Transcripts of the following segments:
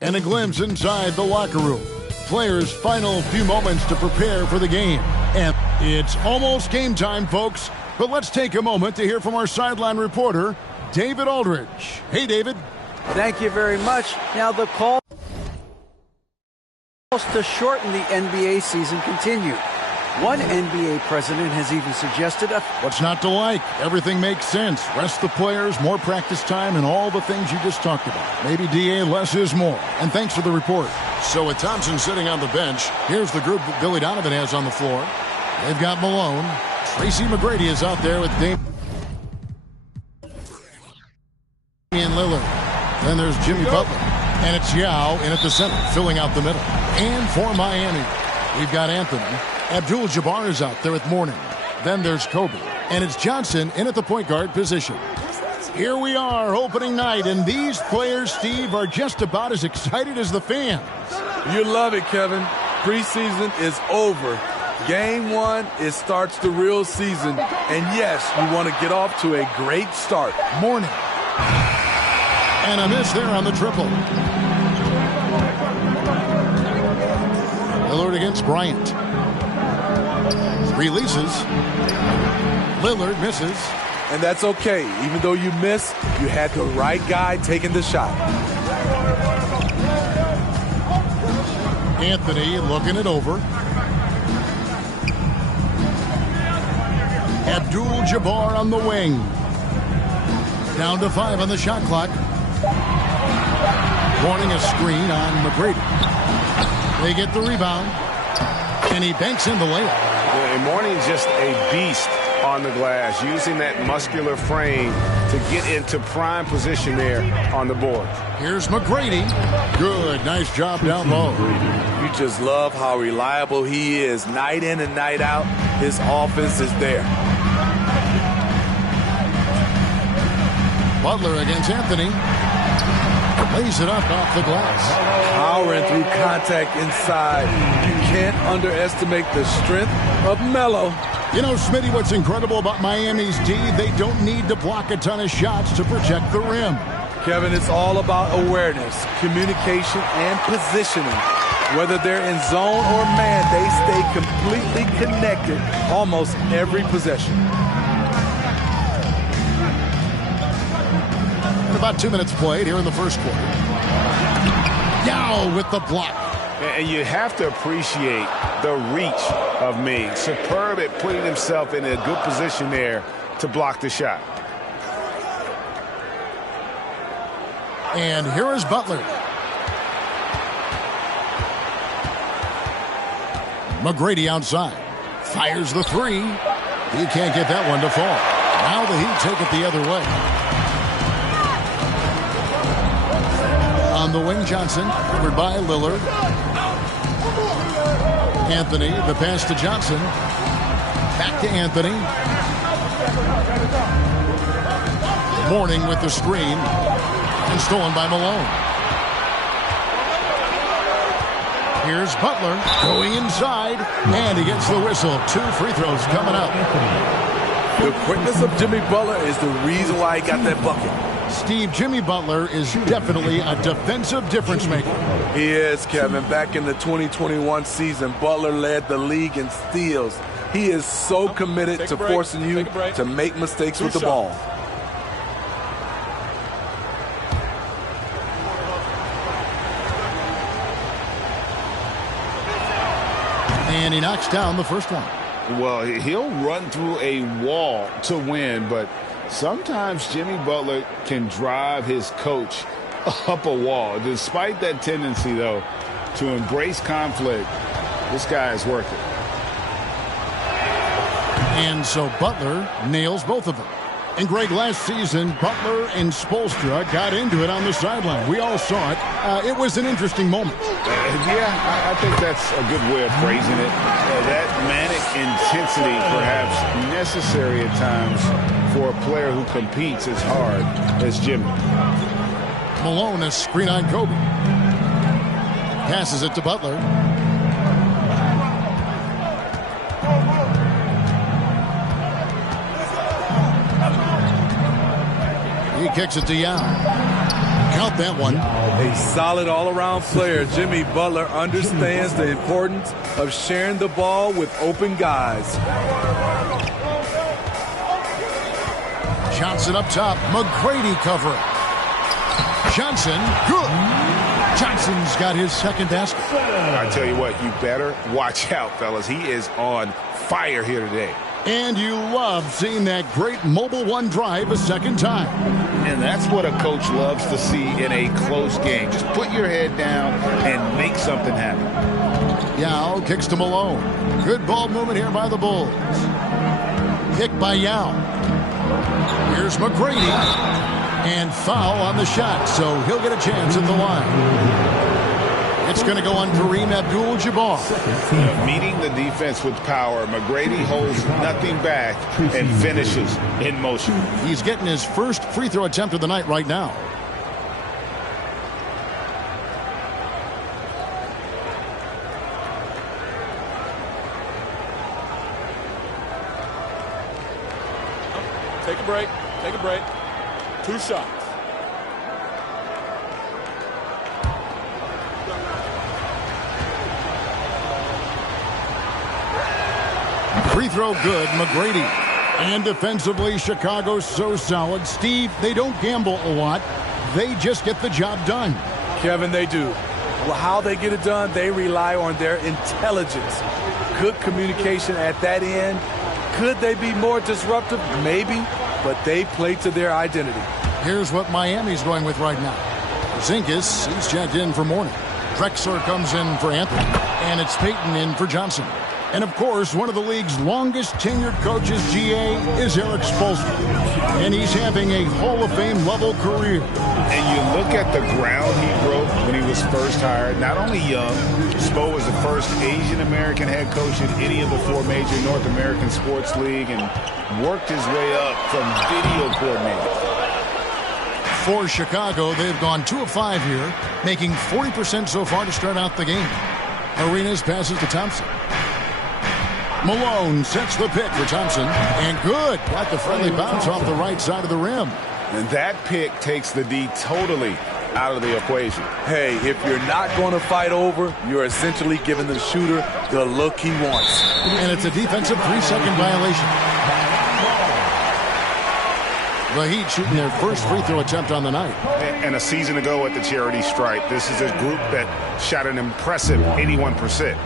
And a glimpse inside the locker room. Players' final few moments to prepare for the game. And it's almost game time, folks. But let's take a moment to hear from our sideline reporter, David Aldridge. Hey, David. Thank you very much. Now the calls to shorten the NBA season continue. One NBA president has even suggested what's not to like? Everything makes sense. Rest the players, more practice time, and all the things you just talked about. Maybe, DA, less is more. And thanks for the report. So with Thompson sitting on the bench, here's the group that Billy Donovan has on the floor. They've got Malone. Tracy McGrady is out there with Damian Lillard. Then there's Jimmy Butler. And it's Yao in at the center, filling out the middle. And for Miami, we've got Anthony. Abdul-Jabbar is out there with Mourning. Then there's Kobe. And it's Johnson in at the point guard position. Here we are, opening night, and these players, Steve, are just about as excited as the fans. You love it, Kevin. Preseason is over. Game one, it starts the real season. And yes, you want to get off to a great start. Mourning. And a miss there on the triple. Lillard against Bryant. Releases. Lillard misses. And that's okay. Even though you missed, you had the right guy taking the shot. Anthony looking it over. Abdul-Jabbar on the wing. Down to 5 on the shot clock. Warning a screen on McGrady. They get the rebound. And he banks in the layup. And Mourning's just a beast on the glass, using that muscular frame to get into prime position there on the board. Here's McGrady. Good. Nice job down low. You just love how reliable he is. Night in and night out, his offense is there. Butler against Anthony. Lays it up off the glass. Powering through contact inside. You can't underestimate the strength of Melo. You know, Smitty, what's incredible about Miami's D, they don't need to block a ton of shots to protect the rim. Kevin, it's all about awareness, communication, and positioning. Whether they're in zone or man, they stay completely connected almost every possession. About 2 minutes played here in the first quarter. Yao with the block. And you have to appreciate the reach of Ming. Superb at putting himself in a good position there to block the shot. And here is Butler. McGrady outside. Fires the three. He can't get that one to fall. Now the Heat take it the other way. On the wing, Johnson, covered by Lillard. Anthony, the pass to Johnson. Back to Anthony. Mourning with the screen. And stolen by Malone. Here's Butler going inside. And he gets the whistle. 2 free throws coming up. The quickness of Jimmy Butler is the reason why he got that bucket. Steve, Jimmy Butler is definitely a defensive difference maker. He is, Kevin. Back in the 2021 season, Butler led the league in steals. He is so committed to forcing you to make mistakes with the ball. And he knocks down the first one. Well, he'll run through a wall to win, but sometimes Jimmy Butler can drive his coach up a wall. Despite that tendency, though, to embrace conflict, this guy is worth it. And so Butler nails both of them. And Greg, last season, Butler and Spoelstra got into it on the sideline. We all saw it. It was an interesting moment. Yeah, I think that's a good way of phrasing it. That manic intensity, perhaps necessary at times for a player who competes as hard as Jimmy. Malone, a screen on Kobe. Passes it to Butler. He kicks it to Yao. Count that one. A solid all-around player. Jimmy Butler understands the importance of sharing the ball with open guys. Johnson up top. McGrady covering. Johnson, good. Johnson's got his second basket. I tell you what, you better watch out, fellas. He is on fire here today. And you love seeing that great mobile one drive a second time. And that's what a coach loves to see in a close game. Just put your head down and make something happen. Yao kicks to Malone. Good ball movement here by the Bulls. Kick by Yao. Here's McGrady. And foul on the shot, so he'll get a chance at the line. It's going to go on Kareem Abdul-Jabbar. Meeting the defense with power, McGrady holds nothing back and finishes in motion. He's getting his first free throw attempt of the night right now. Take a break. Take a break. 2 shots. Free throw good, McGrady. And defensively, Chicago's so solid. Steve, they don't gamble a lot. They just get the job done. Kevin, they do. Well, how they get it done, they rely on their intelligence. Good communication at that end. Could they be more disruptive? Maybe. But they play to their identity. Here's what Miami's going with right now. Porzingis, he's checked in for Mourning. Drexler comes in for Anthony. And it's Payton in for Johnson. And, of course, one of the league's longest-tenured coaches, GA, is Eric Spoelstra. And he's having a Hall of Fame-level career. And you look at the ground he broke when he was first hired. Not only young, Spo was the first Asian-American head coach in any of the 4 major North American sports league and worked his way up from video coordinator. For Chicago, they've gone 2 of 5 here, making 40% so far to start out the game. Arenas passes to Thompson. Malone sets the pick for Thompson. And good. Got the friendly bounce off the right side of the rim. And that pick takes the D totally out of the equation. Hey, if you're not going to fight over, you're essentially giving the shooter the look he wants. And it's a defensive 3-second violation. The Heat shooting their first free throw attempt on the night. And a season ago at the charity stripe, this is a group that shot an impressive 81%.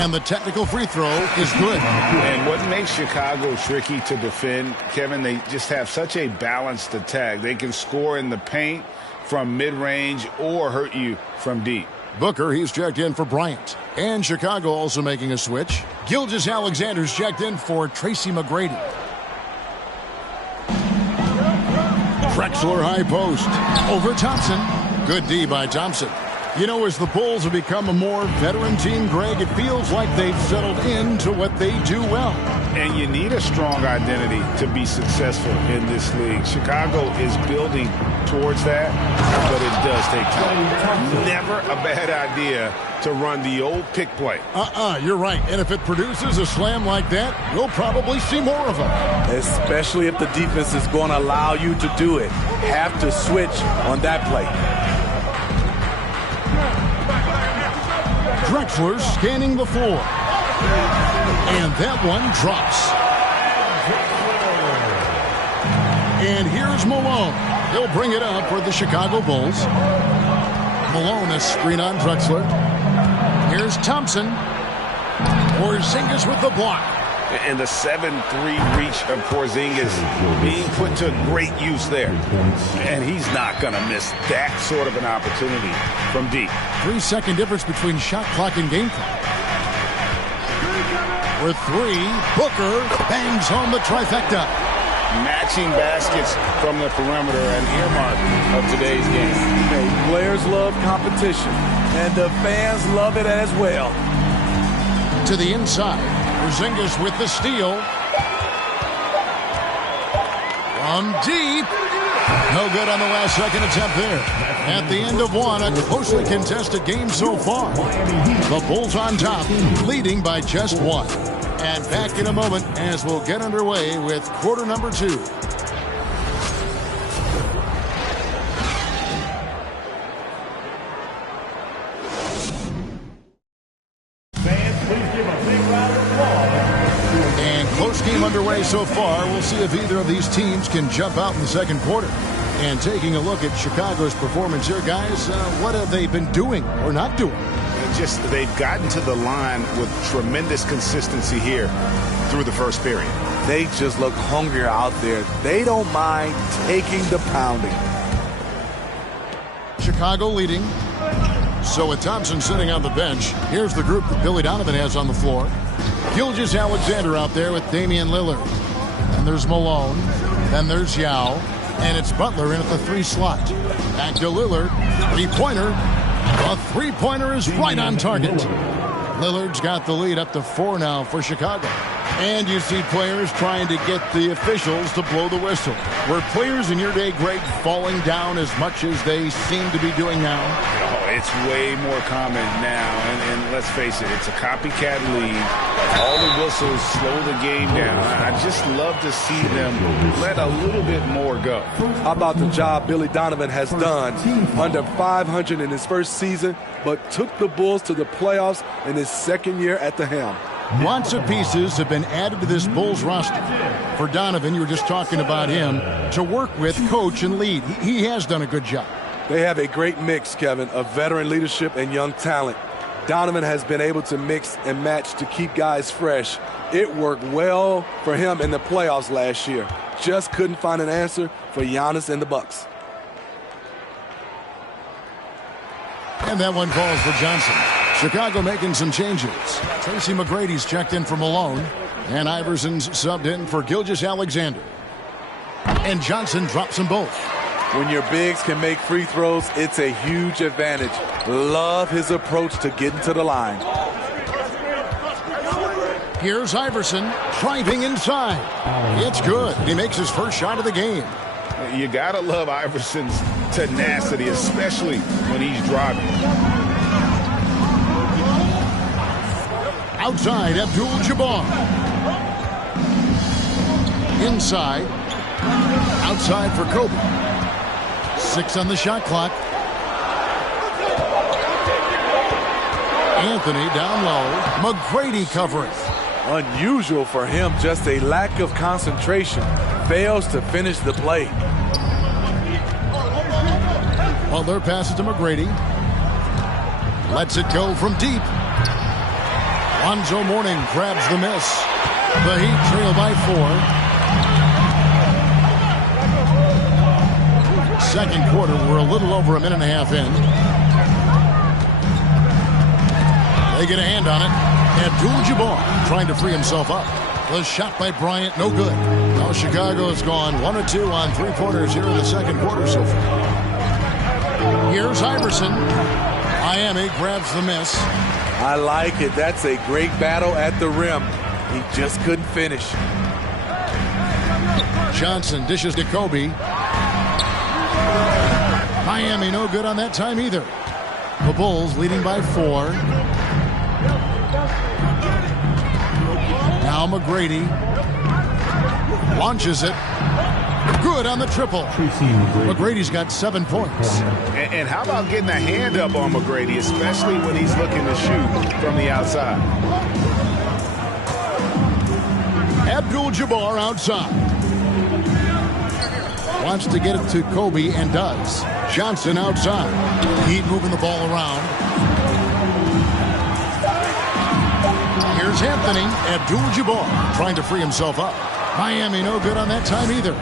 And the technical free throw is good. And what makes Chicago tricky to defend, Kevin, they just have such a balanced attack. They can score in the paint from mid-range or hurt you from deep. Booker, he's checked in for Bryant. And Chicago also making a switch. Gilgeous-Alexander's checked in for Tracy McGrady. Drexler high post. Over Thompson. Good D by Thompson. You know, as the Bulls have become a more veteran team, Greg, it feels like they've settled into what they do well. And you need a strong identity to be successful in this league. Chicago is building towards that, but it does take time. Never a bad idea to run the old pick play. You're right. And if it produces a slam like that, you'll probably see more of them. Especially if the defense is going to allow you to do it. Have to switch on that play. Drexler scanning the floor. And that one drops. And here's Malone. He'll bring it up for the Chicago Bulls. Malone, a screen on Drexler. Here's Thompson. Porzingis with the block. And the 7-3 reach of Porzingis being put to great use there. And he's not going to miss that sort of an opportunity from deep. 3-second difference between shot clock and game clock. For 3, Booker bangs home the trifecta. Matching baskets from the perimeter, an earmark of today's game. Hey, players love competition, and the fans love it as well. To the inside. Porzingis with the steal. From deep. No good on the last second attempt there. At the end of one, a closely contested game so far. The Bulls on top, leading by just one. And back in a moment as we'll get underway with quarter number 2. And close game underway so far. We'll see if either of these teams can jump out in the second quarter. And taking a look at Chicago's performance here, guys, what have they been doing or not doing? They've gotten to the line with tremendous consistency here through the first period. They just look hungrier out there. They don't mind taking the pounding. Chicago leading. So with Thompson sitting on the bench, here's the group that Billy Donovan has on the floor. Gilgeous-Alexander out there with Damian Lillard. Then there's Malone. Then there's Yao. And it's Butler in at the 3 slot. Back to Lillard. Three-pointer. The three-pointer is right on target. Lillard's got the lead up to 4 now for Chicago. And you see players trying to get the officials to blow the whistle. Were players in your day, Greg, falling down as much as they seem to be doing now? Oh, it's way more common now. And let's face it, it's a copycat league. All the whistles slow the game down. I just love to see them let a little bit more go. How about the job Billy Donovan has done? Under 500 in his first season, but took the Bulls to the playoffs in his second year at the helm. Lots of pieces have been added to this Bulls roster. For Donovan, you were just talking about him, to work with, coach, and lead. He has done a good job. They have a great mix, Kevin, of veteran leadership and young talent. Donovan has been able to mix and match to keep guys fresh. It worked well for him in the playoffs last year. Just couldn't find an answer for Giannis and the Bucks. And that one falls for Johnson. Chicago making some changes. Tracy McGrady's checked in for Malone. And Iverson's subbed in for Gilgeous-Alexander. And Johnson drops them both. When your bigs can make free throws, it's a huge advantage. Love his approach to getting to the line. Here's Iverson driving inside. It's good. He makes his first shot of the game. You gotta love Iverson's tenacity, especially when he's driving. Outside, Abdul-Jabbar. Inside. Outside for Kobe. 6 on the shot clock. Anthony down low. McGrady covering. Unusual for him, just a lack of concentration. Fails to finish the play. Butler passes to McGrady. Lets it go from deep. Lonzo Mourning grabs the miss. The Heat trail by 4. Second quarter, we're a little over a minute and a half in. They get a hand on it. Abdul-Jabbar trying to free himself up. The shot by Bryant, no good. Now Chicago has gone 1 of 2 on three-pointers here in the second quarter so far. Here's Iverson. Miami grabs the miss. I like it. That's a great battle at the rim. He just couldn't finish. Johnson dishes to Kobe. Miami no good on that time either. The Bulls leading by 4. Now McGrady launches it. Good on the triple. McGrady's got 7 points. And how about getting a hand up on McGrady, especially when he's looking to shoot from the outside? Abdul-Jabbar outside. Wants to get it to Kobe and does. Johnson outside. Heat moving the ball around. Here's Anthony. Abdul-Jabbar trying to free himself up. Miami no good on that time either.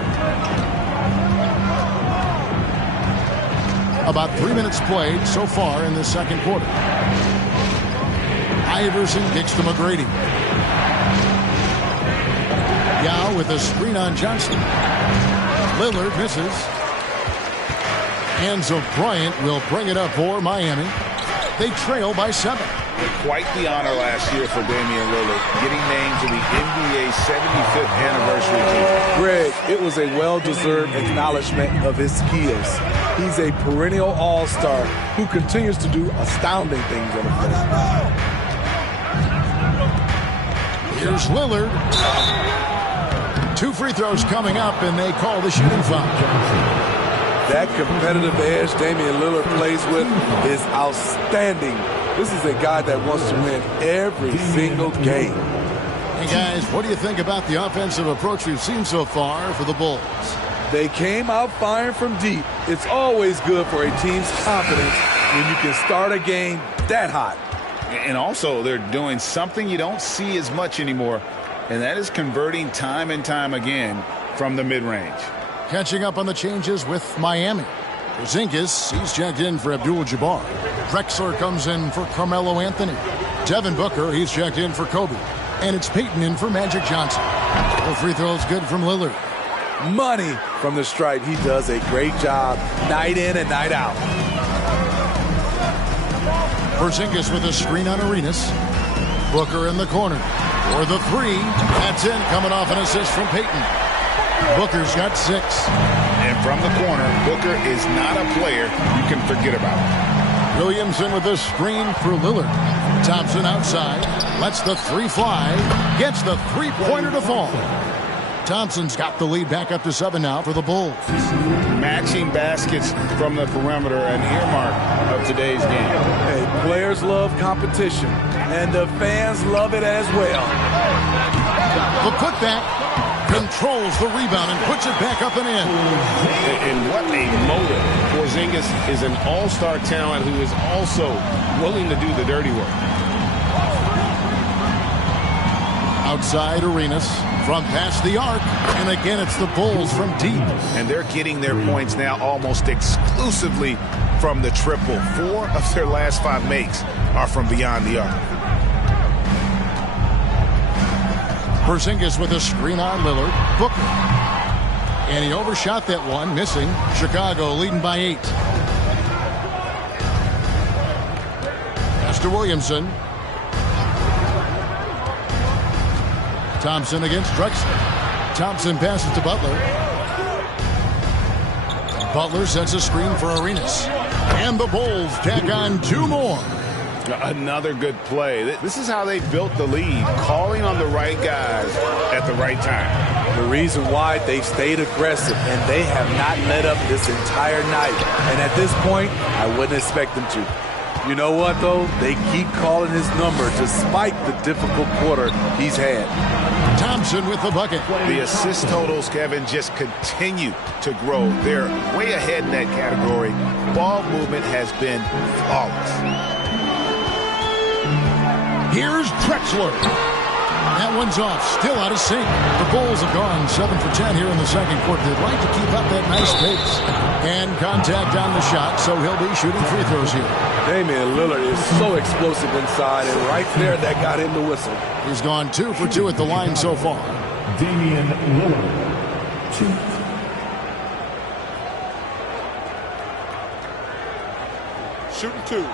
About 3 minutes played so far in the second quarter. Iverson kicks to McGrady. Yao with a screen on Johnson. Lillard misses. And so Bryant will bring it up for Miami. They trail by 7. Quite the honor last year for Damian Lillard, getting named to the NBA 75th anniversary team. Greg, it was a well-deserved acknowledgement of his skills. He's a perennial all-star who continues to do astounding things on the floor. Here's Lillard. 2 free throws coming up, and they call the shooting foul. That competitive edge Damian Lillard plays with is outstanding. This is a guy that wants to win every single game. Hey, guys, what do you think about the offensive approach we've seen so far for the Bulls? They came out firing from deep. It's always good for a team's confidence when you can start a game that hot. And also, they're doing something you don't see as much anymore, and that is converting time and time again from the mid-range. Catching up on the changes with Miami. Porzingis, he's checked in for Abdul-Jabbar. Drexler comes in for Carmelo Anthony. Devin Booker, he's checked in for Kobe. And it's Peyton in for Magic Johnson. 4 free throws good from Lillard. Money from the stripe. He does a great job night in and night out. Porzingis with a screen on Arenas. Booker in the corner. For the 3. That's in, coming off an assist from Peyton. Booker's got 6. And from the corner, Booker is not a player you can forget about. Williamson with a screen for Lillard. Thompson outside. Lets the 3 fly. Gets the 3-pointer to fall. Thompson's got the lead back up to 7 now for the Bulls. Matching baskets from the perimeter, an earmark of today's game. Hey, players love competition, and the fans love it as well. The putback controls the rebound and puts it back up and in. And what a motor. Porzingis is an all-star talent who is also willing to do the dirty work. Outside Arenas from past the arc. And again, it's the Bulls from deep. And they're getting their points now almost exclusively from the triple. 4 of their last 5 makes are from beyond the arc. Porzingis with a screen on Lillard. Booker. And he overshot that one, missing. Chicago leading by 8. Pass to Williamson. Thompson against Drexler. Thompson passes to Butler. Butler sets a screen for Arenas. And the Bulls tack on 2 more. Another good play. This is how they built the lead, calling on the right guys at the right time. The reason why they've stayed aggressive, and they have not let up this entire night. And at this point, I wouldn't expect them to. You know what, though? They keep calling his number despite the difficult quarter he's had. Thompson with the bucket. The assist totals, Kevin, just continue to grow. They're way ahead in that category. Ball movement has been flawless. Here's Drexler. That one's off, still out of sync. The Bulls have gone 7 for 10 here in the second quarter. They'd like to keep up that nice pace. And contact on the shot, so he'll be shooting free throws here. Damian Lillard is so explosive inside, and right there, that got him the whistle. He's gone 2 for 2 at the line so far. Damian Lillard, 2. Shooting 2.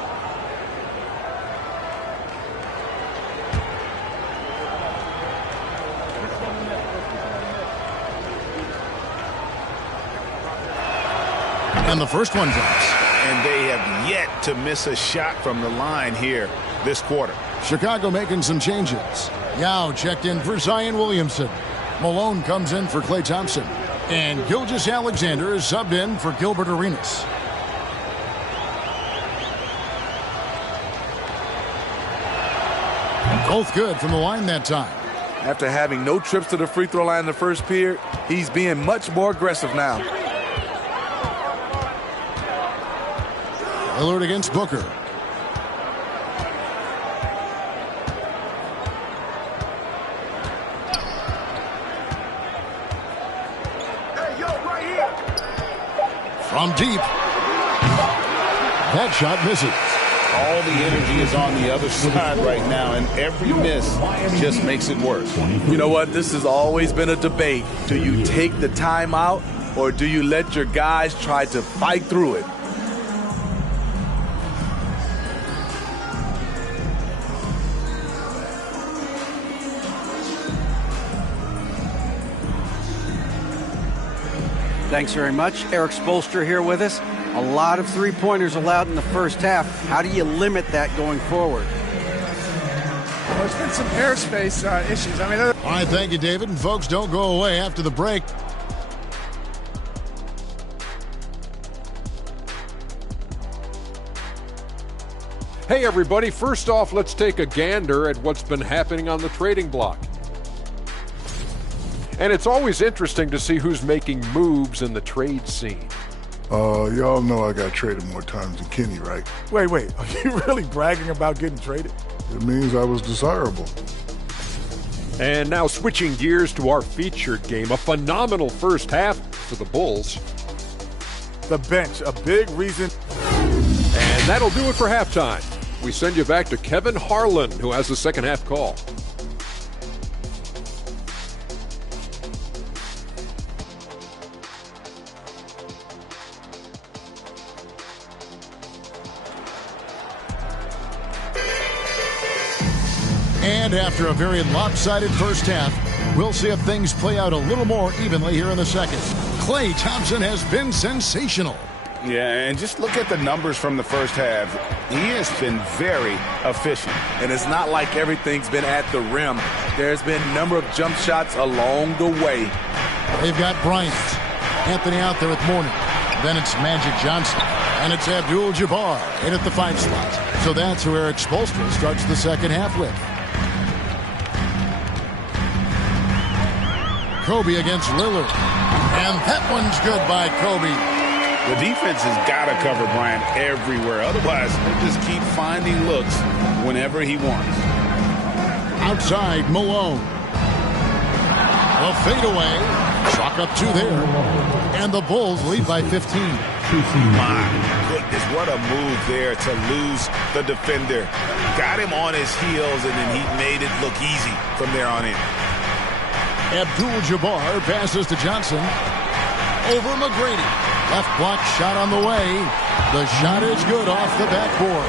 And the first one drops. And they have yet to miss a shot from the line here this quarter. Chicago making some changes. Yao checked in for Zion Williamson. Malone comes in for Klay Thompson. And Gilgeous-Alexander is subbed in for Gilbert Arenas. Both good from the line that time. After having no trips to the free throw line in the first period, he's being much more aggressive now. Lillard against Booker. From deep. That shot misses. All the energy is on the other side right now, and every miss just makes it worse. You know what? This has always been a debate. Do you take the timeout, or do you let your guys try to fight through it? Thanks very much. Eric Spoelstra here with us. A lot of three-pointers allowed in the first half. How do you limit that going forward? Well, there's been some airspace issues. I mean, all right, thank you, David. And folks, don't go away after the break. Hey, everybody. First off, let's take a gander at what's been happening on the trading block. And it's always interesting to see who's making moves in the trade scene. Y'all know I got traded more times than Kenny, right? wait. Are you really bragging about getting traded? It means I was desirable. And now switching gears to our featured game. A phenomenal first half for the Bulls. The bench, a big reason. And that'll do it for halftime. We send you back to Kevin Harlan, who has the second half call. And after a very lopsided first half, we'll see if things play out a little more evenly here in the second. Klay Thompson has been sensational. Yeah, and just look at the numbers from the first half. He has been very efficient. And it's not like everything's been at the rim. There's been a number of jump shots along the way. They've got Bryant. Anthony out there with Mourning. Then it's Magic Johnson. And it's Abdul-Jabbar in at the 5 slot. So that's who Eric Spoelstra starts the second half with. Kobe against Lillard. And that one's good by Kobe. The defense has got to cover Bryant everywhere. Otherwise, they just keep finding looks whenever he wants. Outside, Malone. A fadeaway. Chalk up 2 there. And the Bulls lead by 15. My goodness, what a move there to lose the defender. Got him on his heels, and then he made it look easy from there on in. Abdul-Jabbar passes to Johnson. Over McGrady. Left block shot on the way. The shot is good off the backboard.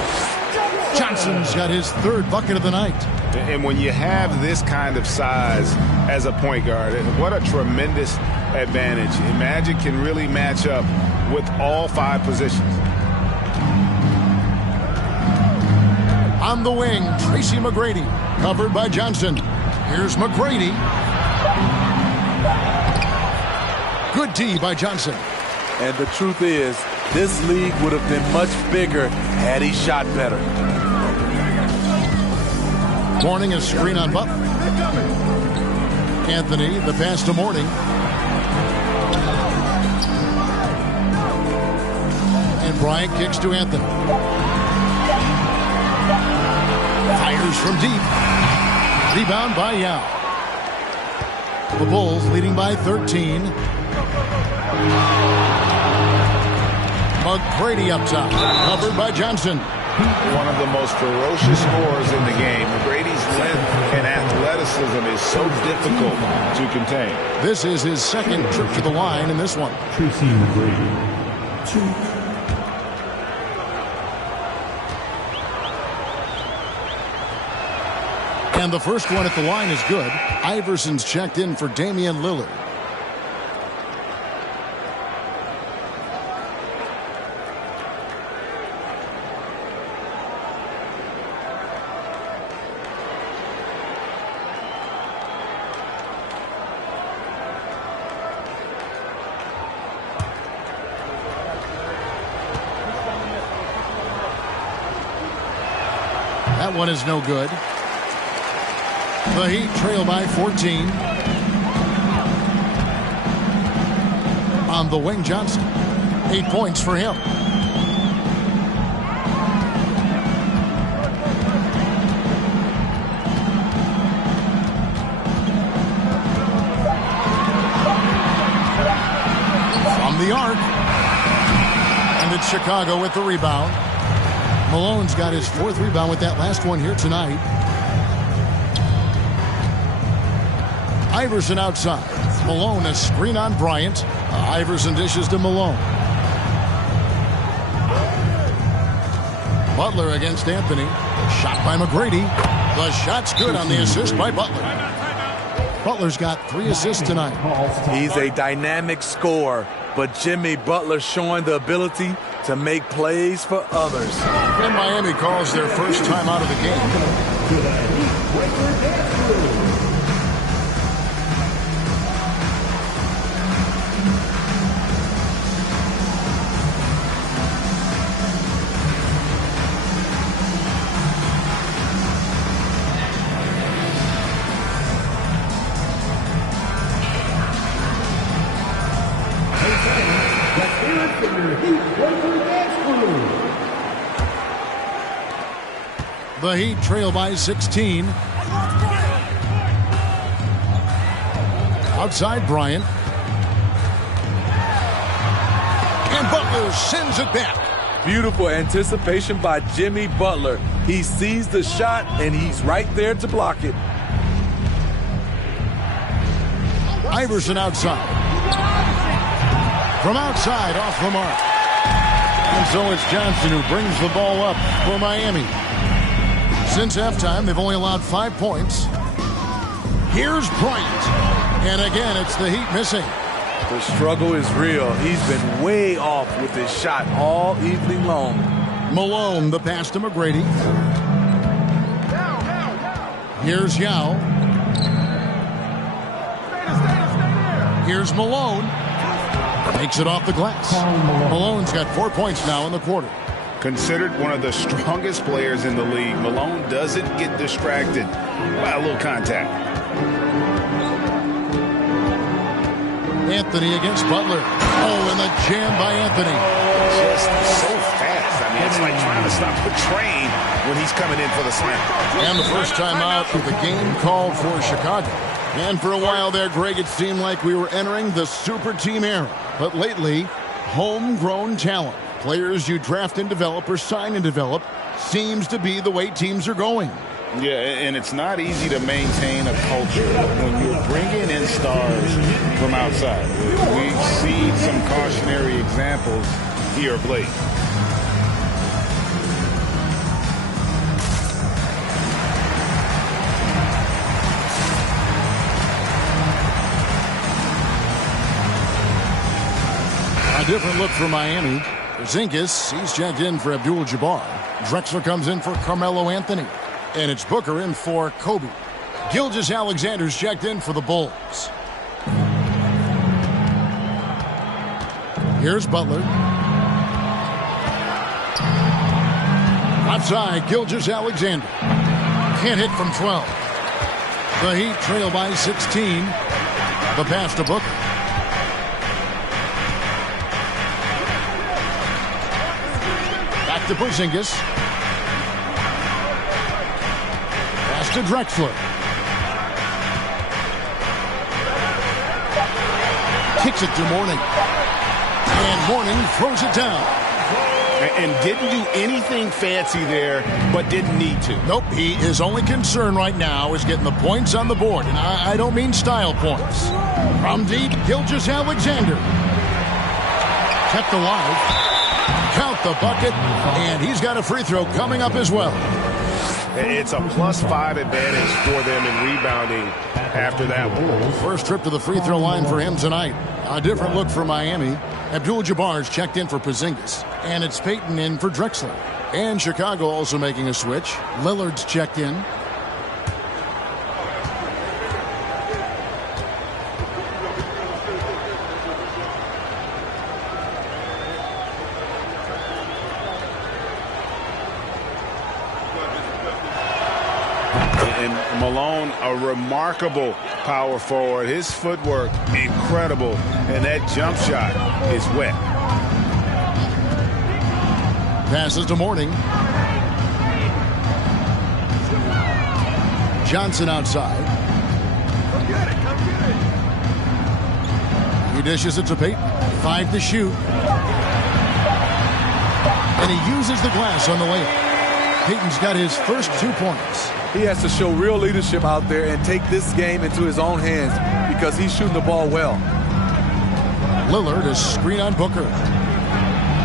Johnson's got his 3rd bucket of the night. And when you have this kind of size as a point guard, what a tremendous advantage. And Magic can really match up with all 5 positions. On the wing, Tracy McGrady, covered by Johnson. Here's McGrady. Good D by Johnson. And the truth is, this league would have been much bigger had he shot better. Mourning a screen on Butler. Anthony, the pass to Mourning. And Bryant kicks to Anthony. Fires from deep. Rebound by Yao. The Bulls leading by 13. McGrady up top, covered by Johnson. One of the most ferocious scorers in the game. McGrady's length and athleticism is so difficult to contain. This is his 2nd trip to the line in this one. Tracy McGrady, 2. And the first one at the line is good. Iverson's checked in for Damian Lillard. That one is no good. The Heat trail by 14. On the wing, Johnson. 8 points for him. From the arc. And it's Chicago with the rebound. Malone's got his 4th rebound with that last one here tonight. Iverson outside. Malone a screen on Bryant. Iverson dishes to Malone. Butler against Anthony. Shot by McGrady. The shot's good on the assist by Butler. Butler's got 3 assists tonight. He's a dynamic scorer. but Jimmy Butler showing the ability to make plays for others. And Miami calls their first time out of the game. The Heat trail by 16. Outside Bryant. And Butler sends it back. Beautiful anticipation by Jimmy Butler. He sees the shot, and he's right there to block it. Iverson outside. From outside, off the mark. And so it's Johnson who brings the ball up for Miami. Since halftime, they've only allowed 5 points. Here's Bryant. And again, it's the Heat missing. The struggle is real. He's been way off with his shot all evening long. Malone, the pass to McGrady. Here's Yao. Here's Malone. Makes it off the glass. Malone's got 4 points now in the quarter. Considered one of the strongest players in the league, Malone doesn't get distracted by a little contact. Anthony against Butler. Oh, and the jam by Anthony. Just so fast. I mean, it's like trying to stop the train when he's coming in for the slam. And the first time out of the game called for Chicago. And for a while there, Greg, it seemed like we were entering the super team era. But lately, homegrown talent. Players you draft and develop or sign and develop seems to be the way teams are going. Yeah, and it's not easy to maintain a culture when you're bringing in stars from outside. We've seen some cautionary examples here of late. A different look for Miami. Porzingis, he's checked in for Abdul-Jabbar. Drexler comes in for Carmelo Anthony. And it's Booker in for Kobe. Gilgeous-Alexander's checked in for the Bulls. Here's Butler. Outside, Gilgeous-Alexander. Can't hit from 12. The Heat trail by 16. The pass to Booker. Back to Porzingis. Pass to Drexler. Kicks it to Mourning. And Mourning throws it down. And didn't do anything fancy there, but didn't need to. Nope, his only concern right now is getting the points on the board. And I don't mean style points. From deep, Gilgeous-Alexander. Kept alive. Count the bucket. And he's got a free throw coming up as well. It's a +5 advantage for them in rebounding after that one. First trip to the free throw line for him tonight. A different look for Miami. Abdul-Jabbar's checked in for Porzingis. And it's Payton in for Drexler. And Chicago also making a switch. Lillard's checked in. And Malone, a remarkable power forward. His footwork, incredible. And that jump shot is wet. Passes to Mourning. Johnson outside. He dishes it to Payton. 5 to shoot. And he uses the glass on the layup. Payton's got his first 2 points. He has to show real leadership out there and take this game into his own hands because he's shooting the ball well. Lillard is screen on Booker.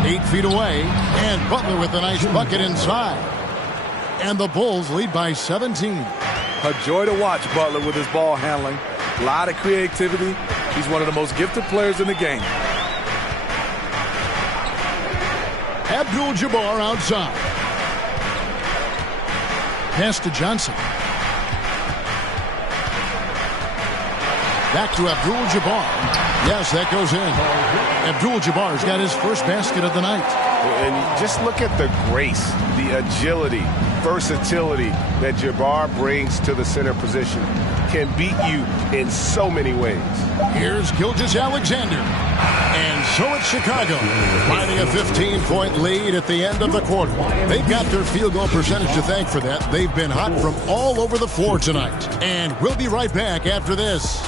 8 feet away, and Butler with a nice bucket inside. And the Bulls lead by 17. A joy to watch Butler with his ball handling. A lot of creativity. He's one of the most gifted players in the game. Abdul-Jabbar outside. Pass to Johnson. Back to Abdul-Jabbar. Yes, that goes in. Abdul-Jabbar's got his first basket of the night. And just look at the grace, the agility, versatility that Jabbar brings to the center position. Can beat you in so many ways. Here's Gilgeous-Alexander. And so it's Chicago, finding a 15-point lead at the end of the quarter. They've got their field goal percentage to thank for that. They've been hot from all over the floor tonight. And we'll be right back after this.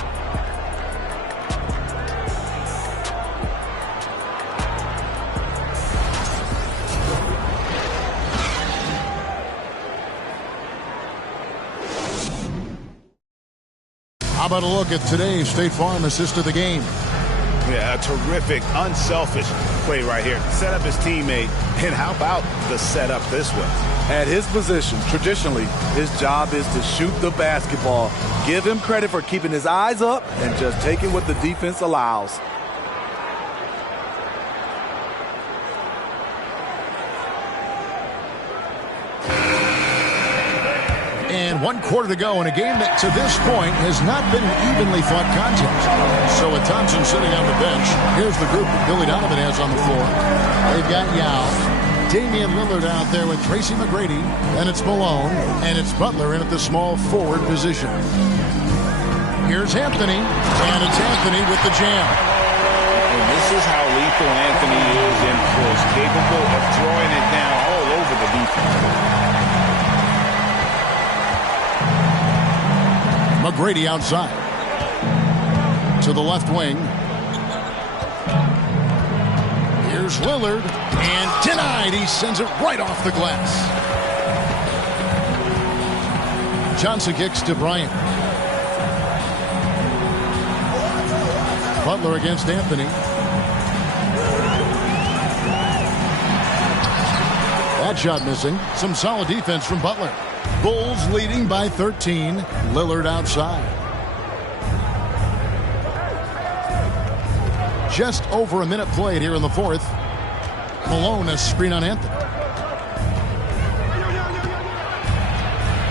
How about a look at today's State Farm assist of the game? Yeah, a terrific, unselfish play right here. Set up his teammate, and how about the setup this way? At his position, traditionally, his job is to shoot the basketball. Give him credit for keeping his eyes up and just taking what the defense allows. And 1 quarter to go in a game that to this point has not been an evenly fought contest. So with Thompson sitting on the bench, here's the group that Billy Donovan has on the floor. They've got Yao, Damian Lillard out there with Tracy McGrady, and it's Malone, and it's Butler in at the small forward position. Here's Anthony, and it's Anthony with the jam. And this is how lethal Anthony is in close, capable of throwing it down all over the defense. McGrady outside. To the left wing. Here's Lillard. And denied. He sends it right off the glass. Johnson kicks to Bryant. Butler against Anthony. That shot missing. Some solid defense from Butler. Bulls leading by 13. Lillard outside. Just over a minute played here in the fourth. Malone a screen on Anthony.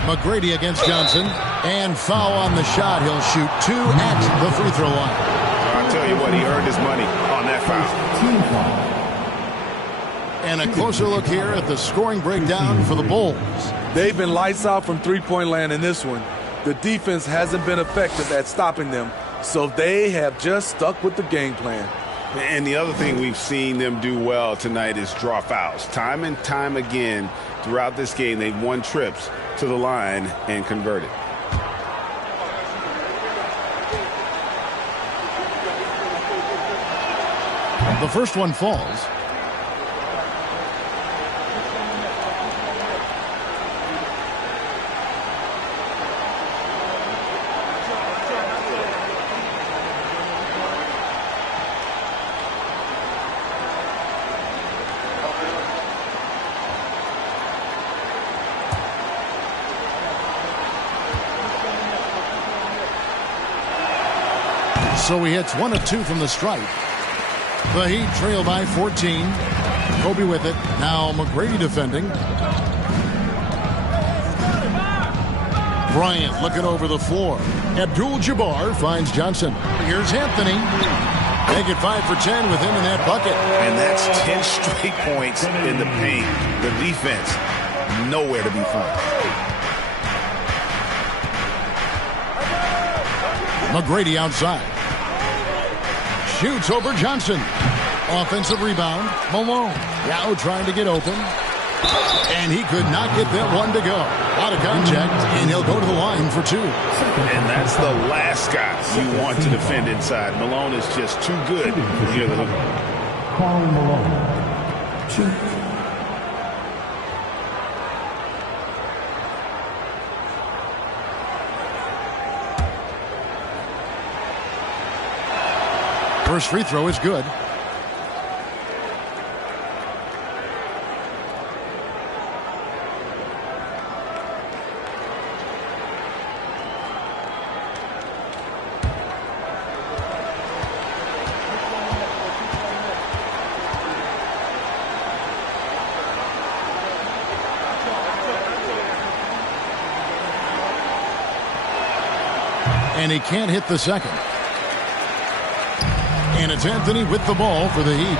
McGrady against Johnson. And foul on the shot. He'll shoot 2 at the free throw line. I'll tell you what, he earned his money on that foul. Team foul. And a closer look here at the scoring breakdown for the Bulls. They've been lights out from three-point land in this one. The defense hasn't been effective at stopping them, so they have just stuck with the game plan. And the other thing we've seen them do well tonight is draw fouls. Time and time again throughout this game, they've won trips to the line and converted. The first one falls. So he hits 1 of 2 from the stripe. The Heat trail by 14. Kobe with it. Now McGrady defending. Bryant looking over the floor. Abdul-Jabbar finds Johnson. Here's Anthony. Make it 5 for 10 with him in that bucket. And that's 10 straight points in the paint. The defense, nowhere to be found. McGrady outside. Shoots over Johnson. Offensive rebound. Malone. Yao trying to get open. And he could not get that one to go. Out of contact, and he'll go to the line for 2. And that's the last guy you want to defend inside. Malone is just too good near the hoop. Karl Malone. 2. First free throw is good. And he can't hit the second. And it's Anthony with the ball for the Heat.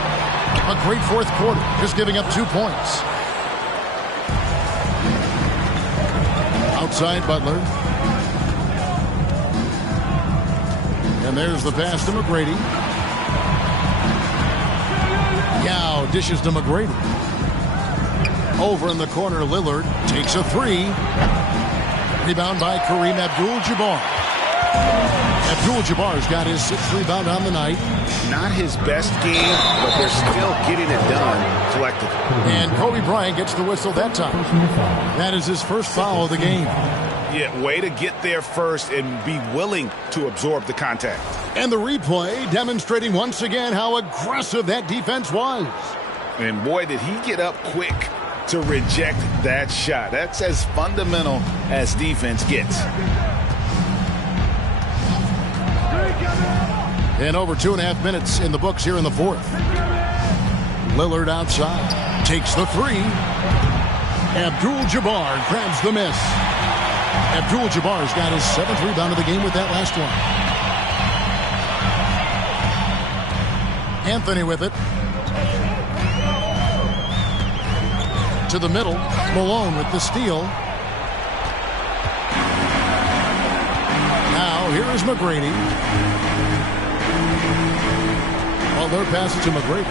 A great fourth quarter, just giving up 2 points. Outside Butler. And there's the pass to McGrady. Yao dishes to McGrady. Over in the corner, Lillard takes a three. Rebound by Kareem Abdul-Jabbar. Abdul-Jabbar's got his 6th rebound on the night. Not his best game, but they're still getting it done collectively. And Kobe Bryant gets the whistle that time. That is his first foul of the game. Yeah, way to get there first and be willing to absorb the contact. And the replay demonstrating once again how aggressive that defense was. And boy, did he get up quick to reject that shot. That's as fundamental as defense gets. And over 2.5 minutes in the books here in the fourth. Lillard outside. Takes the three. Abdul-Jabbar grabs the miss. Abdul-Jabbar's got his 7th rebound of the game with that last one. Anthony with it. To the middle. Malone with the steal. Now here is McGrady. Butler passes to McGrady.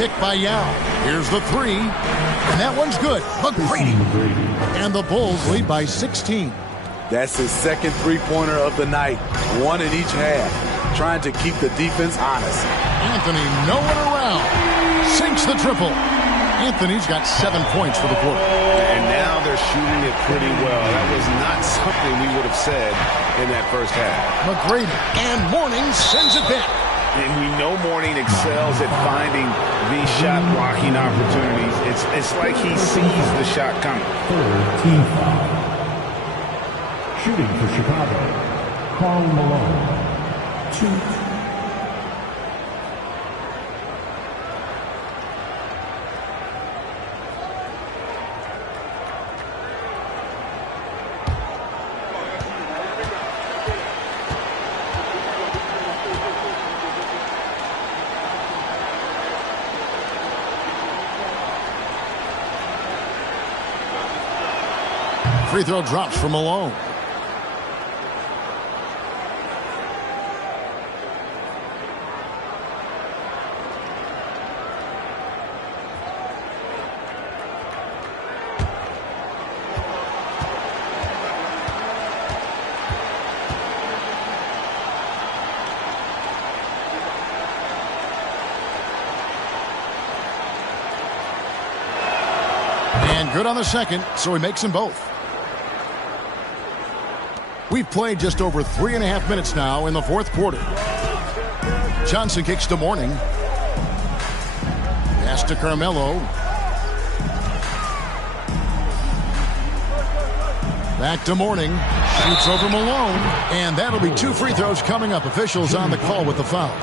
Pick by Yao. Here's the three. And that one's good. McGrady. And the Bulls lead by 16. That's his 2nd three-pointer of the night. 1 in each half. Trying to keep the defense honest. Anthony nowhere around. Sinks the triple. Anthony's got 7 points for the quarter. And now they're shooting it pretty well. That was not something we would have said in that first half. McGrady. And Mourning sends it back. And we know Mourning excels at finding these shot blocking opportunities. It's like he sees the shot coming. 3rd team foul. Shooting for Chicago, Karl Malone. 2. Free throw drops for Malone. And good on the second, so he makes them both. We've played just over 3.5 minutes now in the fourth quarter. Johnson kicks to Mourning. Pass to Carmelo. Back to Mourning. Shoots over Malone. And that'll be 2 free throws coming up. Officials on the call with the foul.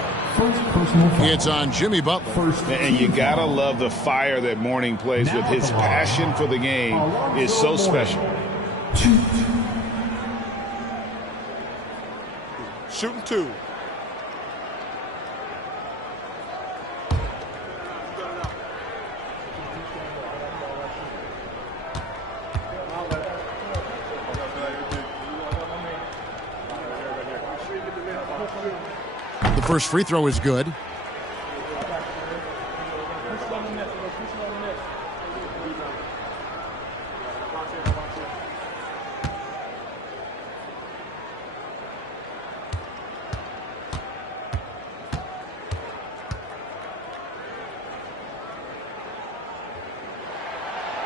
It's on Jimmy Butler. And you gotta love the fire that Mourning plays with. His passion for the game is so special. Shooting 2. The first free throw is good.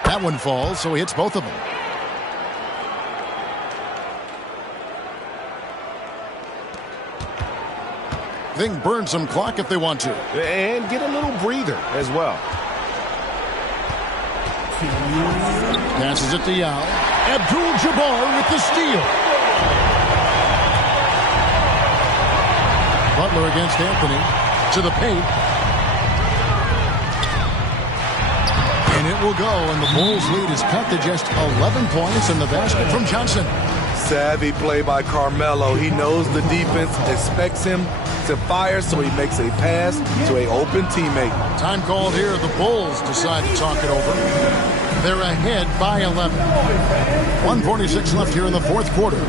That one falls, so he hits both of them. They can burn some clock if they want to. And get a little breather as well. Passes it to Yao. Abdul-Jabbar with the steal. Butler against Anthony. To the paint. And it will go, and the Bulls lead is cut to just 11 points in the basket from Johnson. Savvy play by Carmelo. He knows the defense expects him to fire, so he makes a pass to an open teammate. Time called here. The Bulls decide to talk it over. They're ahead by 11. 1:46 left here in the fourth quarter.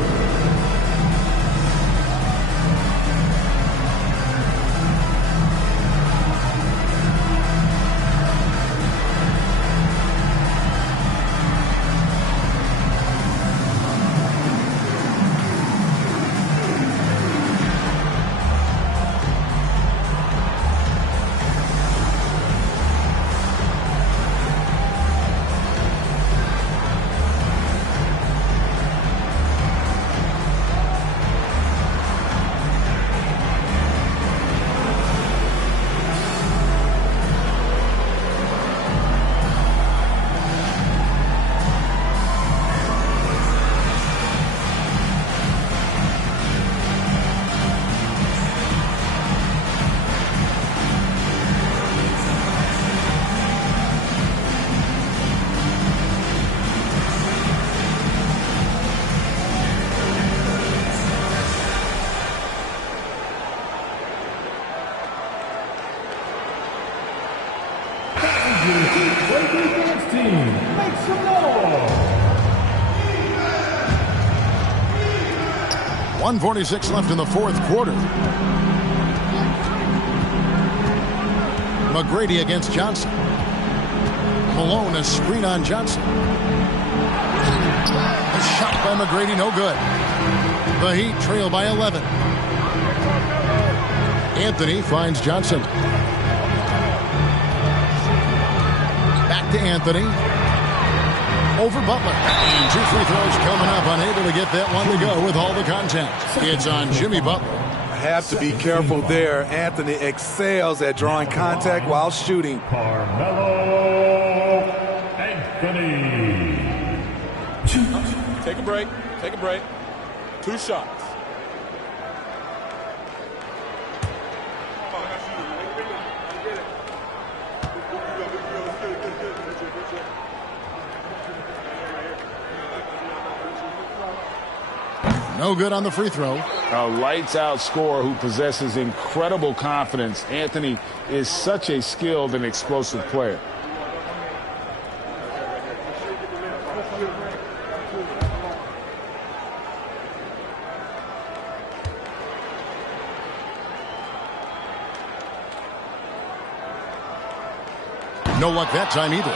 Make some noise. 1:46 left in the fourth quarter. McGrady against Johnson. Malone, a screen on Johnson. A shot by McGrady, no good. The Heat trail by 11. Anthony finds Johnson. Back to Anthony. Over Butler. And 2 free throws coming up. Unable to get that one to go with all the contact. It's on Jimmy Butler. Have to be careful there. Anthony excels at drawing contact while shooting. Carmelo Anthony. Take a break. Take a break. 2 shots. No good on the free throw. A lights-out scorer who possesses incredible confidence. Anthony is such a skilled and explosive player. No luck that time either.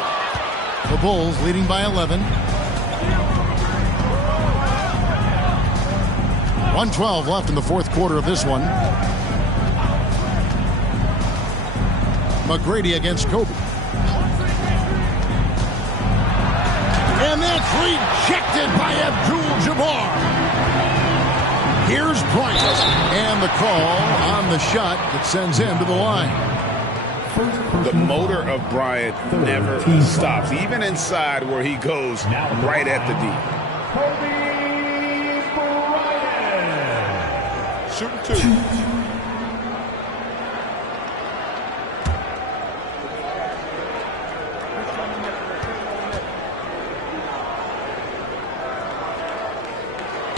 The Bulls leading by 11. 1:12 left in the fourth quarter of this one. McGrady against Kobe. And that's rejected by Abdul-Jabbar. Here's Bryant. And the call on the shot that sends him to the line. The motor of Bryant never stops, even inside where he goes right at the D. Shooting 2.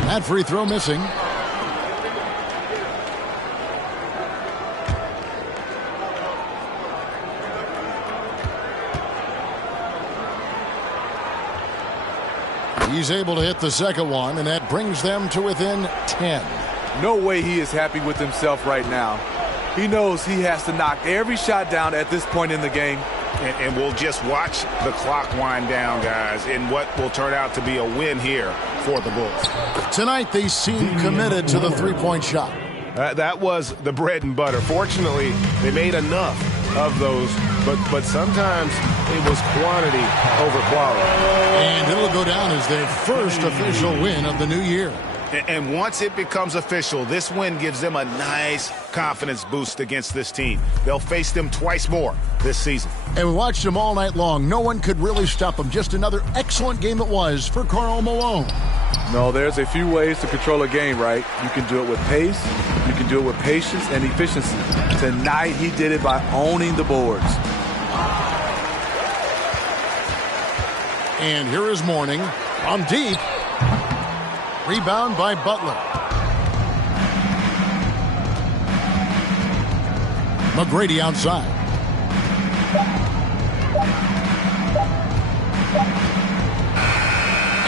That free throw missing. He's able to hit the second one, and that brings them to within 10. No way he is happy with himself right now. He knows he has to knock every shot down at this point in the game. And we'll just watch the clock wind down, guys, in what will turn out to be a win here for the Bulls. Tonight, they seem committed to the three-point shot. That was the bread and butter. Fortunately, they made enough of those, but sometimes it was quantity over quality. And it'll go down as their first official win of the new year. And once it becomes official, this win gives them a nice confidence boost against this team. They'll face them twice more this season. And we watched them all night long. No one could really stop them. Just another excellent game it was for Karl Malone. No, there's a few ways to control a game, right? You can do it with pace, you can do it with patience and efficiency. Tonight, he did it by owning the boards. And here is Mourning from deep. Rebound by Butler. McGrady outside.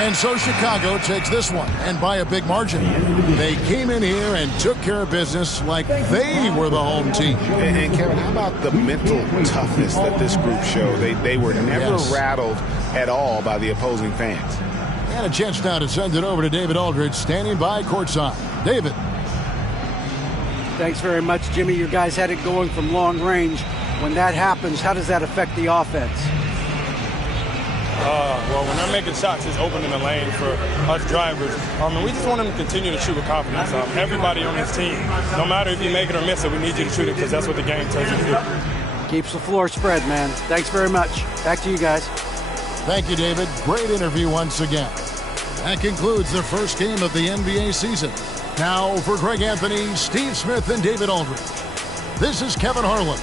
And so Chicago takes this one, and by a big margin. They came in here and took care of business like they were the home team. And Kevin, how about the mental toughness that this group showed? They were never rattled at all by the opposing fans. And a chance now to send it over to David Aldridge, standing by courtside. David. Thanks very much, Jimmy. You guys had it going from long range. When that happens, how does that affect the offense? Well, when they're making shots, it's opening the lane for us drivers. And we just want them to continue to shoot with confidence. Everybody on this team, no matter if you make it or miss it, we need you to shoot it because that's what the game tells you to do. Keeps the floor spread, man. Thanks very much. Back to you guys. Thank you, David. Great interview once again. That concludes the first game of the NBA season. Now for Greg Anthony, Steve Smith, and David Aldridge. This is Kevin Harlan.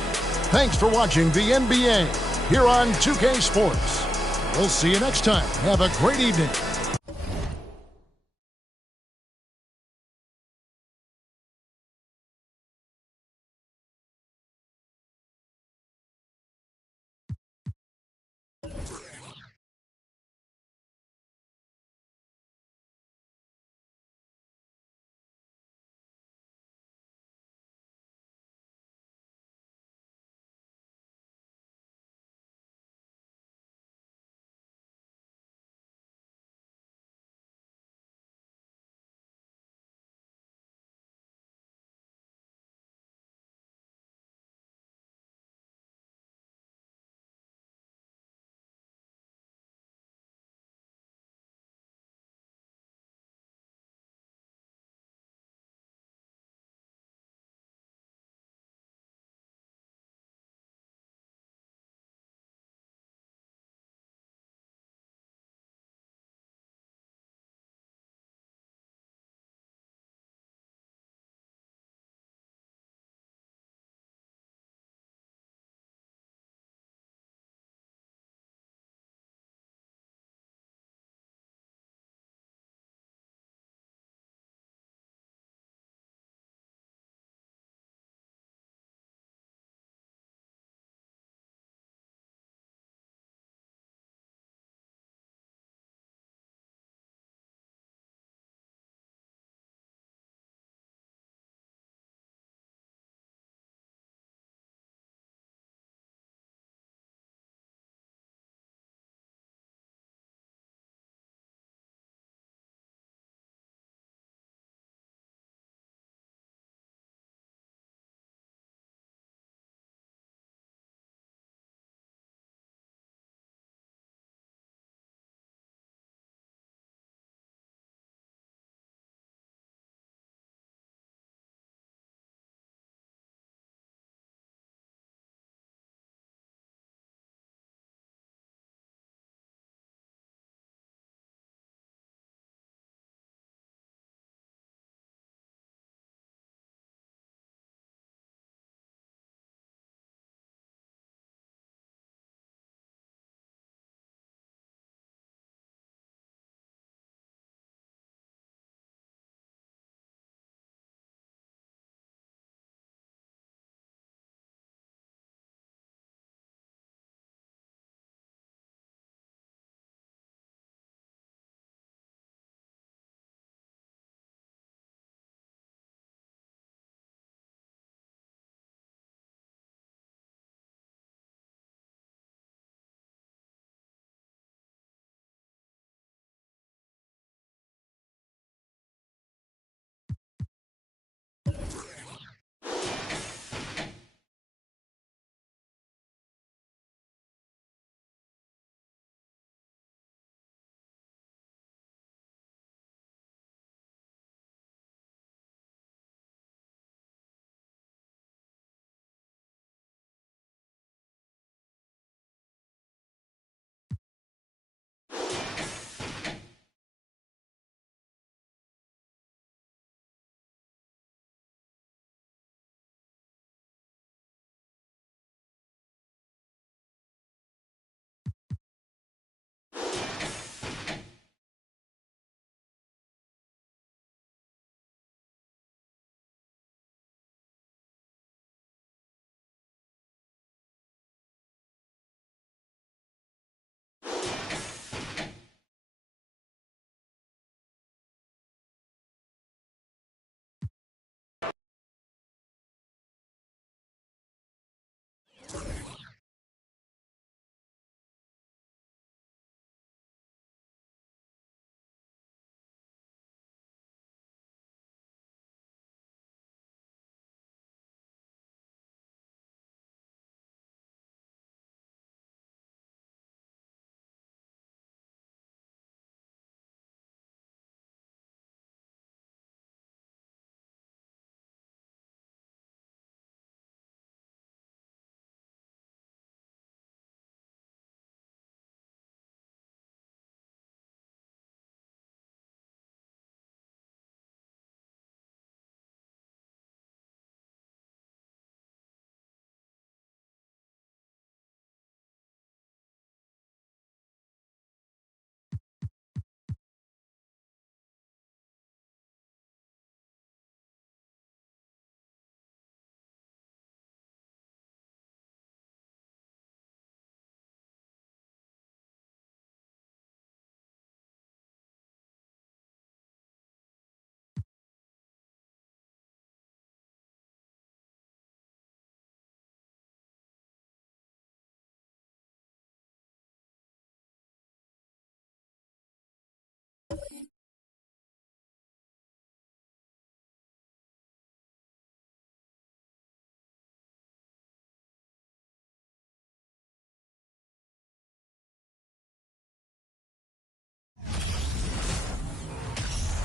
Thanks for watching the NBA here on 2K Sports. We'll see you next time. Have a great evening.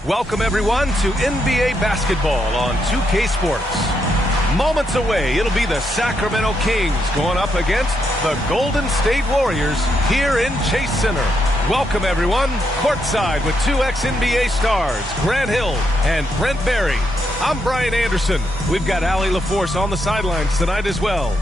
Welcome, everyone, to NBA basketball on 2K Sports. Moments away, it'll be the Sacramento Kings going up against the Golden State Warriors here in Chase Center. Welcome, everyone, courtside with two ex-NBA stars, Grant Hill and Brent Barry. I'm Brian Anderson. We've got Allie LaForce on the sidelines tonight as well.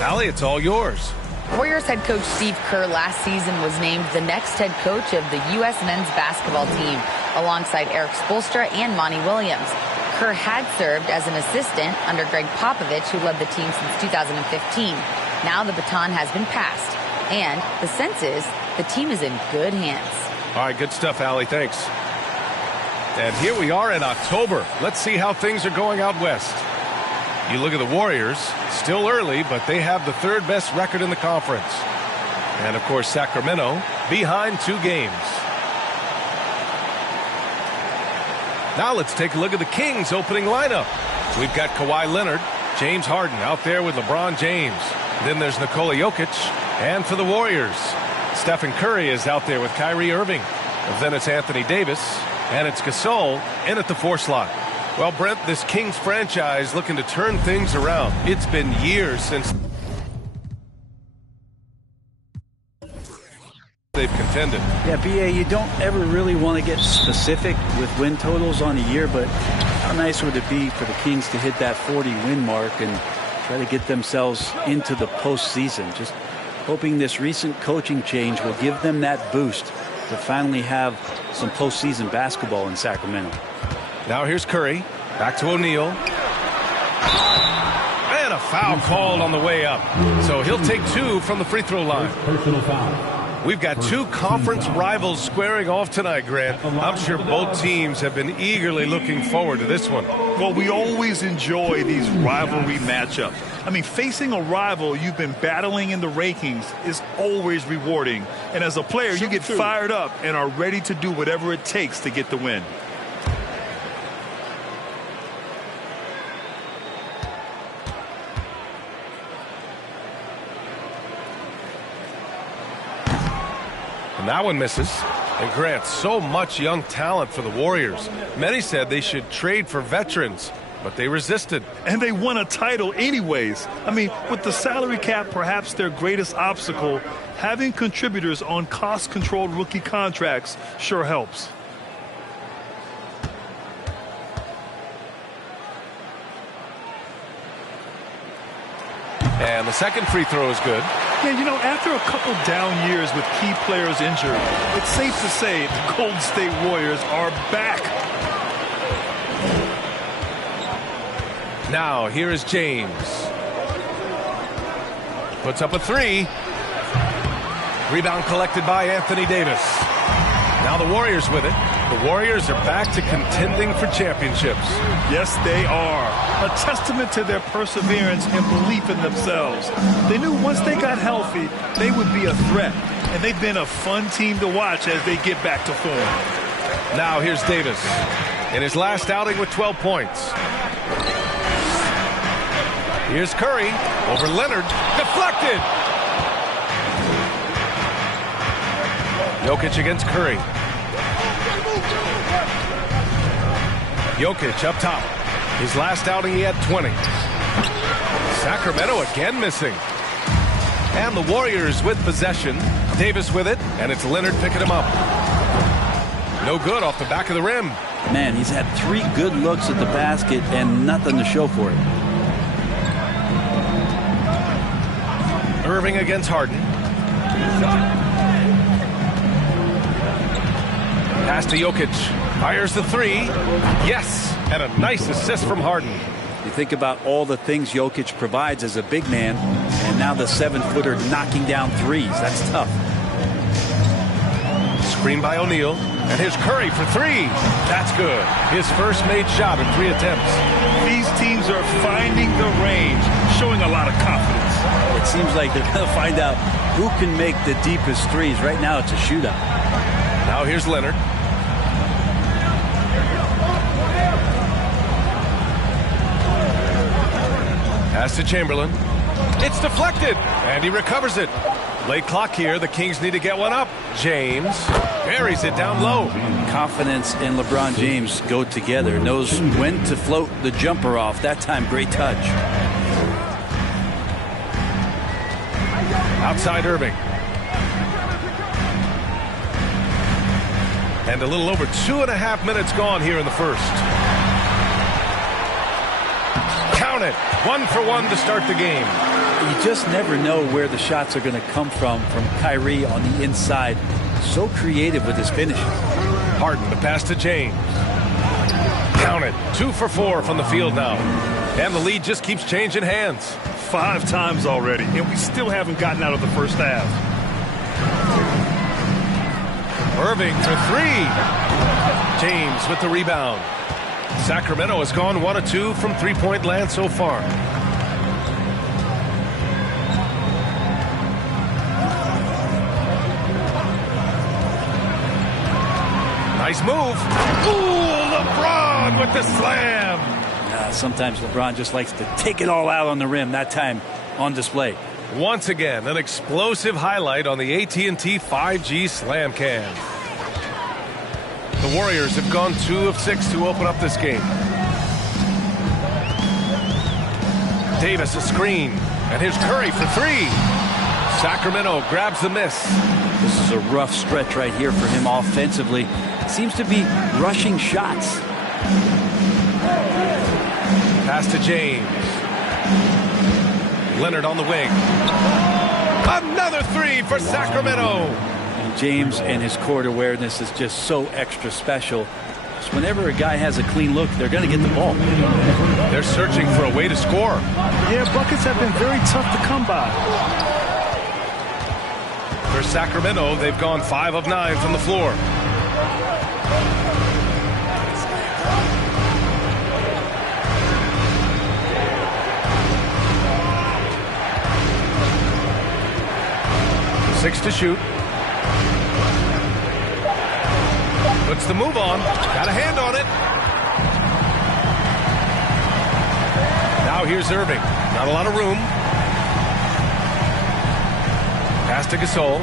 Allie, it's all yours. Warriors head coach Steve Kerr last season was named the next head coach of the U.S. men's basketball team, alongside Eric Spoelstra and Monty Williams. Kerr had served as an assistant under Greg Popovich, who led the team since 2015. Now the baton has been passed, and the sense is the team is in good hands. All right, good stuff, Allie. Thanks. And here we are in October. Let's see how things are going out west. You look at the Warriors, still early, but they have the third best record in the conference. And, of course, Sacramento behind 2 games. Now let's take a look at the Kings' opening lineup. We've got Kawhi Leonard, James Harden out there with LeBron James. Then there's Nikola Jokic. And for the Warriors, Stephen Curry is out there with Kyrie Irving. And then it's Anthony Davis, and it's Gasol in at the 4 slot. Well, Brent, this Kings franchise looking to turn things around. It's been years since they've contended. Yeah, BA, you don't ever really want to get specific with win totals on a year, but how nice would it be for the Kings to hit that 40-win mark and try to get themselves into the postseason? Just hoping this recent coaching change will give them that boost to finally have some postseason basketball in Sacramento. Now here's Curry. Back to O'Neal. And a foul called on the way up. So he'll take 2 from the free throw line. Personal foul. We've got 2 conference rivals squaring off tonight, Grant. I'm sure both teams have been eagerly looking forward to this one. Well, we always enjoy these rivalry matchups. I mean, facing a rival you've been battling in the rankings is always rewarding. And as a player, you get fired up and are ready to do whatever it takes to get the win. And that one misses. And Grant, so much young talent for the Warriors. Many said they should trade for veterans, but they resisted. And they won a title anyways. I mean, with the salary cap perhaps their greatest obstacle, having contributors on cost-controlled rookie contracts sure helps. And the second free throw is good. Yeah, you know, after a couple down years with key players injured, it's safe to say the Golden State Warriors are back. Now, here is James. Puts up a 3. Rebound collected by Anthony Davis. Now the Warriors with it. The Warriors are back to contending for championships. Yes, they are. A testament to their perseverance and belief in themselves. They knew once they got healthy, they would be a threat. And they've been a fun team to watch as they get back to form. Now here's Davis in his last outing with 12 points. Here's Curry over Leonard. Deflected. Jokic against Curry. Jokic up top. His last outing, he had 20. Sacramento again missing. And the Warriors with possession. Davis with it, and it's Leonard picking him up. No good off the back of the rim. Man, he's had 3 good looks at the basket and nothing to show for it. Irving against Harden. Pass to Jokic. Fires the 3. Yes, and a nice assist from Harden. You think about all the things Jokic provides as a big man, and now the 7-footer knocking down 3s. That's tough. Screen by O'Neal. And here's Curry for 3. That's good. His first made shot in 3 attempts. These teams are finding the range, showing a lot of confidence. It seems like they're going to find out who can make the deepest 3s. Right now it's a shootout. Now here's Leonard. Pass to Chamberlain. It's deflected, and he recovers it. Late clock here. The Kings need to get one up. James buries it down low. Confidence and LeBron James go together. Knows when to float the jumper off. That time, great touch. Outside Irving. And a little over 2.5 minutes gone here in the first. Count it. 1 for 1 to start the game. You just never know where the shots are going to come from Kyrie on the inside. So creative with his finishes. Harden, the pass to James. Count it. 2 for 4 from the field now. And the lead just keeps changing hands. 5 times already, and we still haven't gotten out of the first half. Irving for 3. James with the rebound. Sacramento has gone 1 of 2 from three-point land so far. Nice move. Ooh, LeBron with the slam. Sometimes LeBron just likes to take it all out on the rim. That time on display. Once again, an explosive highlight on the AT&T 5G Slam Cam. The Warriors have gone 2 of 6 to open up this game. Davis a screen, and here's Curry for 3. Sacramento grabs the miss. This is a rough stretch right here for him offensively. Seems to be rushing shots. Pass to James. Leonard on the wing. Another 3 for Sacramento. And James and his court awareness is just so extra special. Just whenever a guy has a clean look, they're going to get the ball. They're searching for a way to score. Yeah, buckets have been very tough to come by. For Sacramento, they've gone 5 of 9 from the floor. Six to shoot. Puts the move on. Got a hand on it. Now here's Irving. Not a lot of room. Pass to Gasol.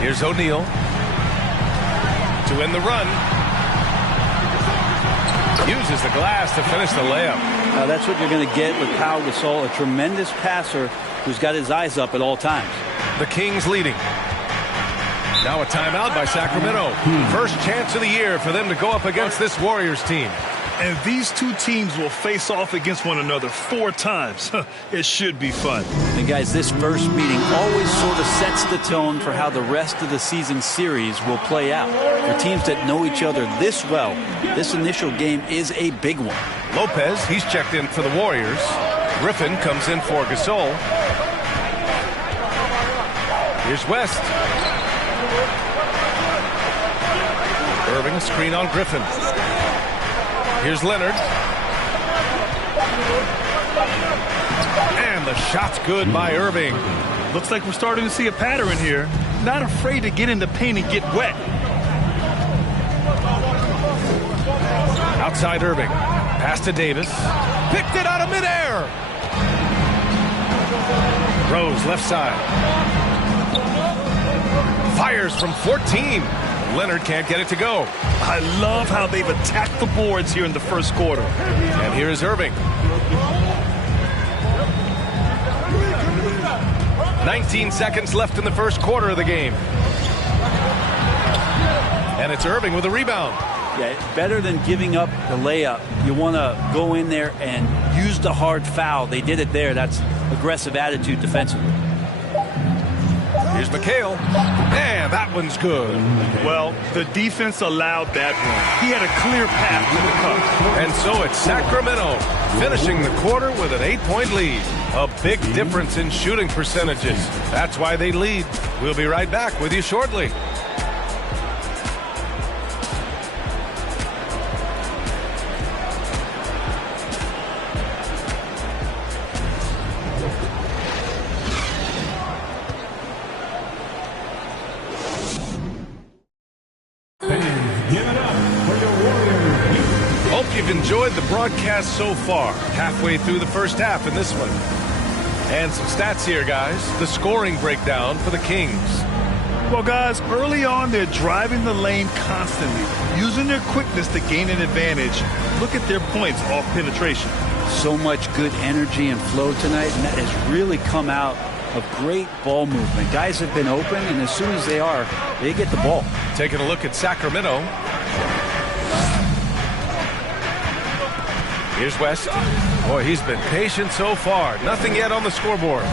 Here's O'Neal. To end the run. Uses the glass to finish the layup. That's what you're going to get with Pau Gasol, a tremendous passer who's got his eyes up at all times. The Kings leading. Now a timeout by Sacramento. First chance of the year for them to go up against this Warriors team. And these two teams will face off against one another 4 times. It should be fun. And guys, this first meeting always sort of sets the tone for how the rest of the season series will play out. For teams that know each other this well, this initial game is a big one. Lopez, he's checked in for the Warriors. Griffin comes in for Gasol. Here's West. Irving, a screen on Griffin. Here's Leonard. And the shot's good by Irving. Looks like we're starting to see a pattern here. Not afraid to get in the paint and get wet. Outside Irving. Pass to Davis. Picked it out of midair. Rose, left side. Fires from 14. Leonard can't get it to go. I love how they've attacked the boards here in the first quarter. And here is Irving. 19 seconds left in the first quarter of the game. And it's Irving with a rebound. Yeah, better than giving up the layup. You want to go in there and use the hard foul. They did it there. That's aggressive attitude defensively. Here's McHale. And that one's good. Well, the defense allowed that one. He had a clear path to the cup. And so it's Sacramento finishing the quarter with an 8-point lead. A big difference in shooting percentages. That's why they lead. We'll be right back with you shortly. Hope you've enjoyed the broadcast so far. Halfway through the first half in this one. And some stats here, guys. The scoring breakdown for the Kings. Well, guys, early on, they're driving the lane constantly, using their quickness to gain an advantage. Look at their points off penetration. So much good energy and flow tonight, and that has really come out of great ball movement. Guys have been open, and as soon as they are, they get the ball. Taking a look at Sacramento. Here's West. Boy, he's been patient so far. Nothing yet on the scoreboard.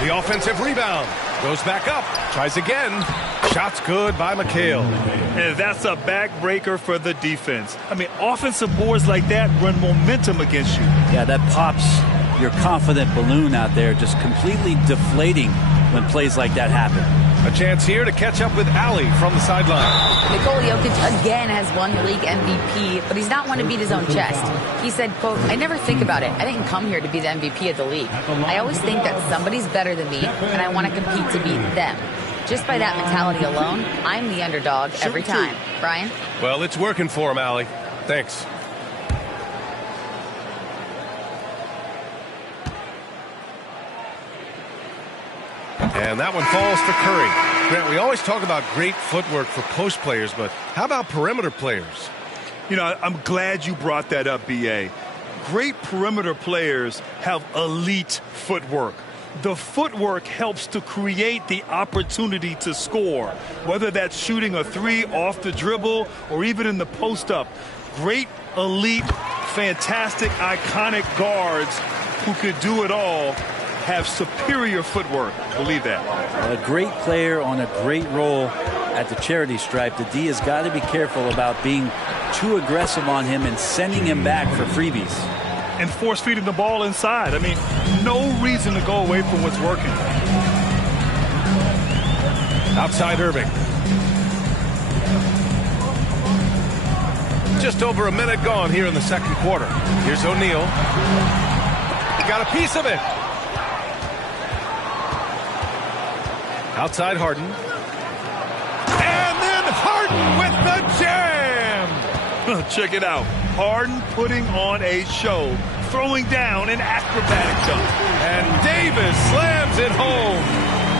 The offensive rebound. Goes back up. Tries again. Shot's good by McHale. And that's a backbreaker for the defense. I mean, offensive boards like that run momentum against you. Yeah, that pops your confident balloon out there, just completely deflating when plays like that happen. A chance here to catch up with Allie from the sideline. Nikola Jokic again has won the league MVP, but he's not one to beat his own chest. He said, quote, "I never think about it. I didn't come here to be the MVP of the league. I always think that somebody's better than me, and I want to compete to beat them. Just by that mentality alone, I'm the underdog every time." Brian? Well, it's working for him, Allie. Thanks. And that one falls for Curry. Grant, we always talk about great footwork for post players, but how about perimeter players? You know, I'm glad you brought that up, B.A. Great perimeter players have elite footwork. The footwork helps to create the opportunity to score, whether that's shooting a three off the dribble or even in the post-up. Great, elite, fantastic, iconic guards who could do it all have superior footwork. Believe that. A great player on a great role at the charity stripe. The D has got to be careful about being too aggressive on him and sending him back for freebies. And force feeding the ball inside. I mean, no reason to go away from what's working. Outside Irving. Just over a minute gone here in the second quarter. Here's O'Neal. He got a piece of it. Outside Harden. And then Harden with the jam. Check it out. Harden putting on a show, throwing down an acrobatic dunk. And Davis slams it home.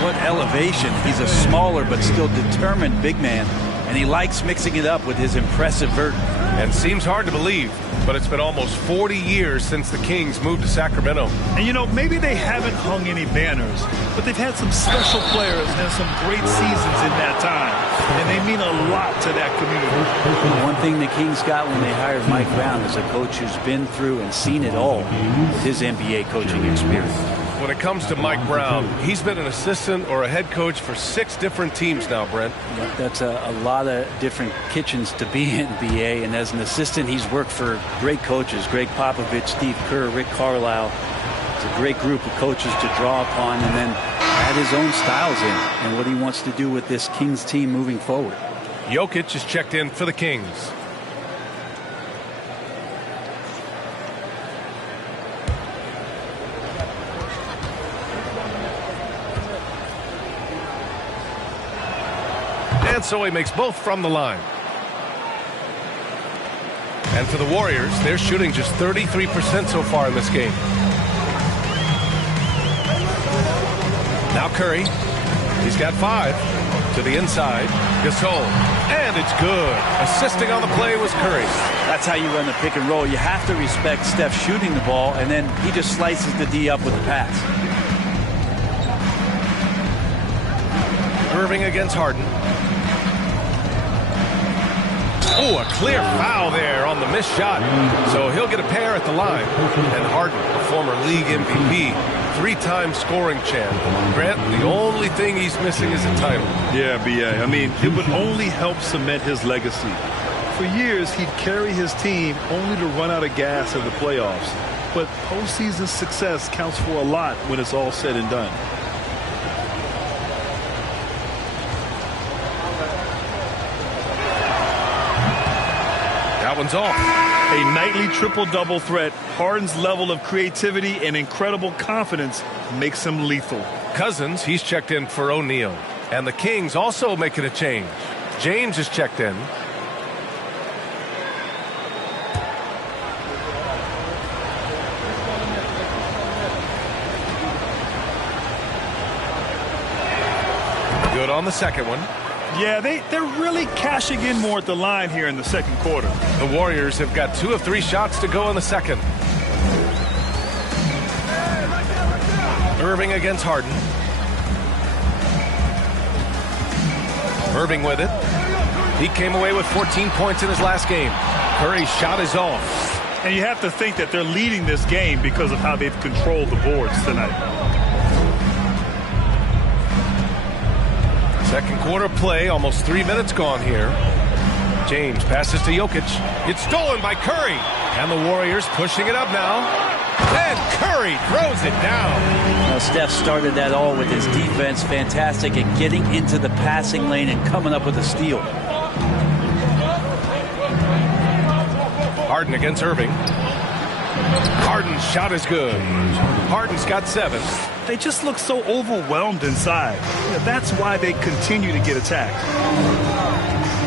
What elevation. He's a smaller but still determined big man, and he likes mixing it up with his impressive vert. And seems hard to believe, but it's been almost 40 years since the Kings moved to Sacramento. And, you know, maybe they haven't hung any banners, but they've had some special players and some great seasons in that time. And they mean a lot to that community. One thing the Kings got when they hired Mike Brown is a coach who's been through and seen it all with his NBA coaching experience. When it comes to Mike Brown, he's been an assistant or a head coach for 6 different teams now, Brent. That's a lot of different kitchens to be in, BA. And as an assistant, he's worked for great coaches, Greg Popovich, Steve Kerr, Rick Carlisle. It's a great group of coaches to draw upon and then add his own styles in and what he wants to do with this Kings team moving forward. Jokic is checked in for the Kings. And so he makes both from the line. And for the Warriors, they're shooting just 33% so far in this game. Now Curry. He's got 5 to the inside. Gasol. And it's good. Assisting on the play was Curry. That's how you run the pick and roll. You have to respect Steph shooting the ball, and then he just slices the D up with the pass. Irving against Harden. Oh, a clear foul there on the missed shot. So he'll get a pair at the line. And Harden, a former league MVP, 3-time scoring champ. Grant, the only thing he's missing is a title. Yeah, B.A. I mean, it would only help cement his legacy. For years, he'd carry his team only to run out of gas in the playoffs. But postseason success counts for a lot when it's all said and done. That one's off. A nightly triple-double threat. Harden's level of creativity and incredible confidence makes him lethal. Cousins, he's checked in for O'Neal. And the Kings also making a change. James is checked in. Good on the second one. Yeah, they're really cashing in more at the line here in the second quarter. The Warriors have got 2 of 3 shots to go in the second. Irving against Harden. Irving with it. He came away with 14 points in his last game. Curry's shot is off. And you have to think that they're leading this game because of how they've controlled the boards tonight. Second quarter play, almost 3 minutes gone here. James passes to Jokic. It's stolen by Curry. And the Warriors pushing it up now. And Curry throws it down. Now, Steph started that all with his defense. Fantastic at getting into the passing lane and coming up with a steal. Harden against Irving. Harden's shot is good. Harden's got 7. They just look so overwhelmed inside. Yeah, that's why they continue to get attacked.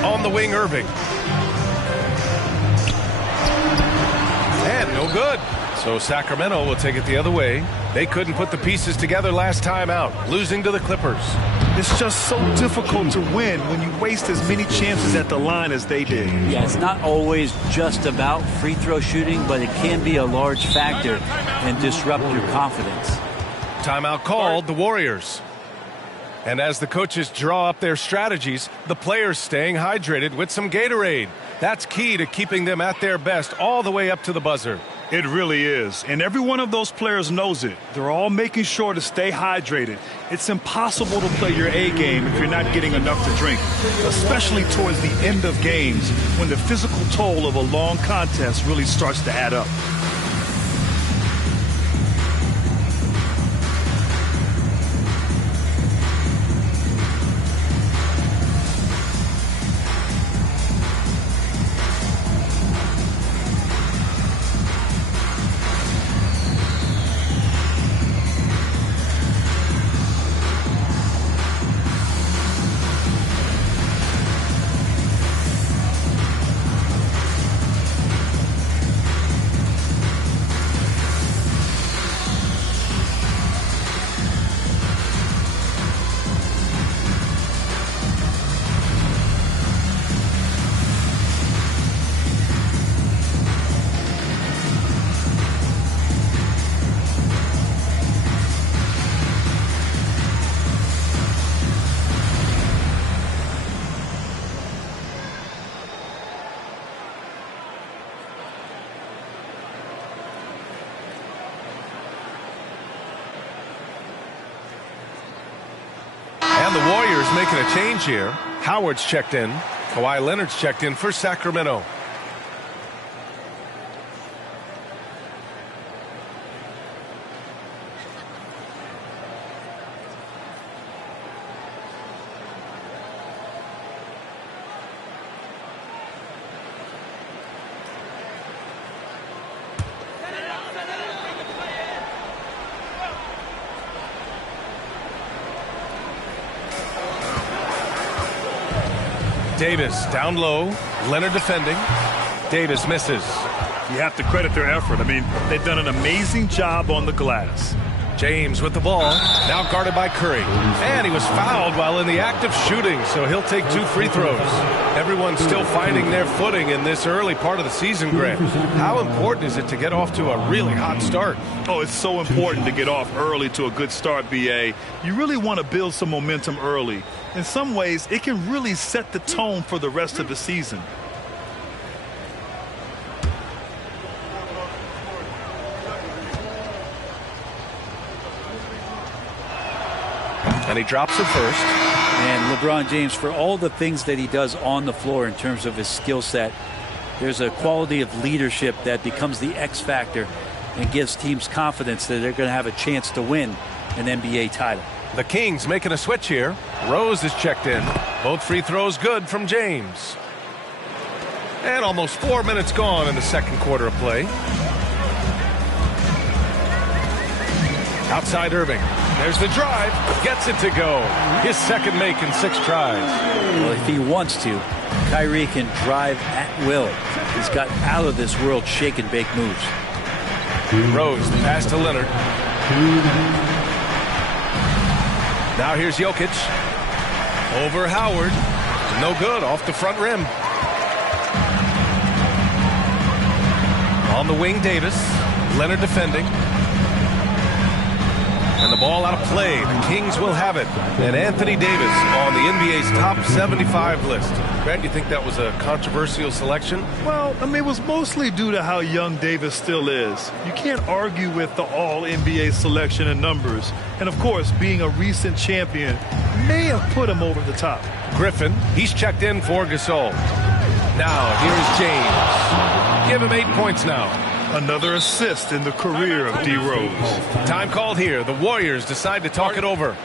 On the wing, Irving. And no good. So Sacramento will take it the other way. They couldn't put the pieces together last time out, losing to the Clippers. It's just so difficult to win when you waste as many chances at the line as they did. Yeah, it's not always just about free throw shooting, but it can be a large factor and disrupt your confidence. Timeout called, the Warriors. And as the coaches draw up their strategies, the players staying hydrated with some Gatorade. That's key to keeping them at their best all the way up to the buzzer. It really is. And every one of those players knows it. They're all making sure to stay hydrated. It's impossible to play your A game if you're not getting enough to drink, especially towards the end of games when the physical toll of a long contest really starts to add up. And the Warriors making a change here. Howard's checked in. Kawhi Leonard's checked in for Sacramento. Davis down low. Leonard defending. Davis misses. You have to credit their effort. I mean, they've done an amazing job on the glass. James with the ball. Now guarded by Curry. And he was fouled while in the act of shooting, so he'll take 2 free throws. Everyone's still finding their footing in this early part of the season, Grant. How important is it to get off to a really hot start? Oh, it's so important to get off early to a good start, B.A. You really want to build some momentum early. In some ways, it can really set the tone for the rest of the season. And he drops it first. And LeBron James, for all the things that he does on the floor in terms of his skill set, there's a quality of leadership that becomes the X factor and gives teams confidence that they're going to have a chance to win an NBA title. The Kings making a switch here. Rose is checked in. Both free throws good from James. And almost 4 minutes gone in the second quarter of play. Outside Irving. There's the drive. Gets it to go. His second make in 6 tries. Well, if he wants to, Kyrie can drive at will. He's got out of this world shake and bake moves. Rose, the pass to Leonard. Now here's Jokic. Over Howard. No good, off the front rim. On the wing, Davis. Leonard defending. And the ball out of play. The Kings will have it. And Anthony Davis on the NBA's top 75 list. Grant, you think that was a controversial selection? Well, I mean, it was mostly due to how young Davis still is. You can't argue with the all-NBA selection and numbers. And, of course, being a recent champion may have put him over the top. Griffin, he's checked in for Gasol. Now, here's James. Give him 8 points now. Another assist in the career of D. Rose. Time called here. The Warriors decide to talk it over.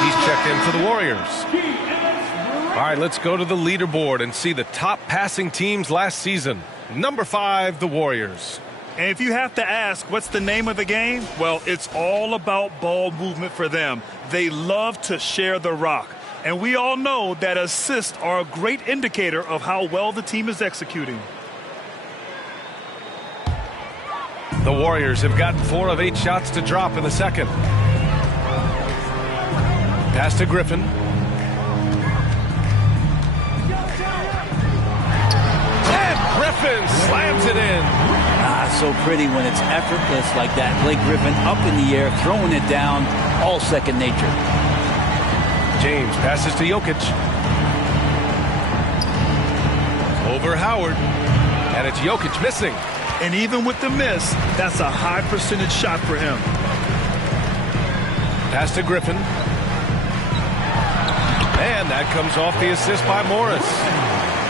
He's checked in for the Warriors. All right, let's go to the leaderboard and see the top passing teams last season. Number 5, the Warriors. And if you have to ask, what's the name of the game? Well, it's all about ball movement for them. They love to share the rock. And we all know that assists are a great indicator of how well the team is executing. The Warriors have gotten 4 of 8 shots to drop in the second. Pass to Griffin. And Griffin slams it in. So pretty when it's effortless like that. Blake Griffin up in the air, throwing it down, all second nature. James passes to Jokic. Over Howard. And it's Jokic missing. And even with the miss, that's a high percentage shot for him. Pass to Griffin. And that comes off the assist by Morris.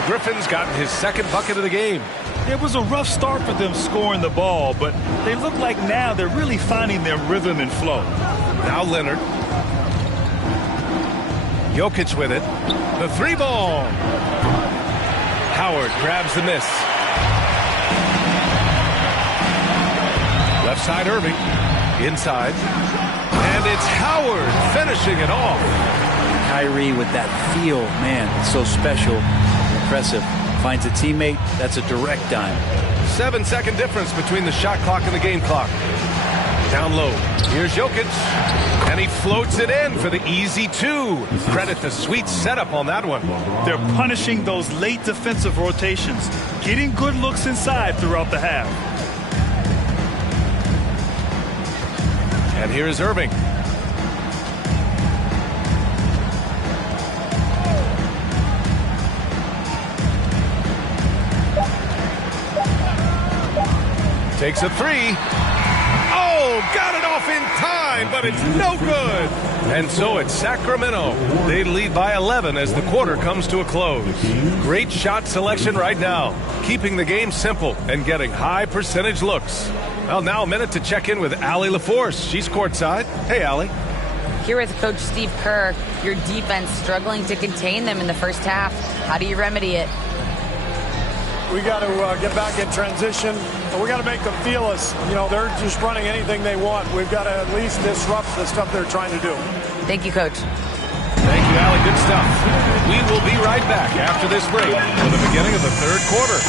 Griffin's gotten his second bucket of the game. It was a rough start for them scoring the ball, but they look like now they're really finding their rhythm and flow. Now Leonard. Jokic with it. The 3-ball. Howard grabs the miss. Left side Irving. Inside. And it's Howard finishing it off. Kyrie with that feel, man, it's so special, impressive. Finds a teammate, that's a direct dime. 7-second difference between the shot clock and the game clock. Down low, here's Jokic, and he floats it in for the easy 2. Credit the sweet setup on that one. They're punishing those late defensive rotations, getting good looks inside throughout the half. And here is Irving. Takes a 3. Oh, got it off in time, but it's no good. And so it's Sacramento. They lead by 11 as the quarter comes to a close. Great shot selection right now, keeping the game simple and getting high percentage looks. Well, now a minute to check in with Allie LaForce. She's courtside. Hey, Allie. Here with Coach Steve Kerr, your defense struggling to contain them in the first half. How do you remedy it? We got to get back in transition, and we got to make them feel us. You know, they're just running anything they want. We've got to at least disrupt the stuff they're trying to do. Thank you, Coach. Thank you. you, Allie. Good stuff. We will be right back after this break for the beginning of the third quarter.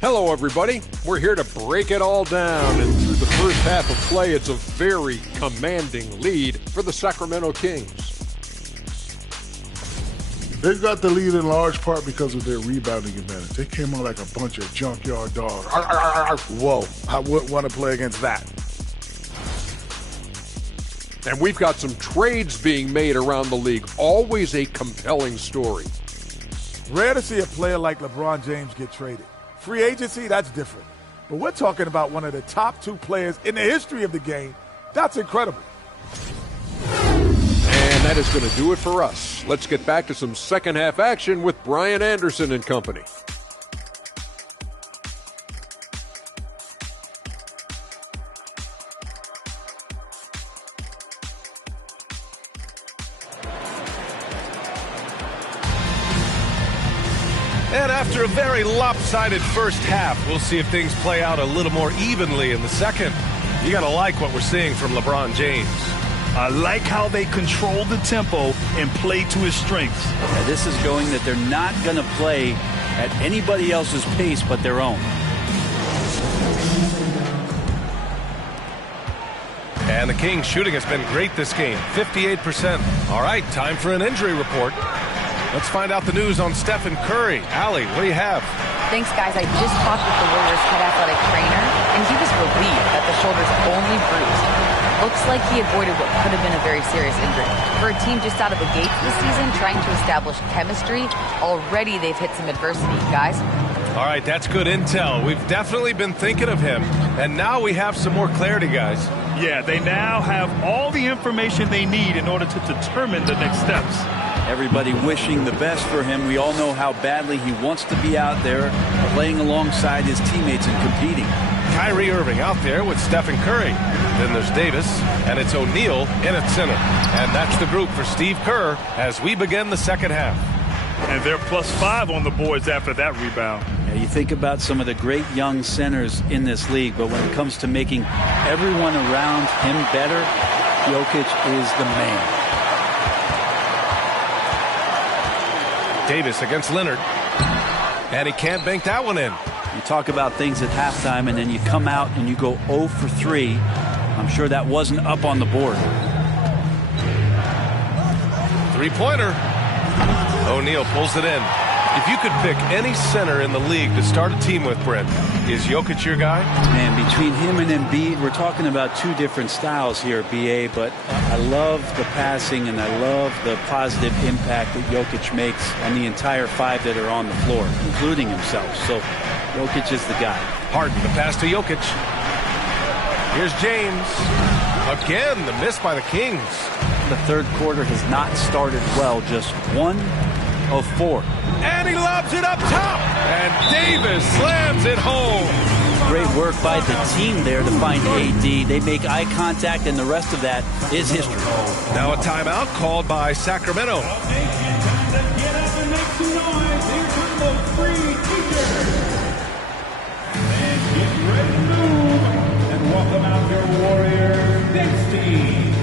Hello, everybody. We're here to break it all down, and through the first half of play, it's a very commanding lead for the Sacramento Kings. They've got the lead in large part because of their rebounding advantage. They came on like a bunch of junkyard dogs. Whoa, I wouldn't want to play against that. And we've got some trades being made around the league. Always a compelling story. Rare to see a player like LeBron James get traded. Free agency, that's different. But we're talking about one of the top two players in the history of the game. That's incredible. And that is going to do it for us. Let's get back to some second half action with Brian Anderson and company. And after a very lopsided first half, we'll see if things play out a little more evenly in the second. You got to like what we're seeing from LeBron James. I like how they control the tempo and play to his strengths. Yeah, this is going that they're not going to play at anybody else's pace but their own. And the Kings shooting has been great this game, 58%. All right, time for an injury report. Let's find out the news on Stephen Curry. Allie, what do you have? Thanks, guys. I just talked with the Warriors head athletic trainer, and he was relieved that the shoulder's only bruised. Looks like he avoided what could have been a very serious injury. For a team just out of the gates this season, trying to establish chemistry, already they've hit some adversity, guys. All right, that's good intel. We've definitely been thinking of him, and now we have some more clarity, guys. Yeah, they now have all the information they need in order to determine the next steps. Everybody wishing the best for him. We all know how badly he wants to be out there playing alongside his teammates and competing. Kyrie Irving out there with Stephen Curry. Then there's Davis, and it's O'Neal in at center. And that's the group for Steve Kerr as we begin the second half. And they're +5 on the boards after that rebound. Yeah, you think about some of the great young centers in this league, but when it comes to making everyone around him better, Jokic is the man. Davis against Leonard, and he can't bank that one in. You talk about things at halftime, and then you come out and you go 0 for 3. I'm sure that wasn't up on the board. Three-pointer. O'Neal pulls it in. If you could pick any center in the league to start a team with, Brent, is Jokic your guy? Man, between him and Embiid, we're talking about two different styles here, BA, but I love the passing and I love the positive impact that Jokic makes on the entire five that are on the floor, including himself. So Jokic is the guy. Harden, the pass to Jokic. Here's James. Again, the miss by the Kings. The third quarter has not started well, just 1 of 4. And he lobs it up top. And Davis slams it home. Great work by the team there to find AD. They make eye contact, and the rest of that is history. Now a timeout called by Sacramento. welcome out your Warriors Knicks team.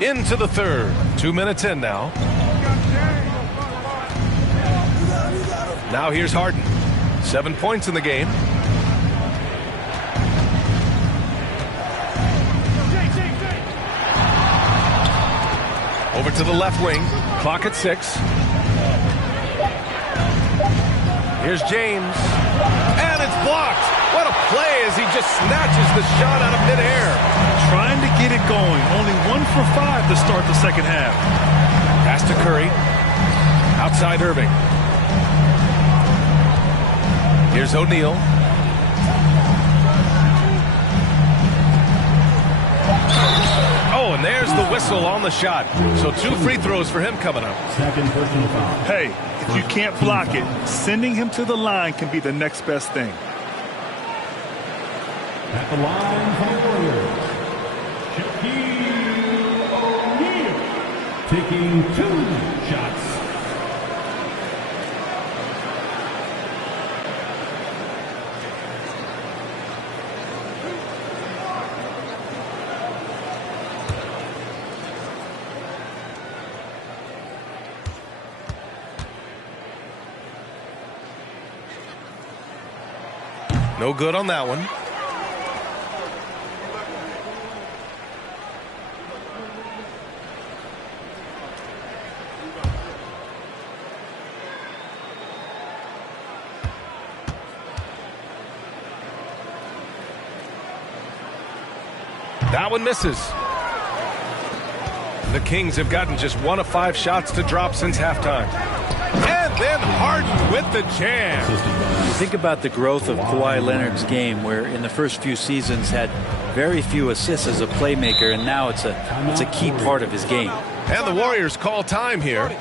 Into the third. 2 minutes in now. Now here's Harden. 7 points in the game. Over to the left wing. Clock at 6. Here's James. And it's blocked. What a play as he just snatches the shot out of midair. Trying to get it going. Only 1 for 5 to start the second half. Pass to Curry. Outside Irving. Here's O'Neal. Oh, and there's the whistle on the shot. So 2 free throws for him coming up. Second personal foul. Hey, if you can't block it, sending him to the line can be the next best thing. At the line for the Warriors, Shaquille O'Neal taking 2 shots. No good on that one. That one misses. The Kings have gotten just 1 of 5 shots to drop since halftime. And then Harden with the jam. You think about the growth of Kawhi Leonard's game, where in the first few seasons had very few assists as a playmaker, and now it's a key part of his game. And the Warriors call time here.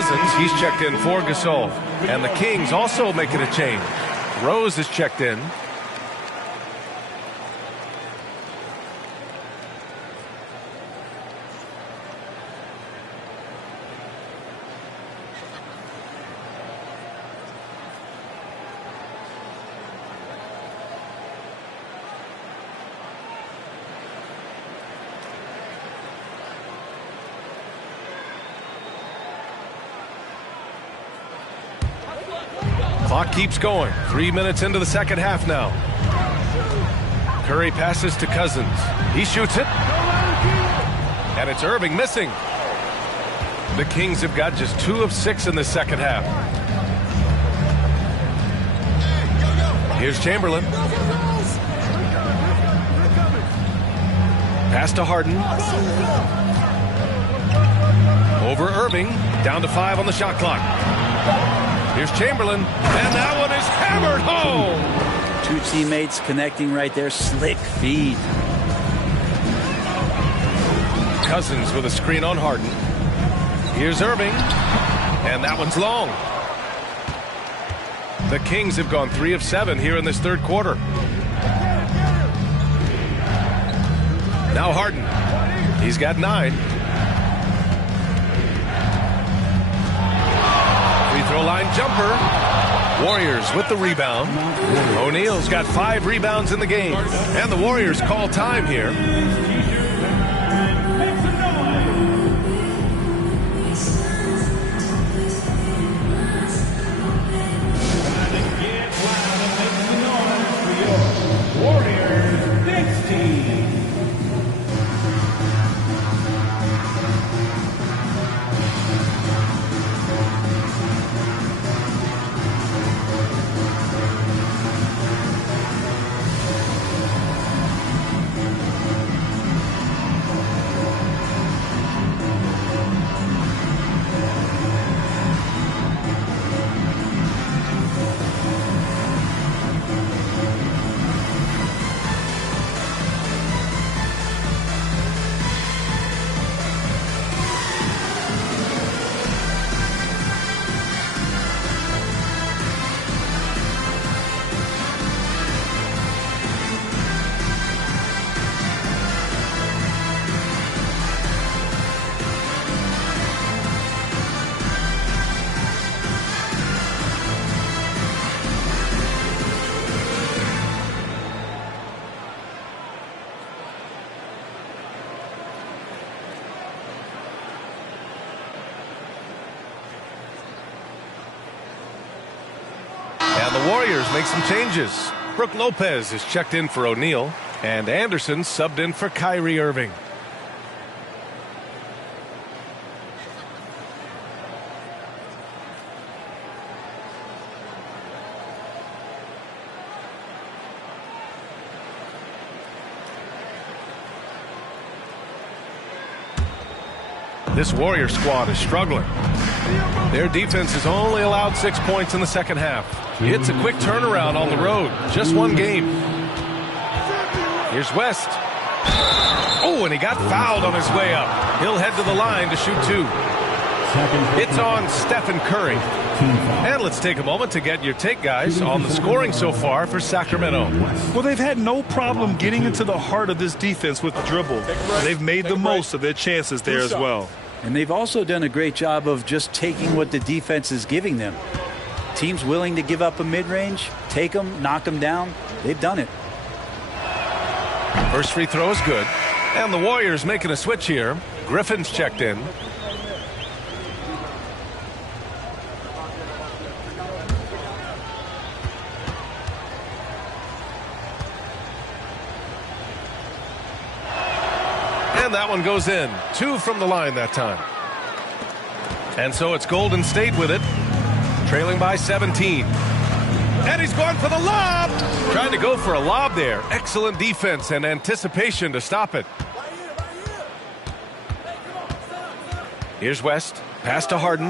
Cousins, he's checked in for Gasol. And the Kings also making a change. Rose is checked in. Clock keeps going. 3 minutes into the second half now. Curry passes to Cousins. He shoots it. And it's Irving missing. The Kings have got just 2 of 6 in the second half. Here's Chamberlain. Pass to Harden. Over Irving. Down to 5 on the shot clock. Here's Chamberlain, and that one is hammered home. 2 teammates connecting right there. Slick feed. Cousins with a screen on Harden. Here's Irving, and that one's long. The Kings have gone 3 of 7 here in this third quarter. Now Harden. He's got 9. Throw line jumper. Warriors with the rebound. O'Neal's got 5 rebounds in the game. And the Warriors call time here. Warriors, next team. The Warriors make some changes. Brook Lopez is checked in for O'Neal, and Anderson subbed in for Kyrie Irving. This Warrior squad is struggling. Their defense has only allowed 6 points in the second half. It's a quick turnaround on the road. Just 1 game. Here's West. Oh, and he got fouled on his way up. He'll head to the line to shoot 2. It's on Stephen Curry. And let's take a moment to get your take, guys, on the scoring so far for Sacramento. Well, they've had no problem getting into the heart of this defense with the dribble. They've made the most of their chances there as well. And they've also done a great job of just taking what the defense is giving them. Teams willing to give up a mid-range, take them, knock them down. They've done it. First free throw is good. And the Warriors making a switch here. Griffin's checked in. And that one goes in. 2 from the line that time. And so it's Golden State with it, trailing by 17. And he's going for the lob. Trying to go for a lob there. Excellent defense and anticipation to stop it. Here's West. Pass to Harden.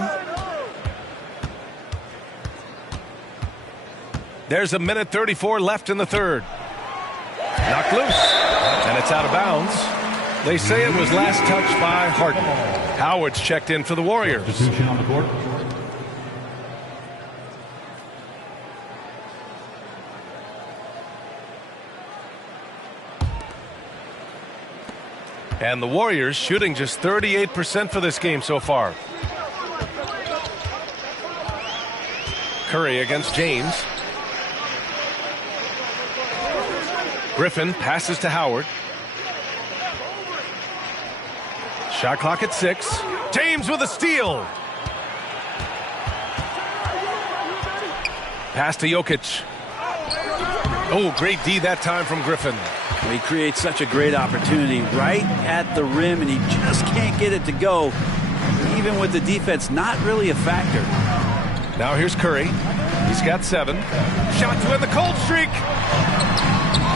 There's a minute 34 left in the third. Knocked loose. And it's out of bounds. They say it was last touched by Harden. Howard's checked in for the Warriors. Substitution on the court. And the Warriors shooting just 38% for this game so far. Curry against James. Griffin passes to Howard. Shot clock at 6. James with a steal. Pass to Jokic. Oh, great D that time from Griffin. He creates such a great opportunity right at the rim, and he just can't get it to go, even with the defense not really a factor. Now here's Curry. He's got 7. Shot to end the cold streak.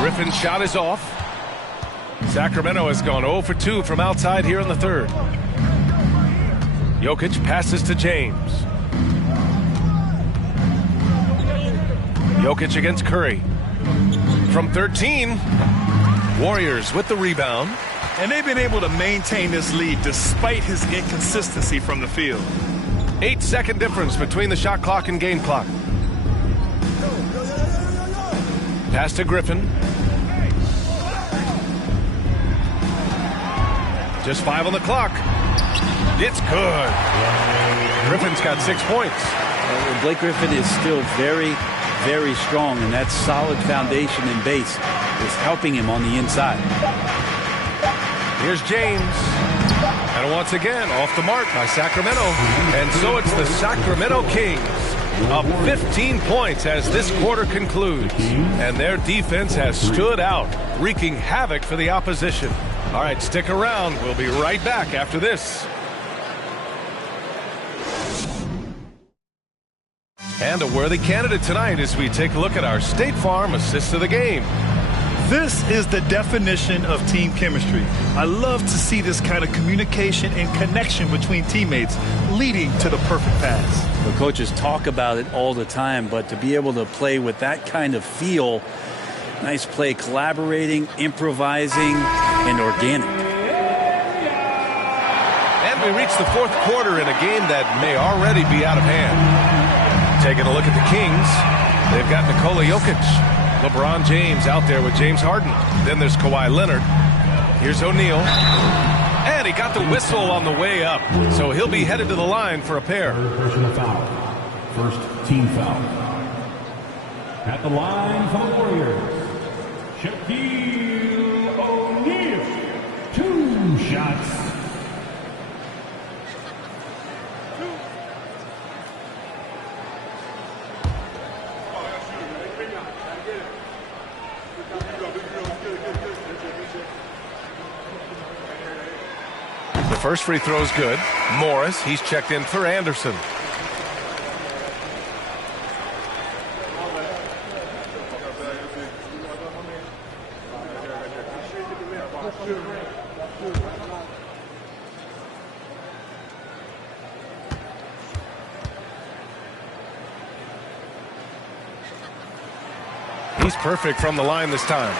Griffin's shot is off. Sacramento has gone 0 for 2 from outside here in the third. Jokic passes to James. Jokic against Curry. From 13, Warriors with the rebound. And they've been able to maintain this lead despite his inconsistency from the field. 8-second difference between the shot clock and game clock. Pass to Griffin. Just 5 on the clock. It's good. Griffin's got 6 points. Blake Griffin is still very, very strong, and that solid foundation in base is helping him on the inside. Here's James. And once again, off the mark by Sacramento. And so it's the Sacramento Kings up 15 points as this quarter concludes. And their defense has stood out, wreaking havoc for the opposition. All right, stick around. We'll be right back after this. And a worthy candidate tonight as we take a look at our State Farm assist of the game. This is the definition of team chemistry. I love to see this kind of communication and connection between teammates leading to the perfect pass. The coaches talk about it all the time, but to be able to play with that kind of feel, nice play, collaborating, improvising, and organic. And we reach the fourth quarter in a game that may already be out of hand. Taking a look at the Kings, they've got Nikola Jokic. LeBron James out there with James Harden. Then there's Kawhi Leonard. Here's O'Neal. And he got the whistle on the way up. So he'll be headed to the line for a pair. Personal foul. First team foul. At the line for the Warriors, Shaquille O'Neal. 2 shots. The first free throw is good. Morris, he's checked in for Anderson. He's perfect from the line this time.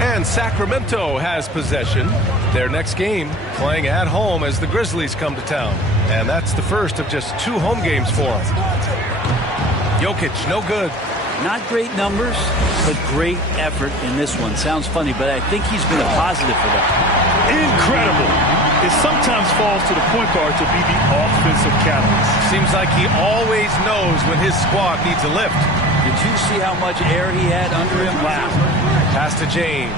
And Sacramento has possession. Their next game playing at home as the Grizzlies come to town. And that's the first of just 2 home games for them. Jokic, no good. Not great numbers, but great effort in this one. Sounds funny, but I think he's been a positive for them. Incredible. It sometimes falls to the point guard to be the offensive catalyst. Seems like he always knows when his squad needs a lift. Did you see how much air he had under him? Wow. Pass to James.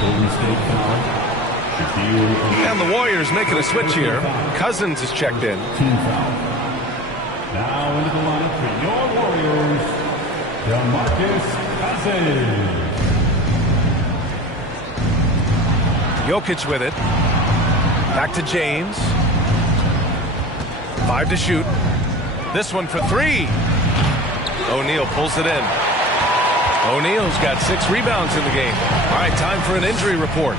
Golden State foul. And the Warriors making a switch here. Cousins is checked in. Team foul. Now into the lineup for your Warriors, DeMarcus Cousins. Jokic with it. Back to James. 5 to shoot. This one for 3. O'Neal pulls it in. O'Neal's got 6 rebounds in the game. All right, time for an injury report.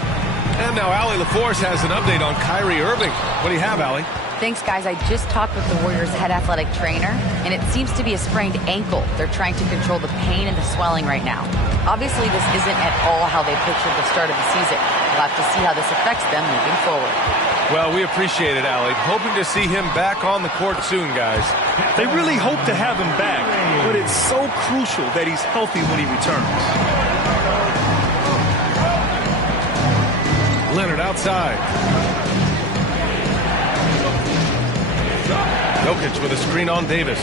And now Allie LaForce has an update on Kyrie Irving. What do you have, Allie? Thanks, guys. I just talked with the Warriors' head athletic trainer, and it seems to be a sprained ankle. They're trying to control the pain and the swelling right now. Obviously, this isn't at all how they pictured the start of the season. We'll have to see how this affects them moving forward. Well, we appreciate it, Allie. Hoping to see him back on the court soon, guys. They really hope to have him back, but it's so crucial that he's healthy when he returns. Leonard outside. Jokic with a screen on Davis.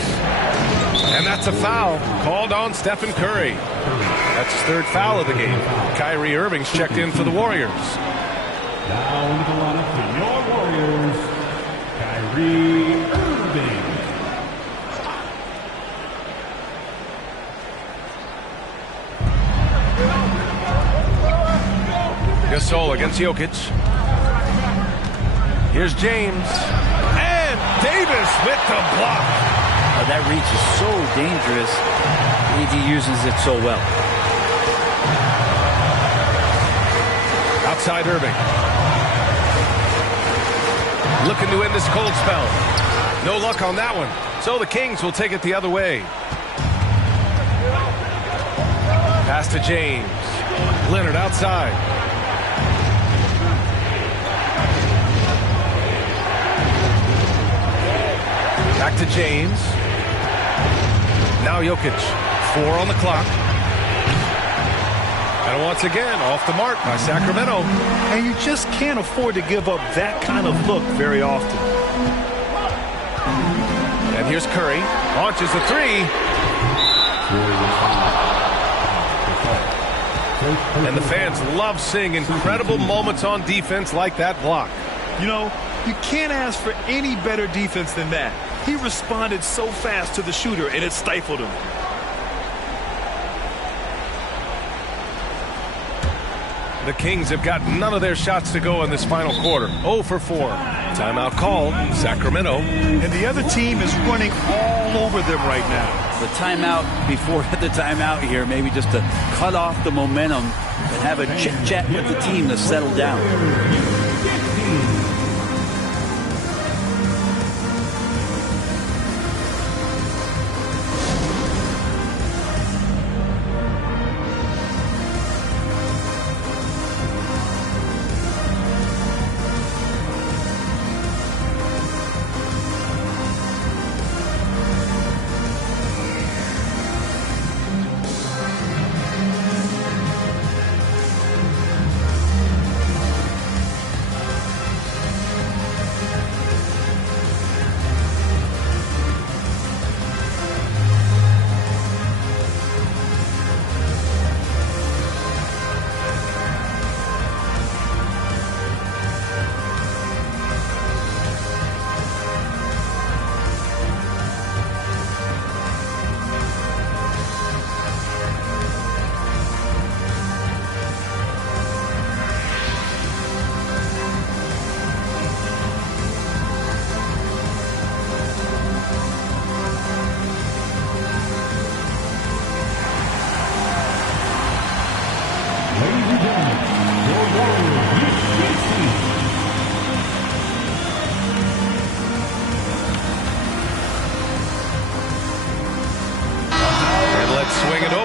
And that's a foul called on Stephen Curry. That's his third foul of the game. Kyrie Irving's checked in for the Warriors. Now into the lineup for your Warriors, Kyrie Irving. Gasol against Jokic. Here's James. And Davis with the block. Oh, that reach is so dangerous. AD uses it so well. Outside Irving. Looking to end this cold spell. No luck on that one. So the Kings will take it the other way. Pass to James. Leonard outside. Back to James. Now Jokic. 4 on the clock. And once again, off the mark by Sacramento. And you just can't afford to give up that kind of look very often. And here's Curry. Launches the 3. And the fans love seeing incredible moments on defense like that block. You know, you can't ask for any better defense than that. He responded so fast to the shooter, and it stifled him. The Kings have got none of their shots to go in this final quarter. 0 for 4. Timeout called. Sacramento. And the other team is running all over them right now. The timeout before the timeout here, maybe just to cut off the momentum and have a chit-chat with the team to settle down.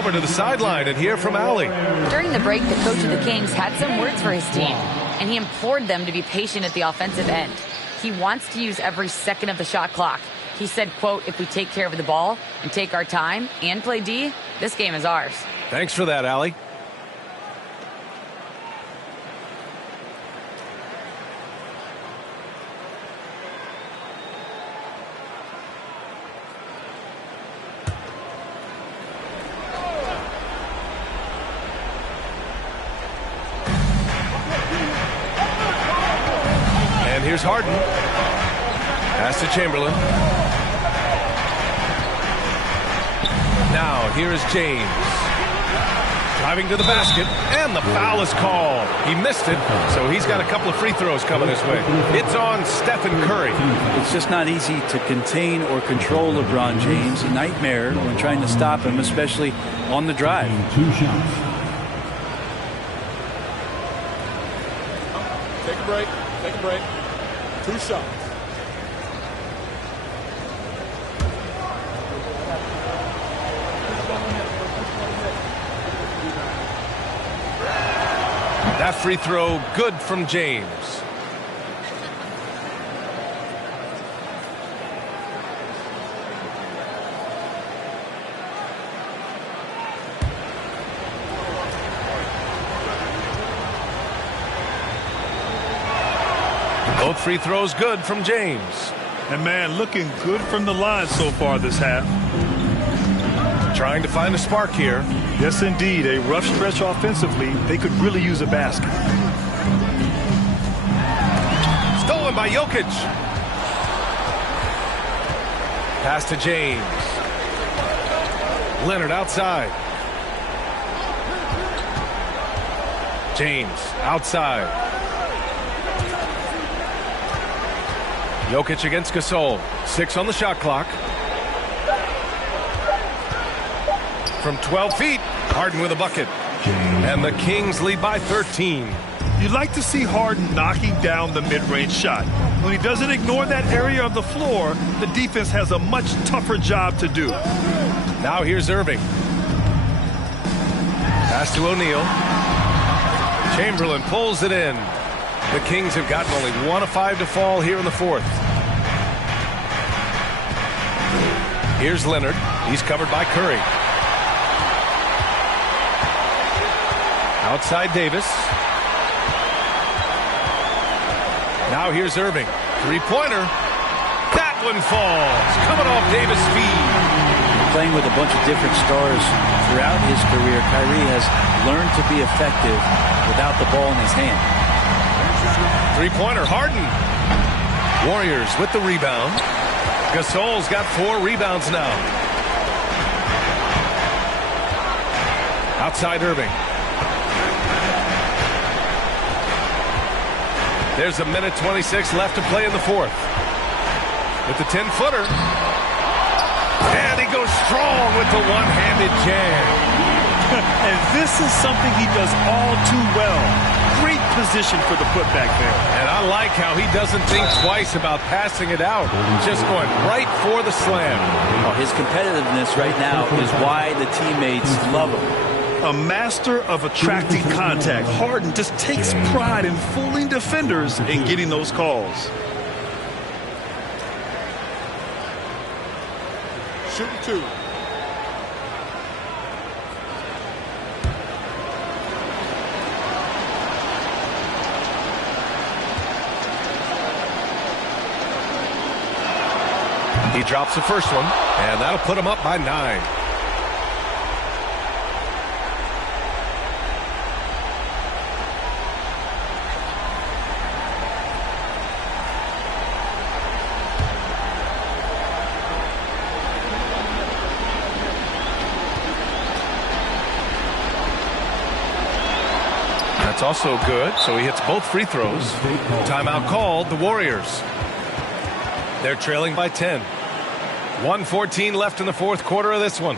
To the sideline and hear from Allie. During the break, the coach of the Kings had some words for his team, and he implored them to be patient at the offensive end. He wants to use every second of the shot clock. He said, quote, if we take care of the ball and take our time and play D, this game is ours. Thanks for that, Allie. Here's Harden. Pass to Chamberlain. Now here is James. Driving to the basket, and the foul is called. He missed it, so he's got a couple of free throws coming his way. It's on Stephen Curry. It's just not easy to contain or control LeBron James. A nightmare when trying to stop him, especially on the drive. 2 shots. Take a break. Take a break. 2 shots. That free throw good from James. Both free throws good from James. And man, looking good from the line so far this half. Trying to find a spark here. Yes, indeed. A rough stretch offensively. They could really use a basket. Stolen by Jokic. Pass to James. Leonard outside. James outside. Jokic against Gasol. 6 on the shot clock. From 12 feet, Harden with a bucket. And the Kings lead by 13. You'd like to see Harden knocking down the mid-range shot. When he doesn't ignore that area of the floor, the defense has a much tougher job to do. Now here's Irving. Pass to O'Neal. Chamberlain pulls it in. The Kings have gotten only 1 of 5 to fall here in the fourth. Here's Leonard. He's covered by Curry. Outside Davis. Now here's Irving. Three-pointer. That one falls. Coming off Davis' feet. Playing with a bunch of different stars throughout his career, Kyrie has learned to be effective without the ball in his hand. Three-pointer, Harden. Warriors with the rebound. Gasol's got 4 rebounds now. Outside Irving. There's 1:26 left to play in the fourth. With the 10-footer. And he goes strong with the one-handed jam. And this is something he does all too well. Great position for the putback there. And I like how he doesn't think twice about passing it out. Just going right for the slam. Oh, his competitiveness right now is why the teammates love him. A master of attracting contact. Harden just takes pride in fooling defenders and getting those calls. Shooting 2. He drops the first one, and that'll put him up by 9. That's also good, so he hits both free throws. Timeout called, the Warriors. They're trailing by 10. 1:14 left in the fourth quarter of this one.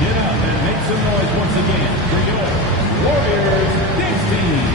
Get up and make some noise once again for your Warriors Kings team.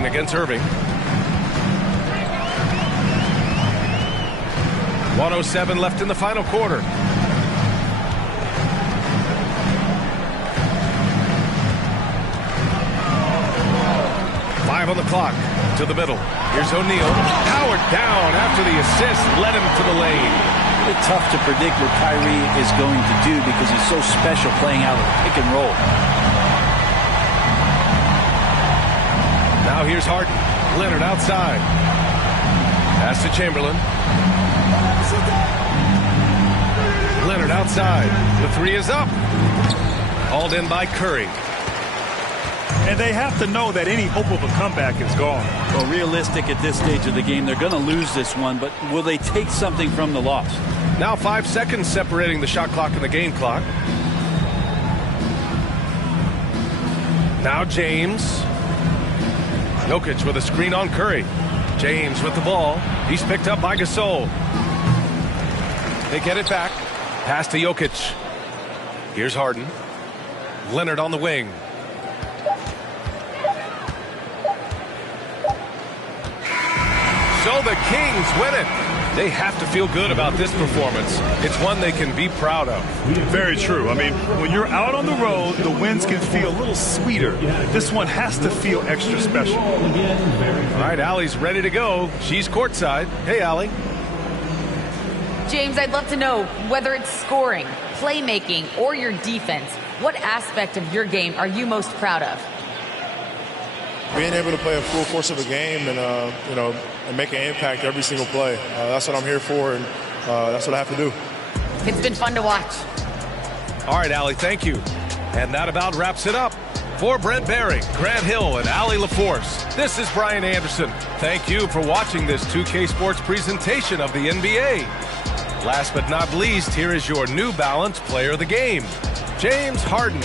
Harden against Irving. 1:07 left in the final quarter. Five on the clock. To the middle. Here's O'Neal. Howard down after the assist. Led him to the lane. It's tough to predict what Kyrie is going to do because he's so special playing out of the pick and roll. Now here's Harden. Leonard outside. Pass to Chamberlain. Leonard outside. The three is up. Hauled in by Curry. And they have to know that any hope of a comeback is gone. Well, realistic at this stage of the game, they're going to lose this one, but will they take something from the loss? Now 5 seconds separating the shot clock and the game clock. Now James. Jokic with a screen on Curry. James with the ball. He's picked up by Gasol. They get it back. Pass to Jokic. Here's Harden. Leonard on the wing. So the Kings win it. They have to feel good about this performance. It's one they can be proud of. Very true. I mean, when you're out on the road, the wins can feel a little sweeter. This one has to feel extra special. All right, Allie's ready to go. She's courtside. Hey, Allie. James, I'd love to know whether it's scoring, playmaking, or your defense. What aspect of your game are you most proud of? Being able to play a full course of a game and, and make an impact every single play. That's what I'm here for, and that's what I have to do. It's been fun to watch. All right, Allie, thank you. And that about wraps it up. For Brent Barry, Grant Hill, and Allie LaForce, this is Brian Anderson. Thank you for watching this 2K Sports presentation of the NBA. Last but not least, here is your New Balance Player of the Game, James Harden.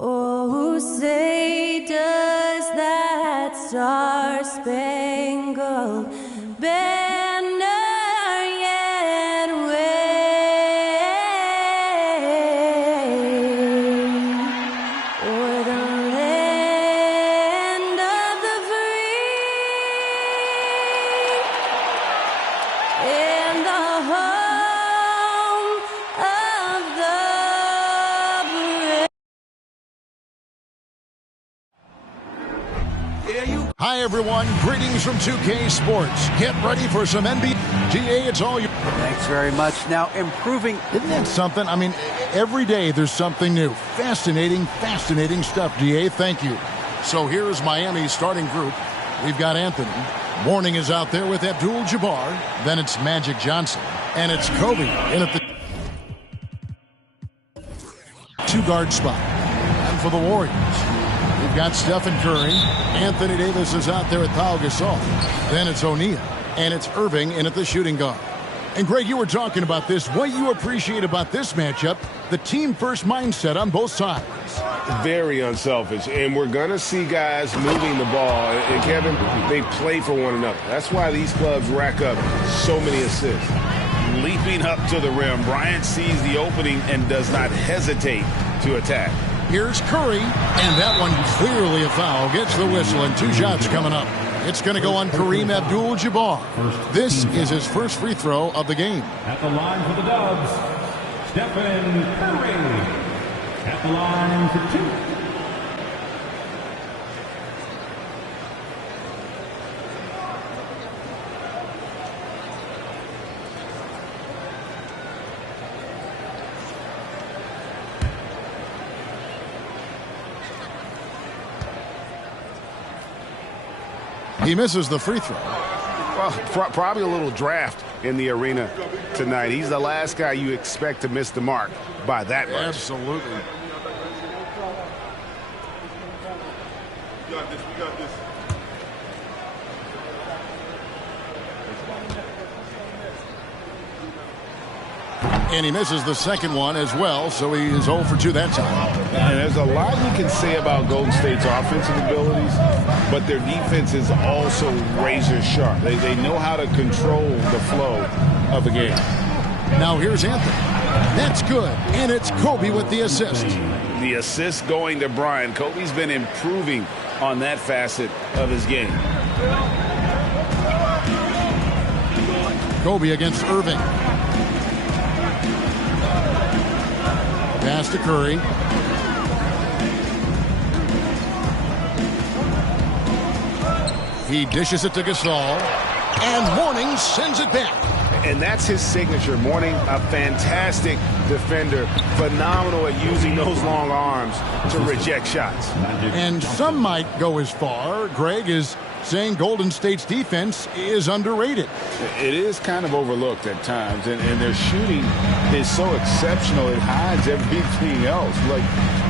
Oh, say does that star-spangled banner yet wave o'er the land of the free and the home of the brave. Hi, everyone. Greetings from 2K Sports. Get ready for some NBA. GA, it's all you. Thanks very much. Now, improving. Isn't that something? I mean, every day there's something new. Fascinating stuff, GA. Thank you. So here's Miami's starting group. We've got Anthony. Mourning is out there with Abdul-Jabbar. Then it's Magic Johnson. And it's Kobe in at the two-guard spot. And for the Warriors, we've got Stephen Curry. Anthony Davis is out there at Pau Gasol. Then it's O'Neal. And it's Irving in at the shooting guard. And Greg, you were talking about this. What you appreciate about this matchup, the team-first mindset on both sides. Very unselfish. And we're going to see guys moving the ball. And Kevin, they play for one another. That's why these clubs rack up so many assists. Leaping up to the rim, Bryant sees the opening and does not hesitate to attack. Here's Curry, and that one clearly a foul. Gets the whistle, and 2 shots coming up. It's going to go on Kareem Abdul-Jabbar. This is his first free throw of the game. At the line for the Dubs, Stephen Curry. At the line for 2. He misses the free throw. Well, probably a little draft in the arena tonight. He's the last guy you expect to miss the mark by that much. Absolutely. We got this. And he misses the second one as well, so he is 0 for 2 that time. And there's a lot you can say about Golden State's offensive abilities, but their defense is also razor sharp. They know how to control the flow of the game. Now here's Anthony. That's good. And it's Kobe with the assist. The assist going to Bryant. Kobe's been improving on that facet of his game. Kobe against Irving. Pass to Curry. He dishes it to Gasol. And Mourning sends it back. And that's his signature. Mourning, a fantastic defender. Phenomenal at using those long arms to reject shots. And some might go as far, Greg, as saying Golden State's defense is underrated. It is kind of overlooked at times, and their shooting is so exceptional it hides everything else, like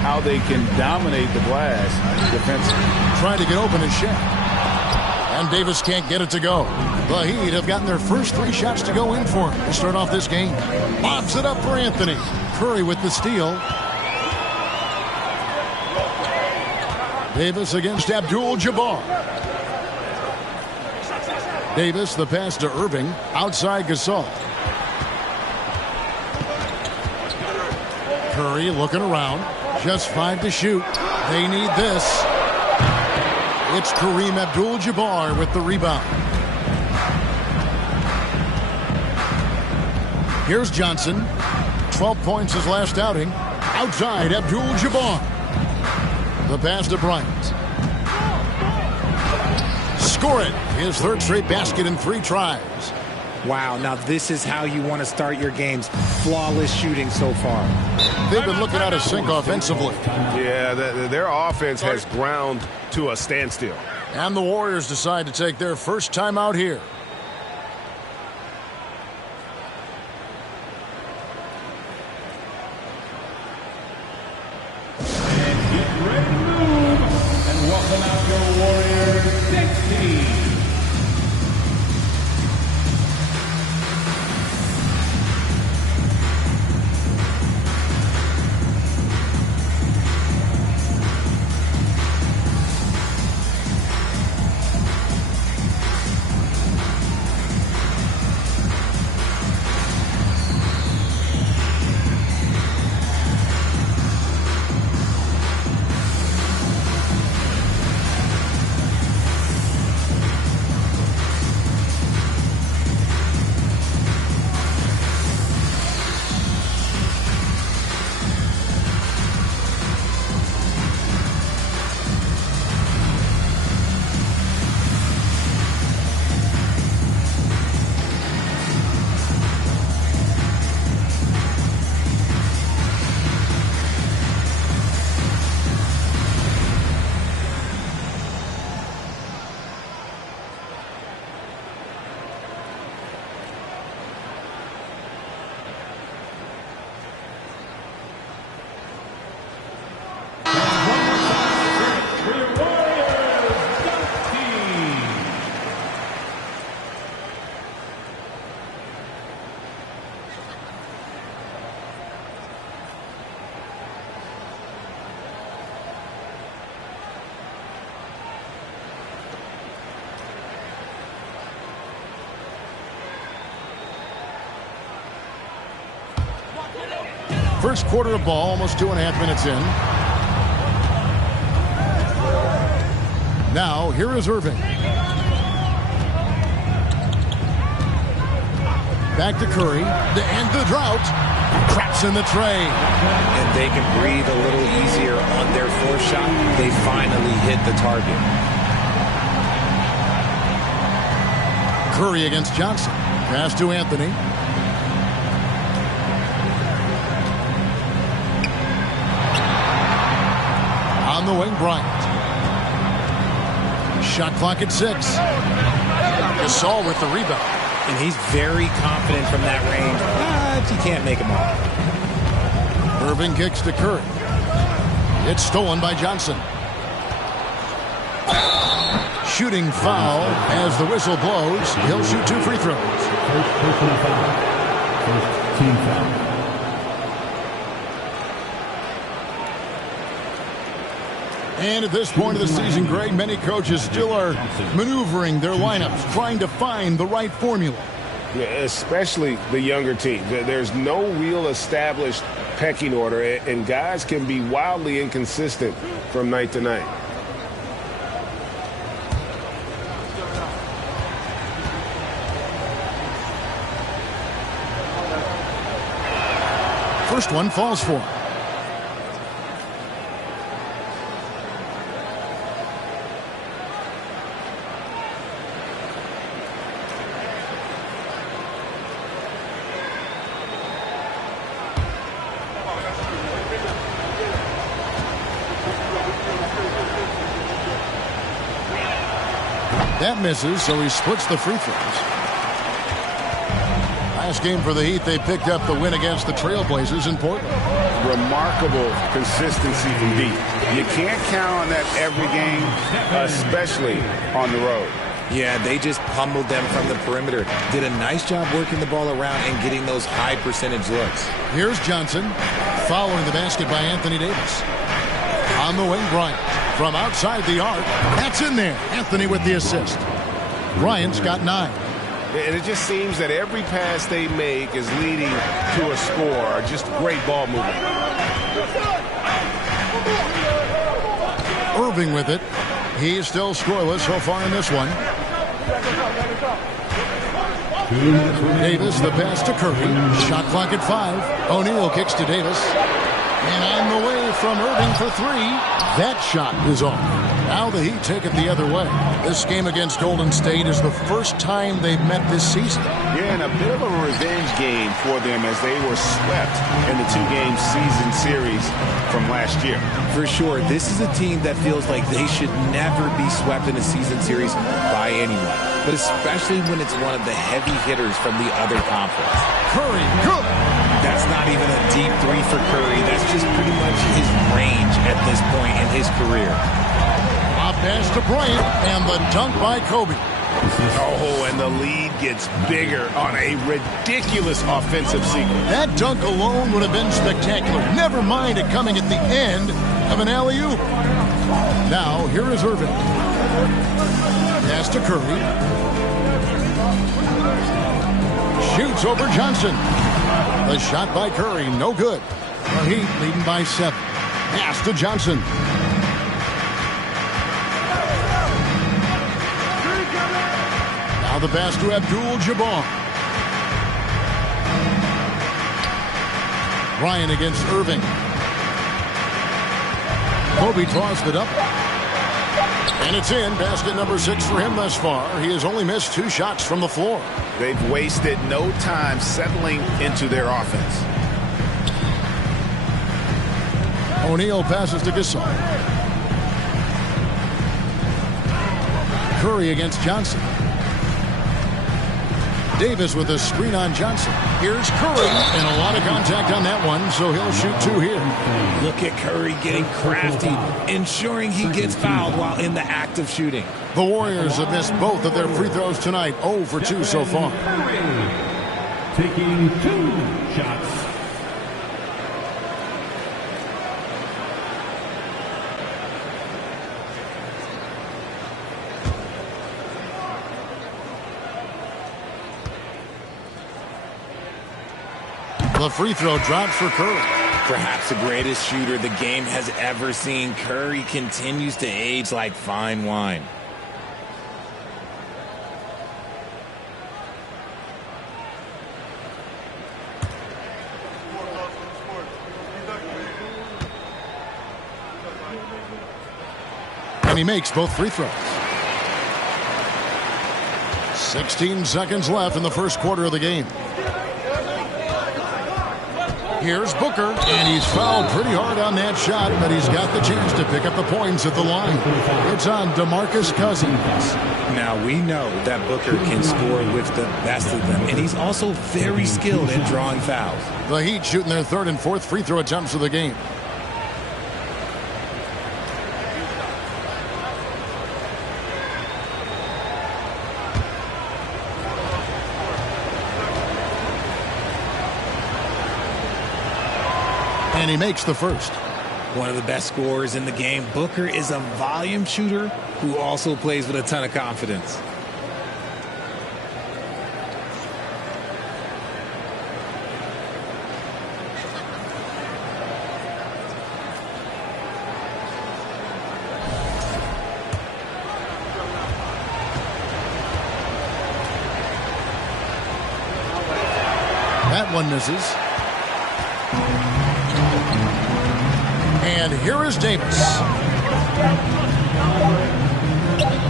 how they can dominate the glass defensively. Trying to get open and shot. And Davis can't get it to go. The Heat have gotten their first 3 shots to go in for him to start off this game. Lobs it up for Anthony. Curry with the steal. Davis against Abdul-Jabbar. Davis, the pass to Irving, outside Gasol. Curry looking around, just 5 to shoot. They need this. It's Kareem Abdul-Jabbar with the rebound. Here's Johnson. 12 points his last outing. Outside Abdul-Jabbar. The pass to Bryant. Score it. His 3rd straight basket in 3 tries. Wow, now this is how you want to start your games. Flawless shooting so far. They've been looking out of sync offensively. Yeah, their offense has ground to a standstill. And the Warriors decide to take their first time out here. And welcome out your Warriors 16. First quarter of ball, almost 2.5 minutes in. Now, here is Irving. Back to Curry. To end the drought. Traps in the tray. And they can breathe a little easier on their fourth shot. They finally hit the target. Curry against Johnson. Pass to Anthony. On the wing, Bryant. Shot clock at 6. Gasol with the rebound. And he's very confident from that range, but he can't make them all. Irving kicks to Curry. It's stolen by Johnson. Shooting foul as the whistle blows. He'll shoot 2 free throws. First personal foul. First team foul. And at this point of the season, Greg, many coaches still are maneuvering their lineups, trying to find the right formula. Yeah, especially the younger teams. There's no real established pecking order, and guys can be wildly inconsistent from night to night. First one falls for him. That misses, so he splits the free throws. Last game for the Heat, they picked up the win against the Trailblazers in Portland. Remarkable consistency from deep. You can't count on that every game, especially on the road. Yeah, they just pummeled them from the perimeter. Did a nice job working the ball around and getting those high percentage looks. Here's Johnson, following the basket by Anthony Davis. On the wing, Bryant. From outside the arc, that's in there. Anthony with the assist. Bryant's got 9. And it just seems that every pass they make is leading to a score. Just great ball movement. Irving with it. He's still scoreless so far in this one. Davis, the pass to Curry. Shot clock at 5. O'Neal kicks to Davis. And on the way from Irving for 3. That shot is off. Now the Heat take it the other way. This game against Golden State is the first time they've met this season. Yeah, and a bit of a revenge game for them as they were swept in the 2-game season series from last year. For sure, this is a team that feels like they should never be swept in a season series by anyone, but especially when it's one of the heavy hitters from the other conference. Curry, good. That's not even a deep 3 for Curry. That's just pretty much his range at this point in his career. A pass to Bryant, and the dunk by Kobe. Oh, and the lead gets bigger on a ridiculous offensive sequence. That dunk alone would have been spectacular. Never mind it coming at the end of an alley-oop. Now, here is Irving. Pass to Curry. Shoots over Johnson. The shot by Curry, no good. The Heat leading by 7. Pass to Johnson. Now the pass to Abdul-Jabbar. Bryant against Irving. Kobe tossed it up. And it's in. Basket number 6 for him thus far. He has only missed 2 shots from the floor. They've wasted no time settling into their offense. O'Neal passes to Gasol. Curry against Johnson. Davis with a screen on Johnson. Here's Curry, and a lot of contact on that one, so he'll shoot 2 here. Look at Curry getting crafty, ensuring he gets fouled while in the act of shooting. The Warriors have missed both of their free throws tonight, 0 for 2 so far. Taking 2 shots. The free throw drops for Curry. Perhaps the greatest shooter the game has ever seen, Curry continues to age like fine wine. And he makes both free throws. 16 seconds left in the first quarter of the game. Here's Booker, and he's fouled pretty hard on that shot, but he's got the chance to pick up the points at the line. It's on DeMarcus Cousins. Now, we know that Booker can score with the best of them, and he's also very skilled at drawing fouls. The Heat shooting their third and fourth free throw attempts of the game. And he makes the first. One of the best scorers in the game. Booker is a volume shooter who also plays with a ton of confidence. That one misses. And here is Davis.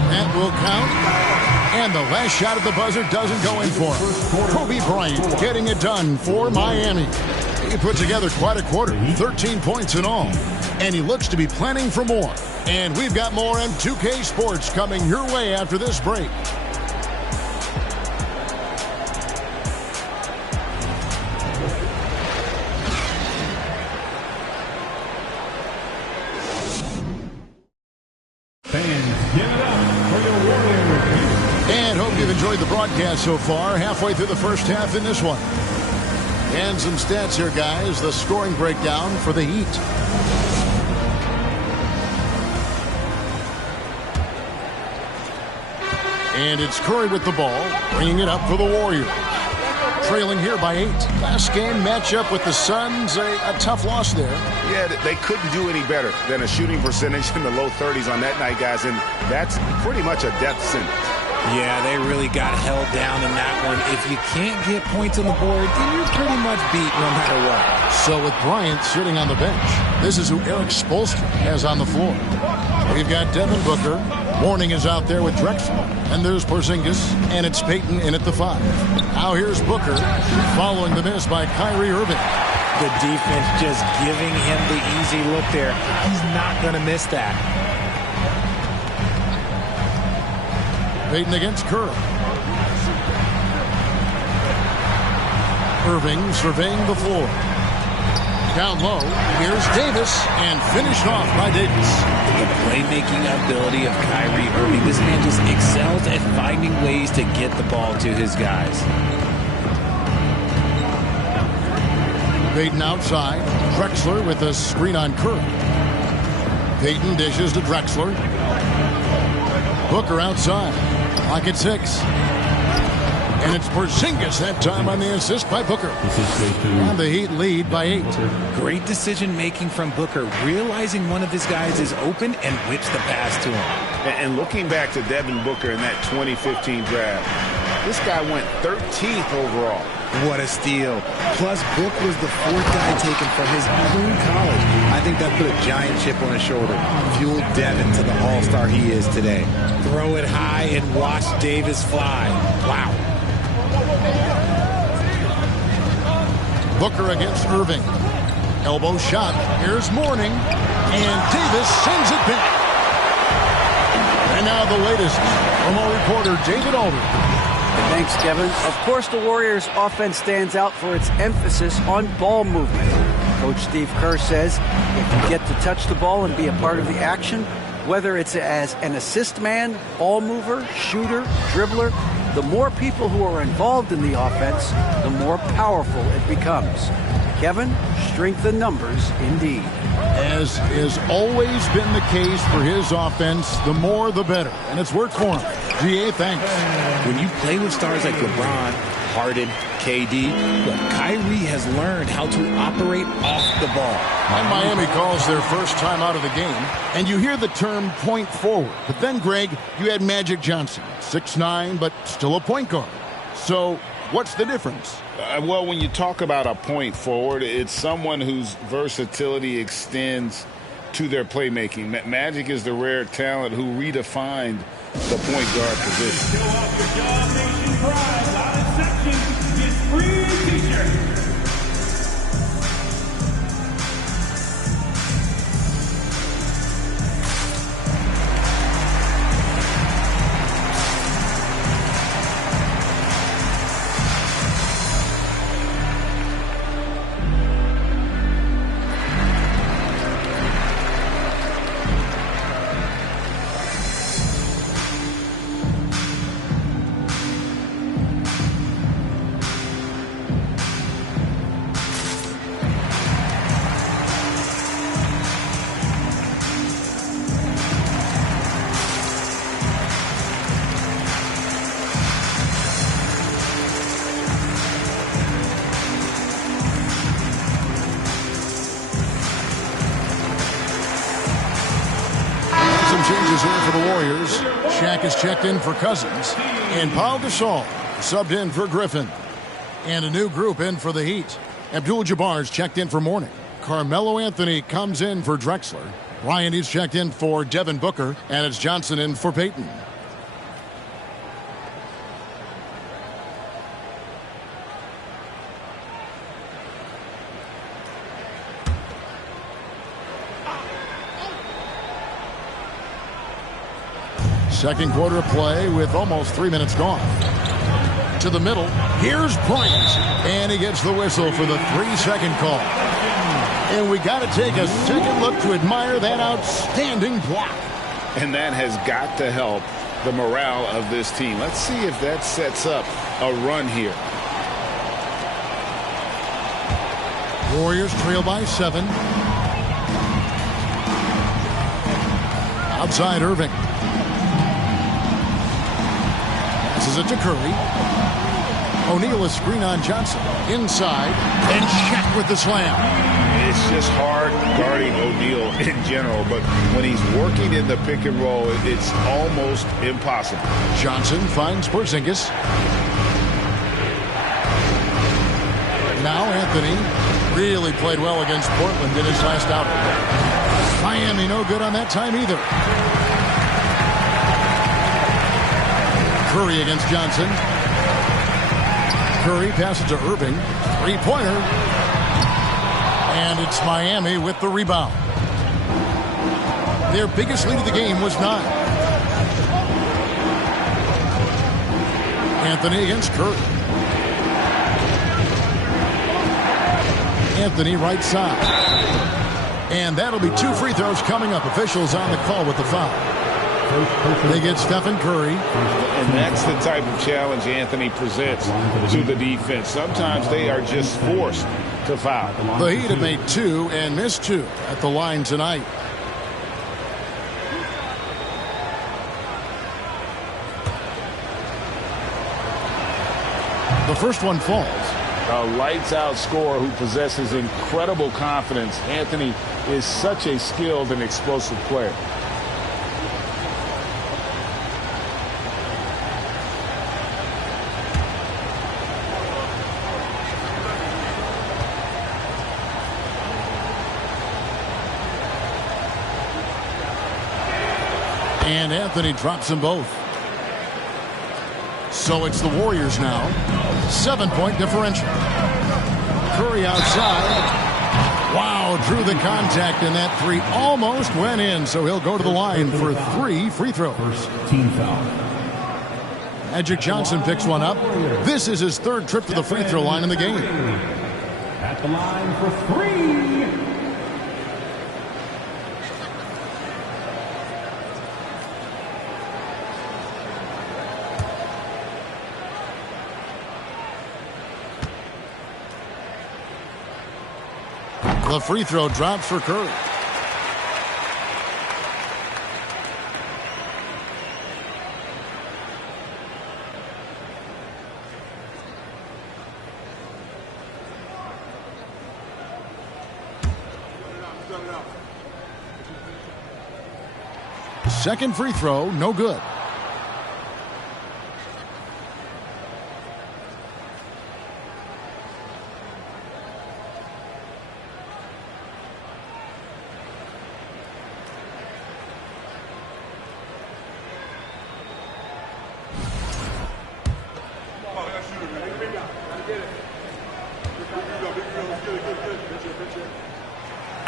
That will count. And the last shot at the buzzer doesn't go in for him. Kobe Bryant getting it done for Miami. He put together quite a quarter, 13 points in all. And he looks to be planning for more. And we've got more M2K Sports coming your way after this break. And hope you've enjoyed the broadcast so far. Halfway through the first half in this one. And some stats here, guys. The scoring breakdown for the Heat. And it's Curry with the ball, bringing it up for the Warriors. Trailing here by 8. Last game matchup with the Suns, a tough loss there. Yeah, they couldn't do any better than a shooting percentage in the low 30s on that night, guys, and that's pretty much a death sentence. Yeah, they really got held down in that one. If you can't get points on the board, then you're pretty much beat no matter what. So with Bryant sitting on the bench, this is who Eric Spoelstra has on the floor. We've got Devin Booker. Mourning is out there with Drexler. And there's Porzingis, and it's Payton in at the 5. Now here's Booker, following the miss by Kyrie Irving. The defense just giving him the easy look there. He's not going to miss that. Payton against Curry. Irving surveying the floor. Down low, here's Davis, and finished off by Davis. The playmaking ability of Kyrie Irving. This man just excels at finding ways to get the ball to his guys. Payton outside. Drexler with a screen on Curry. Payton dishes to Drexler. Booker outside. Clock at 6. And it's Porzingis that time on the assist by Booker. And the Heat lead by 8. Great decision making from Booker, realizing one of his guys is open and whips the pass to him. And looking back to Devin Booker in that 2015 draft, this guy went 13th overall. What a steal. Plus, Book was the 4th guy taken from his own college. I think that put a giant chip on his shoulder. Fueled Devin to the all-star he is today. Throw it high and watch Davis fly. Wow. Booker against Irving. Elbow shot. Here's Mourning. And Davis sends it back. And now the latest from our reporter, David Aldridge. Thanks, Kevin. Of course, the Warriors' offense stands out for its emphasis on ball movement. Coach Steve Kerr says if you get to touch the ball and be a part of the action, whether it's as an assist man, ball mover, shooter, dribbler, the more people who are involved in the offense, the more powerful it becomes. Kevin, strength in numbers indeed. As has always been the case for his offense, the more the better. And it's worked for him. GA, thanks. When you play with stars like LeBron, Harden, KD. But Kyrie has learned how to operate off the ball. And Miami calls their first time out of the game. And you hear the term point forward. But then, Greg, you had Magic Johnson, 6'9", but still a point guard. So what's the difference? Well, when you talk about a point forward, it's someone whose versatility extends to their playmaking. Magic is the rare talent who redefined the point guard position. Show off your Dog Nation pride. Last section is free t-shirt. Changes here for the Warriors. Shaq is checked in for Cousins. And Paul Gasol subbed in for Griffin. And a new group in for the Heat. Abdul-Jabbar's checked in for Mourning. Carmelo Anthony comes in for Drexler. Ryan is checked in for Devin Booker. And it's Johnson in for Payton. Second quarter play with almost 3 minutes gone. To the middle. Here's Bryant. And he gets the whistle for the 3-second call. And we got to take a second look to admire that outstanding block. And that has got to help the morale of this team. Let's see if that sets up a run here. Warriors trail by 7. Outside Irving. Passes it to Curry. O'Neal a screen on Johnson. Inside. And Shaq with the slam. It's just hard guarding O'Neal in general, but when he's working in the pick and roll, it's almost impossible. Johnson finds Porzingis. Now Anthony really played well against Portland in his last outing. Miami no good on that time either. Curry against Johnson. Curry passes to Irving. Three-pointer. And it's Miami with the rebound. Their biggest lead of the game was 9. Anthony against Curry. Anthony right side. And that'll be 2 free throws coming up. Officials on the call with the foul. They get Stephen Curry. And that's the type of challenge Anthony presents to the defense. Sometimes they are just forced to foul. The Heat have made 2 and missed 2 at the line tonight. The first one falls. A lights-out scorer who possesses incredible confidence. Anthony is such a skilled and explosive player. And Anthony drops them both. So it's the Warriors now. 7-point differential. Curry outside. Wow, drew the contact, and that 3 almost went in. So he'll go to the line for 3 free throws. First team foul. Magic Johnson picks one up. This is his 3rd trip to the free throw line in the game. At the line for 3. The free throw drops for Curry. Second free throw, no good.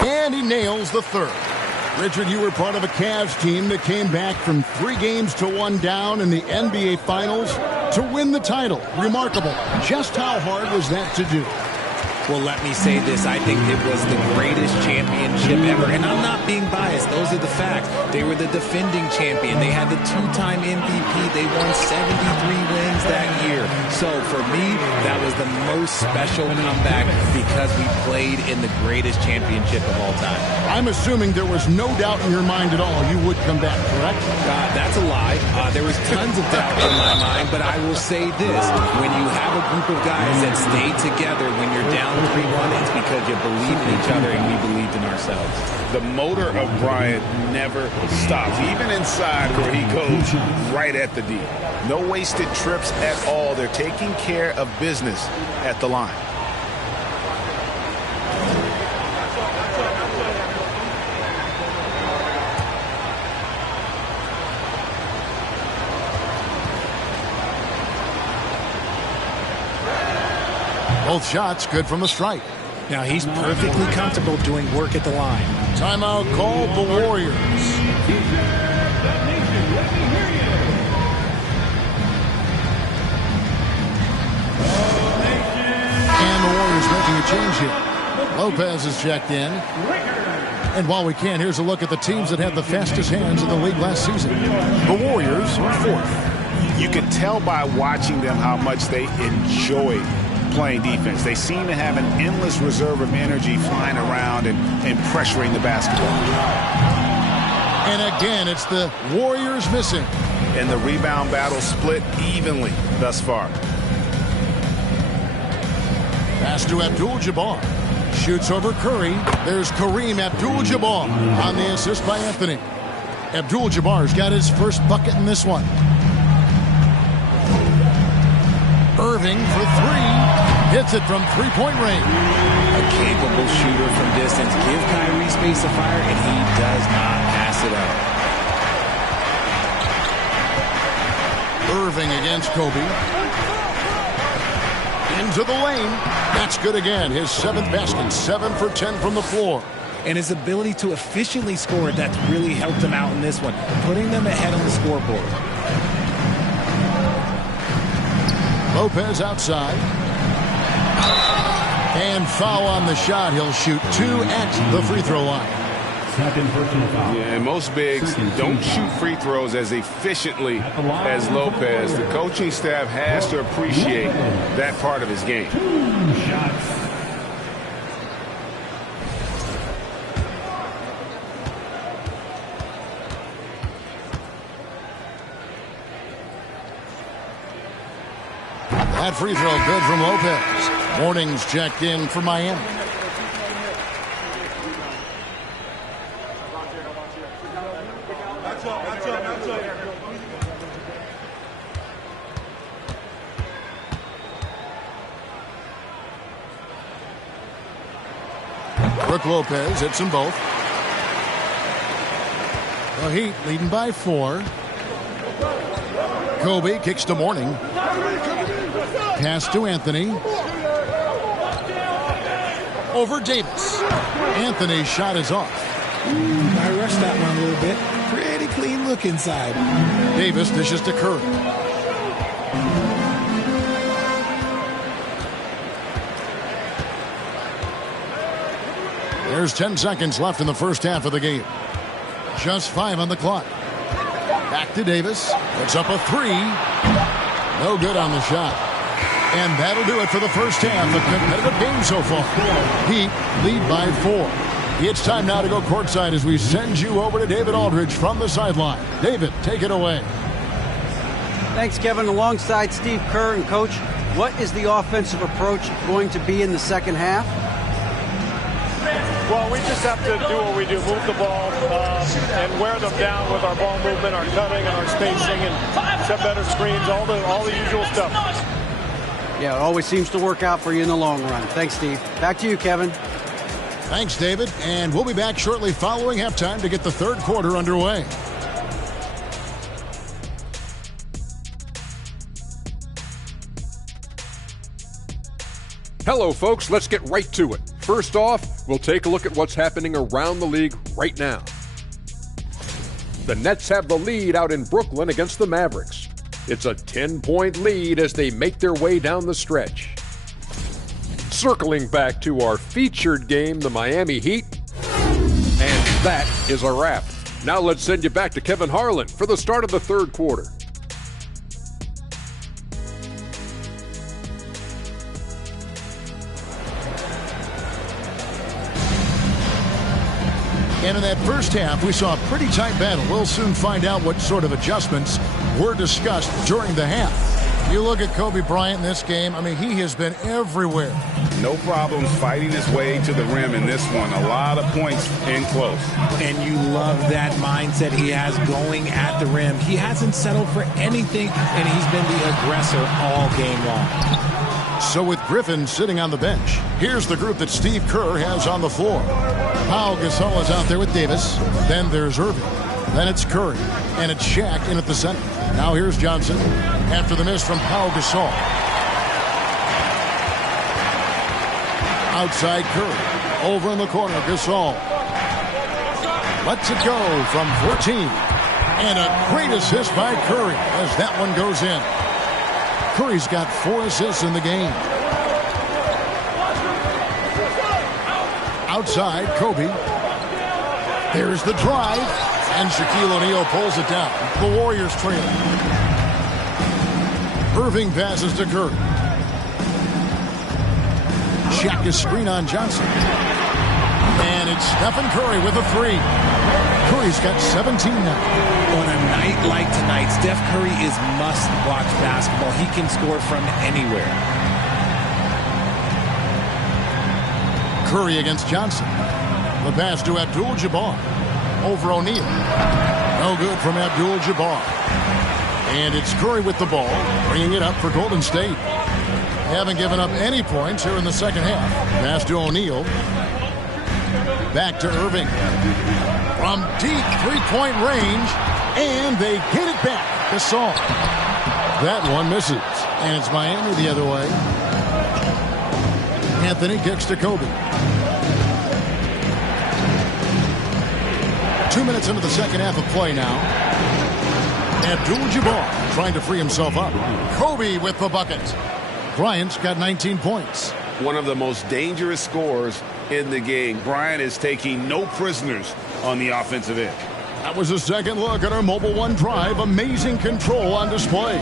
And he nails the third. Richard, you were part of a Cavs team that came back from 3 games to 1 down in the NBA Finals to win the title. Remarkable. Just how hard was that to do? Well, let me say this. I think it was the greatest championship ever. And I'm not being biased. Those are the facts. They were the defending champion. They had the 2-time MVP. They won 73 wins that year. So for me, that was the most special comeback because we played in the greatest championship of all time. I'm assuming there was no doubt in your mind at all you would come back, correct? That's a lie. There was tons of doubt in my mind, but I will say this. When you have a group of guys that stay together when you're down 3-1, it's because you believe in each other and we believed in ourselves. The motor of Bryant never stops, even inside where he goes right at the D. No wasted trips at all. They're taking care of business at the line. Both shots good from the stripe. Now he's perfectly comfortable doing work at the line. Timeout called the Warriors. And the Warriors making a change here. Lopez is checked in. And while we can, here's a look at the teams that had the fastest hands in the league last season. The Warriors are 4th. You can tell by watching them how much they enjoy playing defense. They seem to have an endless reserve of energy flying around and pressuring the basketball. And again, it's the Warriors missing. And the rebound battle split evenly thus far. Pass to Abdul-Jabbar. Shoots over Curry. There's Kareem Abdul-Jabbar on the assist by Anthony. Abdul-Jabbar's got his first bucket in this one. Irving for 3. Hits it from 3-point range. A capable shooter from distance. Give Kyrie space to fire, and he does not pass it up. Irving against Kobe. Into the lane. That's good again. His 7th basket. 7 for 10 from the floor. And his ability to efficiently score, that's really helped him out in this one. Putting them ahead on the scoreboard. Lopez outside. And foul on the shot. He'll shoot 2 at the free throw line. Yeah, and most bigs don't shoot free throws as efficiently as Lopez. The coaching staff has to appreciate that part of his game. 2 shots. That free throw good from Lopez. Morning's checked in for Miami. Brook Lopez hits them both. The Heat leading by 4. Kobe kicks to Morning. Pass to Anthony. Over Davis. Anthony's shot is off. I rushed that one a little bit. Pretty clean look inside. Davis dishes to Curry. There's 10 seconds left in the first half of the game. Just 5 on the clock. Back to Davis. Puts up a 3. No good on the shot. And that'll do it for the first half. A competitive game so far. Heat lead by 4. It's time now to go courtside as we send you over to David Aldridge from the sideline. David, take it away. Thanks, Kevin. Alongside Steve Kerr and Coach, what is the offensive approach going to be in the second half? Well, we just have to do what we do, move the ball and wear them down with our ball movement, our cutting, and our spacing, and set better screens, all the usual stuff. Yeah, it always seems to work out for you in the long run. Thanks, Steve. Back to you, Kevin. Thanks, David. And we'll be back shortly following halftime to get the third quarter underway. Hello, folks. Let's get right to it. First off, we'll take a look at what's happening around the league right now. The Nets have the lead out in Brooklyn against the Mavericks. It's a 10-point lead as they make their way down the stretch. Circling back to our featured game, the Miami Heat. And that is a wrap. Now let's send you back to Kevin Harlan for the start of the third quarter. And in that first half, we saw a pretty tight battle. We'll soon find out what sort of adjustments were discussed during the half. You look at Kobe Bryant in this game, I mean, he has been everywhere. No problems fighting his way to the rim in this one. A lot of points in close. And you love that mindset he has going at the rim. He hasn't settled for anything, and he's been the aggressor all game long. So with Griffin sitting on the bench, here's the group that Steve Kerr has on the floor. Pau Gasol is out there with Davis. Then there's Irving. Then it's Curry. And it's Shaq in at the center. Now here's Johnson after the miss from Pau Gasol. Outside Curry. Over in the corner, Gasol. Lets it go from 14. And a great assist by Curry as that one goes in. Curry's got 4 assists in the game. Outside, Kobe. There's the drive. And Shaquille O'Neal pulls it down. The Warriors trail. Irving passes to Curry. Shaq is screen on Johnson. And it's Stephen Curry with a 3. Curry's got 17 now. On a night like tonight, Steph Curry is must-watch basketball. He can score from anywhere. Curry against Johnson. The pass to Abdul-Jabbar. Over O'Neal. No good from Abdul-Jabbar. And it's Curry with the ball, bringing it up for Golden State. They haven't given up any points here in the second half. Pass to O'Neal. Back to Irving. From deep three-point range. And they hit it back. Gasol. That one misses. And it's Miami the other way. Anthony kicks to Kobe. 2 minutes into the second half of play now. Abdul-Jabbar trying to free himself up. Kobe with the bucket. Bryant's got 19 points. One of the most dangerous scorers in the game. Bryant is taking no prisoners on the offensive end. That was a second look at our Mobile One drive. Amazing control on display.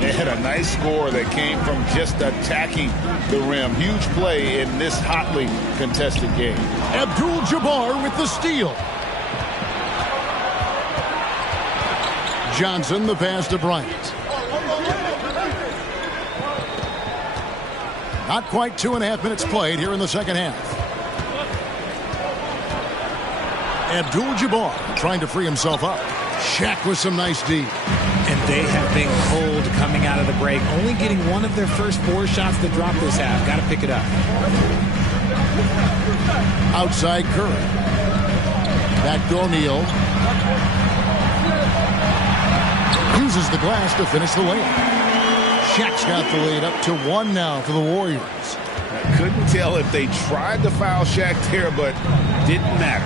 They had a nice score that came from just attacking the rim. Huge play in this hotly contested game. Abdul-Jabbar with the steal. Johnson, the pass to Bryant. Not quite 2.5 minutes played here in the second half. Abdul-Jabbar trying to free himself up. Shaq with some nice D. And they have been cold coming out of the break. Only getting one of their first 4 shots to drop this half. Got to pick it up. Outside Curry. Back to O'Neal. Uses the glass to finish the layup. Shaq's got the lead up to 1 now for the Warriors. I couldn't tell if they tried to foul Shaq there, but didn't matter.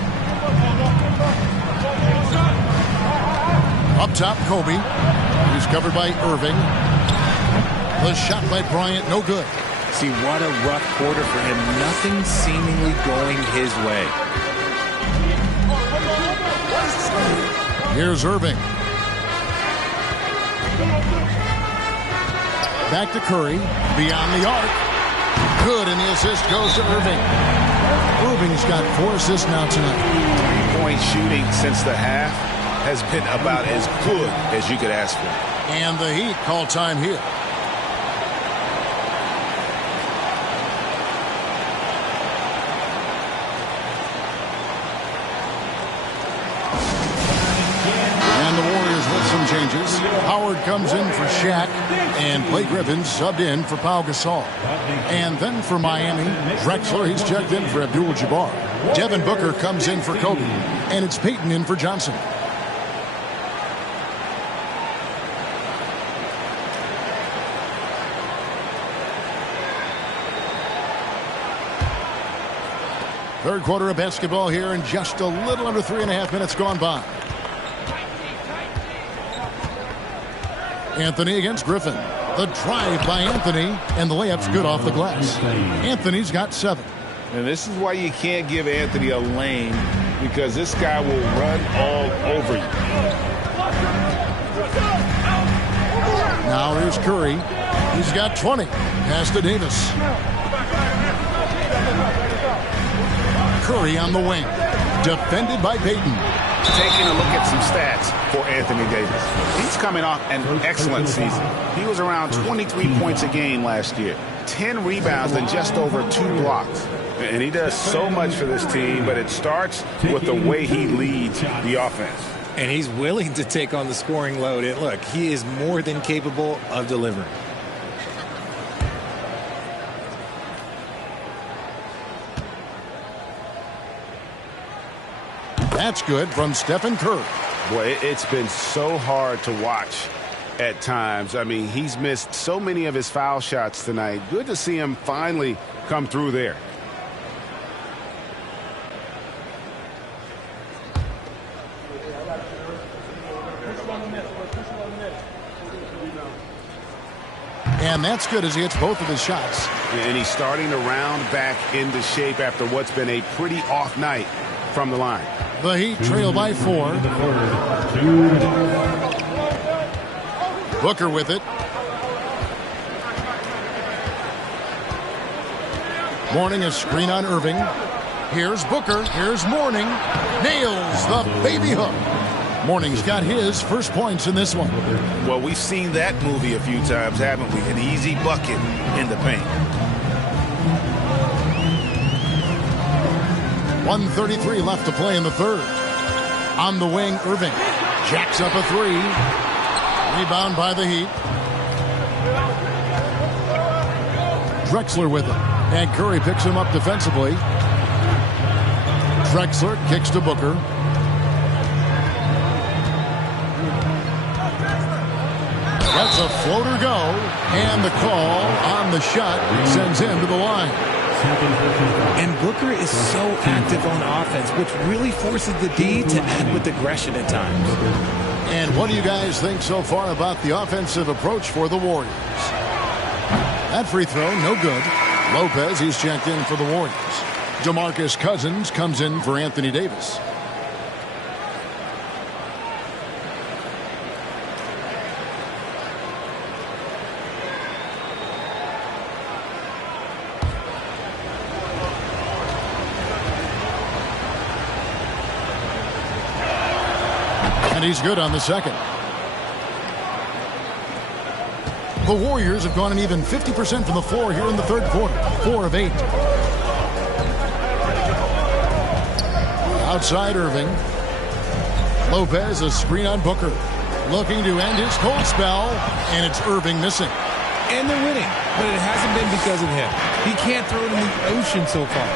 Up top, Kobe. He's covered by Irving. The shot by Bryant, no good. See, what a rough quarter for him. Nothing seemingly going his way. Here's Irving. Back to Curry. Beyond the arc. Good, and the assist goes to Irving. Irving's got 4 assists now tonight. 3-point shooting since the half has been about as good as you could ask for. And the Heat call time here. changes. Howard comes in for Shaq, and Blake Griffin subbed in for Pau Gasol. And then for Miami, Drexler, he's checked in for Abdul-Jabbar. Devin Booker comes in for Kobe, and it's Payton in for Johnson. Third quarter of basketball here, and just a little under 3.5 minutes gone by. Anthony against Griffin. The drive by Anthony, and the layup's good off the glass. Anthony's got 7. And this is why you can't give Anthony a lane, because this guy will run all over you. Now here's Curry. He's got 20. Pass to Davis. Curry on the wing. Defended by Payton. Taking a look at some stats for Anthony Davis. He's coming off an excellent season. He was around 23 points a game last year. 10 rebounds and just over 2 blocks. And he does so much for this team, but it starts with the way he leads the offense. And he's willing to take on the scoring load. And look, he is more than capable of delivering. That's good from Stephen Curry. Boy, it's been so hard to watch at times. I mean, he's missed so many of his foul shots tonight. Good to see him finally come through there. And that's good as he hits both of his shots. And he's starting to round back into shape after what's been a pretty off night from the line. The Heat trail by 4. Booker with it. Mourning a screen on Irving. Here's Booker. Here's Mourning. Nails the baby hook. Mourning's got his first points in this one. Well, we've seen that movie a few times, haven't we? An easy bucket in the paint. 1:33 left to play in the third. On the wing, Irving jacks up a 3. Rebound by the Heat. Drexler with it. And Curry picks him up defensively. Drexler kicks to Booker. Lets a floater go. And the call on the shot sends him to the line. And Booker is so active on offense, which really forces the D to act with aggression at times. And what do you guys think so far about the offensive approach for the Warriors? That free throw, no good. Lopez, he's checked in for the Warriors. DeMarcus Cousins comes in for Anthony Davis. And he's good on the second. The Warriors have gone an even 50% from the floor here in the third quarter. 4 of 8. Outside Irving. Lopez, a screen on Booker. Looking to end his cold spell. And it's Irving missing. And they're winning, but it hasn't been because of him. He can't throw it in the ocean so far.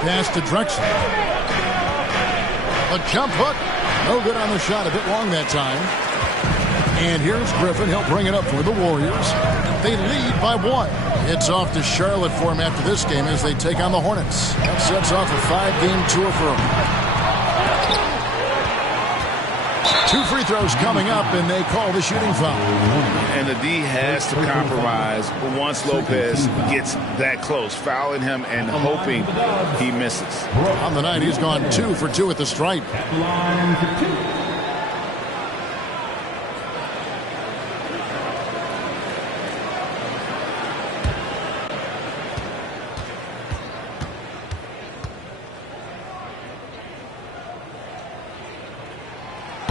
Pass to Drexler. A jump hook. No good on the shot. A bit long that time. And here's Griffin. He'll bring it up for the Warriors. They lead by 1. It's off to Charlotte for him after this game as they take on the Hornets. That sets off a 5-game tour for him. 2 free throws coming up, and they call the shooting foul. And the D has to compromise once Lopez gets that close, fouling him and hoping he misses. On the night, he's gone 2 for 2 at the stripe.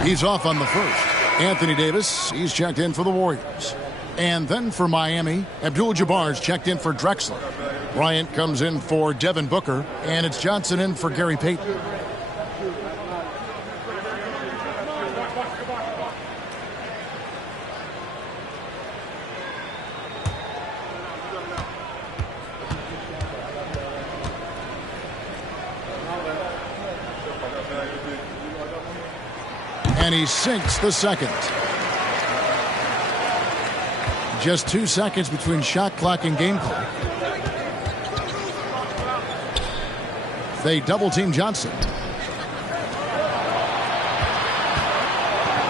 He's off on the first. Anthony Davis, he's checked in for the Warriors. And then for Miami, Abdul-Jabbar's checked in for Drexler. Bryant comes in for Devin Booker, and it's Johnson in for Gary Payton. And he sinks the second. Just 2 seconds between shot clock and game clock. They double-team Johnson.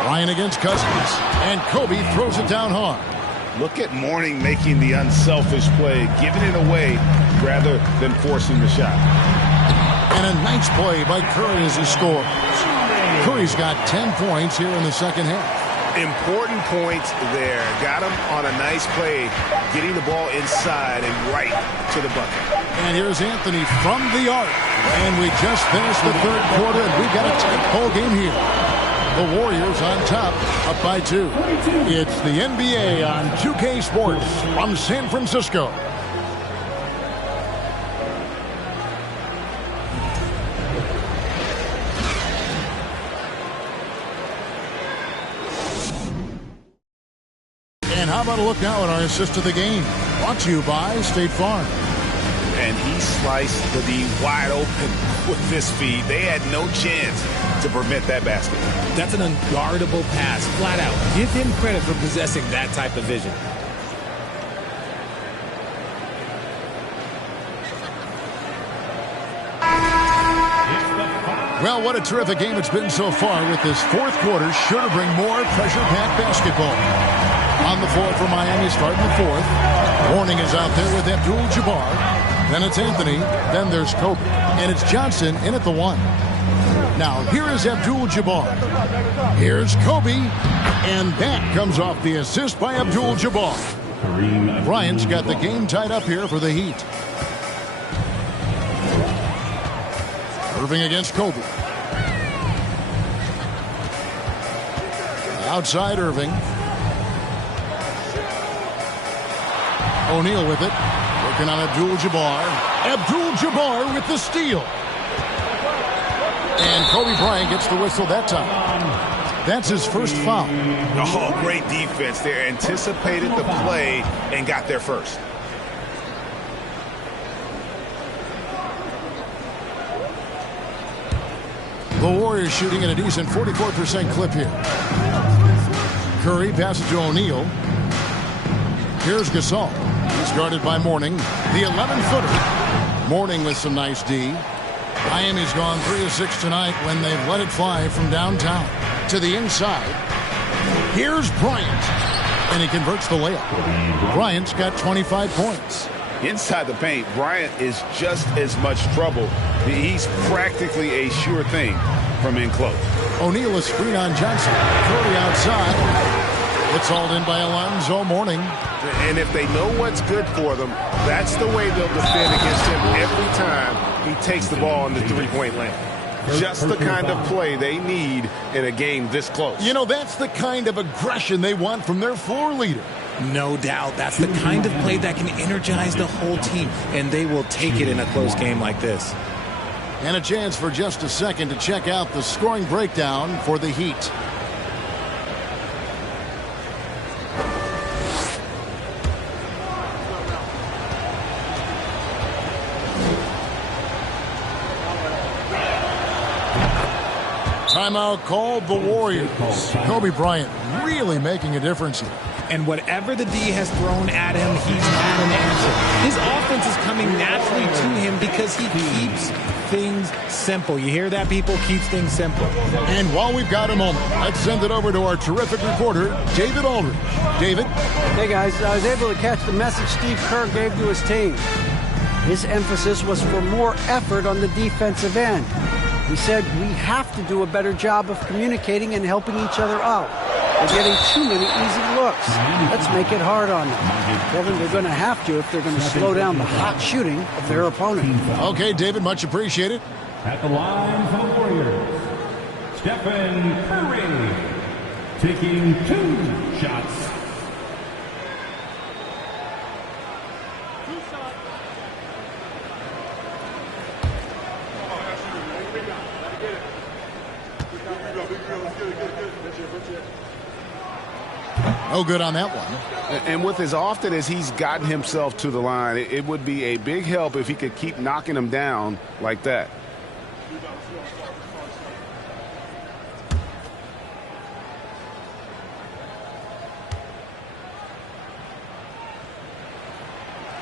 Ryan against Cousins. And Kobe throws it down hard. Look at Mourning making the unselfish play, giving it away rather than forcing the shot. And a nice play by Curry as he scores. Curry's got 10 points here in the second half. Important points there. Got him on a nice play, getting the ball inside and right to the bucket. And here's Anthony from the arc. And we just finished the third quarter, and we've got a tight ball game here. The Warriors on top, up by 2. It's the NBA on 2K Sports from San Francisco. And how about a look now at our assist of the game? Brought to you by State Farm. And he sliced the D wide open with this feed. They had no chance to permit that basket. That's an unguardable pass, flat out. Give him credit for possessing that type of vision. Well, what a terrific game it's been so far, with this fourth quarter sure to bring more pressure-packed basketball. On the floor for Miami starting the fourth. Mourning is out there with Abdul-Jabbar. Then it's Anthony. Then there's Kobe. And it's Johnson in at the 1. Now, here is Abdul-Jabbar. Here's Kobe. And that comes off the assist by Abdul-Jabbar. Bryant's got the game tied up here for the Heat. Irving against Kobe. Outside Irving. O'Neal with it. Working on Abdul-Jabbar. Abdul-Jabbar with the steal. And Kobe Bryant gets the whistle that time. That's his first foul. Oh, great defense there. Anticipated the play and got there first. The Warriors shooting at a decent 44% clip here. Curry passes to O'Neal. Here's Gasol. He's guarded by Mourning. The 11-footer. Mourning with some nice D. Miami's gone 3 of 6 tonight when they've let it fly from downtown to the inside. Here's Bryant. And he converts the layup. Bryant's got 25 points. Inside the paint, Bryant is just as much trouble. He's practically a sure thing from in close. O'Neal is screen on Johnson. Curry outside. It's hauled in by Alonzo Mourning. And if they know what's good for them, that's the way they'll defend against him every time he takes the ball in the three-point lane. Just the kind of play they need in a game this close. You know, that's the kind of aggression they want from their floor leader. No doubt. That's the kind of play that can energize the whole team, and they will take it in a close game like this. And a chance for just a second to check out the scoring breakdown for the Heat. Timeout called the Warriors. Kobe Bryant really making a difference here. And whatever the D has thrown at him, he's had an answer. His offense is coming naturally to him because he keeps things simple. You hear that, people? Keeps things simple. And while we've got a moment, let's send it over to our terrific reporter, David Aldridge. David? Hey, guys. I was able to catch the message Steve Kerr gave to his team. His emphasis was for more effort on the defensive end. He said we have to do a better job of communicating and helping each other out. They're getting too many easy looks. Let's make it hard on them. Kevin, they're going to have to if they're going to slow down the hot shooting of their opponent. Okay, David, much appreciated. At the line for the Warriors, Stephen Curry taking 2 shots. No good on that one. And with as often as he's gotten himself to the line, it would be a big help if he could keep knocking them down like that.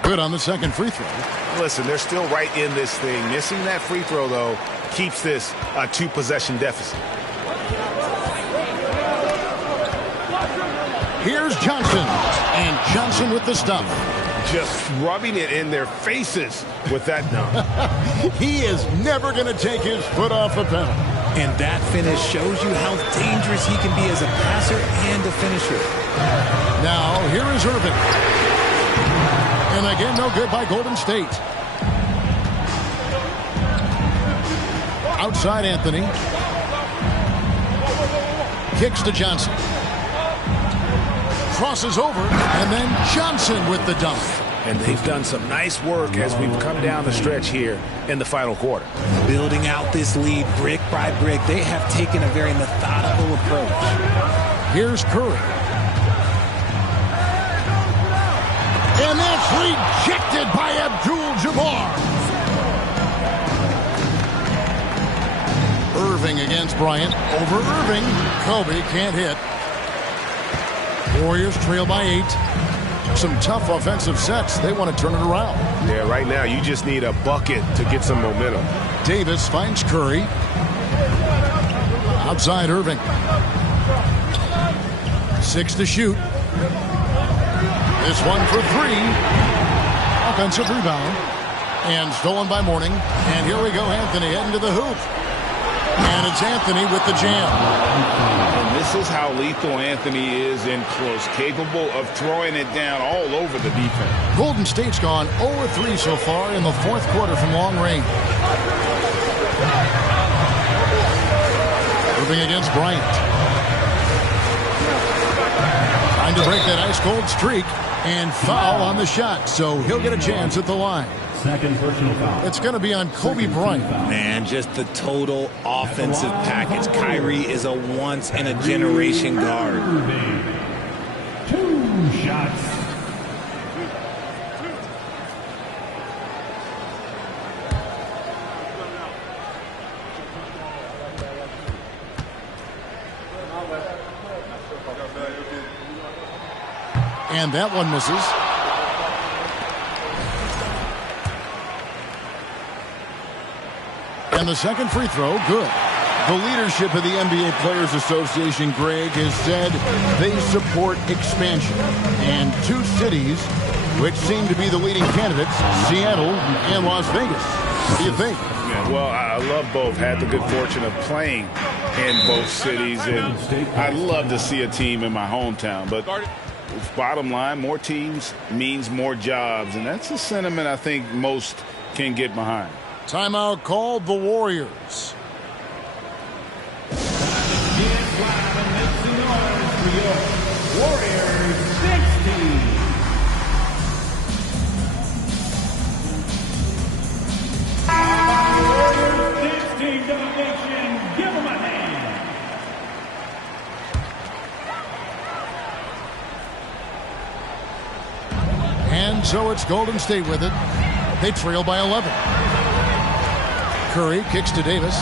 Good on the second free throw. Listen, they're still right in this thing. Missing that free throw, though, keeps this a 2-possession deficit. Here's Johnson. And Johnson with the stuff. Just rubbing it in their faces with that dunk. He is never going to take his foot off the pedal. And that finish shows you how dangerous he can be as a passer and a finisher. Now, here is Irving. And again, no good by Golden State. Outside Anthony. Kicks to Johnson. Crosses over, and then Johnson with the dunk. And they've done some nice work as we've come down the stretch here in the final quarter. Building out this lead brick by brick, they have taken a very methodical approach. Here's Curry. And that's rejected by Abdul-Jabbar. Irving against Bryant. Over Irving. Kobe can't hit. Warriors trail by 8. Some tough offensive sets. They want to turn it around. Yeah, right now you just need a bucket to get some momentum. Davis finds Curry. Outside Irving. 6 to shoot. This one for 3. Offensive rebound. And stolen by Mourning. And here we go, Anthony heading to the hoop. And it's Anthony with the jam. And this is how lethal Anthony is in close, capable of throwing it down all over the defense. Golden State's gone 0-3 so far in the fourth quarter from long range. Irving against Bryant. Trying to break that ice-cold streak and foul on the shot, so he'll get a chance at the line. Second personal foul. It's going to be on Kobe Bryant. Man, just the total offensive package. Kyrie is a once-in-a-generation guard. 2 shots. And that one misses. And the second free throw, good. The leadership of the NBA Players Association, Greg, has said they support expansion. And 2 cities, which seem to be the leading candidates, Seattle and Las Vegas. What do you think? Yeah, well, I love both. Had the good fortune of playing in both cities. And I'd love to see a team in my hometown. But bottom line, more teams means more jobs. And that's a sentiment I think most can get behind. Timeout called the Warriors. Warriors 16. Warriors 16 domination. Give them a hand. And so it's Golden State with it. They trail by 11. Curry kicks to Davis.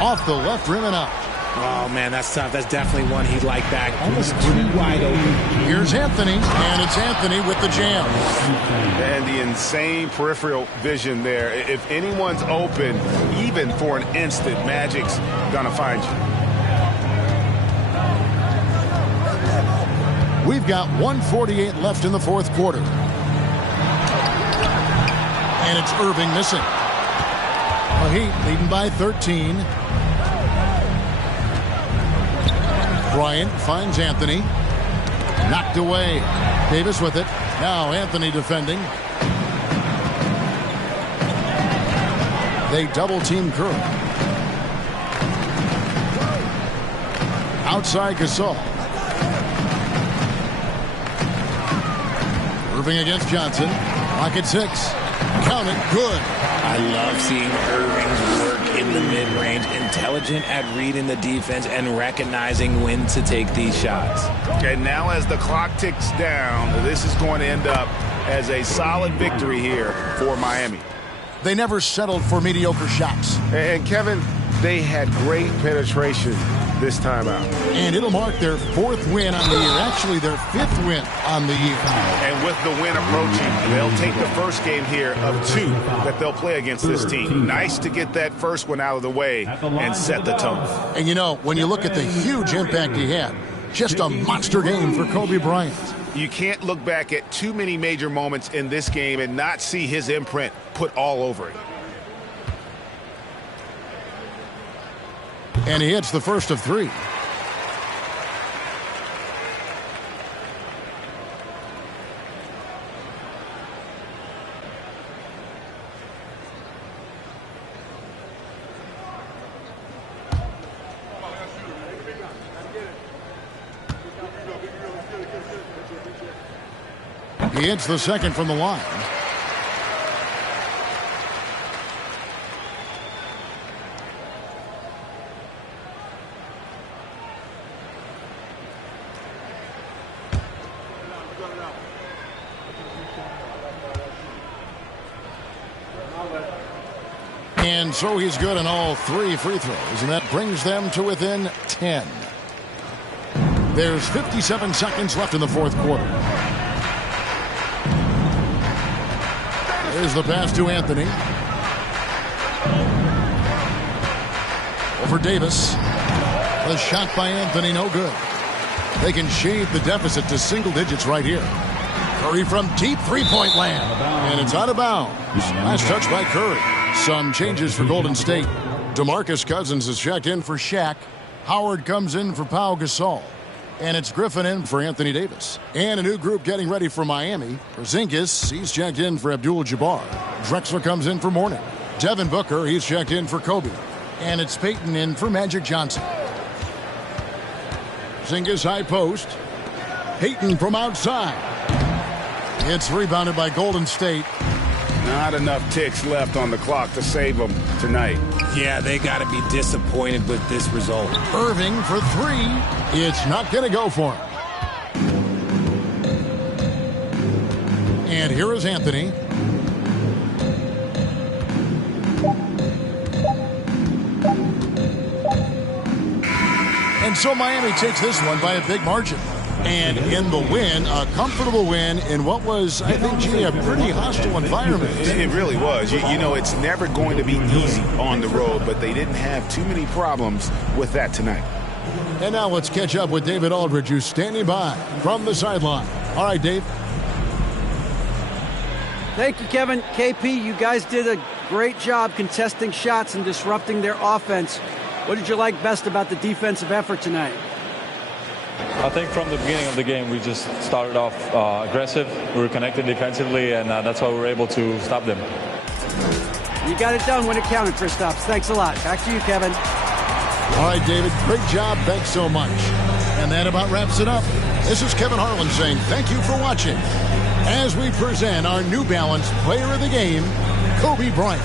Off the left rim and out. Oh, man, that's tough. That's definitely one he'd like back. Almost too wide open. Here's Anthony, and it's Anthony with the jam. And the insane peripheral vision there. If anyone's open, even for an instant, Magic's going to find you. We've got 1:48 left in the fourth quarter. And it's Irving missing. The Heat leading by 13. Bryant finds Anthony. Knocked away. Davis with it. Now Anthony defending. They double team Curry. Outside Gasol. Irving against Johnson. Clock at 6. Count it. Good. I love seeing Irving's work in the mid-range. Intelligent at reading the defense and recognizing when to take these shots. Okay, now as the clock ticks down, this is going to end up as a solid victory here for Miami. They never settled for mediocre shots. And Kevin, they had great penetration this time out. And it'll mark their 4th win on the year. Actually, their 5th win on the year. And with the win approaching, they'll take the first game here of 2 that they'll play against this team. Nice to get that first one out of the way and set the tone. And you know, when you look at the huge impact he had, just a monster game for Kobe Bryant. You can't look back at too many major moments in this game and not see his imprint put all over it. And he hits the first of 3. He hits the second from the line. And so he's good on all 3 free throws, and that brings them to within 10. There's 57 seconds left in the 4th quarter. There's the pass to Anthony. Over Davis. The shot by Anthony, no good. They can shave the deficit to single digits right here. Curry from deep three-point land. And it's out of bounds. Nice touch by Curry. Some changes for Golden State. DeMarcus Cousins is checked in for Shaq. Howard comes in for Pau Gasol. And it's Griffin in for Anthony Davis. And a new group getting ready for Miami. Porzingis, he's checked in for Abdul-Jabbar. Drexler comes in for Mourning. Devin Booker, he's checked in for Kobe. And it's Peyton in for Magic Johnson. Porzingis high post. Peyton from outside. It's rebounded by Golden State. Not enough ticks left on the clock to save them tonight. Yeah, they got to be disappointed with this result. Irving for 3. It's not going to go for him. And here is Anthony. And so Miami takes this one by a big margin. And in the win, a comfortable win in what was, I think, G, a pretty hostile environment. It really was. You know, it's never going to be easy on the road, but they didn't have too many problems with that tonight. And now let's catch up with David Aldridge, who's standing by from the sideline. All right, Dave. Thank you, Kevin. KP, you guys did a great job contesting shots and disrupting their offense. What did you like best about the defensive effort tonight? I think from the beginning of the game, we just started off aggressive. We were connected defensively, and that's why we were able to stop them. You got it done when it counted, Kristaps. Thanks a lot. Back to you, Kevin. All right, David. Great job. Thanks so much. And that about wraps it up. This is Kevin Harlan saying thank you for watching as we present our New Balance Player of the Game, Kobe Bryant.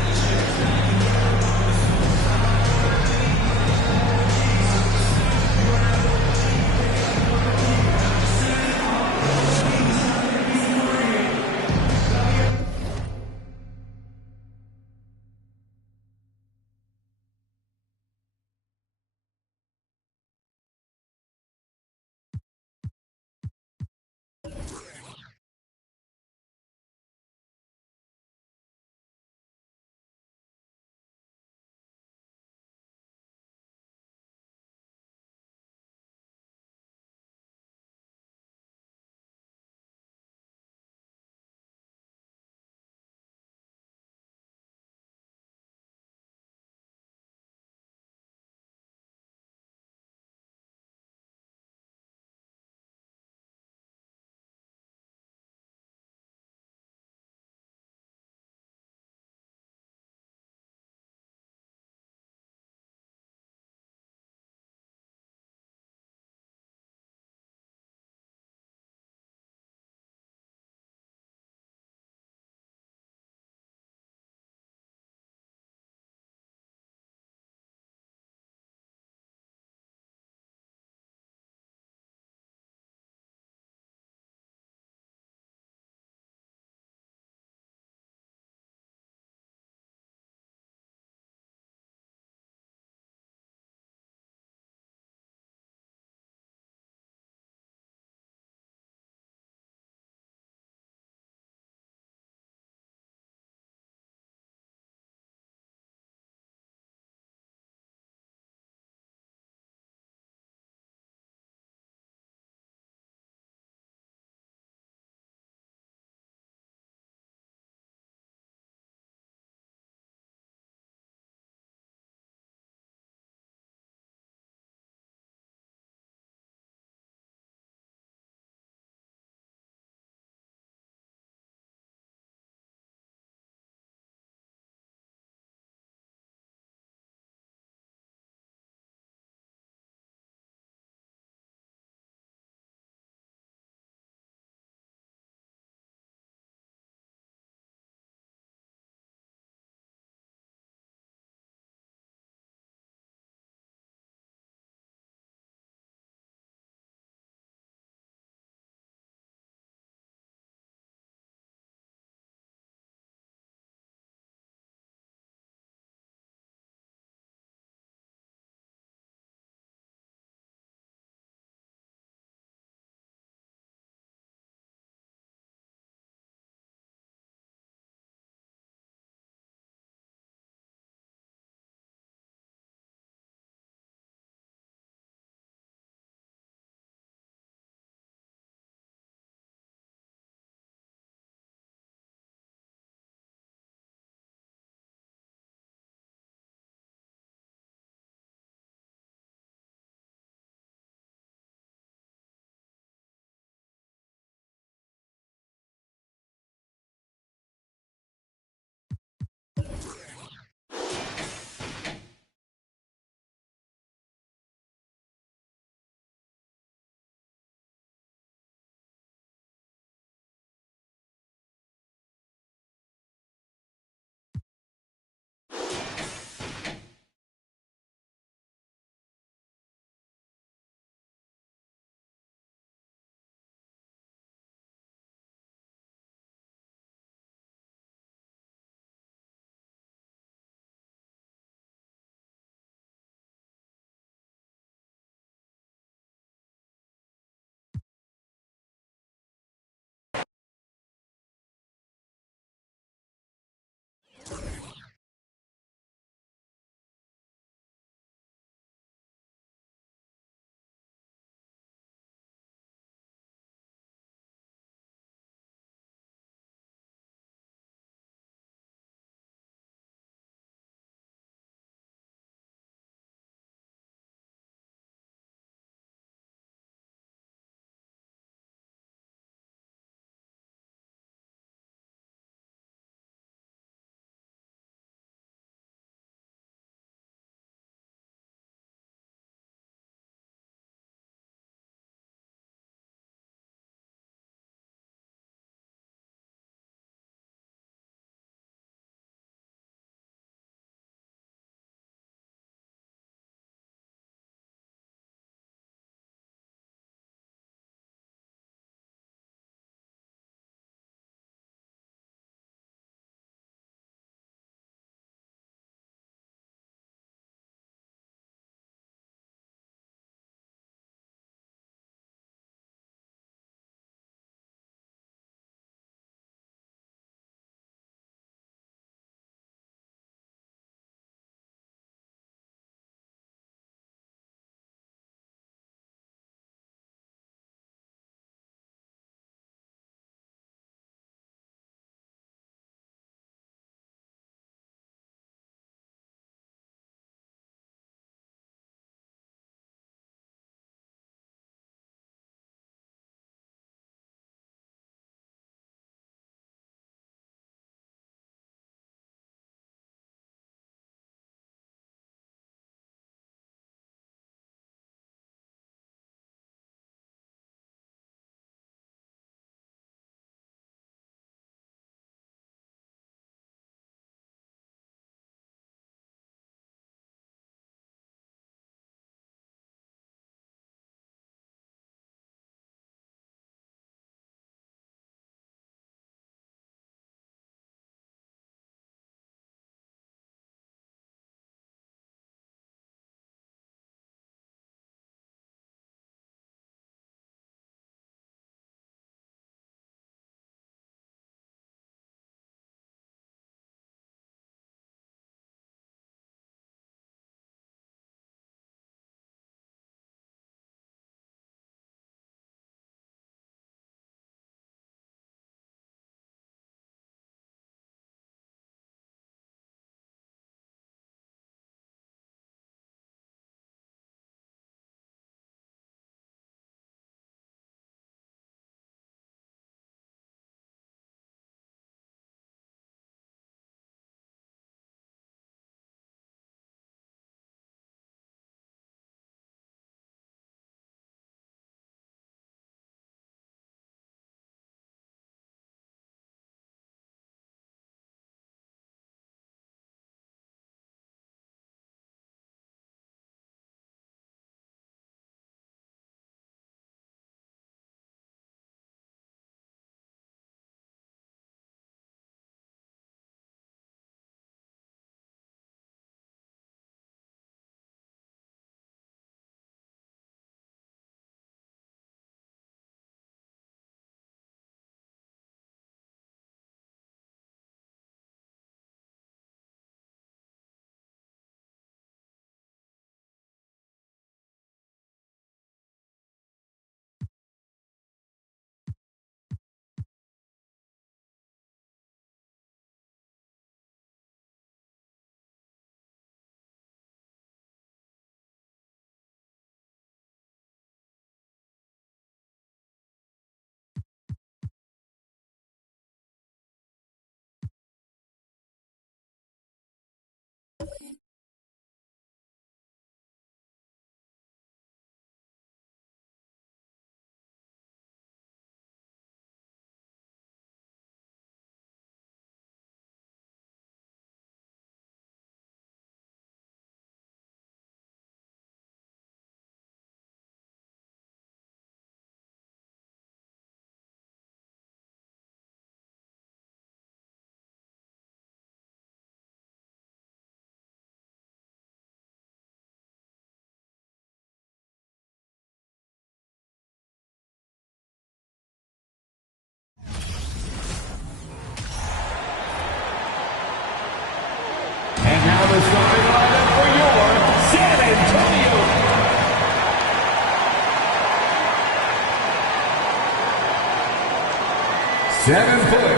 7 foot,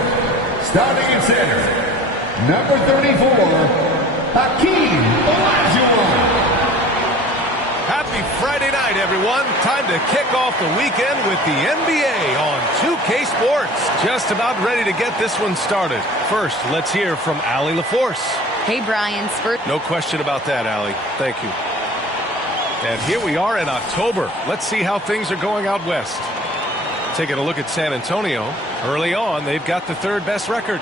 starting at center, number 34, Hakeem Olajuwon. Happy Friday night, everyone. Time to kick off the weekend with the NBA on 2K Sports. Just about ready to get this one started. First, let's hear from Allie LaForce. Hey, Brian. No question about that, Allie. Thank you. And here we are in October. Let's see how things are going out west. Taking a look at San Antonio. Early on, they've got the third best record.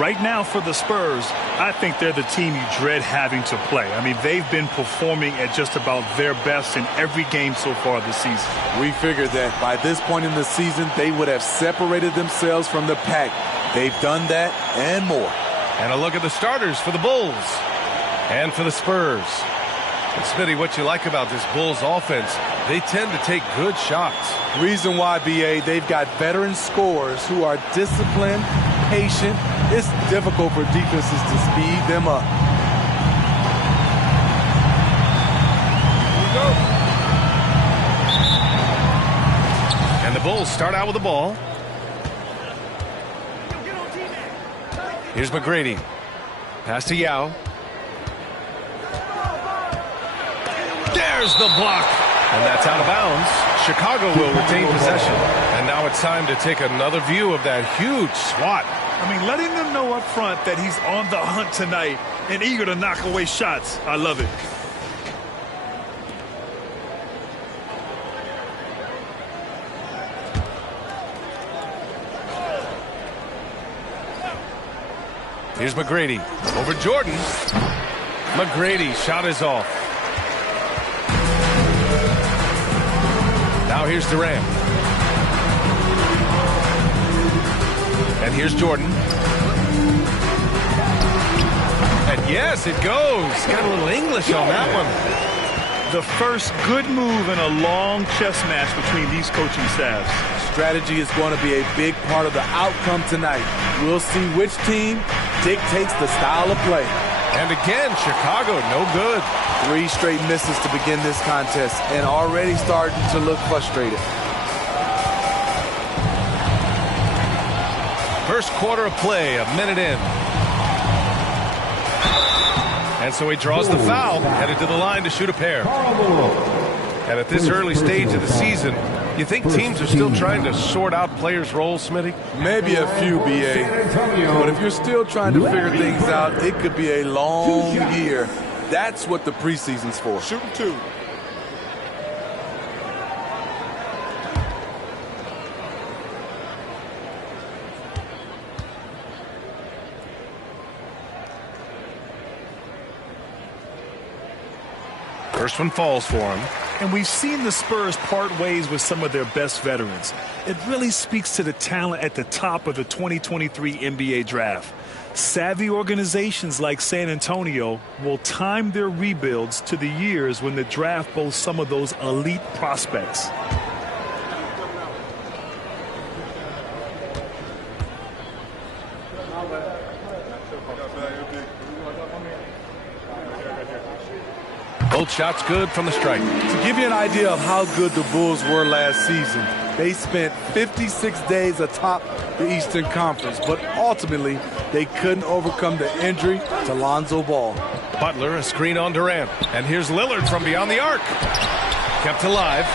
Right now for the Spurs, I think they're the team you dread having to play. I mean, they've been performing at just about their best in every game so far this season. We figured that by this point in the season, they would have separated themselves from the pack. They've done that and more. And a look at the starters for the Bulls and for the Spurs. And Smitty, what you like about this Bulls offense, they tend to take good shots. Reason why, BA, they've got veteran scorers who are disciplined, patient. It's difficult for defenses to speed them up. And the Bulls start out with the ball. Here's McGrady. Pass to Yao. There's the block. And that's out of bounds. Chicago will retain possession. And now it's time to take another view of that huge swat. I mean, letting them know up front that he's on the hunt tonight and eager to knock away shots. I love it. Here's McGrady. Over Jordan. McGrady shot is off. Now here's Durant. And here's Jordan. And yes, it goes. Got a little English on that one. The first good move in a long chess match between these coaching staffs. Strategy is going to be a big part of the outcome tonight. We'll see which team dictates the style of play. And again, Chicago, no good. 3 straight misses to begin this contest and already starting to look frustrated. First quarter of play, a minute in. And so he draws the foul, headed to the line to shoot a pair. And at this early stage of the season, you think teams are still trying to sort out players' roles, Smitty? Maybe a few, BA. But if you're still trying to figure things out, it could be a long year. That's what the preseason's for. Shooting 2. First one falls for him. And we've seen the Spurs part ways with some of their best veterans. It really speaks to the talent at the top of the 2023 NBA draft. Savvy organizations like San Antonio will time their rebuilds to the years when the draft boasts some of those elite prospects. Both shots good from the strike. To give you an idea of how good the Bulls were last season, they spent 56 days atop the Eastern Conference, but ultimately they couldn't overcome the injury to Lonzo Ball. Butler, a screen on Durant. And here's Lillard from beyond the arc. Kept alive.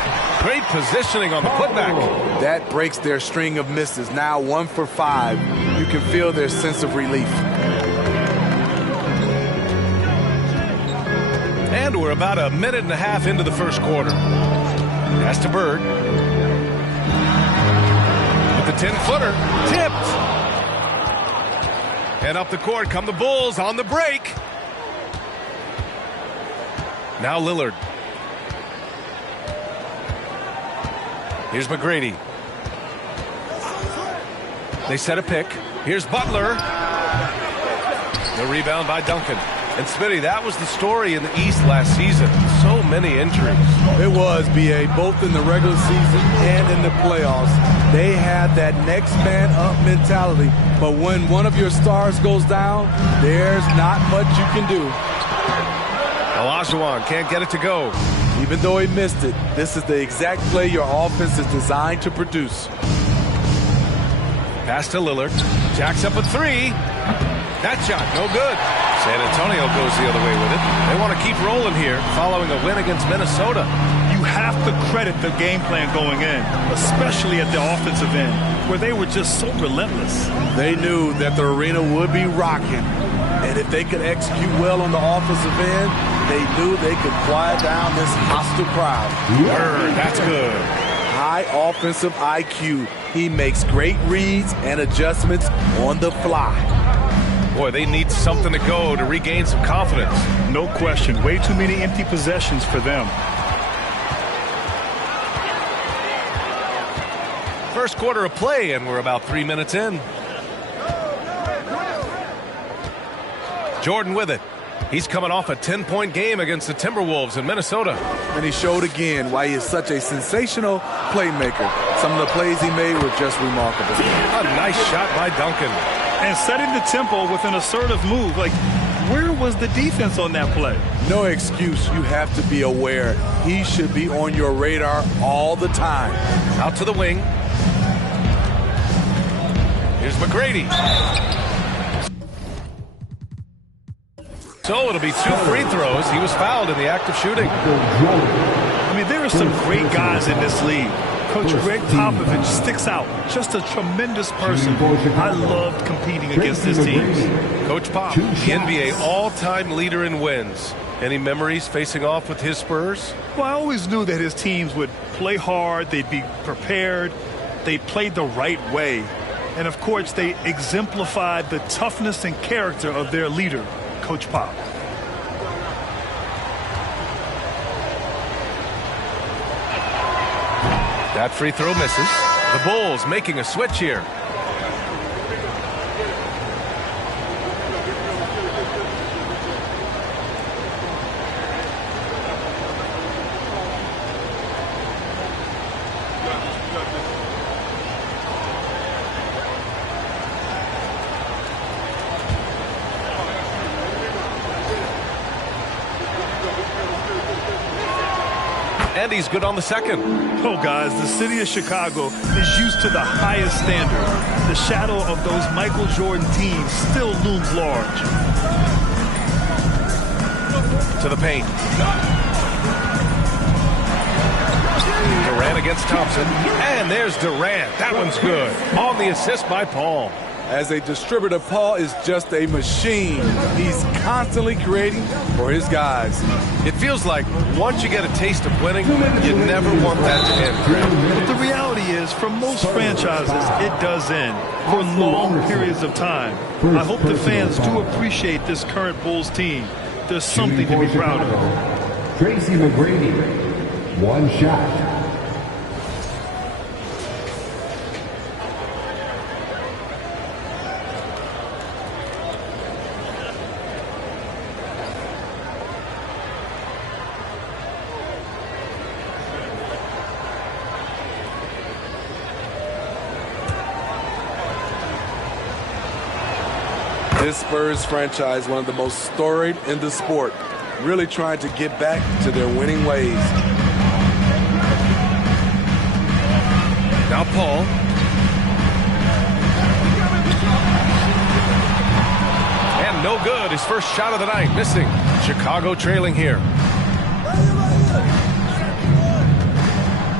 Great positioning on the putback. That breaks their string of misses. Now 1 for 5. You can feel their sense of relief. And we're about a minute and a half into the first quarter. Pass to Bird. With the 10-footer. Tipped. And up the court come the Bulls on the break. Now Lillard. Here's McGrady. They set a pick. Here's Butler. The rebound by Duncan. And Smitty, that was the story in the East last season. So many injuries. It was, B.A., both in the regular season and in the playoffs. They had that next man up mentality. But when one of your stars goes down, there's not much you can do. Olajuwon can't get it to go. Even though he missed it, this is the exact play your offense is designed to produce. Pass to Lillard. Jacks up a three. That shot, no good. San Antonio goes the other way with it. They want to keep rolling here following a win against Minnesota. You have to credit the game plan going in, especially at the offensive end, where they were just so relentless. They knew that the arena would be rocking, and if they could execute well on the offensive end, they knew they could quiet down this hostile crowd. That's good. High offensive IQ. He makes great reads and adjustments on the fly. Boy, they need something to go to regain some confidence. No question. Way too many empty possessions for them. First quarter of play, and we're about 3 minutes in. Jordan with it. He's coming off a 10-point game against the Timberwolves in Minnesota. And he showed again why he is such a sensational playmaker. Some of the plays he made were just remarkable. A nice shot by Duncan. And setting the tempo with an assertive move. Like, where was the defense on that play? No excuse. You have to be aware. He should be on your radar all the time. Out to the wing. Here's McGrady. So it'll be 2 free throws. He was fouled in the act of shooting. I mean, there are some great guys in this league. Coach Greg Popovich sticks out. Just a tremendous person. I loved competing against his teams. Coach Pop, the NBA all-time leader in wins. Any memories facing off with his Spurs? Well, I always knew that his teams would play hard. They'd be prepared. They played the right way. And, of course, they exemplified the toughness and character of their leader, Coach Pop. That free throw misses. The Bulls making a switch here. And he's good on the second. Oh, guys, the city of Chicago is used to the highest standard. The shadow of those Michael Jordan teams still looms large. To the paint. Durant against Thompson. And there's Durant. That one's good. On the assist by Paul. As a distributor, Paul is just a machine. He's constantly creating for his guys. It feels like once you get a taste of winning, you never want that to end. But the reality is, for most franchises, it does end for long periods of time. I hope the fans do appreciate this current Bulls team. There's something to be proud of. Tracy McGrady, 1 shot. This Spurs franchise, one of the most storied in the sport, really trying to get back to their winning ways. Now Paul. And no good. His first shot of the night, missing. Chicago trailing here.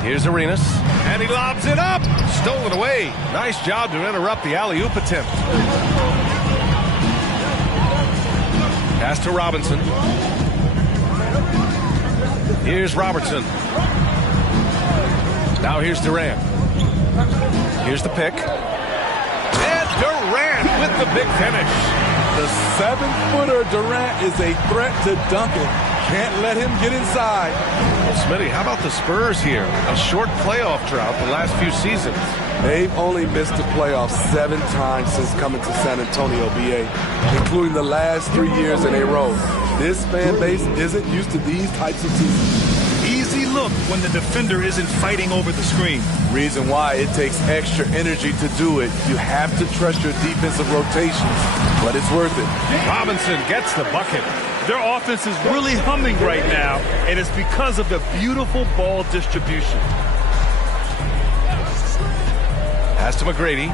Here's Arenas. And he lobs it up. Stolen away. Nice job to interrupt the alley-oop attempt. Pass to Robinson. Here's Robertson. Now here's Durant. Here's the pick. And Durant with the big finish. The 7-footer Durant is a threat to Duncan. Can't let him get inside. Well, Smitty, how about the Spurs here? A short playoff drought the last few seasons. They've only missed the playoffs 7 times since coming to San Antonio, BA, including the last 3 years in a row. This fan base isn't used to these types of seasons. Easy look when the defender isn't fighting over the screen. Reason why it takes extra energy to do it. You have to trust your defensive rotations, but it's worth it. Robinson gets the bucket. Their offense is really humming right now, and it's because of the beautiful ball distribution. Pass to McGrady.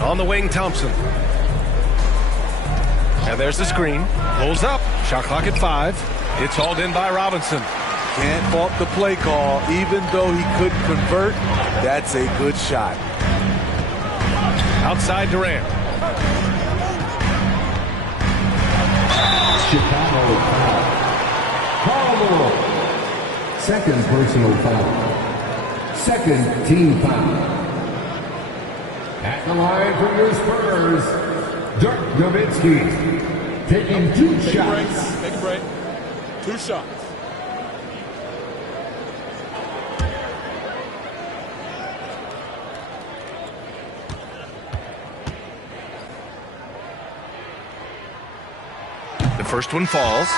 On the wing, Thompson. And there's the screen. Pulls up. Shot clock at 5. It's hauled in by Robinson. Can't fault the play call. Even though he couldn't convert, that's a good shot. Outside Durant. Chicago foul. Call. Second personal foul. Second team foul. At the line for your Spurs, Dirk Nowitzki taking 2 shots. Take a break. 2 shots. The first one falls.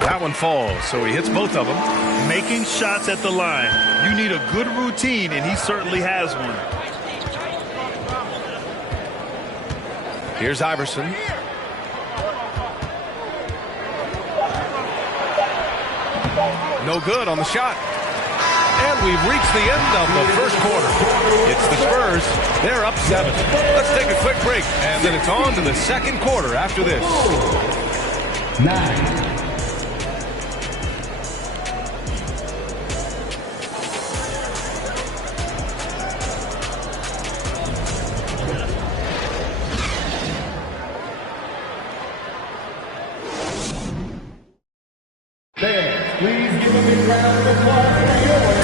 That one falls, so he hits both of them. Making shots at the line. You need a good routine, and he certainly has one. Here's Iverson. No good on the shot. And we've reached the end of the first quarter. It's the Spurs. They're up 7. Let's take a quick break, and then it's on to the second quarter after this. 9.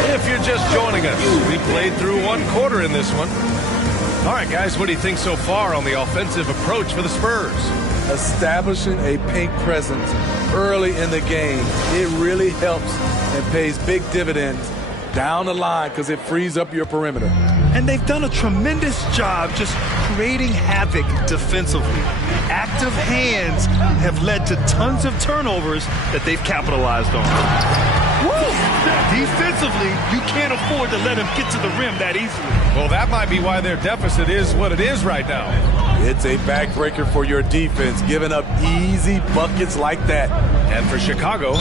If you're just joining us, we played through 1 quarter in this one. All right, guys, what do you think so far on the offensive approach for the Spurs? Establishing a paint presence early in the game, it really helps and pays big dividends down the line because it frees up your perimeter. And they've done a tremendous job just creating havoc defensively. Active hands have led to tons of turnovers that they've capitalized on. Defensively, you can't afford to let him get to the rim that easily. Well, that might be why their deficit is what it is right now. It's a backbreaker for your defense, giving up easy buckets like that. And for Chicago,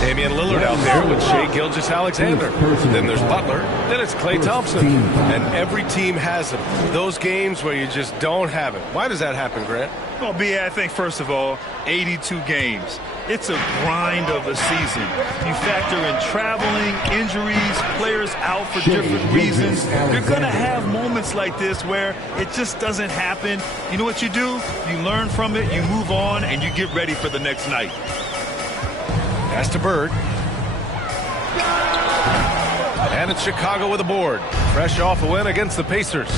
Damian Lillard out there with Shai Gilgeous-Alexander. Then there's Butler. Then it's Klay Thompson. And every team has them. Those games where you just don't have it. Why does that happen, Grant? Well, B.A., I think, first of all, 82 games. It's a grind of a season. You factor in traveling, injuries, players out for different reasons. You're going to have moments like this where it just doesn't happen. You know what you do? You learn from it, you move on, and you get ready for the next night. Pass to Bird. And it's Chicago with a board. Fresh off a win against the Pacers.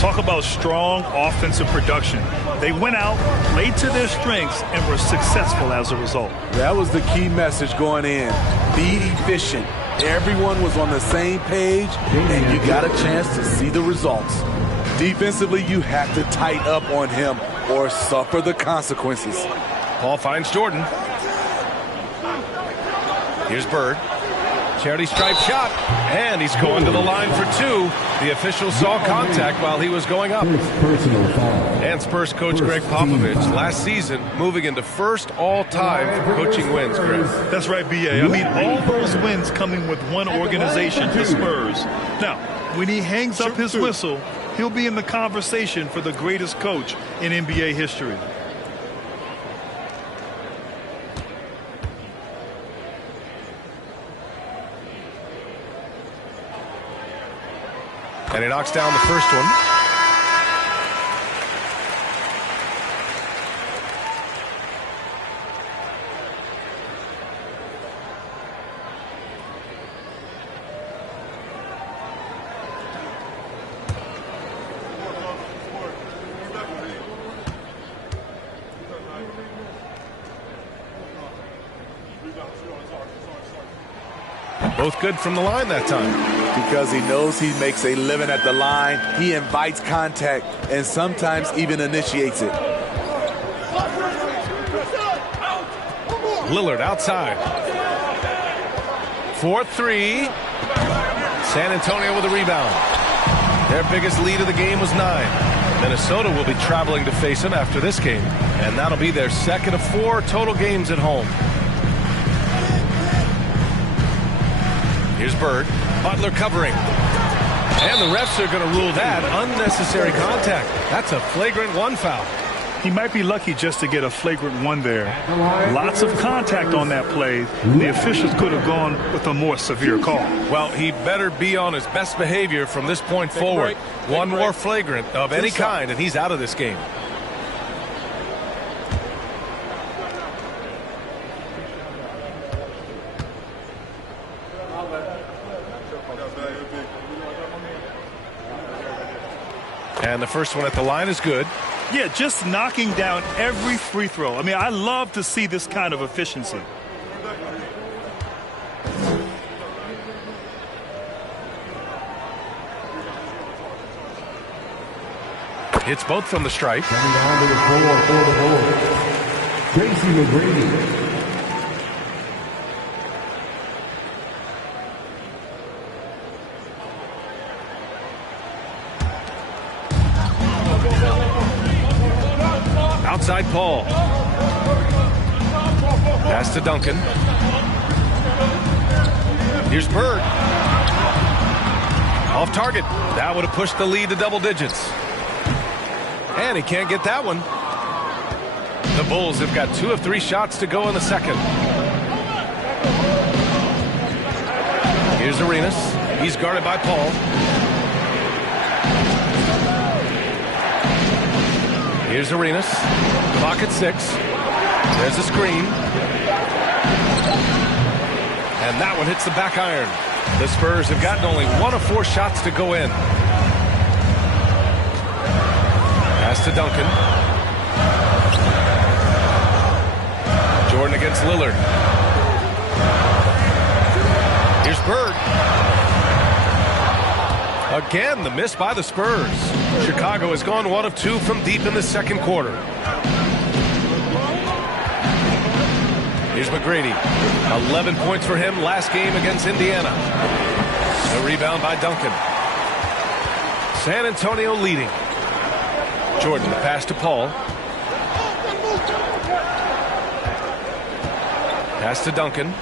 Talk about strong offensive production. They went out, played to their strengths, and were successful as a result. That was the key message going in. Be efficient. Everyone was on the same page, and you got a chance to see the results. Defensively, you have to tighten up on him or suffer the consequences. Paul finds Jordan. Here's Bird. Charity stripe shot, and he's going to the line for 2. The official saw contact while he was going up. And Spurs coach Greg Popovich last season moving into first all-time for coaching wins, Greg. That's right, B.A. I mean, all those wins coming with one organization, the Spurs. Now, when he hangs up his whistle, he'll be in the conversation for the greatest coach in NBA history. And he knocks down the first one. Both good from the line that time. Because he knows he makes a living at the line, he invites contact and sometimes even initiates it. Lillard outside. 4-3. San Antonio with a rebound. Their biggest lead of the game was 9. Minnesota will be traveling to face them after this game, and that'll be their second of 4 total games at home. Here's Bird. Butler covering. And the refs are going to rule that unnecessary contact. That's a flagrant 1 foul. He might be lucky just to get a flagrant 1 there. Lots of contact on that play. The officials could have gone with a more severe call. Well, he better be on his best behavior from this point forward. One more flagrant of any kind, and he's out of this game. And the first one at the line is good. Yeah, just knocking down every free throw. I mean, I love to see this kind of efficiency. Hits both from the stripe. Coming down to the floor for the Bulls, Tracy McGrady. Outside Paul. Pass to Duncan. Here's Bird. Off target. That would have pushed the lead to double digits. And he can't get that one. The Bulls have got 2 of 3 shots to go in the second. Here's Arenas. He's guarded by Paul. Here's Arenas. Clock at 6. There's a screen. And that one hits the back iron. The Spurs have gotten only 1 of 4 shots to go in. Pass to Duncan. Jordan against Lillard. Here's Bird. Again, the miss by the Spurs. Chicago has gone 1 of 2 from deep in the second quarter. Here's McGrady. 11 points for him last game against Indiana. A rebound by Duncan. San Antonio leading. Jordan, the pass to Paul. Pass to Duncan.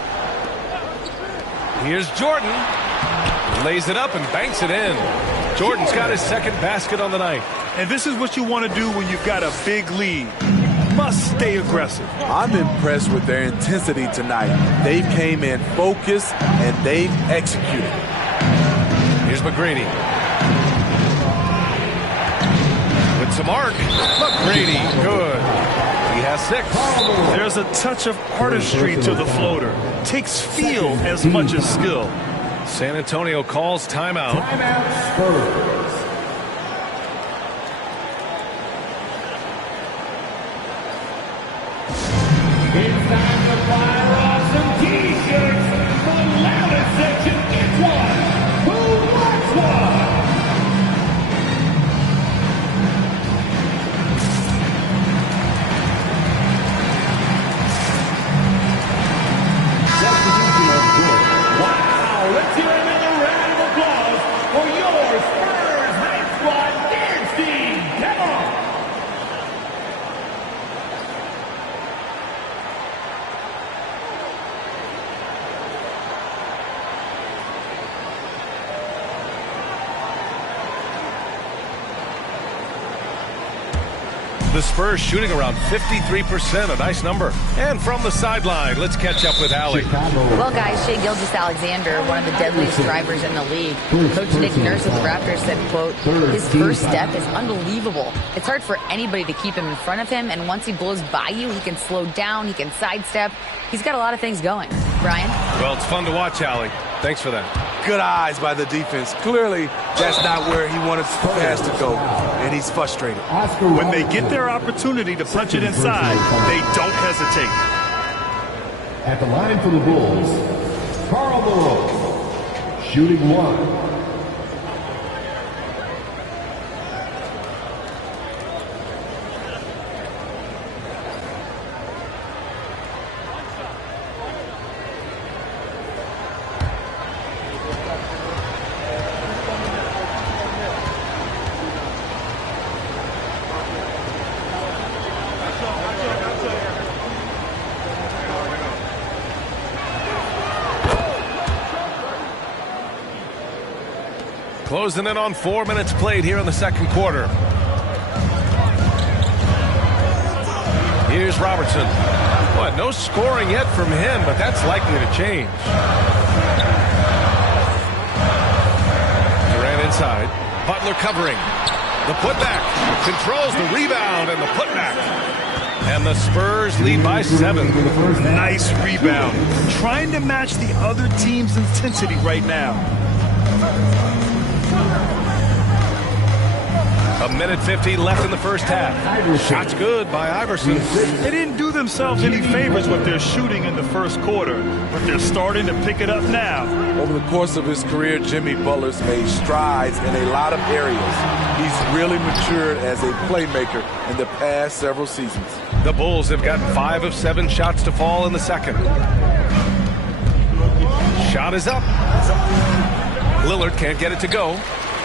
Here's Jordan. Lays it up and banks it in. Jordan's got his second basket on the night. And this is what you want to do when you've got a big lead. Must stay aggressive. I'm impressed with their intensity tonight. They've came in focused and they've executed. Here's McGrady. With some arc. McGrady, good. He has 6. There's a touch of artistry to the floater. Takes feel as much as skill. San Antonio calls timeout. Timeout Spurs. It's time to fire off some T-shirts. The loudest section gets one. Who wants one? Substitution of Jordan. Wow, let's hear another round of applause for your Spurs High Squad dance team. Come on. The Spurs shooting around 53%, a nice number. And from the sideline, let's catch up with Allie. Well, guys, Shai Gilgeous-Alexander, one of the deadliest drivers in the league. Coach Nick Nurse of the Raptors said, quote, his first step is unbelievable. It's hard for anybody to keep him in front of him, and once he blows by you, he can slow down, he can sidestep. He's got a lot of things going. Brian? Well, it's fun to watch, Allie. Thanks for that. Good eyes by the defense. Clearly, that's not where he wanted the pass to go, and he's frustrated. When they get their opportunity to punch it inside, they don't hesitate. At the line for the Bulls, Karl Malone, shooting 1. Closing in on 4 minutes played here in the second quarter. Here's Robertson. Boy, no scoring yet from him, but that's likely to change. Durant inside. Butler covering. The putback. Controls the rebound and the putback. And the Spurs lead by 7. Nice rebound. Trying to match the other team's intensity right now. A minute 15 left in the first half. Shots good by Iverson. They didn't do themselves any favors with their shooting in the first quarter, but they're starting to pick it up now. Over the course of his career, Jimmy Butler's made strides in a lot of areas. He's really matured as a playmaker in the past several seasons. The Bulls have gotten 5 of 7 shots to fall in the second. Shot is up. Lillard can't get it to go.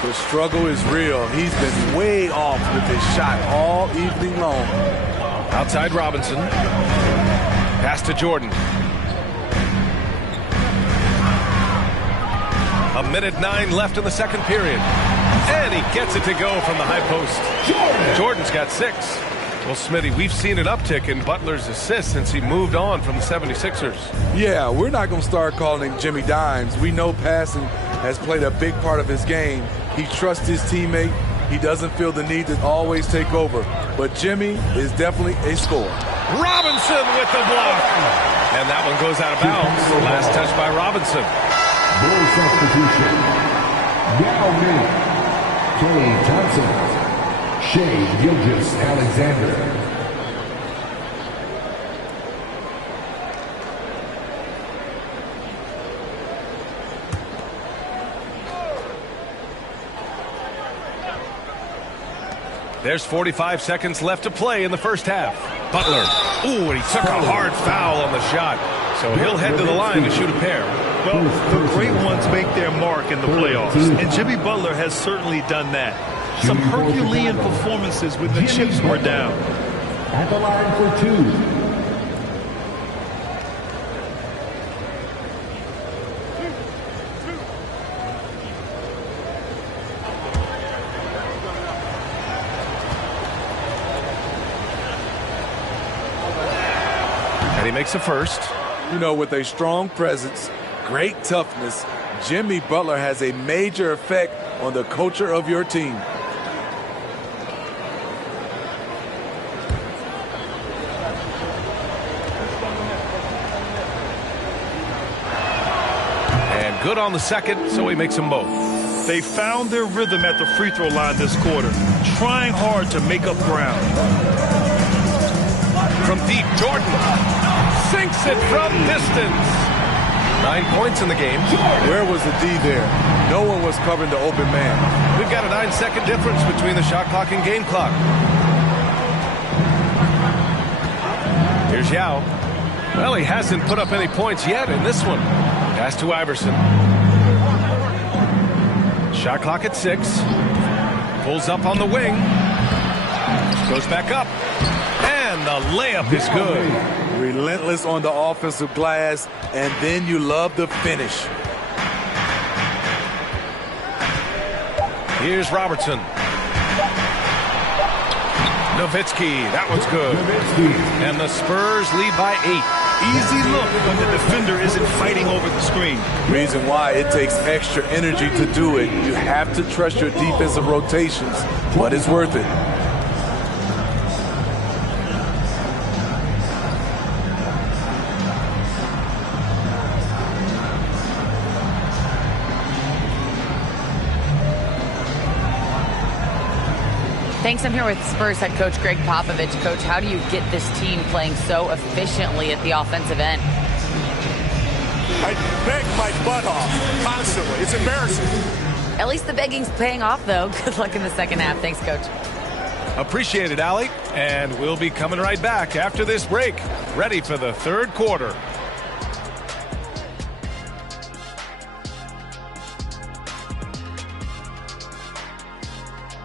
The struggle is real. He's been way off with his shot all evening long. Outside Robinson. Pass to Jordan. A minute 9 left in the second period. And he gets it to go from the high post. Jordan's got 6. Well, Smitty, we've seen an uptick in Butler's assists since he moved on from the 76ers. Yeah, we're not going to start calling him Jimmy Dimes. We know passing has played a big part of his game. He trusts his teammate. He doesn't feel the need to always take over. But Jimmy is definitely a scorer. Robinson with the block. And that one goes out of bounds. Last touch by Robinson. Bull substitution. Yao Ming. Klay Thompson. Shai Gilgeous-Alexander. There's 45 seconds left to play in the first half. Butler. Ooh, and he took a hard foul on the shot. So he'll head to the line to shoot a pair. Well, the great ones make their mark in the playoffs, and Jimmy Butler has certainly done that. Some Herculean performances when the chips were down. At the line for 2. And he makes a first. You know, with a strong presence, great toughness, Jimmy Butler has a major effect on the culture of your team. And good on the second, so he makes them both. They found their rhythm at the free throw line this quarter, trying hard to make up ground. From deep, Jordan sinks it from distance. 9 points in the game. Where was the D there? No one was covering the open man. We've got a 9-second difference between the shot clock and game clock. Here's Yao. Well, he hasn't put up any points yet in this one. Pass to Iverson. Shot clock at 6. Pulls up on the wing. Goes back up. And the layup is good. Relentless on the offensive glass, and then you love the finish. Here's Robertson. Nowitzki, that one's good. And the Spurs lead by 8. Easy look when the defender isn't fighting over the screen. Reason why it takes extra energy to do it. You have to trust your defensive rotations, but it's worth it. Thanks. I'm here with Spurs head coach Greg Popovich. Coach, how do you get this team playing so efficiently at the offensive end? I beg my butt off constantly. It's embarrassing. At least the begging's paying off, though. Good luck in the second half. Thanks, Coach. Appreciate it, Allie. And we'll be coming right back after this break. Ready for the third quarter.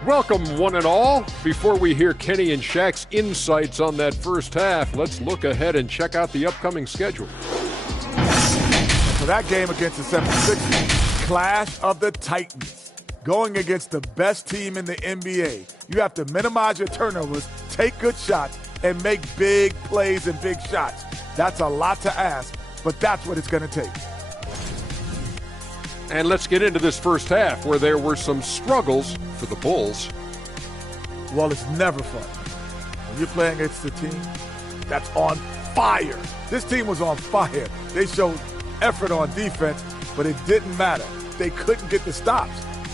Welcome, one and all. Before we hear Kenny and Shaq's insights on that first half, let's look ahead and check out the upcoming schedule. For that game against the 76ers, Clash of the Titans. going against the best team in the NBA. You have to minimize your turnovers, take good shots, and make big plays and big shots. That's a lot to ask, but that's what it's going to take. And let's get into this first half where there were some struggles for the Bulls. Well, it's never fun when you're playing against a team that's on fire. This team was on fire. They showed effort on defense, but it didn't matter. They couldn't get the stops.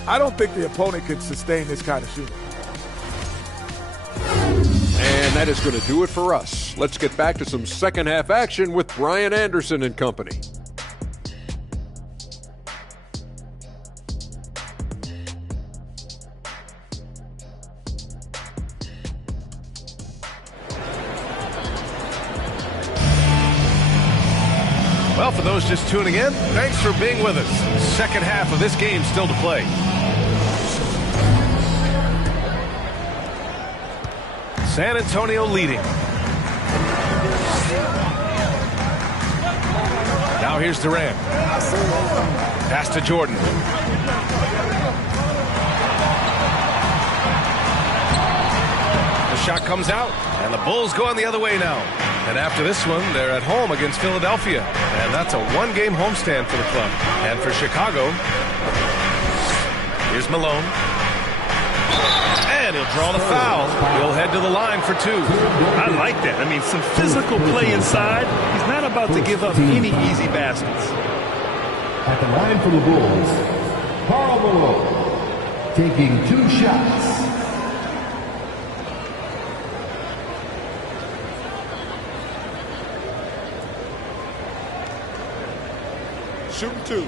I don't think the opponent could sustain this kind of shooting. And that is going to do it for us. Let's get back to some second half action with Brian Anderson and company. Well, for those just tuning in, thanks for being with us. Second half of this game still to play. San Antonio leading. Now here's Durant. Pass to Jordan. The shot comes out, and the Bulls going the other way now. And after this one, they're at home against Philadelphia. And that's a one-game homestand for the club. And for Chicago, here's Malone. And he'll draw the foul. He'll head to the line for two. I like that. I mean, some physical play inside. He's not about to give up any easy baskets. At the line for the Bulls, Karl Malone, taking 2 shots. Shooting 2.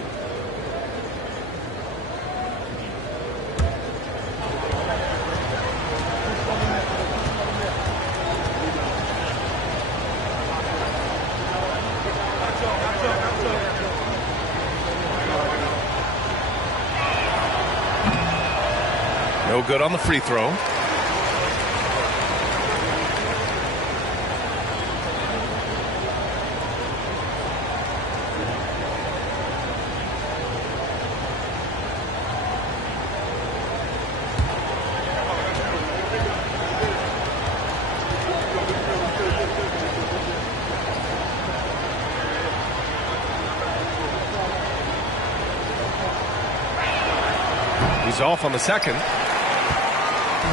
No good on the free throw. He's off on the second.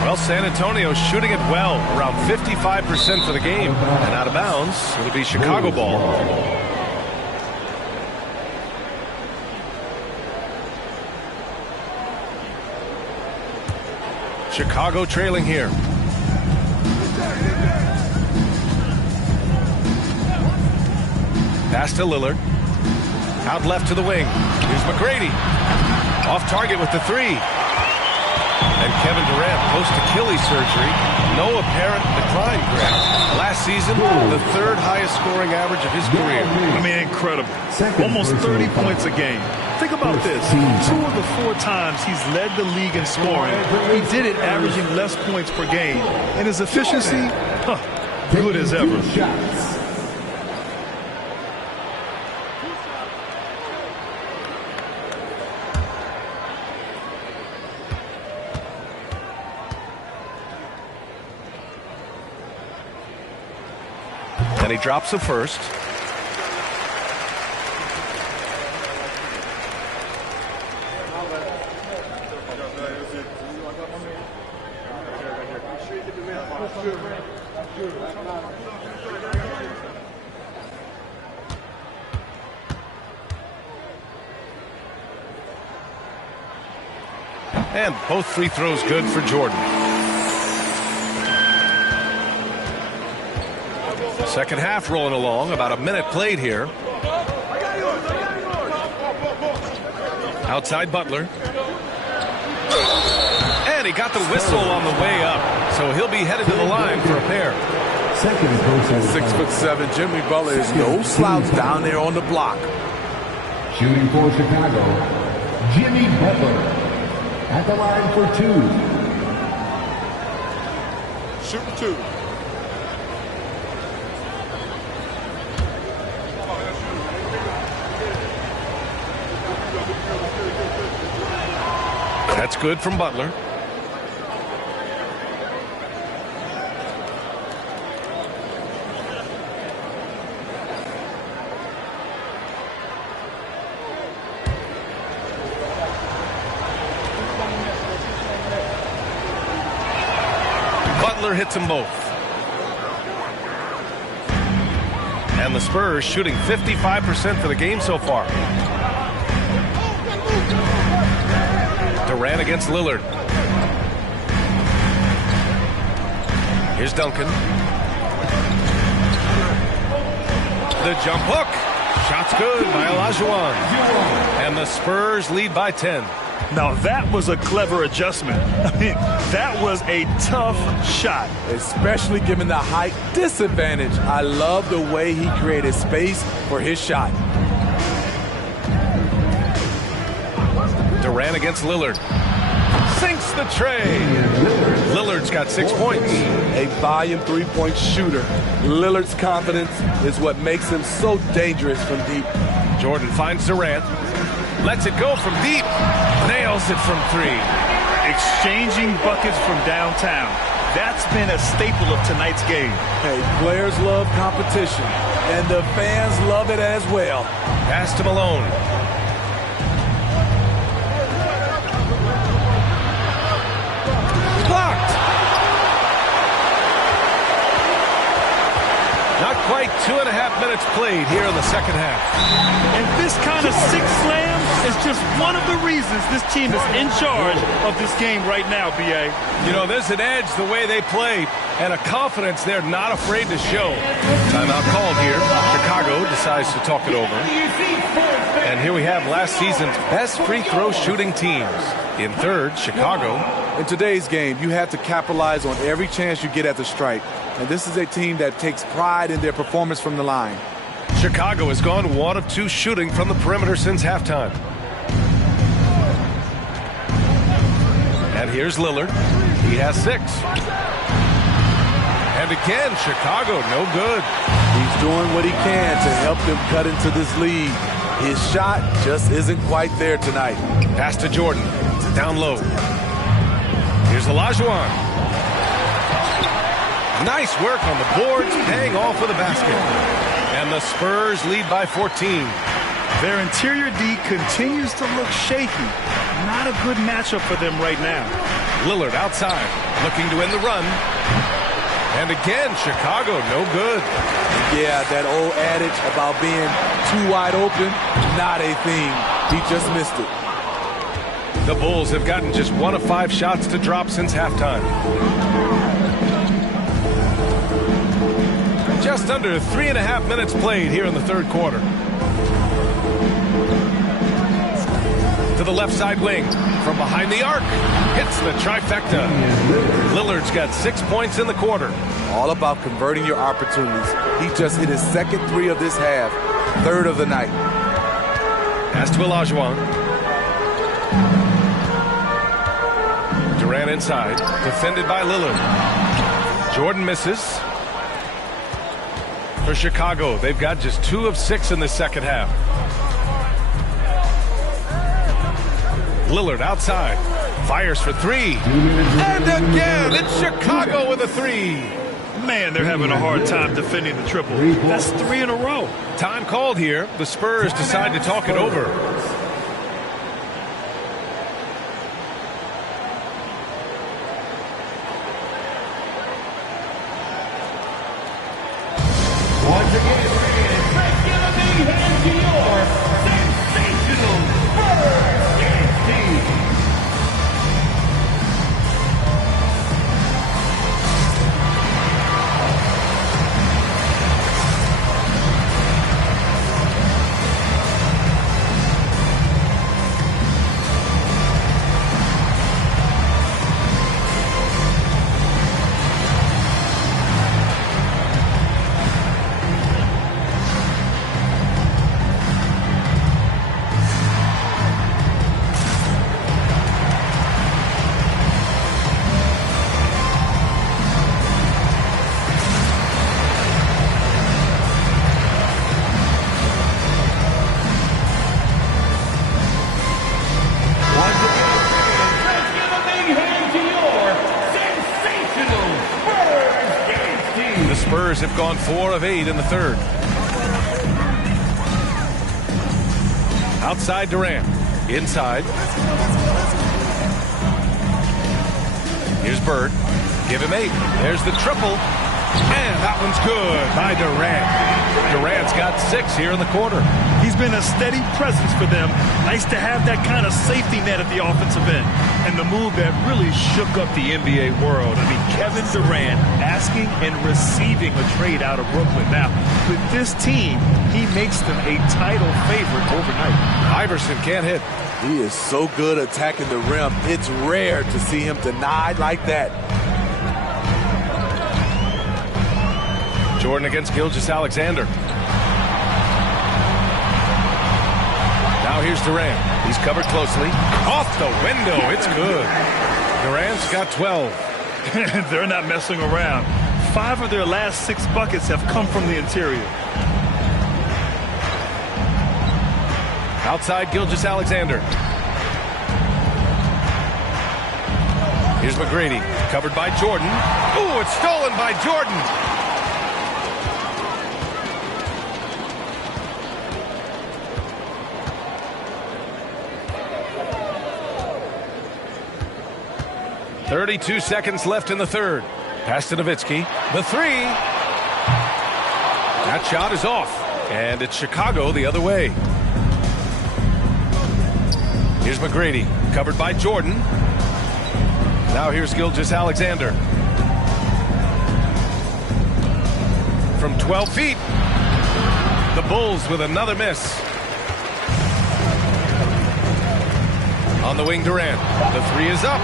Well, San Antonio shooting it well, around 55% for the game. And out of bounds, it'll be Chicago ball. Chicago trailing here. Pass to Lillard. Out left to the wing. Here's McGrady. Off target with the three. And Kevin Durant post-Achilles surgery. No apparent decline, Greg. Last season, the third highest scoring average of his career. I mean, incredible. Almost 30 points a game. Think about this. 2 of the 4 times he's led the league in scoring. He did it averaging less points per game. And his efficiency, good as ever. And he drops the first. And both free throws good for Jordan. Second half rolling along, about a minute played here. Outside Butler. And he got the whistle on the way up, so he'll be headed to the line for a pair. 6'7", Jimmy Butler is no slouch down there on the block. Shooting for Chicago, Jimmy Butler. At the line for 2. Shooting 2. That's good from Butler. Butler hits them both. And the Spurs shooting 55% for the game so far. Durant against Lillard. Here's Duncan. The jump hook. Shot's good by Olajuwon. And the Spurs lead by 10. Now that was a clever adjustment. I mean, that was a tough shot. Especially given the height disadvantage. I love the way he created space for his shot. Durant against Lillard. Sinks the tray. Lillard's got 6 points. A volume three-point shooter. Lillard's confidence is what makes him so dangerous from deep. Jordan finds Durant. Lets it go from deep. Nails it from 3. Exchanging buckets from downtown. That's been a staple of tonight's game. Hey, players love competition, and the fans love it as well. Pass to Malone. Blocked. Not quite 2.5 minutes played here in the second half. And this kind of six slam is just one of the reasons this team is in charge of this game right now, B.A. You know, there's an edge the way they play and a confidence they're not afraid to show. Timeout called here. Chicago decides to talk it over. And here we have last season's best free throw shooting teams. In third, Chicago. In today's game, you have to capitalize on every chance you get at the stripe. And this is a team that takes pride in their performance from the line. Chicago has gone 1 of 2 shooting from the perimeter since halftime. And here's Lillard. He has 6. And again, Chicago, no good. He's doing what he can to help them cut into this lead. His shot just isn't quite there tonight. Pass to Jordan. Down low. Here's Olajuwon. Nice work on the boards, paying off with a basket. And the Spurs lead by 14. Their interior D continues to look shaky. Not a good matchup for them right now. Lillard outside, looking to win the run. And again, Chicago, no good. Yeah, that old adage about being too wide open, not a thing. He just missed it. The Bulls have gotten just 1 of 5 shots to drop since halftime. Just under 3.5 minutes played here in the third quarter. To the left side wing, from behind the arc, hits the trifecta. Lillard's got 6 points in the quarter. All about converting your opportunities. He just hit his second 3 of this half, 3rd of the night. Pass to Olajuwon. Durant inside, defended by Lillard. Jordan misses. For Chicago, they've got just 2 of 6 in the second half. Lillard outside, fires for 3. And again, it's Chicago with a 3. Man, they're having a hard time defending the triple. That's 3 in a row. Time called here. The Spurs decide to talk it over. Once again, let's give a big hand to your sensational Spurs dance team. Spurs have gone 4 of 8 in the third. Outside Durant. Inside. Here's Bird. Give him 8. There's the triple. And that one's good by Durant. Durant's got 6 here in the quarter. He's been a steady presence for them. Nice to have that kind of safety net at the offensive end. And the move that really shook up the NBA world. I mean, Kevin Durant asking and receiving a trade out of Brooklyn. Now, with this team, he makes them a title favorite overnight. Iverson can't hit. He is so good attacking the rim. It's rare to see him denied like that. Jordan against Gilgeous-Alexander. Now here's Durant. He's covered closely. Off the window. It's good. Durant's got 12. They're not messing around. 5 of their last 6 buckets have come from the interior. Outside Gilgeous-Alexander. Here's McGrady. Covered by Jordan. Ooh, it's stolen by Jordan. .32 seconds left in the third. Pass to Nowitzki. The 3. That shot is off. And it's Chicago the other way. Here's McGrady. Covered by Jordan. Now here's Gilgeous-Alexander. From 12 feet. The Bulls with another miss. On the wing, Durant. The 3 is up.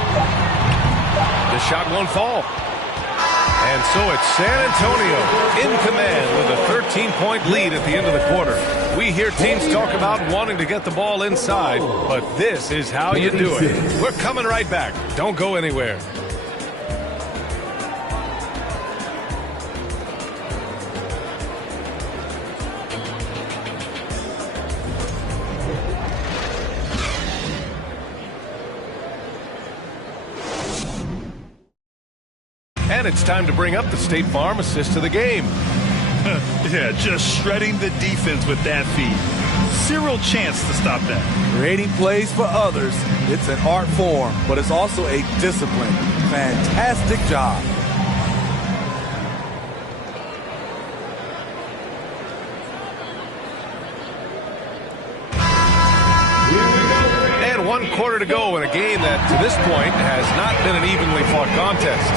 The shot won't fall. And so it's San Antonio in command with a 13-point lead at the end of the quarter. We hear teams talk about wanting to get the ball inside, but this is how you do it. We're coming right back. Don't go anywhere. And it's time to bring up the State Farm assist to the game. Yeah, just shredding the defense with that feed. Zero chance to stop that. Creating plays for others, it's an art form, but it's also a discipline. Fantastic job. And 1 quarter to go in a game that, to this point, has not been an evenly fought contest.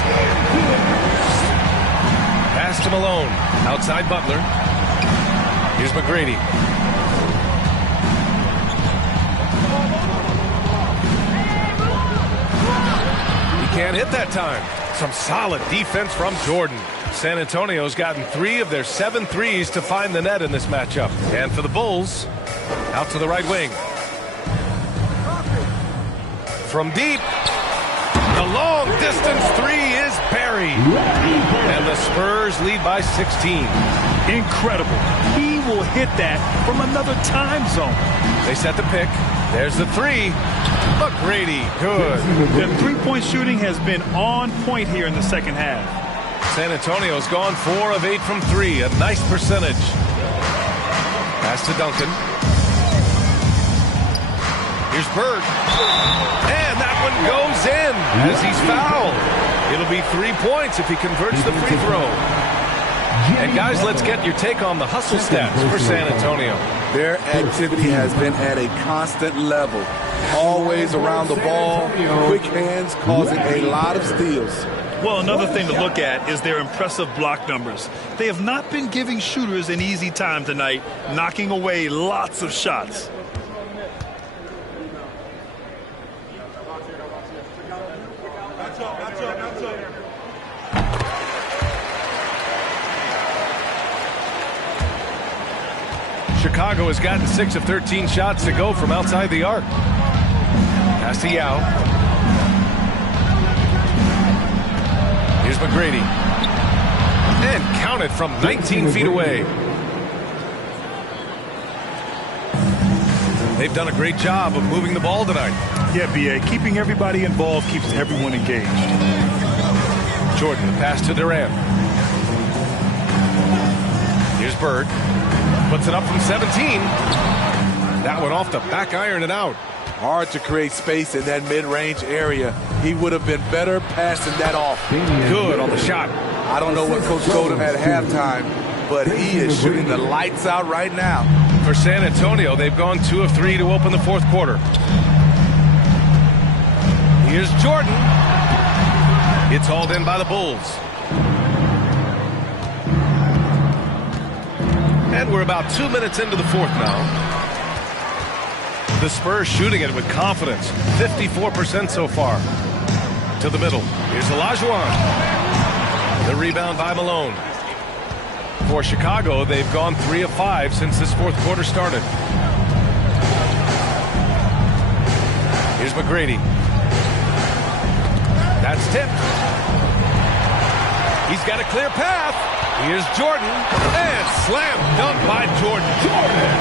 Pass to Malone. Outside Butler. Here's McGrady. He can't hit that time. Some solid defense from Jordan. San Antonio's gotten 3 of their 7 threes to find the net in this matchup. And for the Bulls, out to the right wing. From deep, the long distance 3 is buried. And the Spurs lead by 16. Incredible. He will hit that from another time zone. They set the pick. There's the 3. McGrady, good. The three-point shooting has been on point here in the second half. San Antonio's gone 4 of 8 from 3. A nice percentage. Pass to Duncan. Here's Bird. And that one goes in as he's fouled. It'll be 3 points if he converts the free throw. And guys, let's get your take on the hustle stats for San Antonio. Their activity has been at a constant level. Always around the ball, quick hands causing a lot of steals. Well, another thing to look at is their impressive block numbers. They have not been giving shooters an easy time tonight, knocking away lots of shots. Chicago has gotten 6 of 13 shots to go from outside the arc. Pass to Yao. Here's McGrady. And counted from 19 feet away. They've done a great job of moving the ball tonight. Yeah, B.A., keeping everybody involved keeps everyone engaged. Jordan, pass to Durant. Here's Bird. Puts it up from 17. That one off the back iron and out. Hard to create space in that mid-range area. He would have been better passing that off. Good on the shot. I don't know what Coach told him at halftime, but he is shooting the lights out right now. For San Antonio, they've gone 2 of 3 to open the fourth quarter. Here's Jordan. It's hauled in by the Bulls. And we're about 2 minutes into the fourth now. The Spurs shooting it with confidence. 54% so far. To the middle. Here's Olajuwon. The rebound by Malone. For Chicago, they've gone 3 of 5 since this fourth quarter started. Here's McGrady. That's tipped. He's got a clear path. Here's Jordan. And slam dunk by Jordan.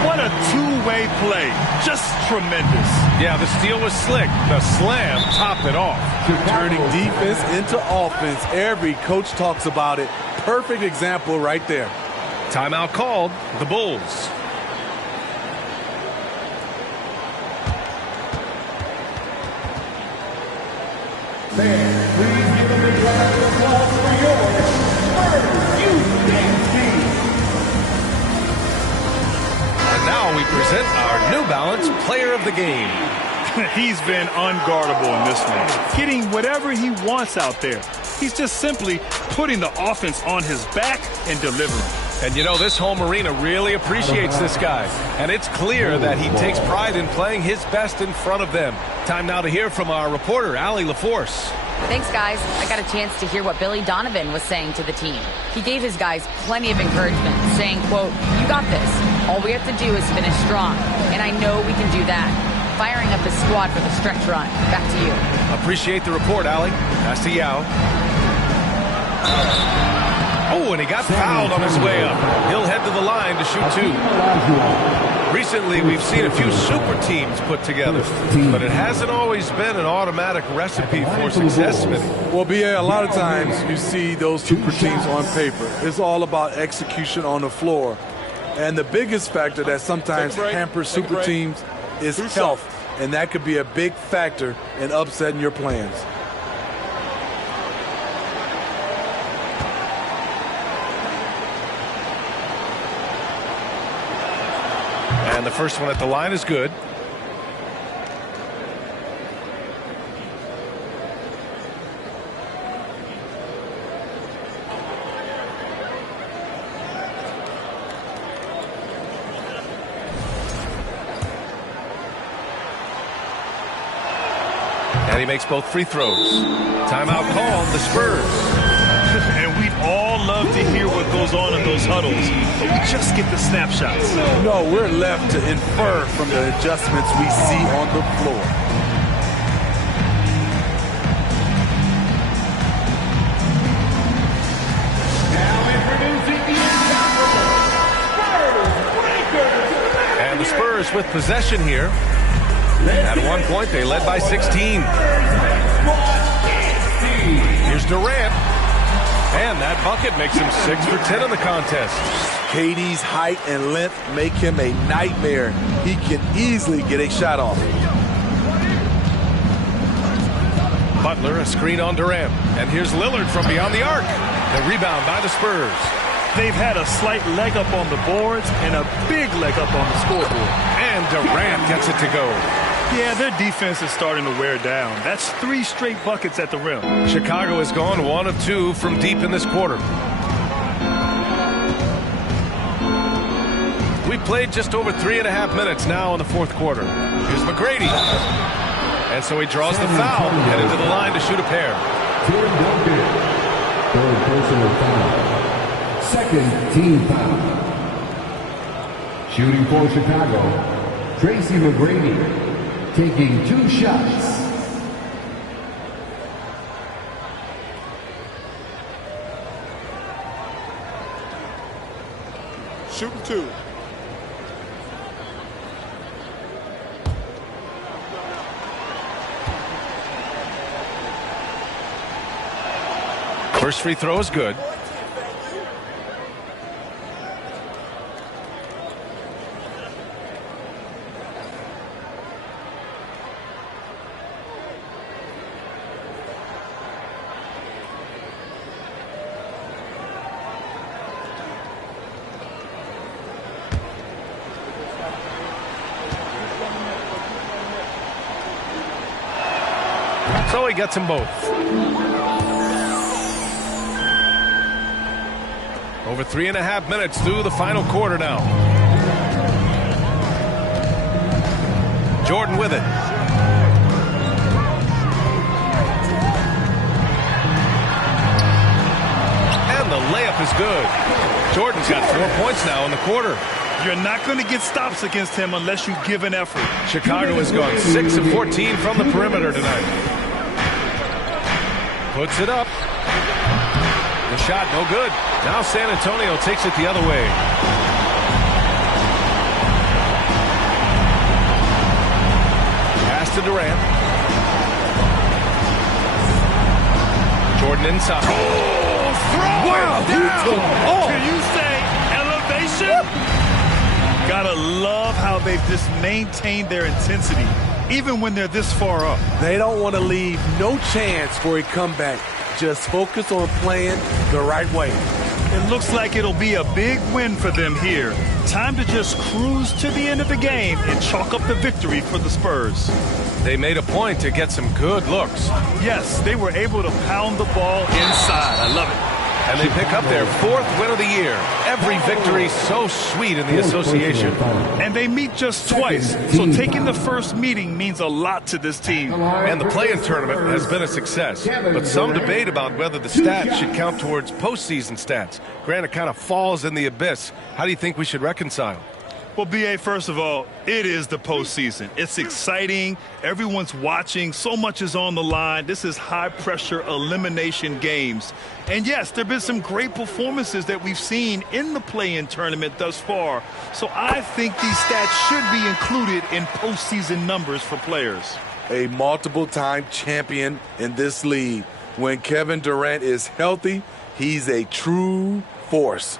What a two-way play. Just tremendous. Yeah, the steal was slick. The slam topped it off. Turning defense into offense. Every coach talks about it. Perfect example right there. Timeout called. The Bulls. Fans, please give a big round of applause for your Spurs Houston team. And now we present our New Balance Player of the Game. He's been unguardable in this one, getting whatever he wants out there. He's just simply putting the offense on his back and delivering. And you know, this home arena really appreciates this guy. And it's clear that he takes pride in playing his best in front of them. Time now to hear from our reporter, Allie LaForce. Thanks, guys. I got a chance to hear what Billy Donovan was saying to the team. He gave his guys plenty of encouragement, saying, quote, "You got this. All we have to do is finish strong. And I know we can do that." Firing up his squad for the stretch run. Back to you. Appreciate the report, Allie. Pass to Yao. Oh, and he got fouled on his way up. He'll head to the line to shoot 2. Recently, we've seen a few super teams put together, but it hasn't always been an automatic recipe for success, Smitty. Well, B.A., a lot of times you see those super teams on paper. It's all about execution on the floor. And the biggest factor that sometimes hampers super teams is health, and that could be a big factor in upsetting your plans. And the first one at the line is good. And he makes both free throws. Timeout called, the Spurs. And we'd all love to hear what goes on in those huddles, but we just get the snapshots. No, we're left to infer from the adjustments we see on the floor. Now introducing the Spurs Breakers. And the Spurs with possession here. At one point, they led by 16. Here's Durant. And that bucket makes him 6 for 10 in the contest. KD's height and length make him a nightmare. He can easily get a shot off. Butler, a screen on Durant. And here's Lillard from beyond the arc. The rebound by the Spurs. They've had a slight leg up on the boards and a big leg up on the scoreboard. And Durant gets it to go. Yeah, their defense is starting to wear down. That's 3 straight buckets at the rim. Chicago has gone 1 of 2 from deep in this quarter. We played just over 3.5 minutes now in the fourth quarter. Here's McGrady. And so he draws the foul, headed to the line to shoot a pair. Tim Duncan, 3rd personal foul. 2nd team foul. Shooting for Chicago, Tracy McGrady. Taking 2 shots. Shooting 2. First free throw is good. So he gets them both. Over 3.5 minutes through the final quarter now. Jordan with it. And the layup is good. Jordan's got 4 points now in the quarter. You're not going to get stops against him unless you give an effort. Chicago has gone 6 of 14 from the perimeter tonight. Puts it up. The shot no good. Now San Antonio takes it the other way. Pass to Durant. Jordan inside. Wow, Can you say elevation? Gotta love how they've just maintained their intensity, even when they're this far up. They don't want to leave no chance for a comeback. Just focus on playing the right way. It looks like it'll be a big win for them here. Time to just cruise to the end of the game and chalk up the victory for the Spurs. They made a point to get some good looks. Yes, they were able to pound the ball inside. I love it. And they pick up their 4th win of the year. Every victory so sweet in the association. And they meet just twice, so taking the first meeting means a lot to this team. And the play-in tournament has been a success. But some debate about whether the stats should count towards postseason stats. Grant, it kind of falls in the abyss. How do you think we should reconcile? Well, B.A., first of all, it is the postseason. It's exciting. Everyone's watching. So much is on the line. This is high-pressure elimination games. And, yes, there have been some great performances that we've seen in the play-in tournament thus far. So I think these stats should be included in postseason numbers for players. A multiple-time champion in this league. When Kevin Durant is healthy, he's a true force.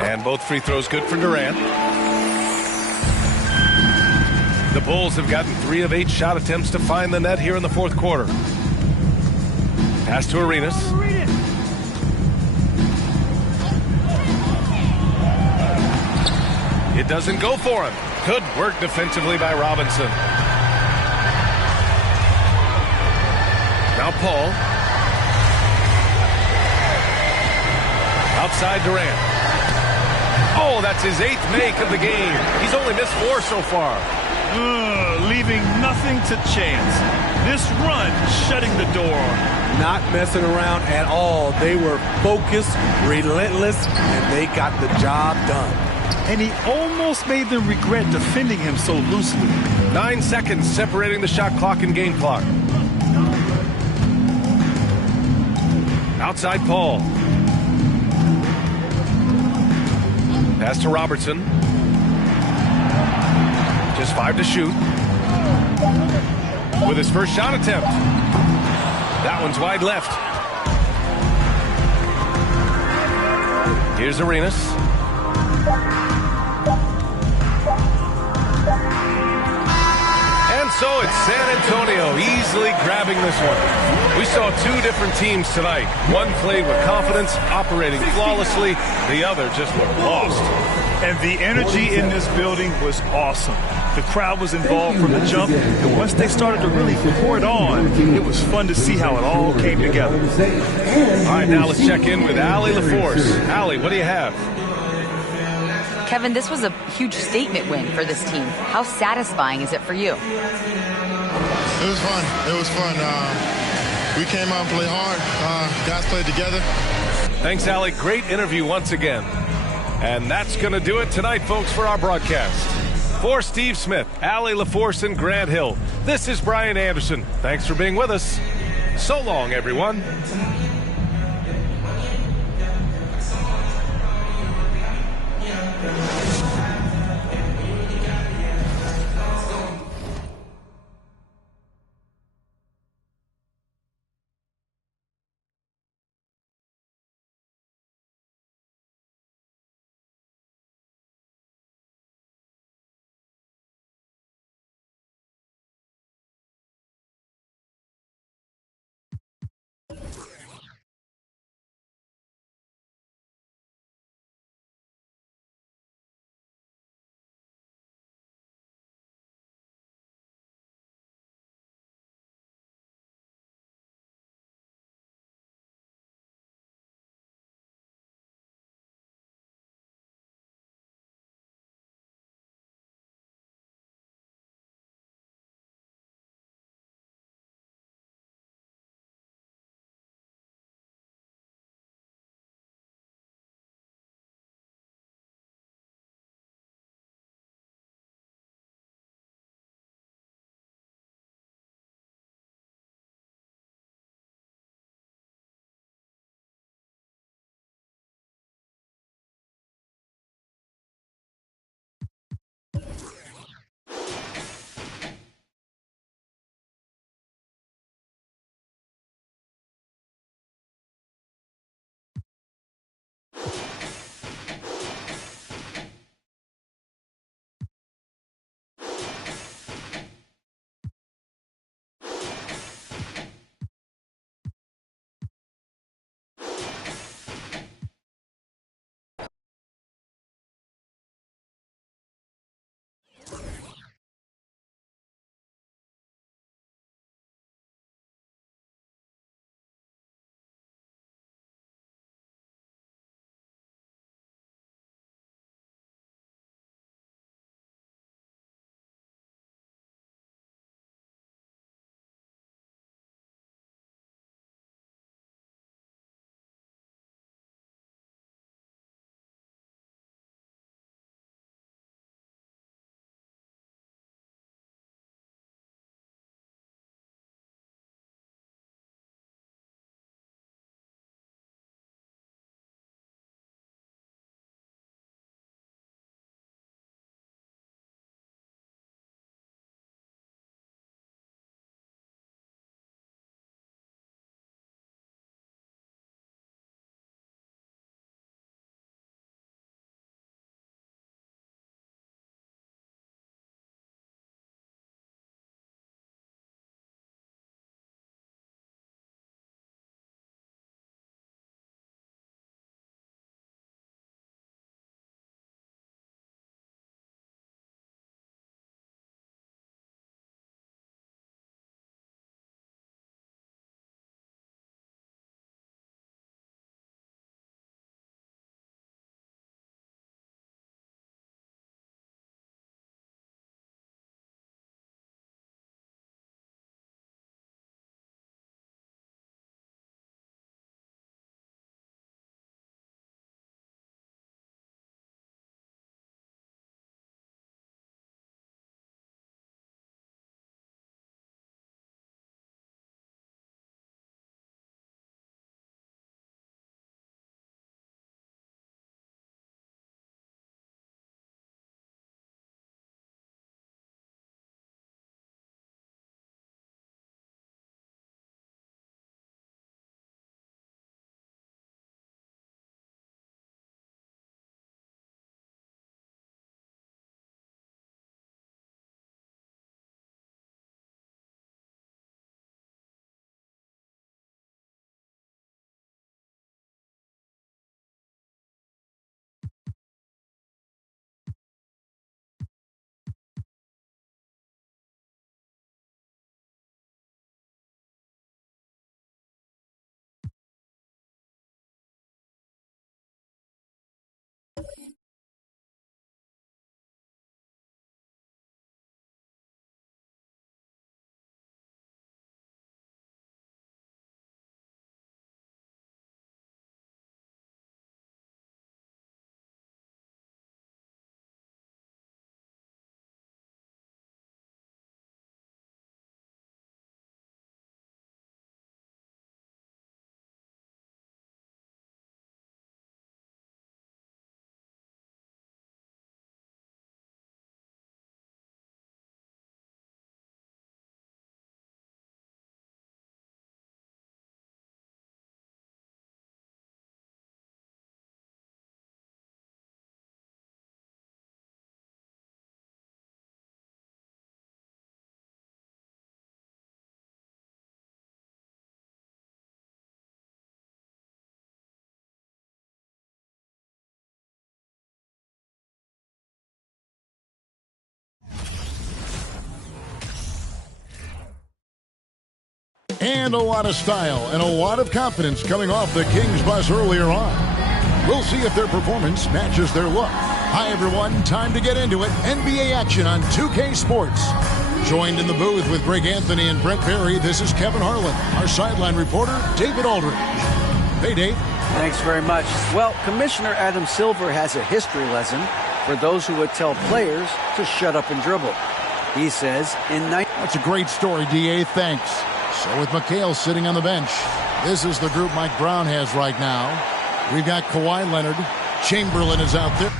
And both free throws good for Durant. The Bulls have gotten 3 of 8 shot attempts to find the net here in the 4th quarter. Pass to Arenas. It doesn't go for him. Good work defensively by Robinson. Now Paul. Outside Durant. Oh, that's his 8th make of the game. He's only missed 4 so far. Leaving nothing to chance. This run shutting the door. Not messing around at all. They were focused, relentless, and they got the job done. And he almost made them regret defending him so loosely. 9 seconds separating the shot clock and game clock. Outside Paul. Pass to Robertson. Just 5 to shoot. With his first shot attempt. That one's wide left. Here's Arenas. And so it's San Antonio easily grabbing this one. We saw 2 different teams tonight. One played with confidence, operating flawlessly. The other just looked lost. And the energy in this building was awesome. The crowd was involved from the jump, and once they started to really pour it on, it was fun to see how it all came together. All right, now let's check in with Allie LaForce. Allie, what do you have? Kevin, this was a huge statement win for this team. How satisfying is it for you? It was fun. It was fun. We came out and played hard. Guys played together. Thanks, Allie. Great interview once again. And that's going to do it tonight, folks, for our broadcast. For Steve Smith, Allie LaForce, and Grant Hill, this is Brian Anderson. Thanks for being with us. So long, everyone. And a lot of style and a lot of confidence coming off the Kings bus earlier on. We'll see if their performance matches their look. Hi, everyone. Time to get into it. NBA action on 2K Sports. Joined in the booth with Greg Anthony and Brent Barry, this is Kevin Harlan. Our sideline reporter, David Aldridge. Hey, Dave. Thanks very much. Well, Commissioner Adam Silver has a history lesson for those who would tell players to shut up and dribble. He says That's a great story, D.A. Thanks. So with McHale sitting on the bench, this is the group Mike Brown has right now. We've got Kawhi Leonard. Chamberlain is out there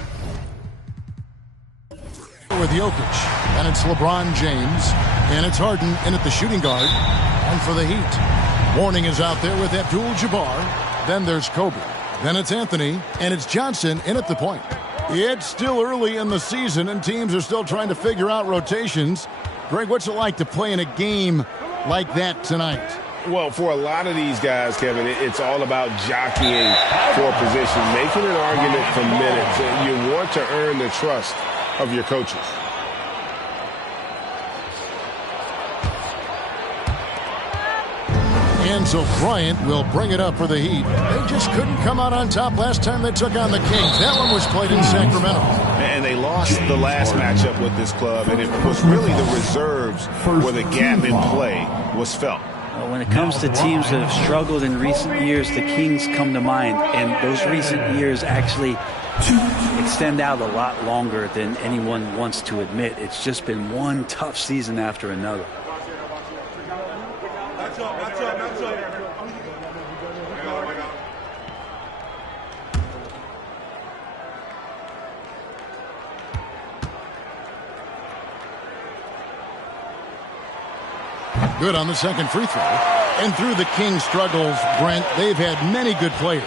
with Jokic. And it's LeBron James. And it's Harden in at the shooting guard. And for the Heat, Mourning is out there with Abdul-Jabbar. Then there's Kobe. Then it's Anthony. And it's Johnson in at the point. It's still early in the season, and teams are still trying to figure out rotations. Greg, what's it like to play in a game like that tonight? Well, for a lot of these guys, Kevin, it's all about jockeying for position, making an argument for minutes. You want to earn the trust of your coaches. And so Bryant will bring it up for the Heat. They just couldn't come out on top last time they took on the Kings. That one was played in Sacramento. And they lost the last matchup with this club, and it was really the reserves where the gap in play was felt. Well, when it comes to teams that have struggled in recent years, the Kings come to mind, and those recent years actually extend out a lot longer than anyone wants to admit. It's just been one tough season after another. Good on the second free throw. And through the Kings' struggles, Brent, they've had many good players.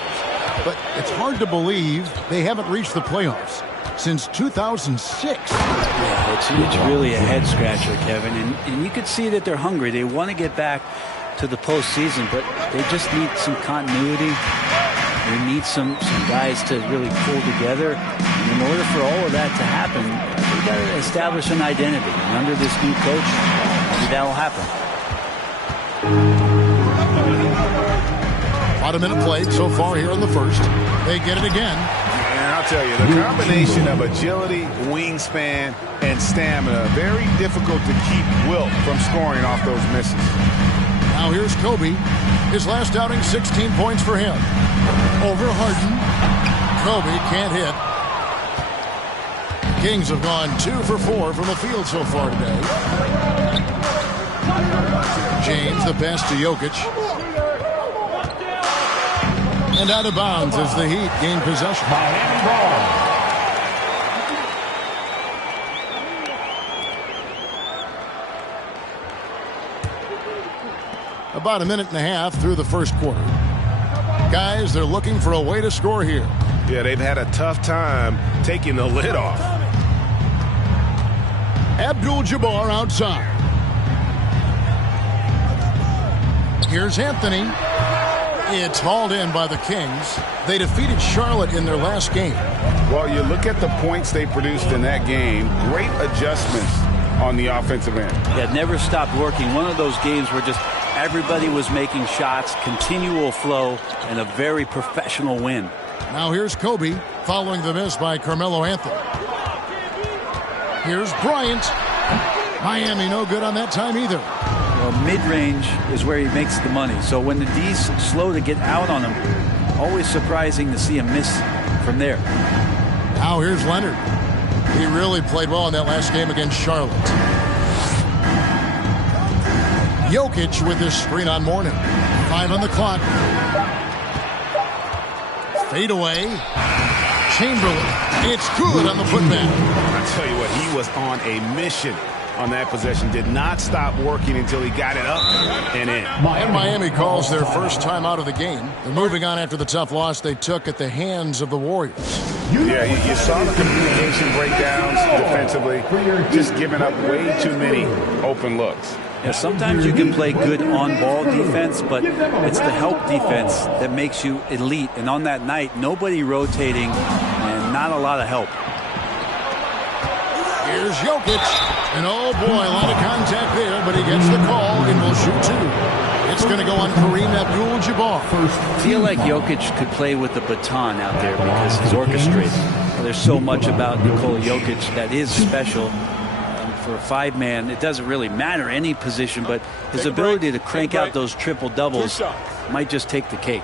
But it's hard to believe they haven't reached the playoffs since 2006. Yeah, it's really a head-scratcher, Kevin. And you could see that they're hungry. They want to get back to the postseason, but they just need some continuity. They need some guys to really pull together. And in order for all of that to happen, they've got to establish an identity. And under this new coach, maybe that'll happen. About a minute played so far here in the first. They get it again. And I'll tell you, the combination of agility, wingspan, and stamina, very difficult to keep Wilt from scoring off those misses. Now here's Kobe. His last outing, 16 points for him. Over Harden. Kobe can't hit. Kings have gone 2 for 4 from the field so far today. James, the pass to Jokic. And out of bounds as the Heat gain possession. About a minute and a half through the first quarter. Guys, they're looking for a way to score here. Yeah, they've had a tough time taking the lid off. Abdul-Jabbar outside. Here's Anthony. It's hauled in by the Kings. They defeated Charlotte in their last game. Well, you look at the points they produced in that game. Great adjustments on the offensive end. Yeah, never stopped working. One of those games where just everybody was making shots, continual flow, and a very professional win. Now here's Kobe following the miss by Carmelo Anthony. Here's Bryant. Miami no good on that time either. Well, mid-range is where he makes the money. So when the D's slow to get out on him, always surprising to see him miss from there. Now here's Leonard. He really played well in that last game against Charlotte. Jokic with this screen on Mourning. 5 on the clock. Fade away. Chamberlain. It's good on the putback. I tell you what, he was on a mission on that possession. Did not stop working until he got it up and in. And Miami calls their first time out of the game. They're moving on after the tough loss they took at the hands of the Warriors. Yeah, you saw the communication breakdowns defensively, just giving up way too many open looks. Yeah, sometimes you can play good on-ball defense, but it's the help defense that makes you elite. And on that night, nobody rotating and not a lot of help. Here's Jokic. And oh boy, a lot of contact there, but he gets the call and will shoot 2. It's going to go on Kareem Abdul-Jabbar. I feel like Jokic could play with the baton out there because he's orchestrated. There's so much about Nikola Jokic that is special. For a 5-man, it doesn't really matter any position, but his ability to crank out those triple doubles might just take the cake.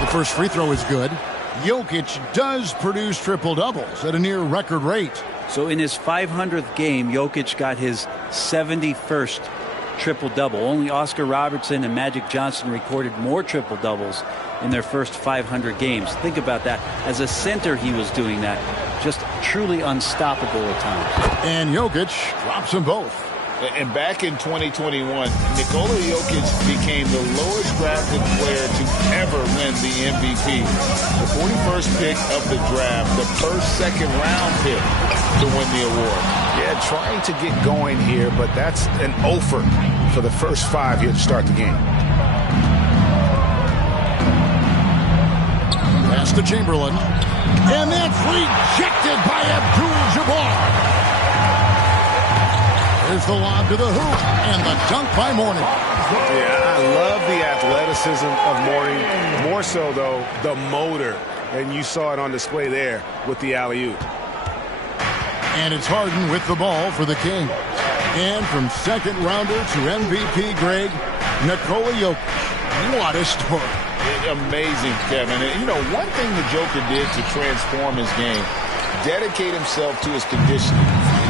The first free throw is good. Jokic does produce triple doubles at a near record rate. So in his 500th game, Jokic got his 71st triple-double. Only Oscar Robertson and Magic Johnson recorded more triple-doubles in their first 500 games. Think about that. As a center, he was doing that. Just truly unstoppable at times. And Jokic drops them both. And back in 2021, Nikola Jokic became the lowest drafted player to ever win the MVP. The 41st pick of the draft, the first second-round pick to win the award. Yeah, trying to get going here, but that's an offer for the first 5 here to start the game. Pass to Chamberlain. And that's rejected by Abdul-Jabbar. There's the lob to the hoop, and the dunk by Mourning. Yeah, I love the athleticism of Mourning. More so, though, the motor. And you saw it on display there with the alley-oop. And it's Harden with the ball for the Kings. And from second rounder to MVP, Greg, Nikola Jokic. What a story. Amazing, Kevin. And, you know, one thing the Joker did to transform his game, dedicate himself to his conditioning.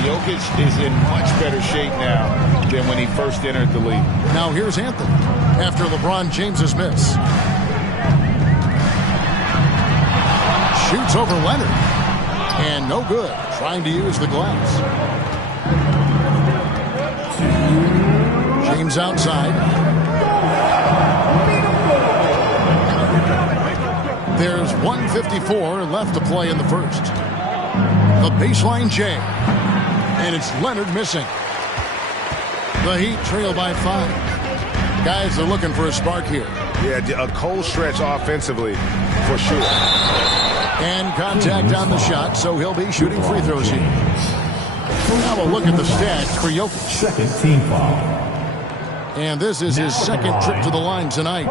Jokic is in much better shape now than when he first entered the league. Now here's Anthony after LeBron James's miss. Shoots over Leonard. And no good. Trying to use the glass. James outside. There's 1:54 left to play in the first. The baseline J. And it's Leonard missing. The Heat trail by 5. Guys are looking for a spark here. Yeah, a cold stretch offensively for sure. And contact on the shot, so he'll be shooting free throws here. Now a look at the stats for Jokic. Second team foul. And this is his second trip to the line tonight.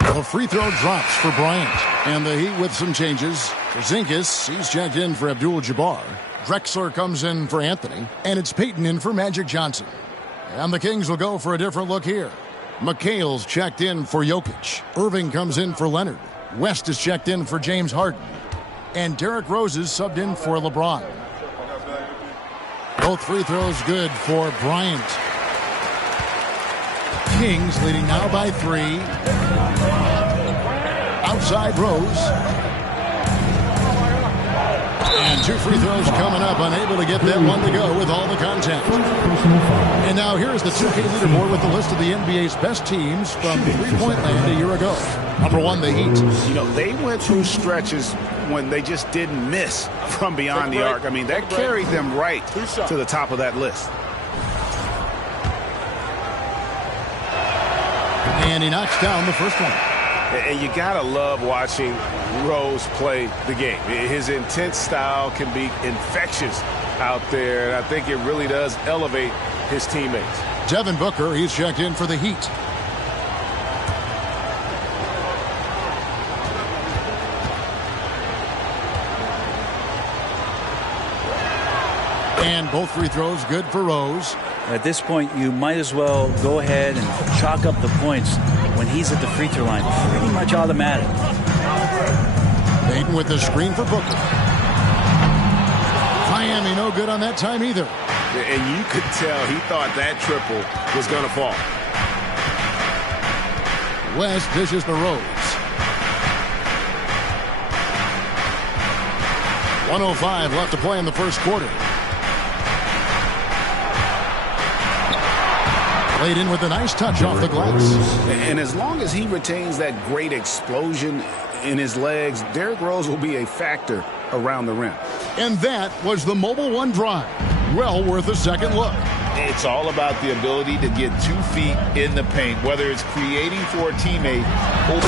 The free throw drops for Bryant. And the Heat with some changes. Porzingis, he's checked in for Abdul-Jabbar. Drexler comes in for Anthony. And it's Payton in for Magic Johnson. And the Kings will go for a different look here. McHale's checked in for Jokic. Irving comes in for Leonard. West is checked in for James Harden. And Derrick Rose is subbed in for LeBron. Both free throws good for Bryant. Kings leading now by 3. Outside Rose. And 2 free throws coming up. Unable to get that one to go with all the contact. And now here's the 2K leaderboard with the list of the NBA's best teams from three-point land a year ago. Number 1, the Heat. You know, they went through stretches when they just didn't miss from beyond the arc. I mean, that carried them right to the top of that list. And he knocks down the first one. And you got to love watching Rose play the game. His intense style can be infectious out there, and I think it really does elevate his teammates. Devin Booker, he's checked in for the Heat. And both free throws good for Rose. At this point, you might as well go ahead and chalk up the points when he's at the free throw line. Pretty much automatic. Payton with the screen for Booker. Miami no good on that time either. And you could tell he thought that triple was going to fall. West dishes to Rose. 1:05 left to play in the first quarter. Laid in with a nice touch off the glass. And as long as he retains that great explosion in his legs, Derrick Rose will be a factor around the rim. And that was the Mobile One drive. Well worth a second look. It's all about the ability to get 2 feet in the paint, whether it's creating for a teammate or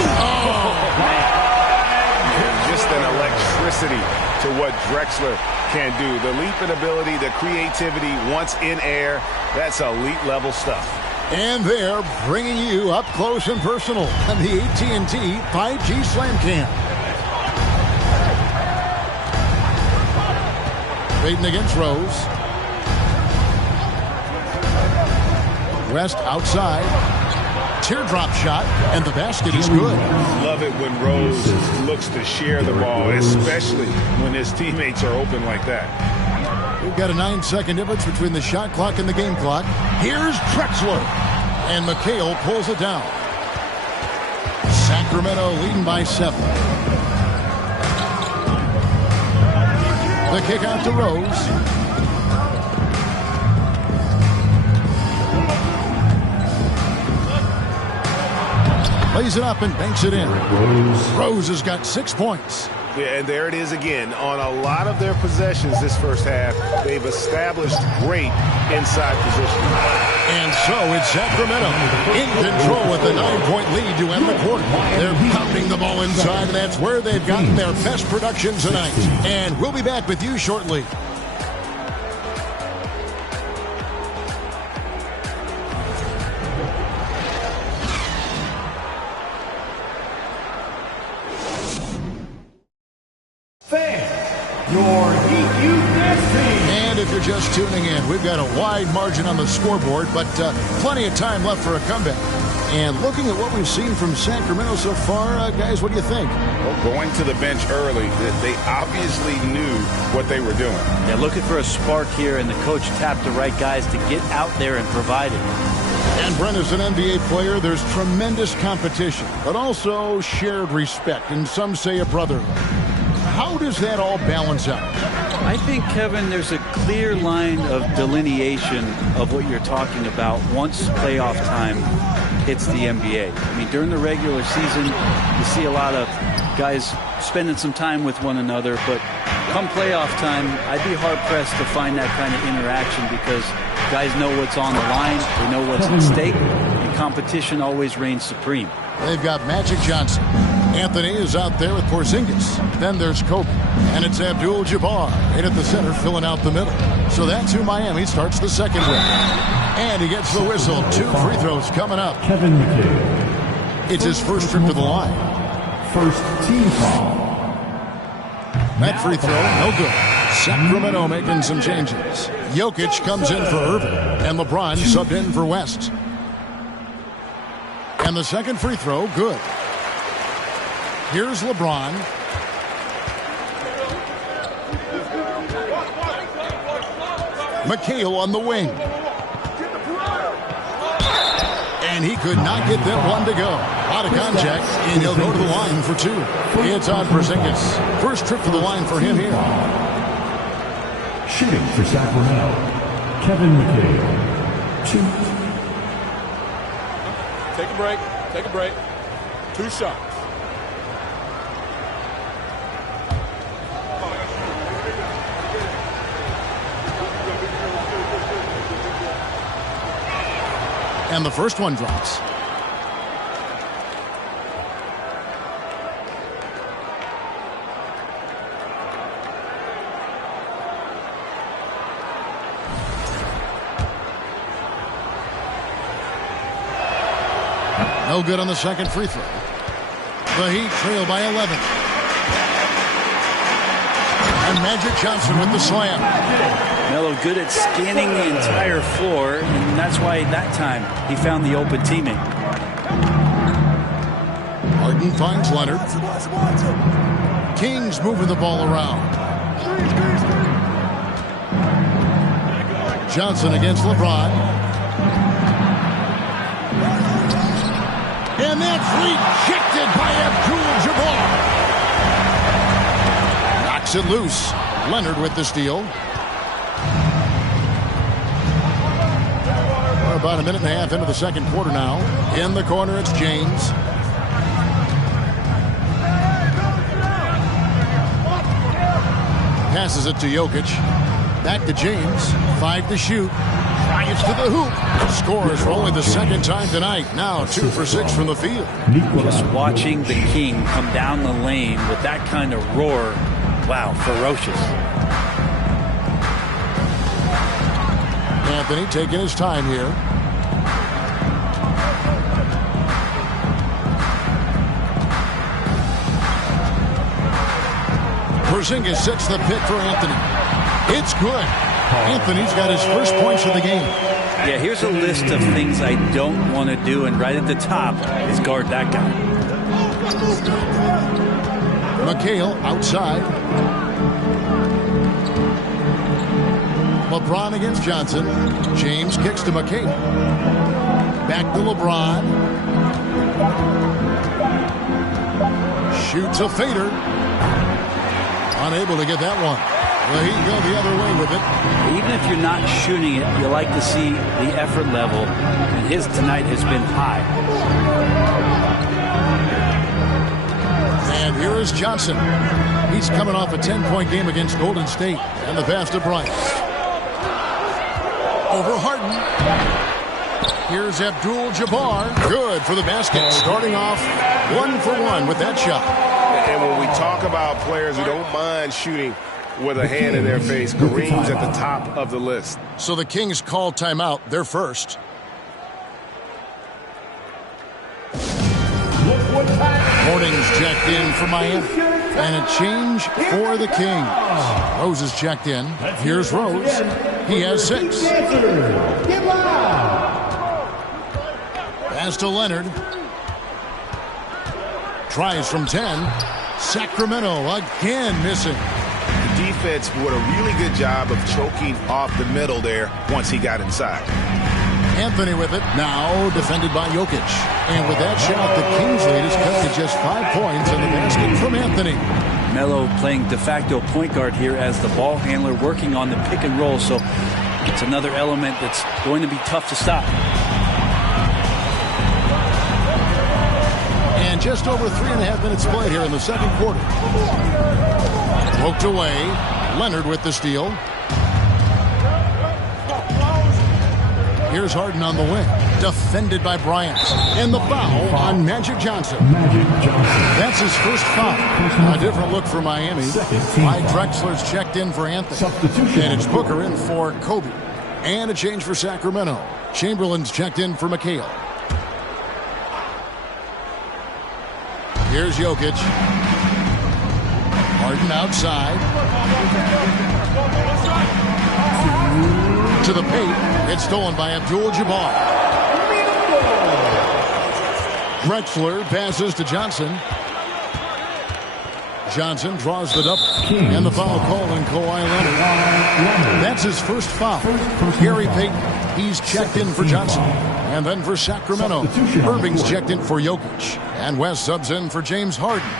just an electricity to what Drexler can do. The leaping ability, the creativity once in air, that's elite level stuff. And they're bringing you up close and personal on the AT&T 5G Slam Cam. Baden against Rose. West outside. Teardrop shot, and the basket is good. Love it when Rose looks to share the ball, especially when his teammates are open like that. We've got a 9-second difference between the shot clock and the game clock. Here's Drexler. And McHale pulls it down. Sacramento leading by 7. The kick out to Rose. Lays it up and banks it in. Rose has got 6 points. Yeah, and there it is again. On a lot of their possessions this first half, they've established great inside position. And so it's Sacramento in control with a 9-point lead to end the quarter. They're pounding the ball inside, and that's where they've gotten their best production tonight. And we'll be back with you shortly. And if you're just tuning in, we've got a wide margin on the scoreboard, but plenty of time left for a comeback. And looking at what we've seen from Sacramento so far, guys, what do you think? Well, going to the bench early, they obviously knew what they were doing. Yeah, looking for a spark here, and the coach tapped the right guys to get out there and provide it. And Brent, as an NBA player, there's tremendous competition, but also shared respect, and some say a brotherhood. How does that all balance out? I think, Kevin, there's a clear line of delineation of what you're talking about once playoff time hits the NBA. I mean, during the regular season, you see a lot of guys spending some time with one another, but come playoff time, I'd be hard-pressed to find that kind of interaction because guys know what's on the line, they know what's at stake, and competition always reigns supreme. They've got Magic Johnson. Anthony is out there with Porzingis. Then there's Kobe. And it's Abdul-Jabbar in at the center, filling out the middle. So that's who Miami starts the second with. And he gets the whistle. 2 free throws coming up. Kevin McHale. It's his first trip to the line. First team foul. That free throw, no good. Sacramento making some changes. Jokic comes in for Irving. And LeBron subbed in for West. And the second free throw, good. Here's LeBron. McHale on the wing. And he could not get that one to go. Out of contact, and he'll go to the line for 2. It's on Porzingis. First trip to the line for him here. Shooting for Sacramento, Kevin McHale. 2. Take a break. Take a break. 2 shots. And the first one drops. No good on the second free throw. The Heat trail by 11. And Magic Johnson with the slam. Melo good at scanning the entire floor, and that's why that time he found the open teammate. Harden finds Leonard. Kings moving the ball around. Johnson against LeBron. And that's rejected by Abdul-Jabbar. Knocks it loose. Leonard with the steal. We're about a minute and a half into the second quarter now. In the corner, it's James. Passes it to Jokic. Back to James. 5 to shoot. drives to the hoop. Scores for only the second time tonight. Now 2 for 6 from the field. Just watching the King come down the lane with that kind of roar. Wow, ferocious. Anthony taking his time here. Porzingis sets the pick for Anthony. It's good. Anthony's got his first points of the game. Yeah, here's a list of things I don't want to do, and right at the top is guard that guy. McHale outside. LeBron against Johnson. James kicks to McHale. Back to LeBron. Shoots a fader. Unable to get that one. Well, he can go the other way with it. Even if you're not shooting it, you like to see the effort level, and his tonight has been high. And here is Johnson. He's coming off a 10-point game against Golden State. And the pass to Bryant. Over Harden. Here's Abdul-Jabbar. Good for the basket. Starting off 1 for 1 with that shot. And when we talk about players who don't mind shooting with a hand in their face, Kareem's at the top of the list. So the Kings call timeout. They're first. Hornings checked in for Miami. And a change for the Kings. Rose is checked in. Here's Rose. He has 6. Pass to Leonard. Tries from 10. Sacramento again missing. The defense did a really good job of choking off the middle there once he got inside. Anthony with it. Now defended by Jokic. And with that shot, the Kings lead is cut to just 5 points in the basket from Anthony. Melo playing de facto point guard here as the ball handler, working on the pick and roll. So it's another element that's going to be tough to stop. And just over 3.5 minutes played here in the second quarter. Poked away. Leonard with the steal. Here's Harden on the wing. Defended by Bryant. And the foul on Magic Johnson. That's his first foul. A different look for Miami. Mike Drexler's checked in for Anthony. And it's Booker in for Kobe. And a change for Sacramento. Chamberlain's checked in for McHale. Here's Jokic. Harden outside. To the paint. It's stolen by Abdul-Jabbar. Drexler passes to Johnson. Johnson draws the double. And the foul called on Kawhi Leonard. That's his first foul. Gary Payton, he's checked in for Johnson. And then for Sacramento, Irving's checked in for Jokic. And West subs in for James Harden.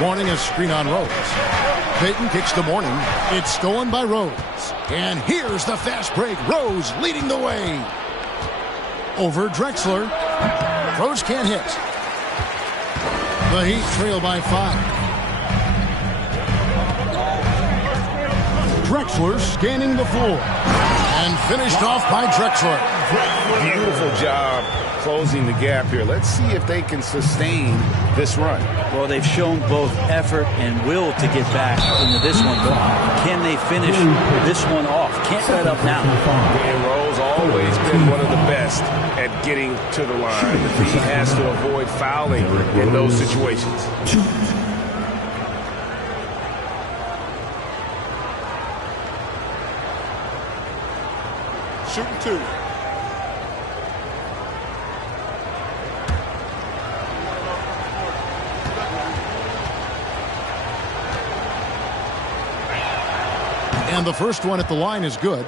Mourning a screen on Rose. Payton kicks to Mourning. It's stolen by Rose. And here's the fast break. Rose leading the way. Over Drexler. Rose can't hit. The Heat trail by 5. Drexler scanning the floor. And finished off by Drexler. Beautiful job closing the gap here. Let's see if they can sustain this run. Well, they've shown both effort and will to get back into this one. But can they finish this one off? Can't let up now. And Rose always been one of the best at getting to the line. He has to avoid fouling in those situations. Shooting 2. And the first one at the line is good.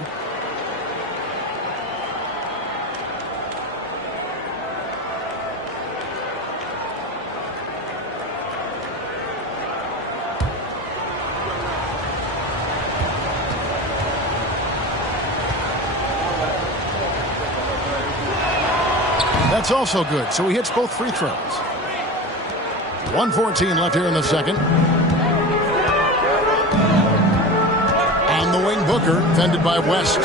That's also good. So he hits both free throws. 1:14 left here in the second. On the wing, Booker, fended by West.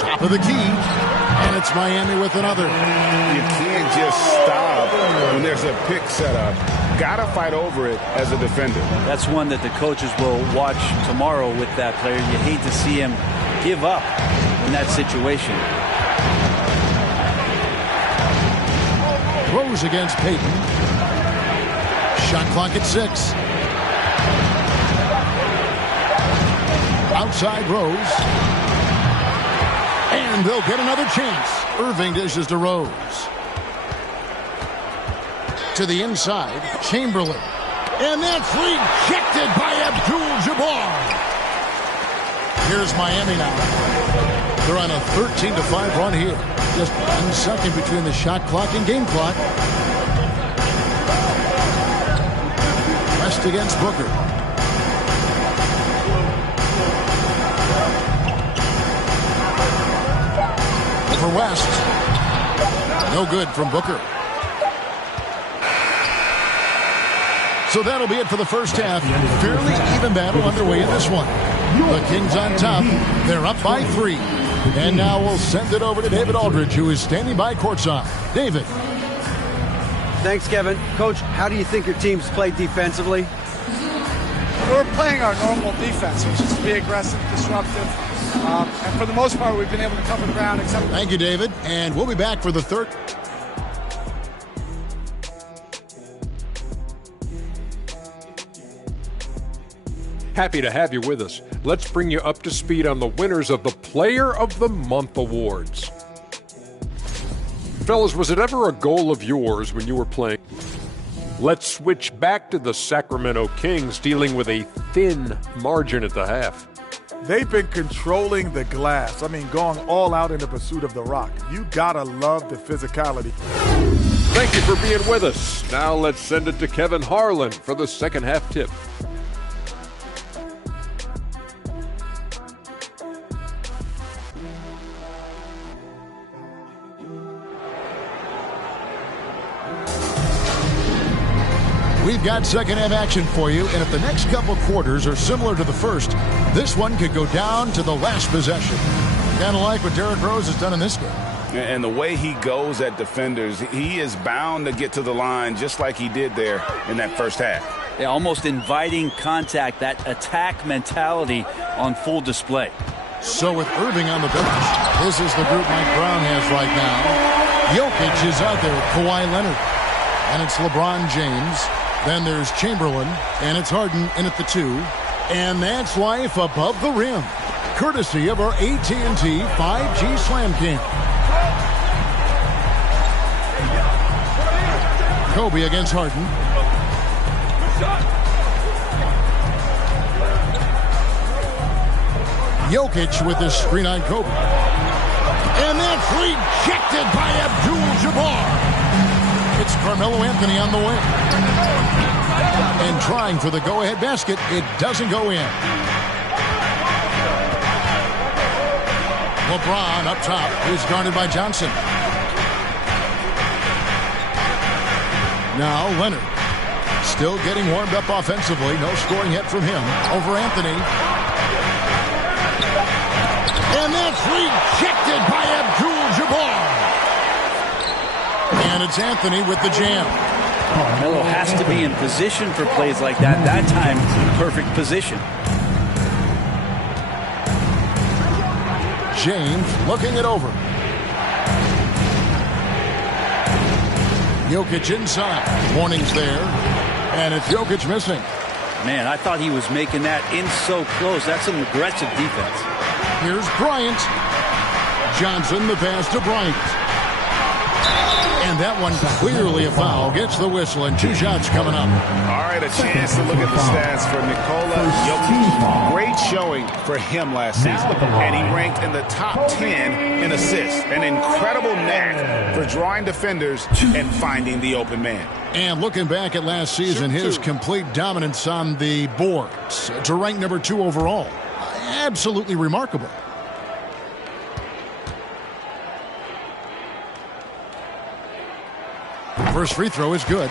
Top of the key, and it's Miami with another. You can't just stop when there's a pick set up. Got to fight over it as a defender. That's one that the coaches will watch tomorrow with that player. You hate to see him give up in that situation. Rose against Payton. Shot clock at 6. Outside Rose. And they'll get another chance. Irving dishes to Rose. To the inside, Chamberlain. And that's rejected by Abdul-Jabbar. Here's Miami now. They're on a 13-5 run here. Just 1 second between the shot clock and game clock. West against Booker. For West. No good from Booker. So that'll be it for the first half. Fairly even battle underway in this one. The Kings on top. They're up by 3. And now we'll send it over to David Aldridge, who is standing by courtside. David. Thanks, Kevin. Coach, how do you think your team's played defensively? We're playing our normal defense, which is to be aggressive, disruptive. And for the most part, we've been able to cover the ground. Thank you, David. And we'll be back for the third. Happy to have you with us. Let's bring you up to speed on the winners of the Player of the Month awards. Fellas, was it ever a goal of yours when you were playing? Let's switch back to the Sacramento Kings, dealing with a thin margin at the half. They've been controlling the glass. I mean, going all out in the pursuit of the rock. You gotta love the physicality. Thank you for being with us. Now let's send it to Kevin Harlan for the second half tip. We've got second half action for you, and if the next couple quarters are similar to the first, this one could go down to the last possession. Kind of like what Derrick Rose has done in this game. And the way he goes at defenders, he is bound to get to the line just like he did there in that first half. Yeah, almost inviting contact, that attack mentality on full display. So with Irving on the bench, this is the group Mike Brown has right now. Jokic is out there with Kawhi Leonard. And it's LeBron James. Then there's Chamberlain, and it's Harden in at the 2. And that's life above the rim, courtesy of our AT&T 5G Slam Cam. Kobe against Harden. Jokic with this screen on Kobe. And that's rejected by Abdul-Jabbar. It's Carmelo Anthony on the wing. And trying for the go-ahead basket. It doesn't go in. LeBron up top. He's guarded by Johnson. Now Leonard. Still getting warmed up offensively. No scoring yet from him. Over Anthony. And that's rejected by Abdul-Jabbar. And it's Anthony with the jam. Melo has to be in position for plays like that. That time, perfect position. James looking it over. Jokic inside. Warning's there. And it's Jokic missing. Man, I thought he was making that in so close. That's some aggressive defense. Here's Bryant. Johnson, the pass to Bryant. And that one clearly a foul. Gets the whistle, and 2 shots coming up. All right, a chance to look at the stats for Nikola Jokic. Great showing for him last season. And he ranked in the top 10 in assists. An incredible knack for drawing defenders and finding the open man. And looking back at last season, his complete dominance on the boards to rank number 2 overall. Absolutely remarkable. First free throw is good.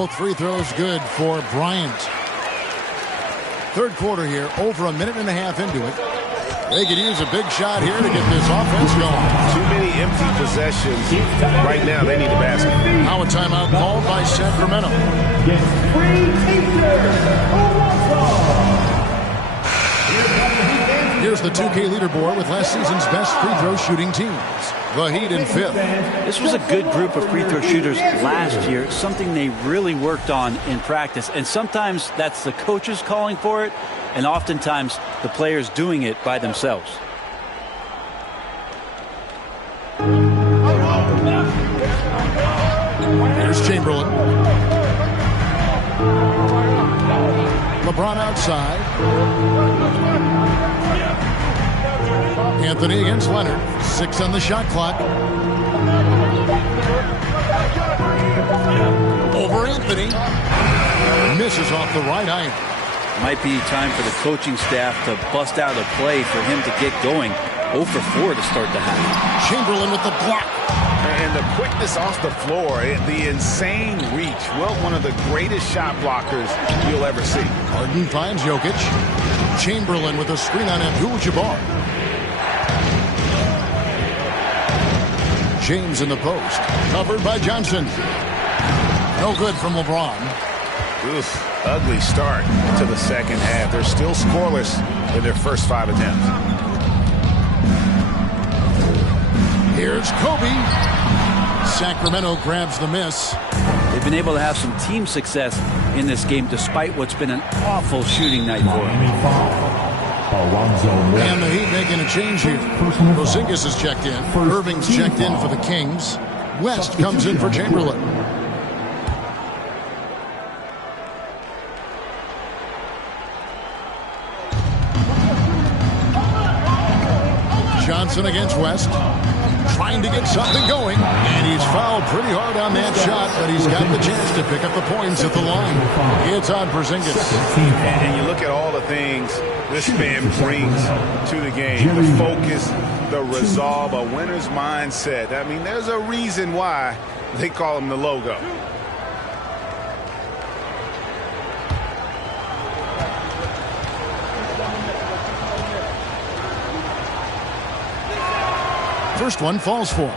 Both free throws good for Bryant. Third quarter here, over a minute and a half into it. They could use a big shot here to get this offense going. Too many empty possessions. Right now, they need a basket. Now a timeout called by Sacramento. Here's the 2K leaderboard with last season's best free throw shooting teams. The Heat in fifth. This was a good group of free throw shooters last year, something they really worked on in practice. And sometimes that's the coaches calling for it, and oftentimes the players doing it by themselves. Here's Chamberlain. LeBron outside. Anthony against Leonard. 6 on the shot clock. Over Anthony. Misses off the right iron. Might be time for the coaching staff to bust out a play for him to get going. 0 for 4 to start the half. Chamberlain with the block. And the quickness off the floor, the insane reach. Well, one of the greatest shot blockers you'll ever see. Harden finds Jokic. Chamberlain with a screen on Abdul-Jabbar. James in the post. Covered by Johnson. No good from LeBron. Oof, ugly start to the second half. They're still scoreless in their first 5 attempts. Here's Kobe. Sacramento grabs the miss. They've been able to have some team success in this game despite what's been an awful shooting night for them. And the Heat making a change here. Porzingis is checked in. Irving's checked in for the Kings. West comes in for Chamberlain. Johnson against West. Trying to get something going. And he's fouled pretty hard on that shot, but he's got the chance to pick up the points at the line. It's on Porzingis. And you look at all the things this man brings to the game. The focus, the resolve, a winner's mindset. I mean, there's a reason why they call him the logo. First one falls for him.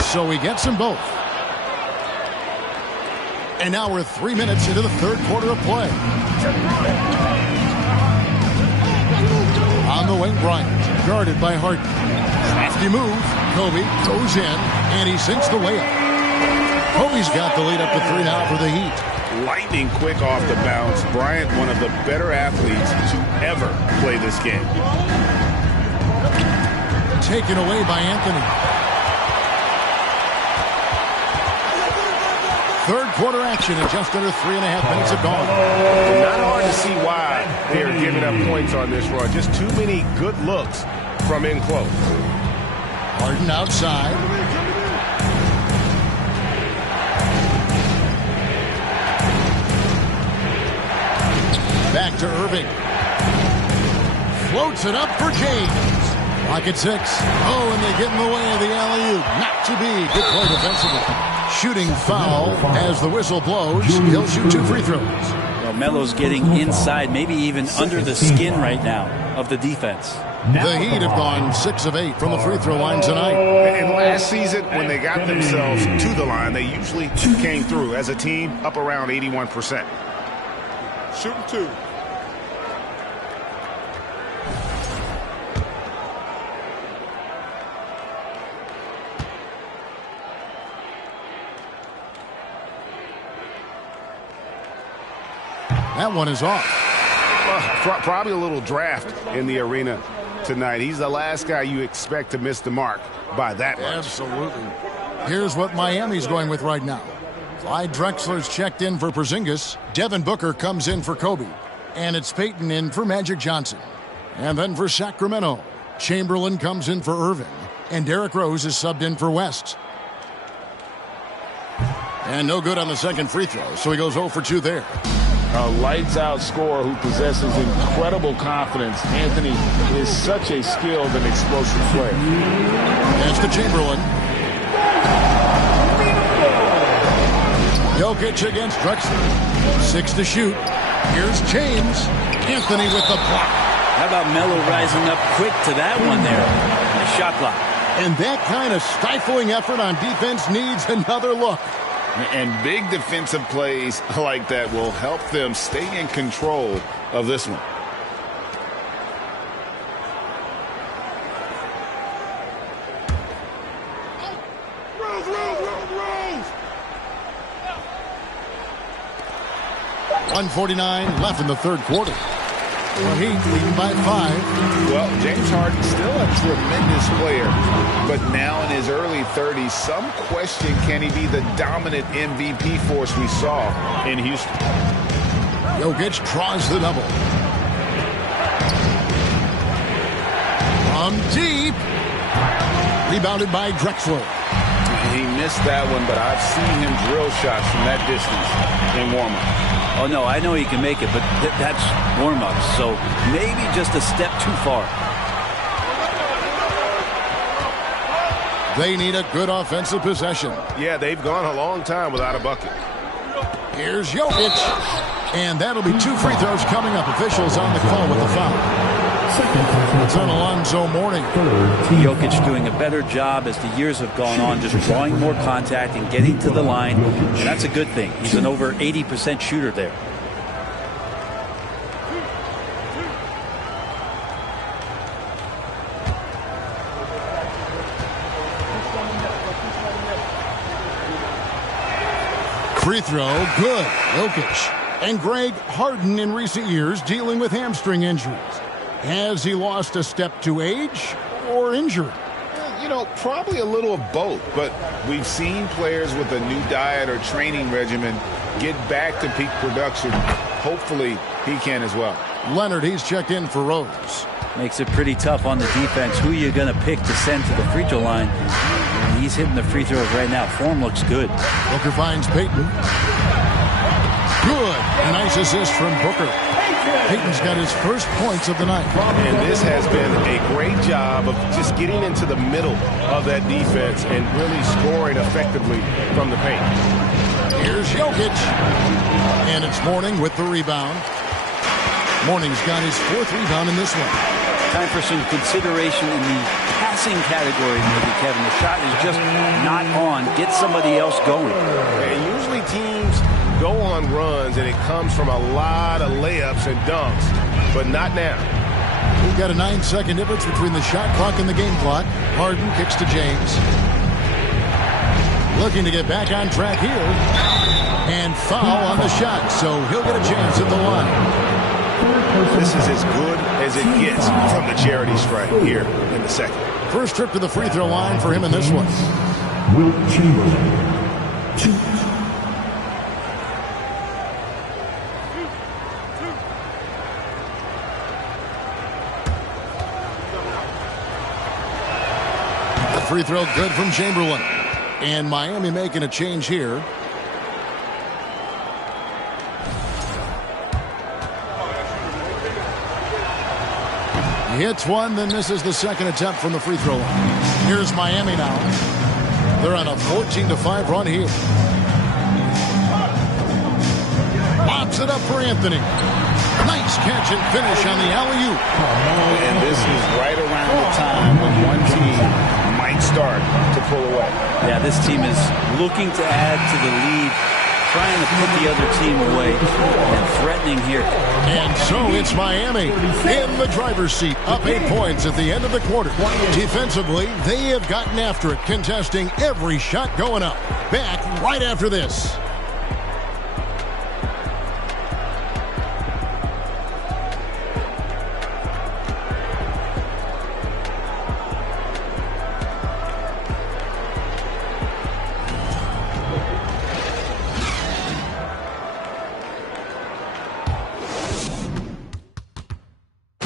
So he gets them both. And now we're 3 minutes into the third quarter of play. On the wing, Bryant, guarded by Harden. Crafty move. Kobe goes in, and he sinks the layup. Kobe's got the lead up to 3 now for the Heat. Lightning quick off the bounce. Bryant, one of the better athletes to ever play this game. Taken away by Anthony. Third quarter action in just under 3.5 minutes have gone. Not hard to see why they are giving up points on this run. Just too many good looks from in close. Harden outside. Back to Irving. Floats it up for James. Lock at 6. Oh, and they get in the way of the alley-oop. Not to be. Good play defensively. Shooting foul as the whistle blows. He'll shoot 2 free throws. Well, Melo's getting inside, maybe even under the skin right now of the defense. The Heat have gone 6 of 8 from the free throw line tonight. And last season, when they got themselves to the line, they usually came through as a team up around 81%. Shooting 2. That one is off. Well, probably a little draft in the arena tonight. He's the last guy you expect to miss the mark by that much. Absolutely. Here's what Miami's going with right now. Clyde Drexler's checked in for Porzingis. Devin Booker comes in for Kobe. And it's Peyton in for Magic Johnson. And then for Sacramento, Chamberlain comes in for Irving. And Derrick Rose is subbed in for West. And no good on the second free throw, so he goes 0 for 2 there. A lights-out scorer who possesses incredible confidence. Anthony is such a skilled and explosive player. That's to Chamberlain. Jokic against Drexler. 6 to shoot. Here's James. Anthony with the block. How about Melo rising up quick to that one there? The shot block. And that kind of stifling effort on defense needs another look. And big defensive plays like that will help them stay in control of this one. Rose. 1:49 left in the third quarter. Well, Heat leading by 5. Well, James Harden still a tremendous player, but now in his early 30s, some question, can he be the dominant MVP force we saw in Houston? Jokic draws the double. From deep. Rebounded by Drexler. He missed that one, but I've seen him drill shots from that distance in warm-up. Oh, no, I know he can make it, but that's warm-up, so maybe just a step too far. They need a good offensive possession. Yeah, they've gone a long time without a bucket. Here's Jokic. And that'll be 2 free throws coming up. Officials on the call with the foul. It's on Alonzo Mourning. Jokic doing a better job as the years have gone on, just drawing more contact and getting to the line. And that's a good thing. He's an over 80% shooter there. Free throw, good. Jokic. And Greg, Harden in recent years dealing with hamstring injuries. Has he lost a step to age or injury? You know, probably a little of both, but we've seen players with a new diet or training regimen get back to peak production. Hopefully, he can as well. Leonard, he's checked in for Rose. Makes it pretty tough on the defense. Who you're going to pick to send to the free throw line. And he's hitting the free throws right now. Form looks good. Booker finds Payton. Good. A nice assist from Booker. Payton's got his first points of the night. And this has been a great job of just getting into the middle of that defense and really scoring effectively from the paint. Here's Jokic. And it's Mourning with the rebound. Mourning's got his 4th rebound in this one. Time for some consideration in the passing category, maybe, Kevin. The shot is just not on. Get somebody else going. And usually teams go on runs, and it comes from a lot of layups and dunks, but not now. We've got a 9-second difference between the shot clock and the game clock. Harden kicks to James. Looking to get back on track here. And foul on the shot, so he'll get a chance at the line. This is as good as it gets from the charity stripe here in the second. First trip to the free throw line for him in this one. Wilt Chamberlain. 2. The free throw good from Chamberlain. And Miami making a change here. He hits one, then misses the second attempt from the free throw line. Here's Miami now. They're on a 14-5 run here. Lobs it up for Anthony. Nice catch and finish on the alley-oop. And this is right around the time when one team might start to pull away. Yeah, this team is looking to add to the lead, trying to put the other team away, and threatening here. And so it's Miami in the driver's seat, up 8 points at the end of the quarter. Defensively, they have gotten after it, contesting every shot going up. Back right after this.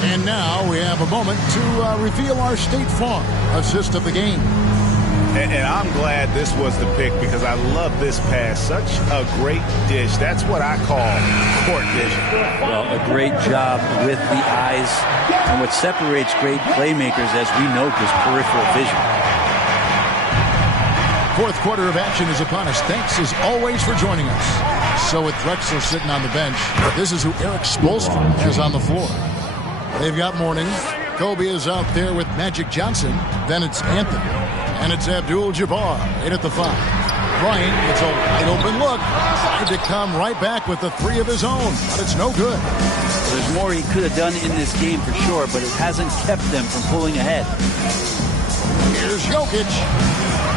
And now we have a moment to reveal our State Farm assist of the game. And I'm glad this was the pick because I love this pass. Such a great dish. That's what I call court vision. Well, a great job with the eyes. And what separates great playmakers, as we know, is peripheral vision. Fourth quarter of action is upon us. Thanks as always for joining us. So with Drexler sitting on the bench, this is who Erik Spoelstra has on the floor. They've got Mourning. Kobe is out there with Magic Johnson. Then it's Anthony. And it's Abdul-Jabbar in at the 5. Bryant gets a wide open look. Tried to come right back with the 3 of his own, but it's no good. There's more he could have done in this game for sure, but it hasn't kept them from pulling ahead. Here's Jokic.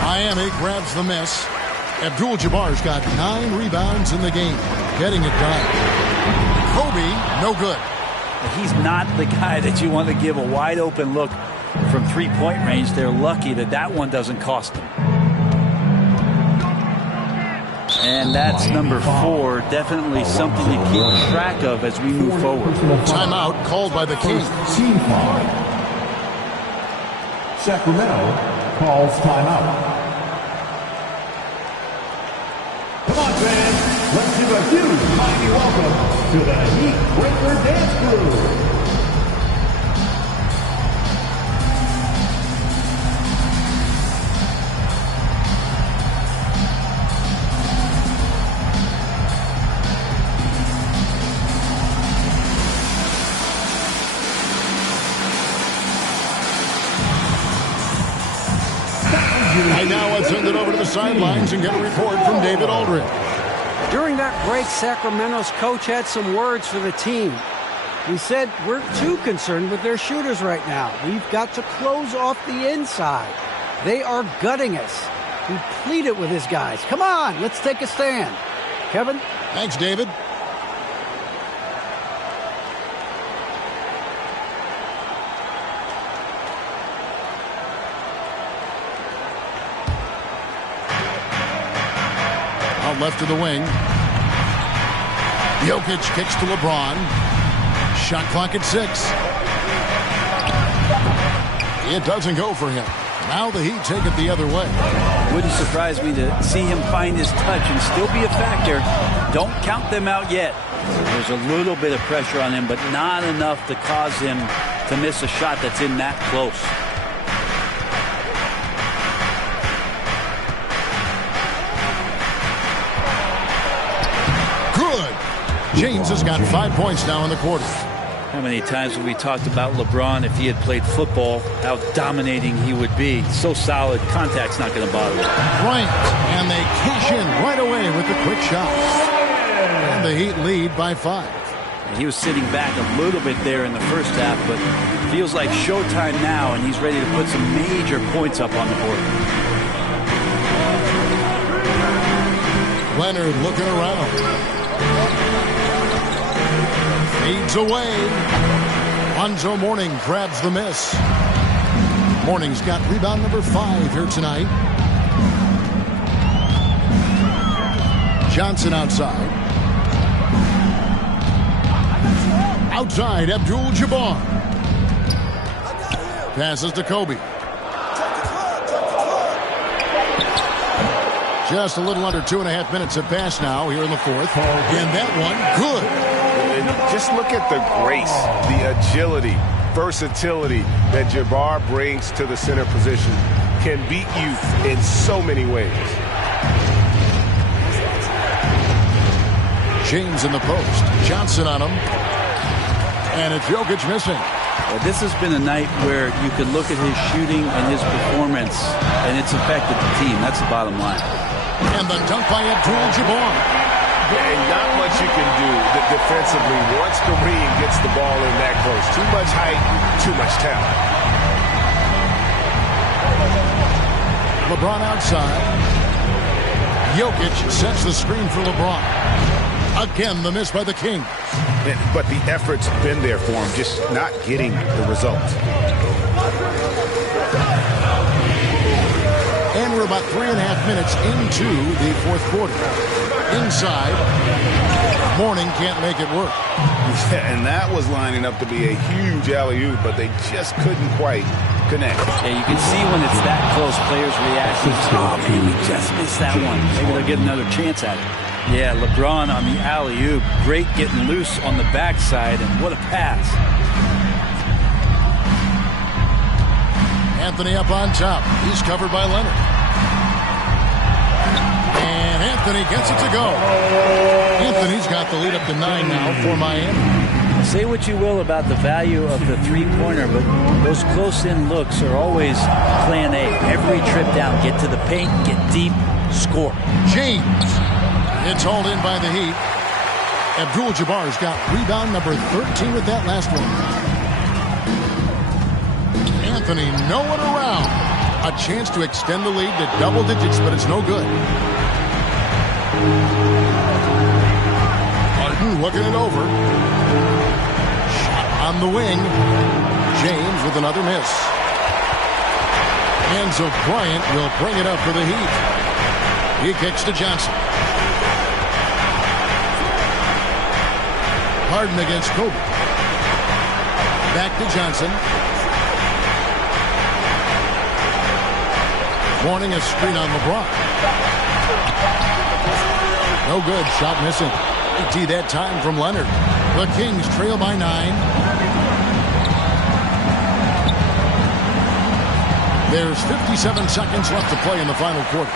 Miami grabs the miss. Abdul-Jabbar's got 9 rebounds in the game, getting it done. Kobe, no good. He's not the guy that you want to give a wide open look from three-point range. They're lucky that that one doesn't cost them. And that's number 4. Definitely something to keep track of as we move forward. Timeout called by the Kings. Team foul. Sacramento calls timeout. Come on, fans. Let's give a huge mighty welcome to the Heat Breaker Dance Crew. And now let's send it over to the sidelines and get a report from David Aldridge. During that break, Sacramento's coach had some words for the team. He said, we're too concerned with their shooters right now. We've got to close off the inside. They are gutting us. He pleaded with his guys. Come on, let's take a stand. Kevin? Thanks, David. Out left to the wing. Jokic kicks to LeBron. Shot clock at 6. It doesn't go for him. Now the Heat take it the other way. Wouldn't surprise me to see him find his touch and still be a factor. Don't count them out yet. There's a little bit of pressure on him, but not enough to cause him to miss a shot that's in that close. James has got 5 points now in the quarter. How many times have we talked about LeBron, if he had played football, how dominating he would be. So solid, contact's not going to bother him. Bryant, and they cash in right away with the quick shot. And the Heat lead by 5. He was sitting back a little bit there in the first half, but feels like showtime now, and he's ready to put some major points up on the board. Leonard looking around. Fades away. Lonzo Mourning grabs the miss. Mourning's got rebound number 5 here tonight. Johnson outside. Outside, Abdul-Jabbar. Passes to Kobe. Just a little under 2.5 minutes have passed now here in the fourth. And that one, good. And just look at the grace, the agility, versatility that Jabbar brings to the center position. Can beat you in so many ways. James in the post. Johnson on him. And it's Jokic missing. Well, this has been a night where you could look at his shooting and his performance, and it's affected the team. That's the bottom line. And the dunk by Abdul-Jabbar. And not much you can do defensively once Kareem gets the ball in that close. Too much height, too much talent. LeBron outside. Jokic sets the screen for LeBron. Again, the miss by the Kings. But the effort's been there for him, just not getting the result. And we're about 3.5 minutes into the fourth quarter. Inside, Mourning can't make it work. Yeah, and that was lining up to be a huge alley-oop, but they just couldn't quite connect. Yeah, you can see when it's that close, players reacting. Oh, man, we just missed that one. Maybe they'll get another chance at it. Yeah, LeBron on the alley-oop. Great getting loose on the backside, and what a pass. Anthony up on top. He's covered by Leonard. And Anthony gets it to go. Anthony's got the lead up to 9 now for Miami. Say what you will about the value of the three-pointer, but those close-in looks are always plan A. Every trip down, get to the paint, get deep, score. James. It's hauled in by the Heat. Abdul-Jabbar's got rebound number 13 with that last one. Anthony nowhere around. A chance to extend the lead to double digits, but it's no good. Harden looking it over. Shot on the wing. James with another miss. Enzo Bryant will bring it up for the Heat. He kicks to Johnson. Harden against Kobe. Back to Johnson. Warning a screen on LeBron. No good. Shot missing. Tee that time from Leonard. The Kings trail by 9. There's 57 seconds left to play in the final quarter.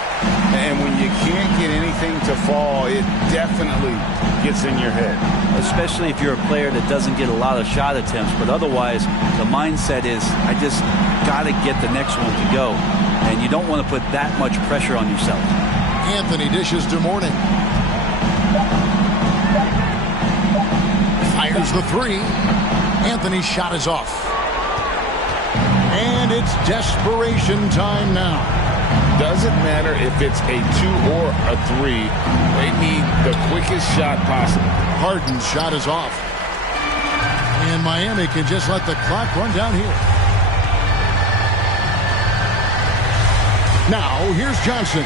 And when you can't get anything to fall, it definitely gets in your head. Especially if you're a player that doesn't get a lot of shot attempts, but otherwise the mindset is, I just got to get the next one to go. And you don't want to put that much pressure on yourself. Anthony dishes to Mourning. Fires the 3. Anthony's shot is off. And it's desperation time now. Doesn't matter if it's a 2 or a 3. They need the quickest shot possible. Harden's shot is off. And Miami can just let the clock run down here. Now, here's Johnson.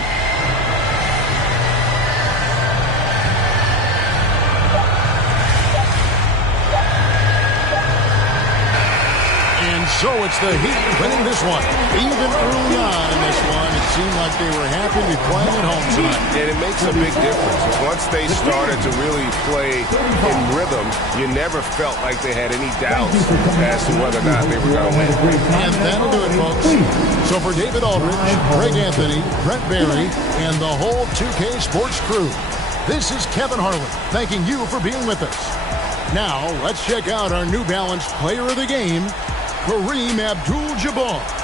And so it's the Heat winning this one. Even early on in this one, it seemed like they were happy to be playing at home tonight. And it makes a big difference. Once they started to really play in rhythm, you never felt like they had any doubts as to whether or not they were going to win. And that'll do it, folks. So for David Aldridge, Greg Anthony, Brent Barry, and the whole 2K Sports crew, this is Kevin Harlan thanking you for being with us. Now, let's check out our New Balance player of the game, Kareem Abdul-Jabbar.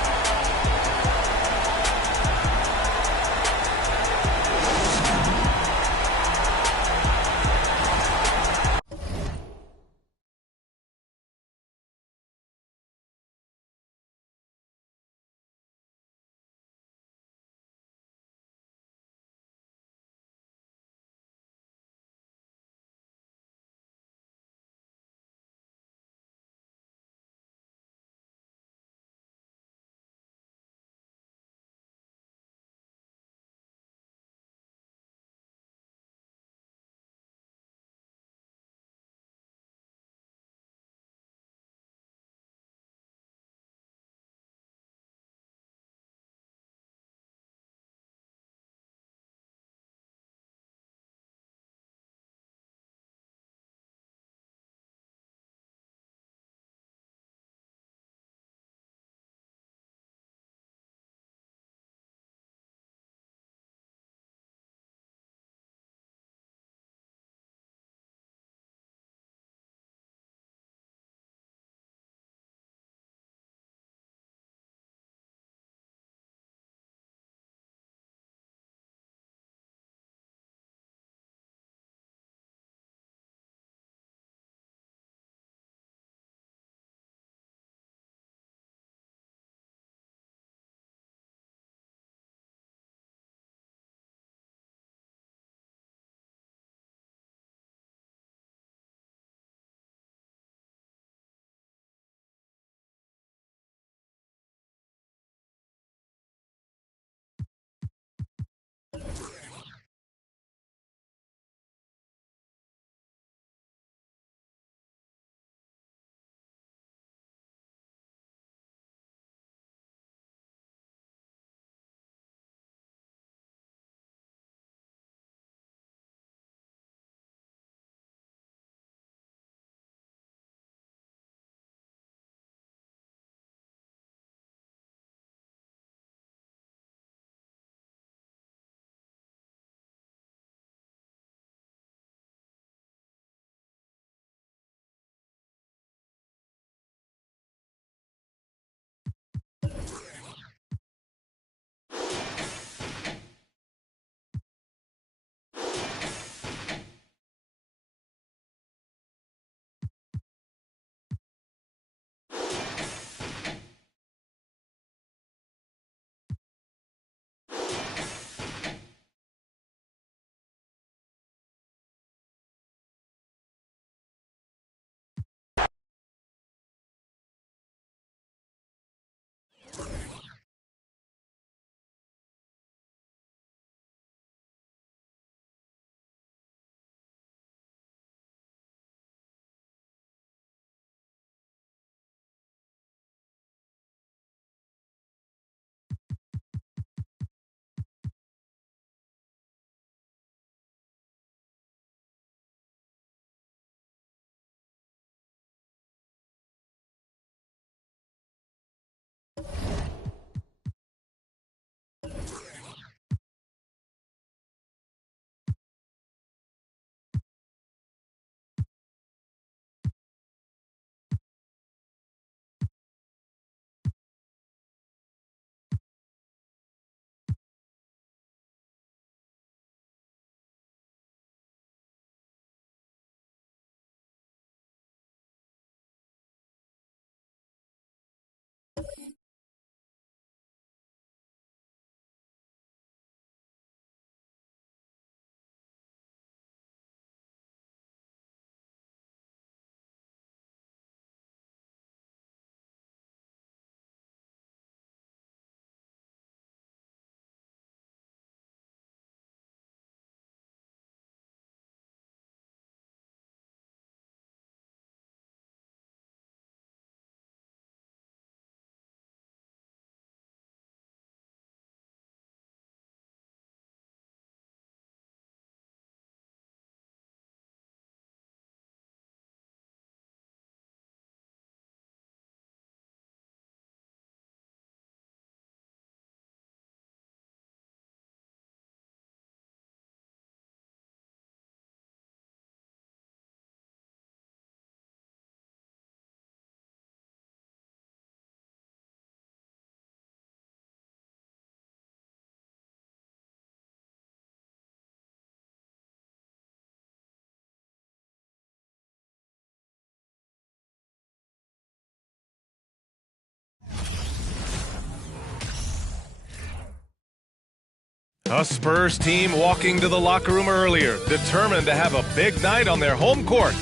A Spurs team walking to the locker room earlier, determined to have a big night on their home court.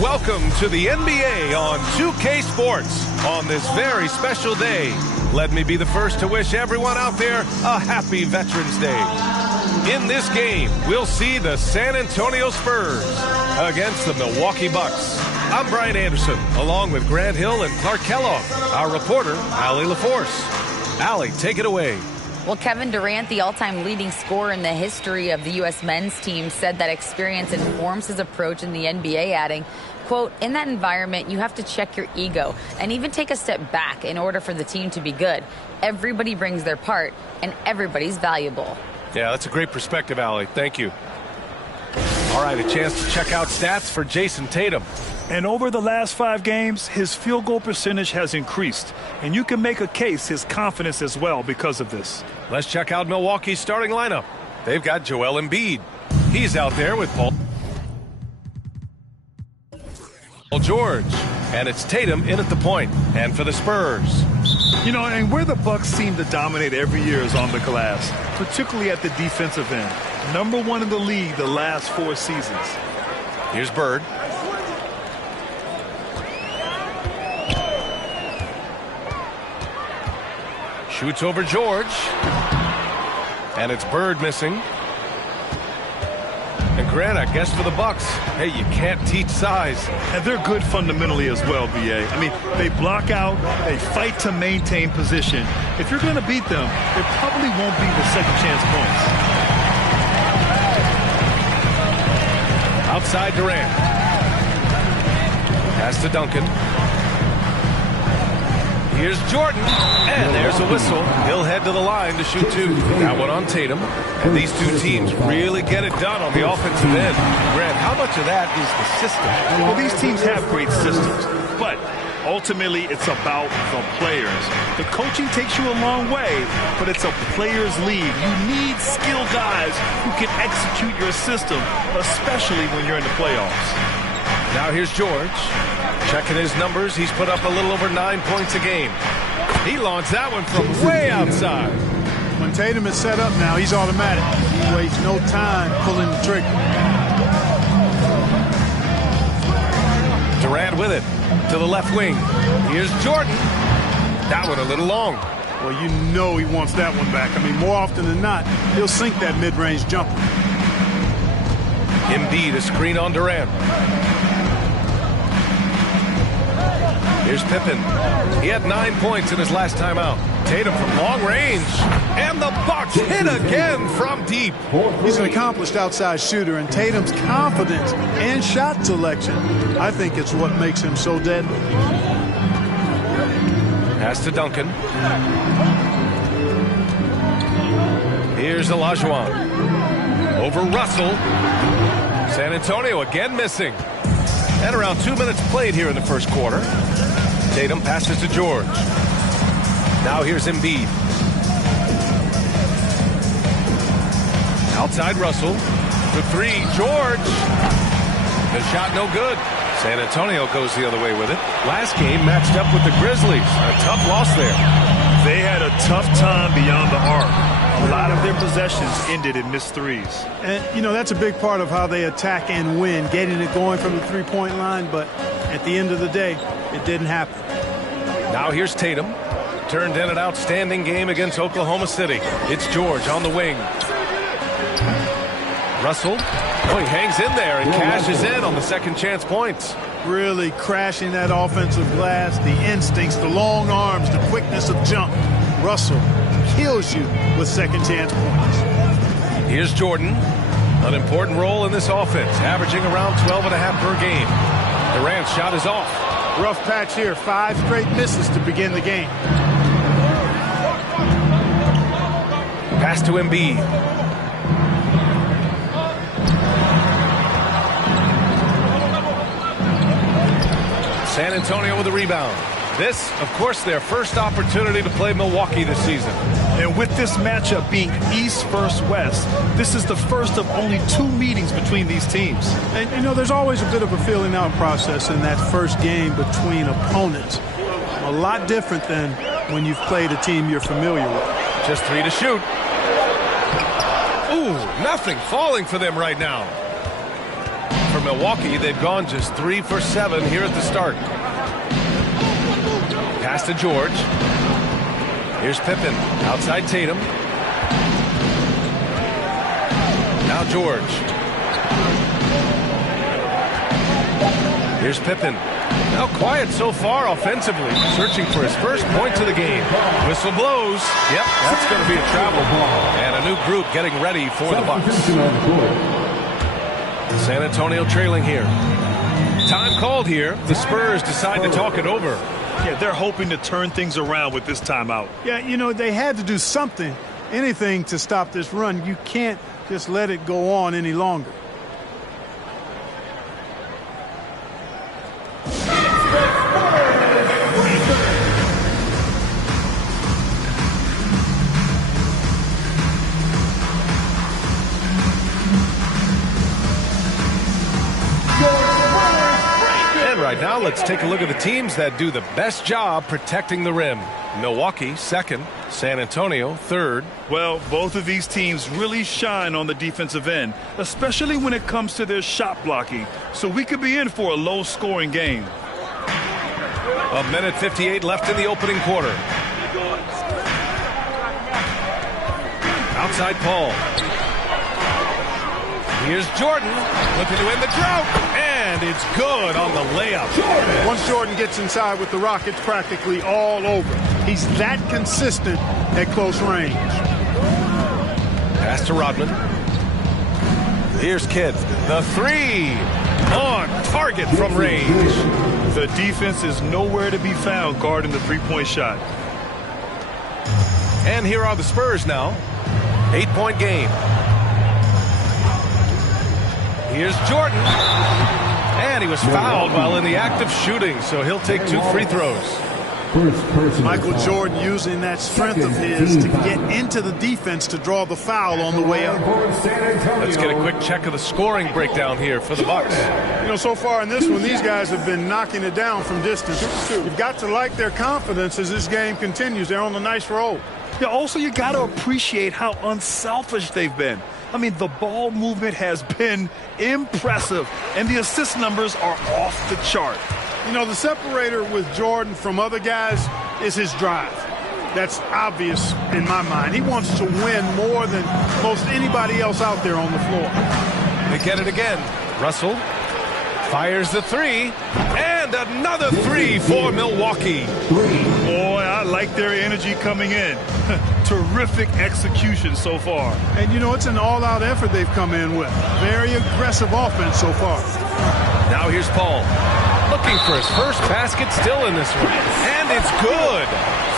Welcome to the NBA on 2K Sports on this very special day. Let me be the first to wish everyone out there a happy Veterans Day. In this game, we'll see the San Antonio Spurs against the Milwaukee Bucks. I'm Brian Anderson, along with Grant Hill and Clark Kellogg. Our reporter, Allie LaForce. Allie, take it away. Well, Kevin Durant, the all-time leading scorer in the history of the U.S. men's team, said that experience informs his approach in the NBA, adding, quote, in that environment, you have to check your ego and even take a step back in order for the team to be good. Everybody brings their part, and everybody's valuable. Yeah, that's a great perspective, Allie. Thank you. All right, a chance to check out stats for Jason Tatum. And over the last 5 games, his field goal percentage has increased. And you can make a case his confidence as well because of this. Let's check out Milwaukee's starting lineup. They've got Joel Embiid. He's out there with Paul George. And it's Tatum in at the point. And for the Spurs. You know, and where the Bucks seem to dominate every year is on the glass, particularly at the defensive end. #1 in the league the last 4 seasons. Here's Bird. Shoots over George. And it's Bird missing. And Grant, I guess for the Bucks, hey, you can't teach size. And they're good fundamentally as well, B.A. I mean, they block out, they fight to maintain position. If you're going to beat them, it probably won't be the second chance points. Outside Durant. Pass to Duncan. Here's Jordan, and there's a whistle. He'll head to the line to shoot 2. That one on Tatum. And these two teams really get it done on the offensive end. Grant, how much of that is the system? Well, these teams have great systems, but ultimately it's about the players. The coaching takes you a long way, but it's a players' league. You need skilled guys who can execute your system, especially when you're in the playoffs. Now here's George. Checking his numbers, he's put up a little over 9 points a game. He launched that one from way outside. When Tatum is set up now, he's automatic. He wastes no time pulling the trigger. Durant with it to the left wing. Here's Jordan. That one a little long. Well, you know he wants that one back. I mean, more often than not, he'll sink that mid-range jumper. Embiid, a screen on Durant. Here's Pippen. He had 9 points in his last time out. Tatum from long range. And the Bucks hit again from deep. He's an accomplished outside shooter, and Tatum's confidence and shot selection, I think it's what makes him so deadly. Pass to Duncan. Here's Olajuwon. Over Russell. San Antonio again missing. And around 2 minutes played here in the first quarter. Tatum passes to George. Now here's Embiid. Outside Russell. The 3, George. The shot no good. San Antonio goes the other way with it. Last game matched up with the Grizzlies. A tough loss there. They had a tough time beyond the arc. A lot of their possessions ended in missed threes. And, you know, that's a big part of how they attack and win, getting it going from the three-point line. But at the end of the day, it didn't happen. Now here's Tatum. Turned in an outstanding game against Oklahoma City. It's George on the wing. Russell. Oh, he hangs in there and cashes in on the second chance points. Really crashing that offensive glass, the instincts, the long arms, the quickness of jump. Russell kills you with second chance points. Here's Jordan. An important role in this offense, averaging around 12.5 per game. Durant's shot is off. Rough patch here. 5 straight misses to begin the game. Pass to Embiid. San Antonio with a rebound. This, of course, their first opportunity to play Milwaukee this season. And with this matchup being East versus West, this is the first of only 2 meetings between these teams. And, you know, there's always a bit of a feeling out process in that first game between opponents. A lot different than when you've played a team you're familiar with. Just 3 to shoot. Ooh, nothing falling for them right now. For Milwaukee, they've gone just 3 for 7 here at the start. Pass to George. Here's Pippen. Outside Tatum. Now George. Here's Pippen. Now quiet so far offensively. Searching for his first point to the game. Whistle blows. Yep, that's going to be a travel ball. And a new group getting ready for the Bucks. San Antonio trailing here. Time called here. The Spurs decide to talk it over. Yeah, they're hoping to turn things around with this timeout. Yeah, you know, they had to do something, anything to stop this run. You can't just let it go on any longer. Right now, let's take a look at the teams that do the best job protecting the rim. Milwaukee, second. San Antonio, third. Well, both of these teams really shine on the defensive end, especially when it comes to their shot blocking. So we could be in for a low-scoring game. 1:58 left in the opening quarter. Outside Paul. Here's Jordan, looking to end the drought. And it's good on the layup. Once Jordan gets inside with the rock, it's practically all over. He's that consistent at close range. Pass to Rodman. Here's Kidd. The three. On target from range. The defense is nowhere to be found guarding the three-point shot. And here are the Spurs now. 8-point game. Here's Jordan. And he was fouled while in the act of shooting, so he'll take 2 free throws. Michael Jordan using that strength of his to get into the defense to draw the foul on the way up. Let's get a quick check of the scoring breakdown here for the Bucks. You know, so far in this one, these guys have been knocking it down from distance. You've got to like their confidence as this game continues. They're on a nice roll. Yeah, also, you got to appreciate how unselfish they've been. I mean, the ball movement has been impressive, and the assist numbers are off the chart. You know, the separator with Jordan from other guys is his drive. That's obvious in my mind. He wants to win more than most anybody else out there on the floor. They get it again. Russell fires the three, and another three for Milwaukee. Boy, I like their energy coming in. Terrific execution so far. And, you know, it's an all-out effort they've come in with. Very aggressive offense so far. Now here's Paul. Looking for his first basket still in this one. And it's good.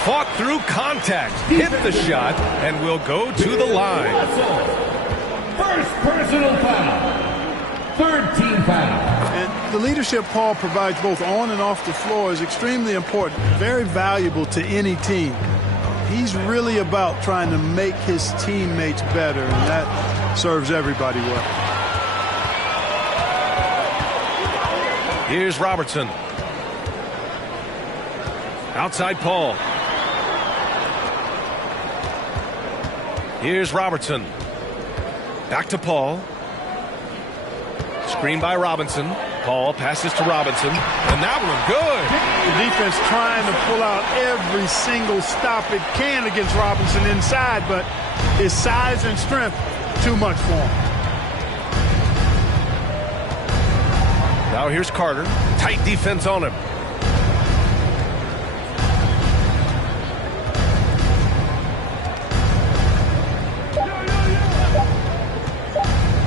Fought through contact. Hit the shot and will go to the line. First personal foul. Third team foul. And the leadership Paul provides both on and off the floor is extremely important. Very valuable to any team. He's really about trying to make his teammates better, and that serves everybody well. Here's Robertson. Outside Paul. Here's Robertson. Back to Paul. Screen by Robinson. Paul passes to Robinson. And that one good. The defense trying to pull out every single stop it can against Robinson inside, but his size and strength, too much for him. Now here's Carter. Tight defense on him.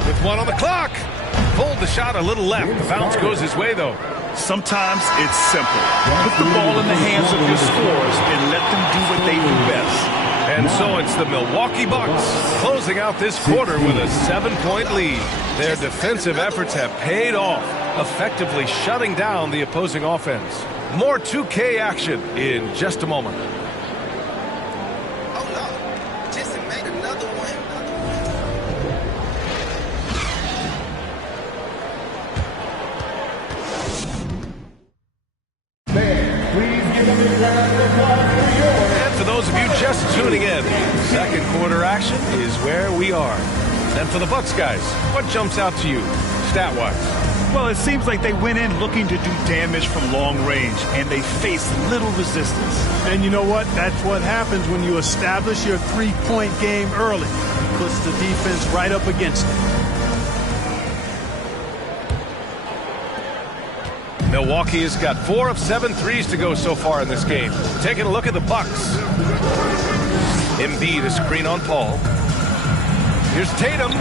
With 1 on the clock. Pulled the shot a little left. The bounce goes his way, though. Sometimes it's simple. Put the ball in the hands of your scorers and let them do what they do best. And so it's the Milwaukee Bucks closing out this quarter with a 7-point lead. Their defensive efforts have paid off, effectively shutting down the opposing offense. More 2K action in just a moment. Please give them a round yard. And for the Bucks guys, what jumps out to you, stat-wise? Well, it seems like they went in looking to do damage from long range, and they faced little resistance. And you know what? That's what happens when you establish your three-point game early. It puts the defense right up against it. Milwaukee has got 4 of 7 threes to go so far in this game. Taking a look at the Bucks. Embiid, a screen on Paul. Here's Tatum.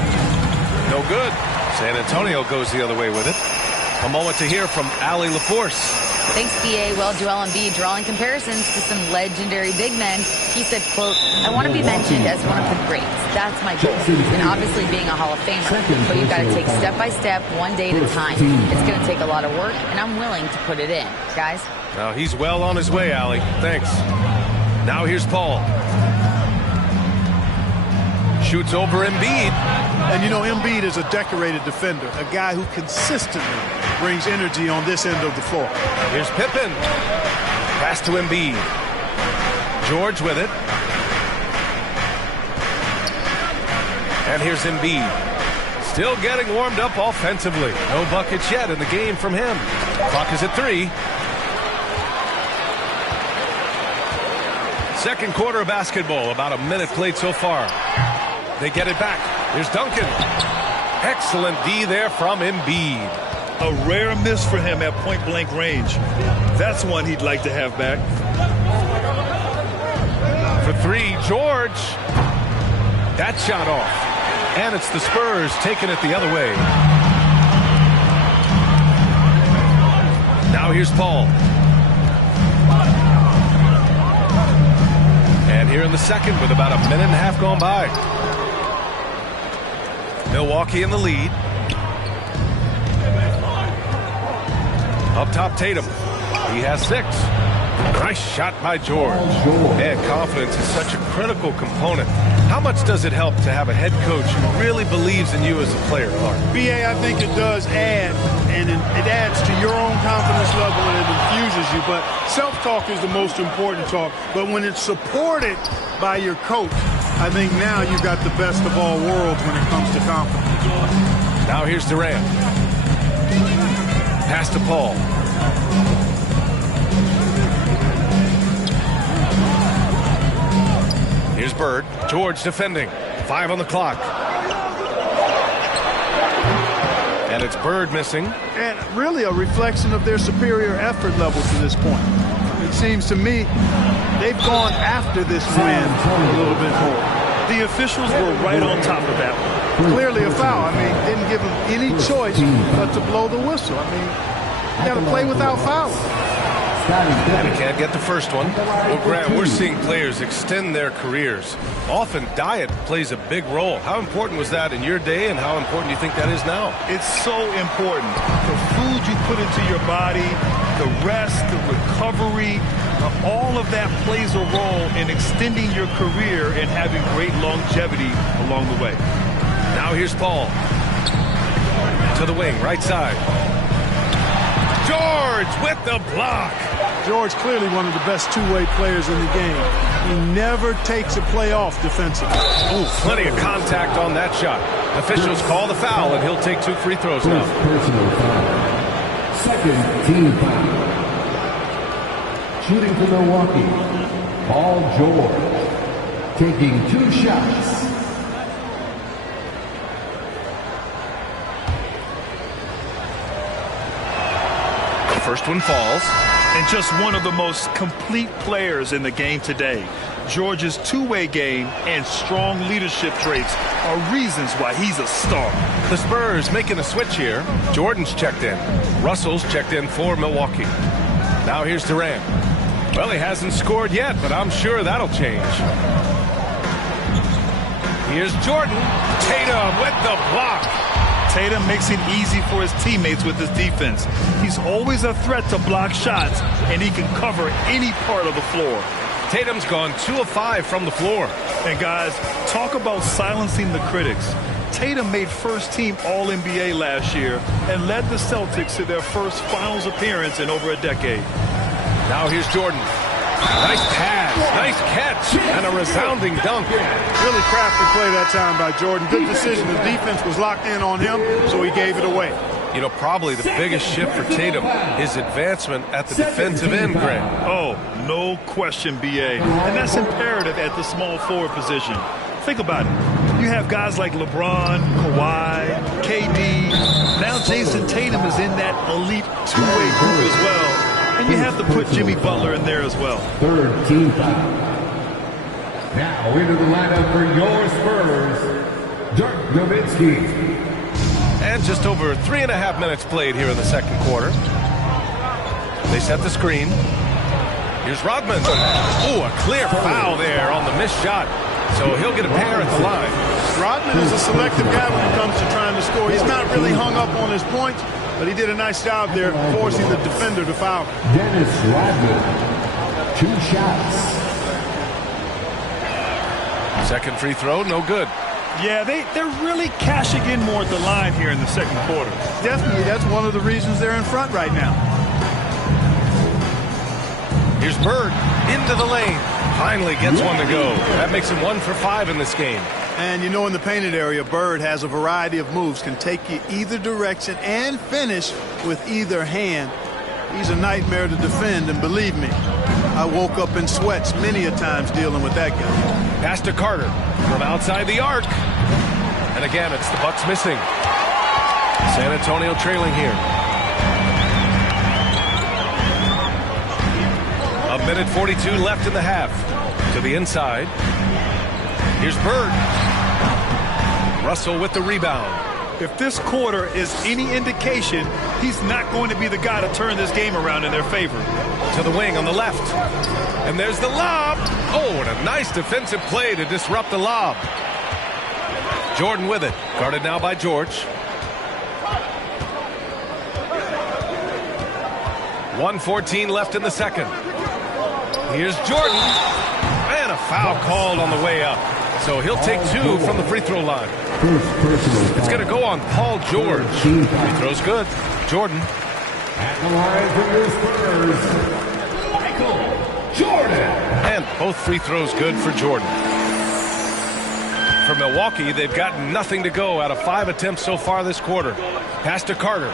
No good. San Antonio goes the other way with it. A moment to hear from Allie LaForce. Thanks, BA. Well, Joel Embiid drawing comparisons to some legendary big men. He said, quote, I want to be mentioned as one of the greats. That's my goal. And obviously being a Hall of Famer. But you've got to take step by step, one day at a time. It's going to take a lot of work, and I'm willing to put it in. Guys? Now he's well on his way, Allie. Thanks. Now here's Paul. Shoots over Embiid. And you know, Embiid is a decorated defender, a guy who consistently brings energy on this end of the floor. Here's Pippen. Pass to Embiid. George with it. And here's Embiid. Still getting warmed up offensively. No buckets yet in the game from him. Clock is at 3. Second quarter of basketball. About a minute played so far. They get it back. Here's Duncan. Excellent D there from Embiid. A rare miss for him at point-blank range. That's one he'd like to have back. For 3, George. That shot off. And it's the Spurs taking it the other way. Now here's Paul. And here in the second with about a minute and a half gone by. Milwaukee in the lead. Up top, Tatum. He has 6. Nice shot by George. And confidence is such a critical component. How much does it help to have a head coach who really believes in you as a player, Clark? BA, I think it does add, and it adds to your own confidence level and it infuses you. But self-talk is the most important talk. But when it's supported by your coach, I think now you've got the best of all worlds when it comes to confidence. Now here's Durant. Pass to Paul. Here's Bird. George defending. 5 on the clock. And it's Bird missing. And really a reflection of their superior effort level to this point. It seems to me they've gone after this win a little bit more. The officials were right on top of that one. Clearly a foul. I mean, didn't give them any choice but to blow the whistle. I mean, you got to play without fouling. And he can't get the first one. Well, Graham, we're seeing players extend their careers. Often diet plays a big role. How important was that in your day, and how important do you think that is now? It's so important. The food you put into your body, the rest, the recovery, all of that plays a role in extending your career and having great longevity along the way. Now here's Paul. To the wing, right side. George with the block. George clearly one of the best two-way players in the game. He never takes a play off defensively. Ooh, plenty of contact on that shot. Officials call the foul, and he'll take 2 free throws now. Personal foul. Second team foul. Shooting for Milwaukee, Paul George, taking 2 shots. The first one falls. And just one of the most complete players in the game today. George's two-way game and strong leadership traits are reasons why he's a star. The Spurs making a switch here. Jordan's checked in. Russell's checked in for Milwaukee. Now here's Durant. Well, he hasn't scored yet, but I'm sure that'll change. Here's Jordan. Tatum with the block. Tatum makes it easy for his teammates with his defense. He's always a threat to block shots, and he can cover any part of the floor. Tatum's gone 2 of 5 from the floor. And guys, talk about silencing the critics. Tatum made first-team All-NBA last year and led the Celtics to their first finals appearance in over a decade. Now here's Jordan. Nice pass, nice catch, and a resounding dunk. Really crafty play that time by Jordan. Good decision. The defense was locked in on him, so he gave it away. You know, probably the biggest shift for Tatum, his advancement at the defensive end, Greg. Oh, no question, B.A. And that's imperative at the small forward position. Think about it. You have guys like LeBron, Kawhi, KD. Now Jason Tatum is in that elite two-way group as well. And you have to put Jimmy Butler in there as well. Third team foul. Now into the lineup for your Spurs, Dirk Nowitzki. And just over 3.5 minutes played here in the second quarter. They set the screen. Here's Rodman. Ooh, a clear foul there on the missed shot. So he'll get a pair at the line. Rodman is a selective guy when it comes to trying to score. He's not really hung up on his points, but he did a nice job there forcing the defender to foul. Dennis Rodman, 2 shots. Second free throw, no good. Yeah, they're really cashing in more at the line here in the second quarter. Definitely, that's one of the reasons they're in front right now. Here's Bird into the lane. Finally gets one to go. That makes him 1 for 5 in this game. And you know, in the painted area, Bird has a variety of moves, can take you either direction and finish with either hand. He's a nightmare to defend, and believe me, I woke up in sweats many a times dealing with that guy. Pass to Carter from outside the arc. And again, it's the Bucks missing. San Antonio trailing here. 1:42 left in the half. To the inside. Here's Bird. Russell with the rebound. If this quarter is any indication, he's not going to be the guy to turn this game around in their favor. To the wing on the left. And there's the lob. Oh, and a nice defensive play to disrupt the lob. Jordan with it. Guarded now by George. 1:14 left in the second. Here's Jordan. And a foul called on the way up. So he'll take 2 from the free throw line. It's going to go on Paul George. Free throw's good. Jordan. At the line for your Spurs, Michael Jordan. And both free throws good for Jordan. For Milwaukee, they've got nothing to go out of 5 attempts so far this quarter. Pass to Carter.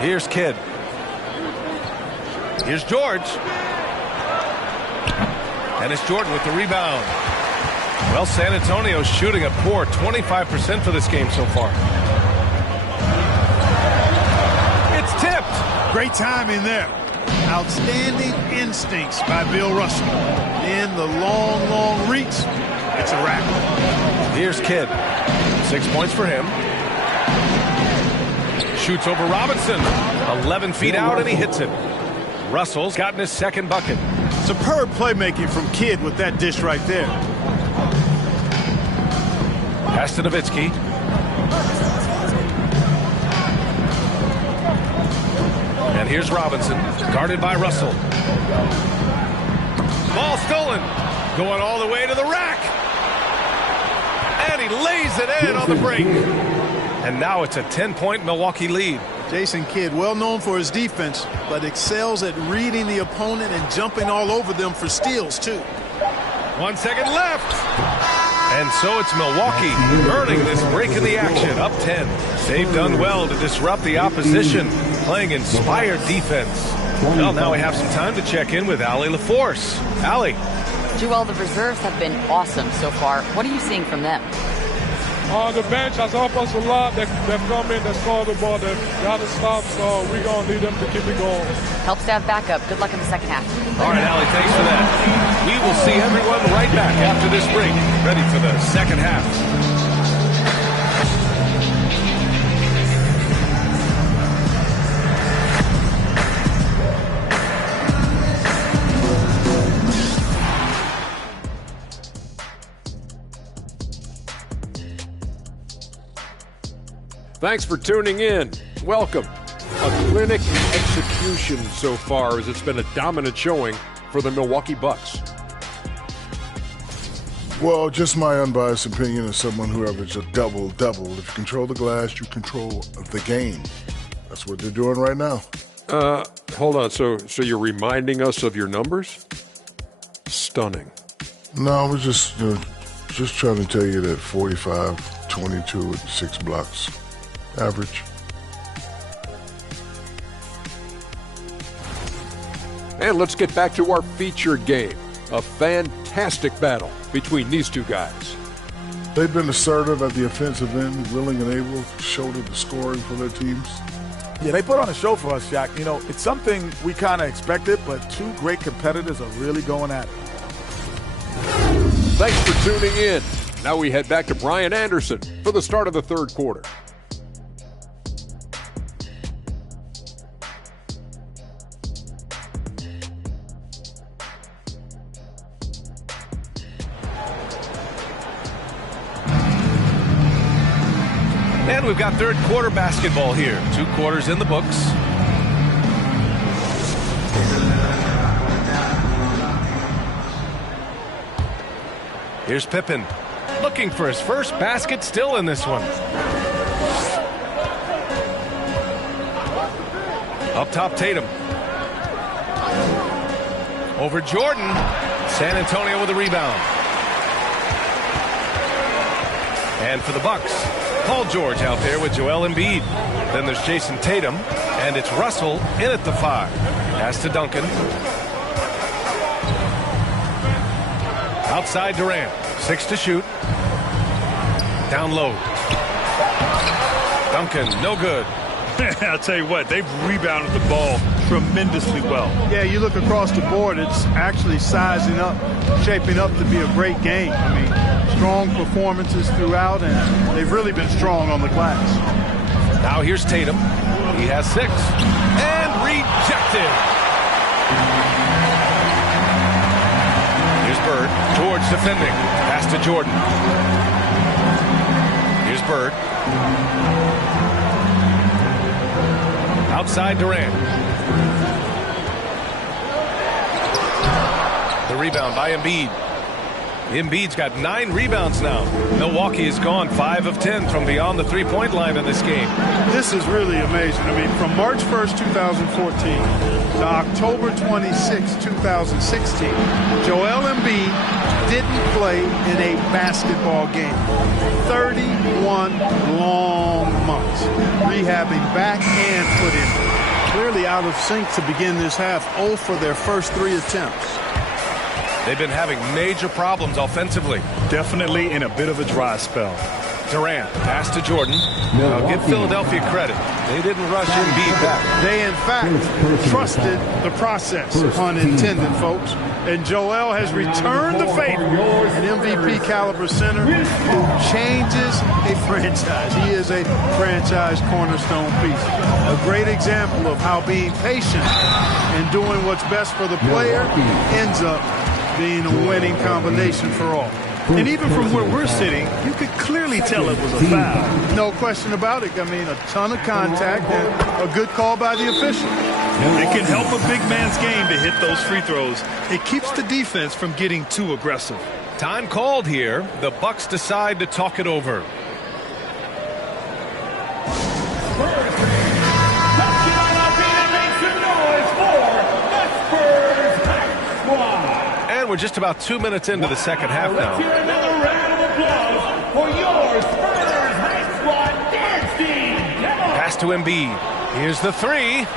Here's Kidd. Here's George. And it's Jordan with the rebound. Well, San Antonio's shooting a poor 25% for this game so far. It's tipped. Great timing there. Outstanding instincts by Bill Russell. In the long, long reach, it's a wrap. Here's Kidd. 6 points for him. Shoots over Robinson. 11 feet out, and he hits it. Russell's gotten his second bucket. Superb playmaking from Kidd with that dish right there. Pass to Nowitzki. And here's Robinson, guarded by Russell. Ball stolen. Going all the way to the rack. And he lays it in on the break. And now it's a 10-point Milwaukee lead. Jason Kidd, well known for his defense, but excels at reading the opponent and jumping all over them for steals, too. 1 second left. And so it's Milwaukee earning this break in the action, up 10. They've done well to disrupt the opposition, playing inspired defense. Well, now we have some time to check in with Allie LaForce. Allie. Joel, the reserves have been awesome so far. What are you seeing from them? The bench has helped us a lot. They've come in, they scored the ball, they've got to stop, so we're going to need them to keep it going. Helps to have backup. Good luck in the second half. All right, Allie, thanks for that. We will see everyone right back after this break, ready for the second half. Thanks for tuning in. Welcome. A clinic execution so far, as it's been a dominant showing for the Milwaukee Bucks. Well, just my unbiased opinion as someone who averaged a double-double. If you control the glass, you control the game. That's what they're doing right now. Hold on. So you're reminding us of your numbers? Stunning. No, I was just trying to tell you that 45, 22, and 6 blocks. Average. And let's get back to our featured game. A fantastic battle between these two guys. They've been assertive at the offensive end, willing and able to shoulder the scoring for their teams. Yeah, they put on a show for us, Jack. You know, it's something we kind of expected, but two great competitors are really going at it. Thanks for tuning in. Now we head back to Brian Anderson for the start of the third quarter. And we've got third quarter basketball here. 2 quarters in the books. Here's Pippen, looking for his first basket, still in this one. Up top, Tatum. Over Jordan. San Antonio with a rebound. And for the Bucks, Paul George out there with Joel Embiid. Then there's Jason Tatum, and it's Russell in at the 5. Pass to Duncan. Outside Durant. 6 to shoot. Down low. Duncan, no good. I'll tell you what, they've rebounded the ball tremendously well. Yeah, you look across the board, it's actually sizing up, shaping up to be a great game. I mean, strong performances throughout, and they've really been strong on the glass. Now here's Tatum. He has 6. And rejected. Here's Bird. George defending. Pass to Jordan. Here's Bird. Outside Durant. The rebound by Embiid. Embiid's got 9 rebounds now. Milwaukee has gone 5 of 10 from beyond the three-point line in this game. This is really amazing. I mean, from March 1st, 2014 to October 26, 2016, Joel Embiid didn't play in a basketball game. 31 long months, rehabbing back and foot injury. Clearly out of sync to begin this half, 0 for their first 3 attempts. They've been having major problems offensively. Definitely in a bit of a dry spell. Durant, pass to Jordan. Now give Philadelphia credit. They didn't rush Embiid back. They, in fact, trusted the process, pun intended, folks. And Joel has returned the favor. An MVP caliber center who changes a franchise. He is a franchise cornerstone piece. A great example of how being patient and doing what's best for the player ends up being a winning combination for all. And even from where we're sitting, you could clearly tell it was a foul. No question about it. I mean, a ton of contact and a good call by the official. It can help a big man's game to hit those free throws. It keeps the defense from getting too aggressive. Time called here. The Bucks decide to talk it over. We're just about 2 minutes into the second half now. Let's hear another round of applause for your Spurs High Squad dance team. Pass to Embiid. Here's the 3.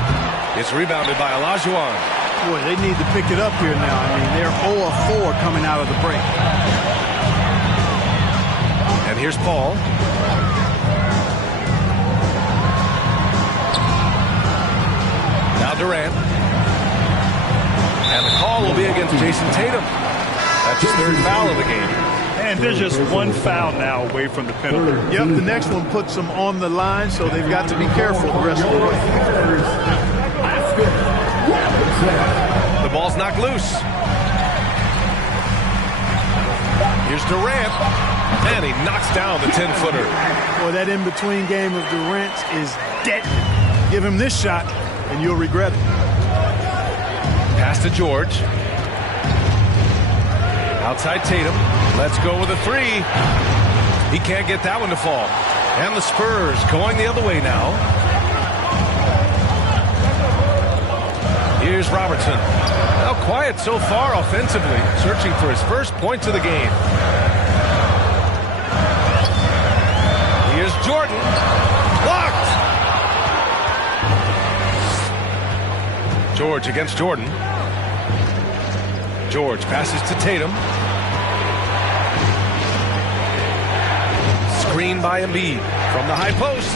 It's rebounded by Olajuwon. Boy, they need to pick it up here now. I mean, they're 0 of 4 coming out of the break. And here's Paul. Now Durant. And the call will be against Jason Tatum. That's his 3rd foul of the game. And there's just 1 foul now away from the penalty. Yep, the next one puts them on the line, so they've got to be careful the rest of the way. The ball's knocked loose. Here's Durant. And he knocks down the 10-footer. Boy, that in-between game of Durant's is deadly. Give him this shot, and you'll regret it. Pass to George. Outside Tatum. Let's go with a 3. He can't get that one to fall. And the Spurs going the other way now. Here's Robertson. Now quiet so far offensively, searching for his first points of the game. Here's Jordan. Blocked! George against Jordan. George passes to Tatum. Screen by Embiid from the high post.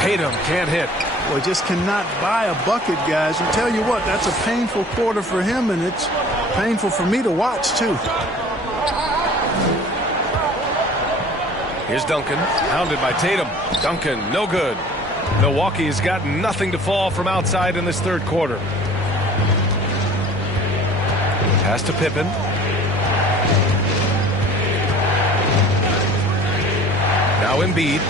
Tatum can't hit. Boy, just cannot buy a bucket, guys. And tell you what, that's a painful quarter for him, and it's painful for me to watch, too. Here's Duncan, hounded by Tatum. Duncan, no good. Milwaukee's got nothing to fall from outside in this third quarter. Pass to Pippen. Now Embiid.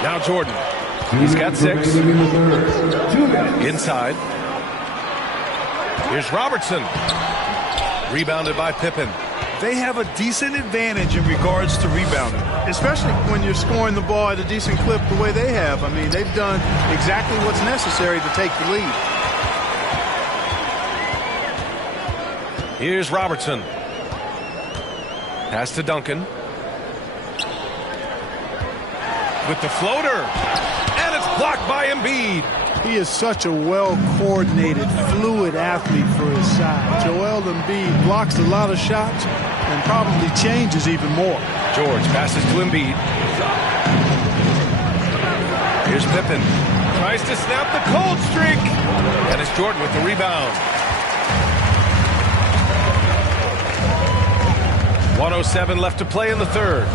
Now Jordan. He's got 6. Inside. Here's Robertson. Rebounded by Pippen. They have a decent advantage in regards to rebounding. Especially when you're scoring the ball at a decent clip the way they have. I mean, they've done exactly what's necessary to take the lead. Here's Robertson. Pass to Duncan. With the floater. And it's blocked by Embiid. He is such a well-coordinated, fluid athlete for his size. Joel Embiid blocks a lot of shots and probably changes even more. George passes to Embiid. Here's Pippen. Tries to snap the cold streak. And it's Jordan with the rebound. 1:07 left to play in the third.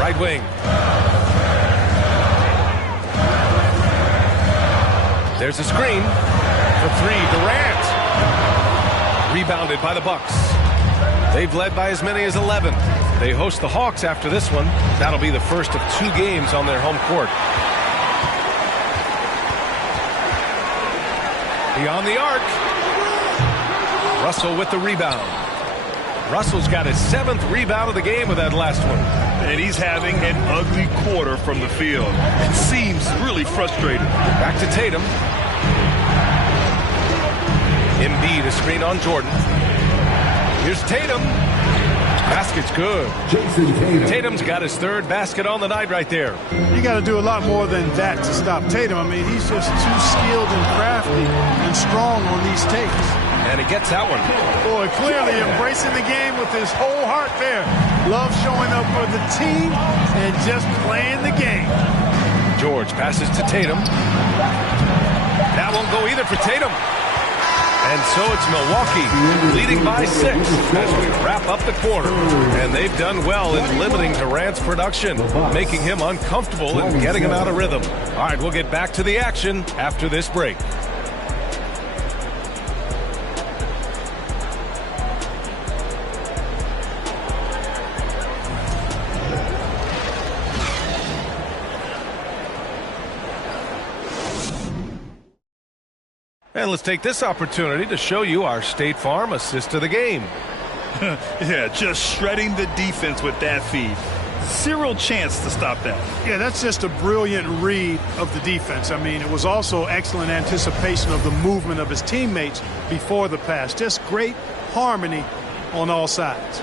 Right wing. There's a screen for 3. Durant. Rebounded by the Bucks. They've led by as many as 11. They host the Hawks after this one. That'll be the first of 2 games on their home court. Beyond the arc. Russell with the rebound. Russell's got his 7th rebound of the game with that last one. And he's having an ugly quarter from the field. It seems really frustrated. Back to Tatum. Embiid, a screen on Jordan. Here's Tatum. Basket's good. Tatum's got his 3rd basket on the night right there. You got to do a lot more than that to stop Tatum. I mean, he's just too skilled and crafty and strong on these takes. And he gets that one. Boy, clearly embracing the game with his whole heart there. Love showing up for the team and just playing the game. George passes to Tatum. That won't go either for Tatum. And so it's Milwaukee leading by 6 as we wrap up the quarter. And they've done well in limiting Durant's production, making him uncomfortable and getting him out of rhythm. All right, we'll get back to the action after this break. And let's take this opportunity to show you our State Farm assist of the game. Yeah, just shredding the defense with that feed. Zero chance to stop that. Yeah, that's just a brilliant read of the defense. I mean, it was also excellent anticipation of the movement of his teammates before the pass. Just great harmony on all sides.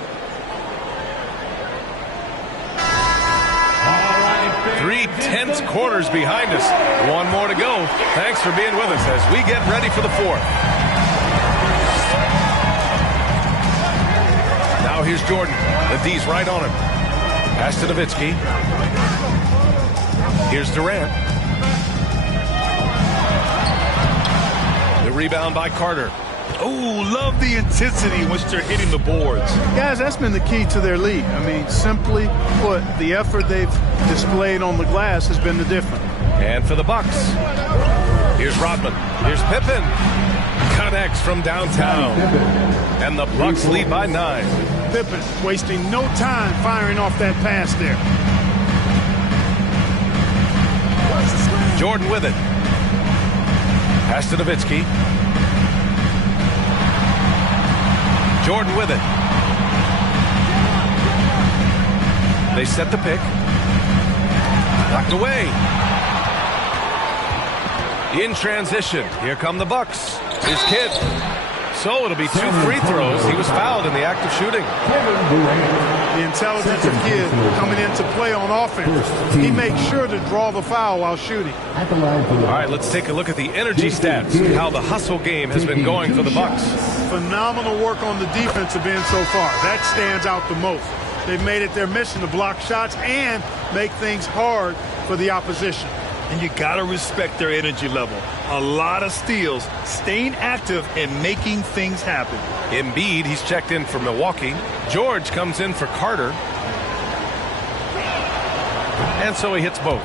3 tense quarters behind us. 1 more to go. Thanks for being with us as we get ready for the 4th. Now here's Jordan. The D's right on him. Pass to Nowitzki. Here's Durant. The rebound by Carter. Oh, love the intensity in which they're hitting the boards. Guys, that's been the key to their lead. I mean, simply put, the effort they've displayed on the glass has been the difference. And for the Bucks, here's Rodman. Here's Pippen. Connects from downtown. And the Bucks lead by 9. Pippen wasting no time firing off that pass there. Jordan with it. Pass to Nowitzki. Jordan with it. They set the pick. Knocked away. In transition, here come the Bucks. Here's Kidd. So it'll be 2 free throws. He was fouled in the act of shooting. The intelligence of Kidd coming into play on offense. He makes sure to draw the foul while shooting. All right, let's take a look at the energy stats, how the hustle game has been going for the Bucks. Phenomenal work on the defensive end so far. That stands out the most. They've made it their mission to block shots and make things hard for the opposition. And you got to respect their energy level. A lot of steals, staying active and making things happen. Embiid, he's checked in for Milwaukee. George comes in for Carter. And so he hits both.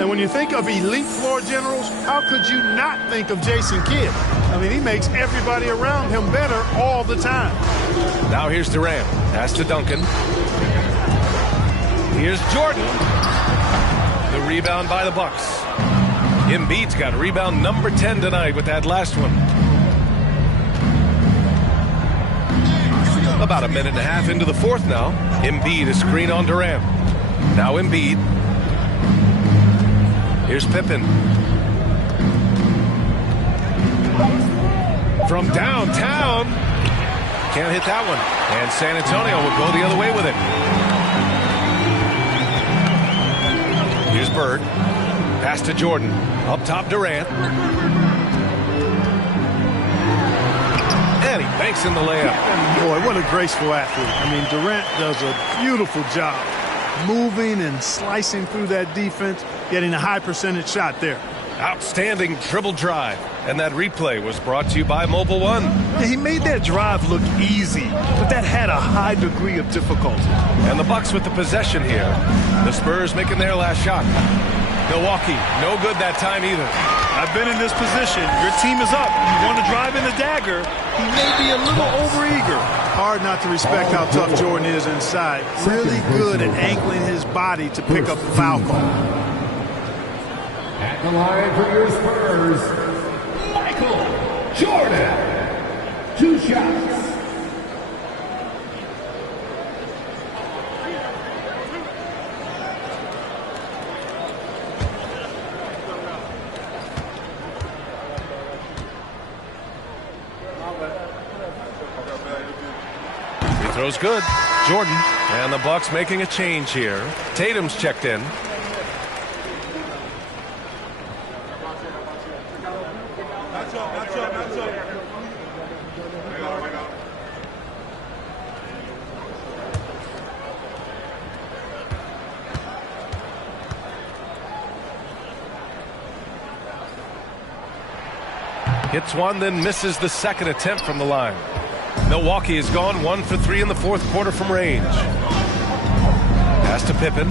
And when you think of elite floor generals, how could you not think of Jason Kidd? I mean, he makes everybody around him better all the time. Now here's Durant. Pass to Duncan. Here's Jordan. The rebound by the Bucks. Embiid's got rebound number 10 tonight with that last one. About a minute and a half into the fourth now. Embiid is screen on Durant. Now Embiid. Here's Pippen. From downtown. Can't hit that one. And San Antonio will go the other way with it. Here's Bird. Pass to Jordan. Up top, Durant. And he banks in the layup. Boy, what a graceful athlete. I mean, Durant does a beautiful job moving and slicing through that defense, getting a high percentage shot there. Outstanding dribble drive. And that replay was brought to you by Mobile One. Yeah, he made that drive look easy, but that had a high degree of difficulty. And the Bucks with the possession here. The Spurs making their last shot. Milwaukee, no good that time either. I've been in this position. Your team is up. You want to drive in the dagger. He may be a little overeager. Hard not to respect how tough Jordan is inside. Really good at angling his body to pick up the foul call. At the line for your Spurs, Michael Jordan. 2 shots. Free throw's good. Jordan. And the Bucks making a change here. Tatum's checked in. Hits one, then misses the second attempt from the line. Milwaukee has gone 1 for 3 in the fourth quarter from range. Pass to Pippen.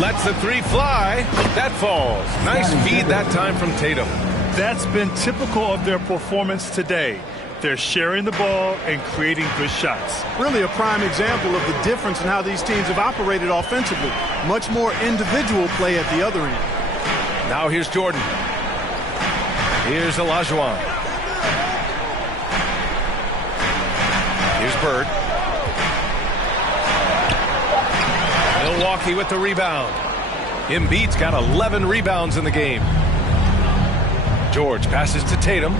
Lets the 3 fly. That falls. Nice feed that time from Tatum. That's been typical of their performance today. They're sharing the ball and creating good shots. Really a prime example of the difference in how these teams have operated offensively. Much more individual play at the other end. Now here's Jordan. Here's Olajuwon. Here's Bird. Milwaukee with the rebound. Embiid's got 11 rebounds in the game. George passes to Tatum.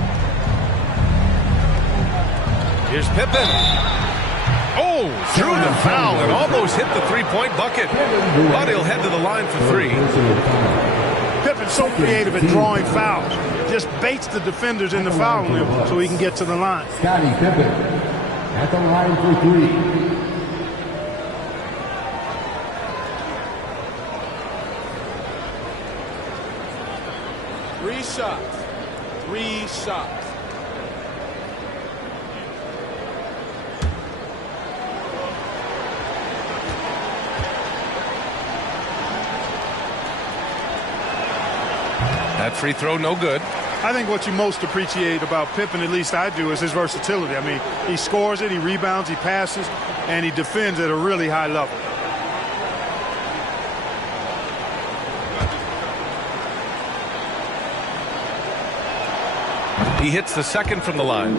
Here's Pippen. Oh, threw the foul and almost hit the three-point bucket. But he'll head to the line for 3. Pippen's so creative at drawing fouls. Just baits the defenders in the foul limb so he can get to the line. Scottie Pippen at the line for 3. 3 shots. 3 shots. That free throw, no good. I think what you most appreciate about Pippen, at least I do, is his versatility. I mean, he scores it, he rebounds, he passes, and he defends at a really high level. He hits the second from the line.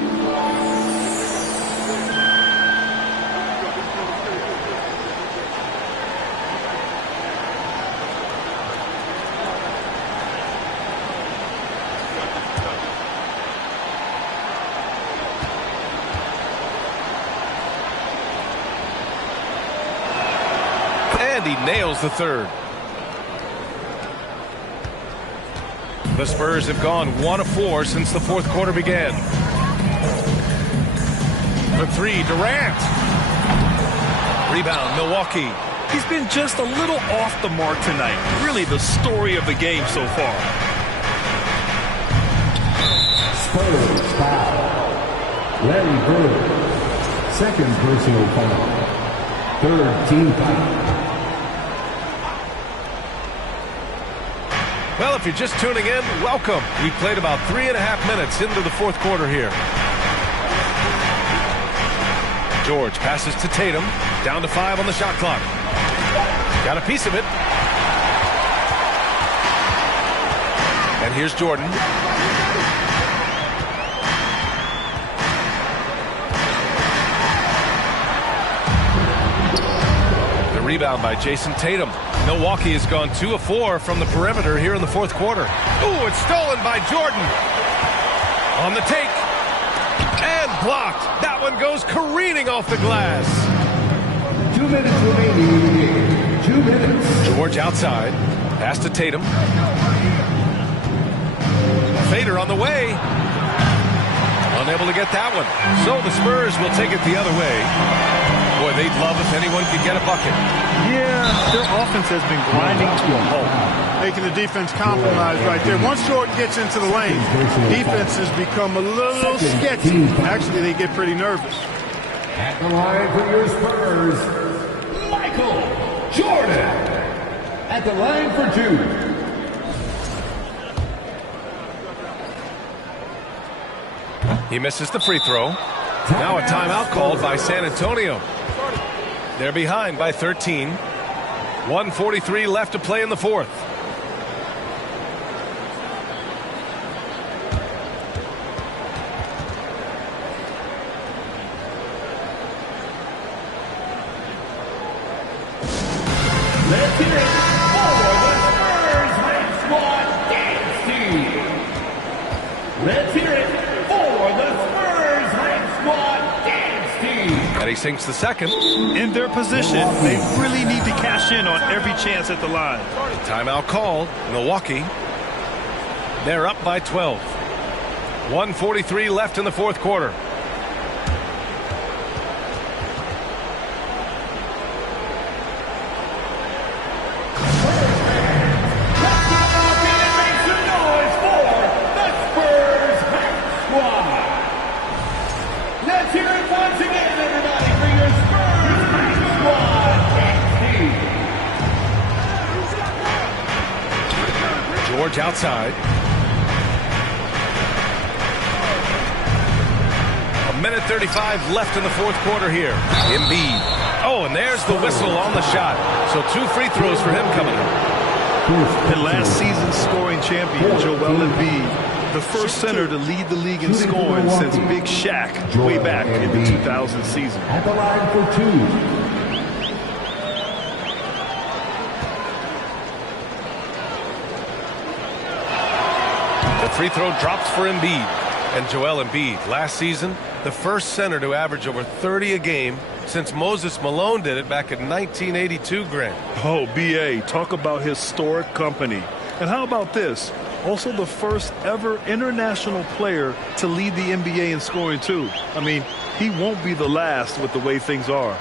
And he nails the third. The Spurs have gone 1 of 4 since the fourth quarter began. The three, Durant. Rebound, Milwaukee. He's been just a little off the mark tonight. Really the story of the game so far. Spurs foul. Larry Bird. Second personal foul. Third team foul. Well, if you're just tuning in, welcome. We played about 3.5 minutes into the fourth quarter here. George passes to Tatum. Down to 5 on the shot clock. Got a piece of it. And here's Jordan. The rebound by Jason Tatum. Milwaukee has gone 2 of 4 from the perimeter here in the fourth quarter. Ooh, it's stolen by Jordan. On the take. And blocked. That one goes careening off the glass. 2 minutes remaining in the game. 2 minutes. George outside. Pass to Tatum. Fader on the way. Unable to get that one. So the Spurs will take it the other way. Boy, they'd love if anyone could get a bucket. Yeah, their offense has been grinding to a halt. Making the defense compromise right there. Once Jordan gets into the lane, defense has become a little sketchy. Actually, they get pretty nervous. At the line for your Spurs, Michael Jordan. At the line for 2. He misses the free throw. Now a timeout called by San Antonio. They're behind by 13. 1:43 left to play in the fourth. Let's hear it for the Spurs Hype Squad dance team. Let's hear it for the Spurs Hype Squad dance team. And he sinks the second. In their position, they really need to cash in on every chance at the line. Timeout called. Milwaukee. They're up by 12. 1:43 left in the fourth quarter. George outside. 1:35 left in the fourth quarter here. Embiid. Oh, and there's the whistle on the shot. So 2 free throws for him coming up. And last season's scoring champion, Joel Embiid, the first center to lead the league in scoring since Big Shaq way back in the 2000 season. At the line for 2. Free throw drops for Embiid. And Joel Embiid, last season, the first center to average over 30 a game since Moses Malone did it back in 1982, Grant. Oh, B.A., talk about historic company. And how about this? Also the first ever international player to lead the NBA in scoring, too. I mean, he won't be the last with the way things are.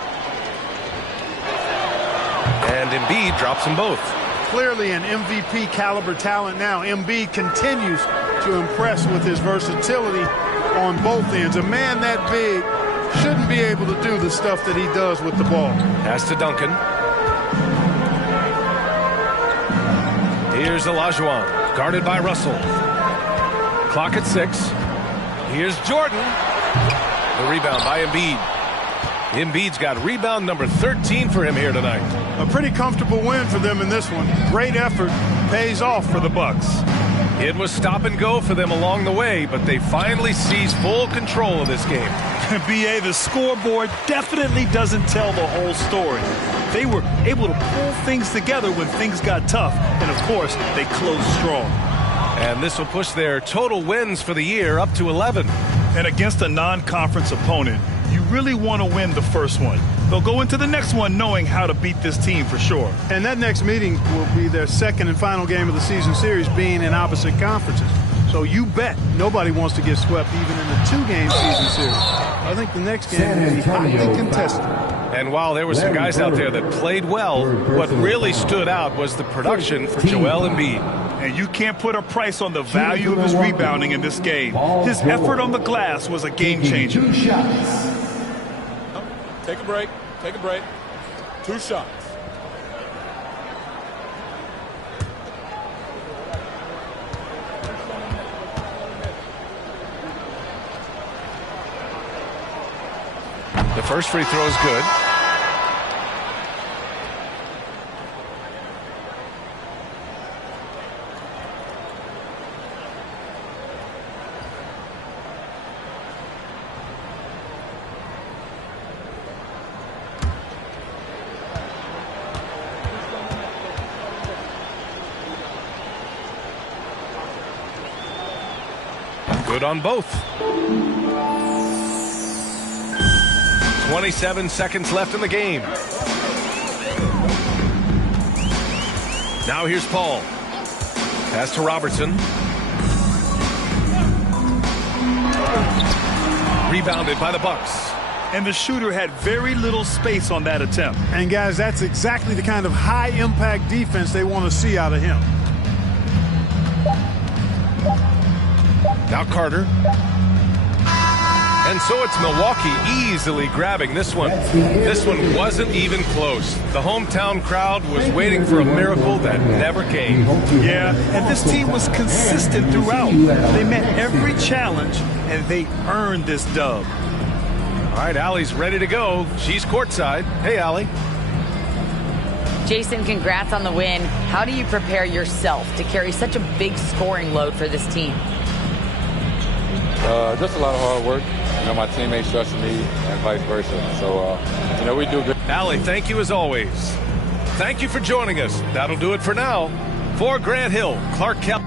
And Embiid drops them both. Clearly an MVP caliber talent now. Embiid continues to impress with his versatility on both ends. A man that big shouldn't be able to do the stuff that he does with the ball. Pass to Duncan. Here's Olajuwon, guarded by Russell. Clock at 6. Here's Jordan. The rebound by Embiid. Embiid's got rebound number 13 for him here tonight. A pretty comfortable win for them in this one. Great effort. Pays off for the Bucks. It was stop and go for them along the way, but they finally seized full control of this game. B.A., the scoreboard definitely doesn't tell the whole story. They were able to pull things together when things got tough, and of course, they closed strong. And this will push their total wins for the year up to 11. And against a non-conference opponent, you really want to win the first one. They'll go into the next one knowing how to beat this team for sure. And that next meeting will be their second and final game of the season series, being in opposite conferences. So you bet nobody wants to get swept even in the two-game season series. I think the next game will be highly contested. And while there were some guys out there that played well, what really stood out was the production for Joel Embiid. And you can't put a price on the value of his rebounding in this game. His effort on the glass was a game changer. Take a break. Take a break. 2 shots. The first free throw is good. Good on both. 27 seconds left in the game. Now here's Paul. Pass to Robertson. Rebounded by the Bucks. And the shooter had very little space on that attempt. And guys, that's exactly the kind of high-impact defense they want to see out of him. Now Carter. And so it's Milwaukee easily grabbing this one. This one wasn't even close. The hometown crowd was waiting for a miracle that never came. Yeah, and this team was consistent throughout. They met every challenge, and they earned this dub. All right, Allie's ready to go. She's courtside. Hey, Allie. Jason, congrats on the win. How do you prepare yourself to carry such a big scoring load for this team? Just a lot of hard work. You know, my teammates trusting me and vice versa. So, you know, we do good. Allie, thank you as always. Thank you for joining us. That'll do it for now. For Grant Hill, Clark Kelly.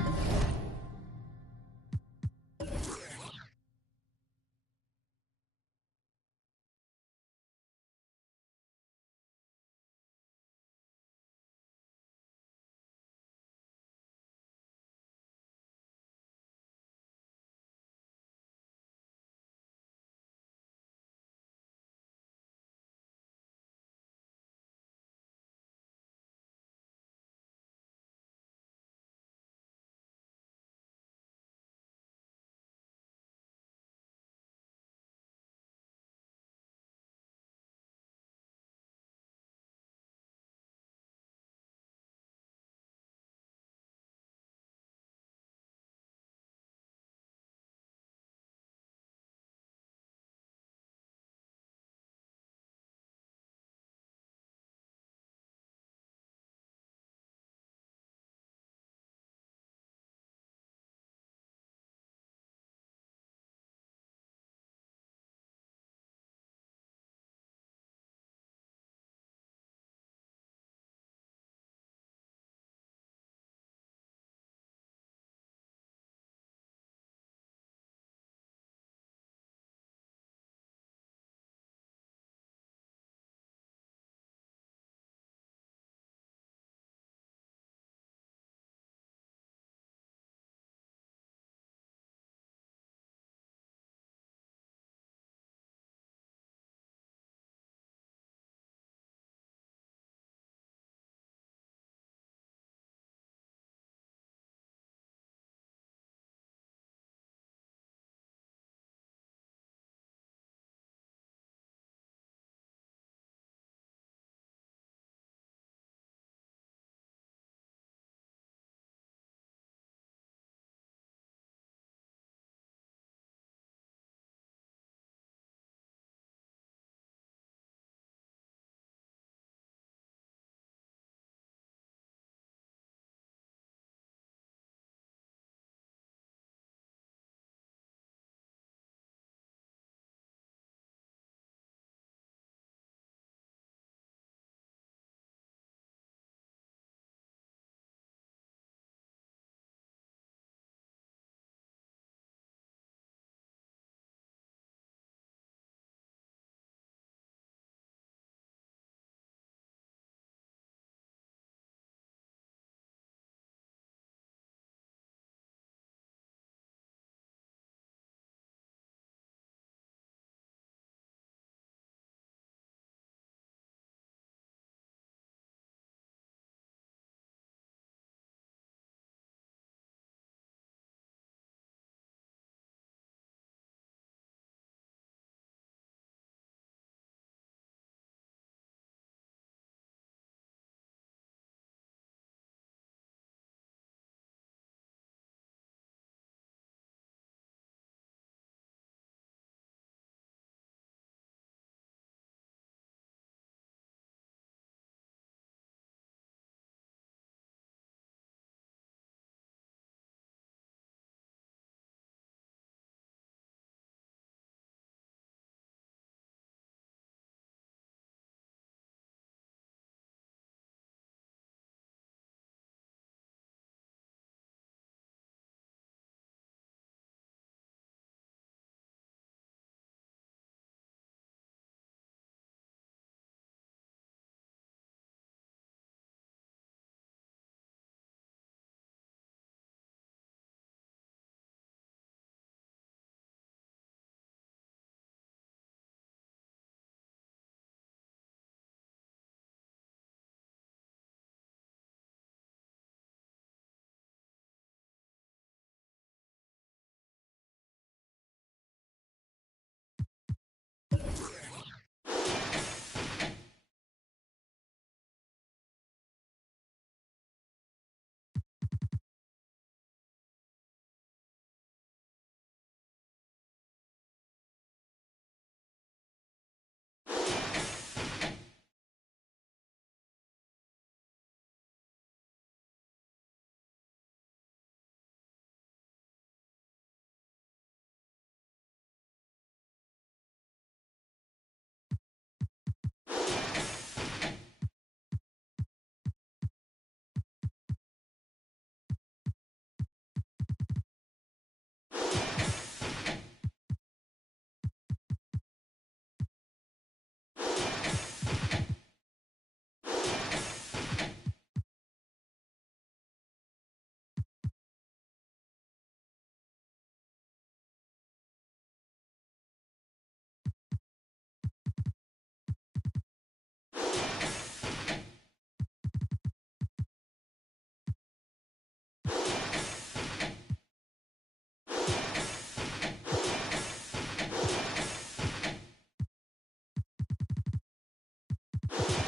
it.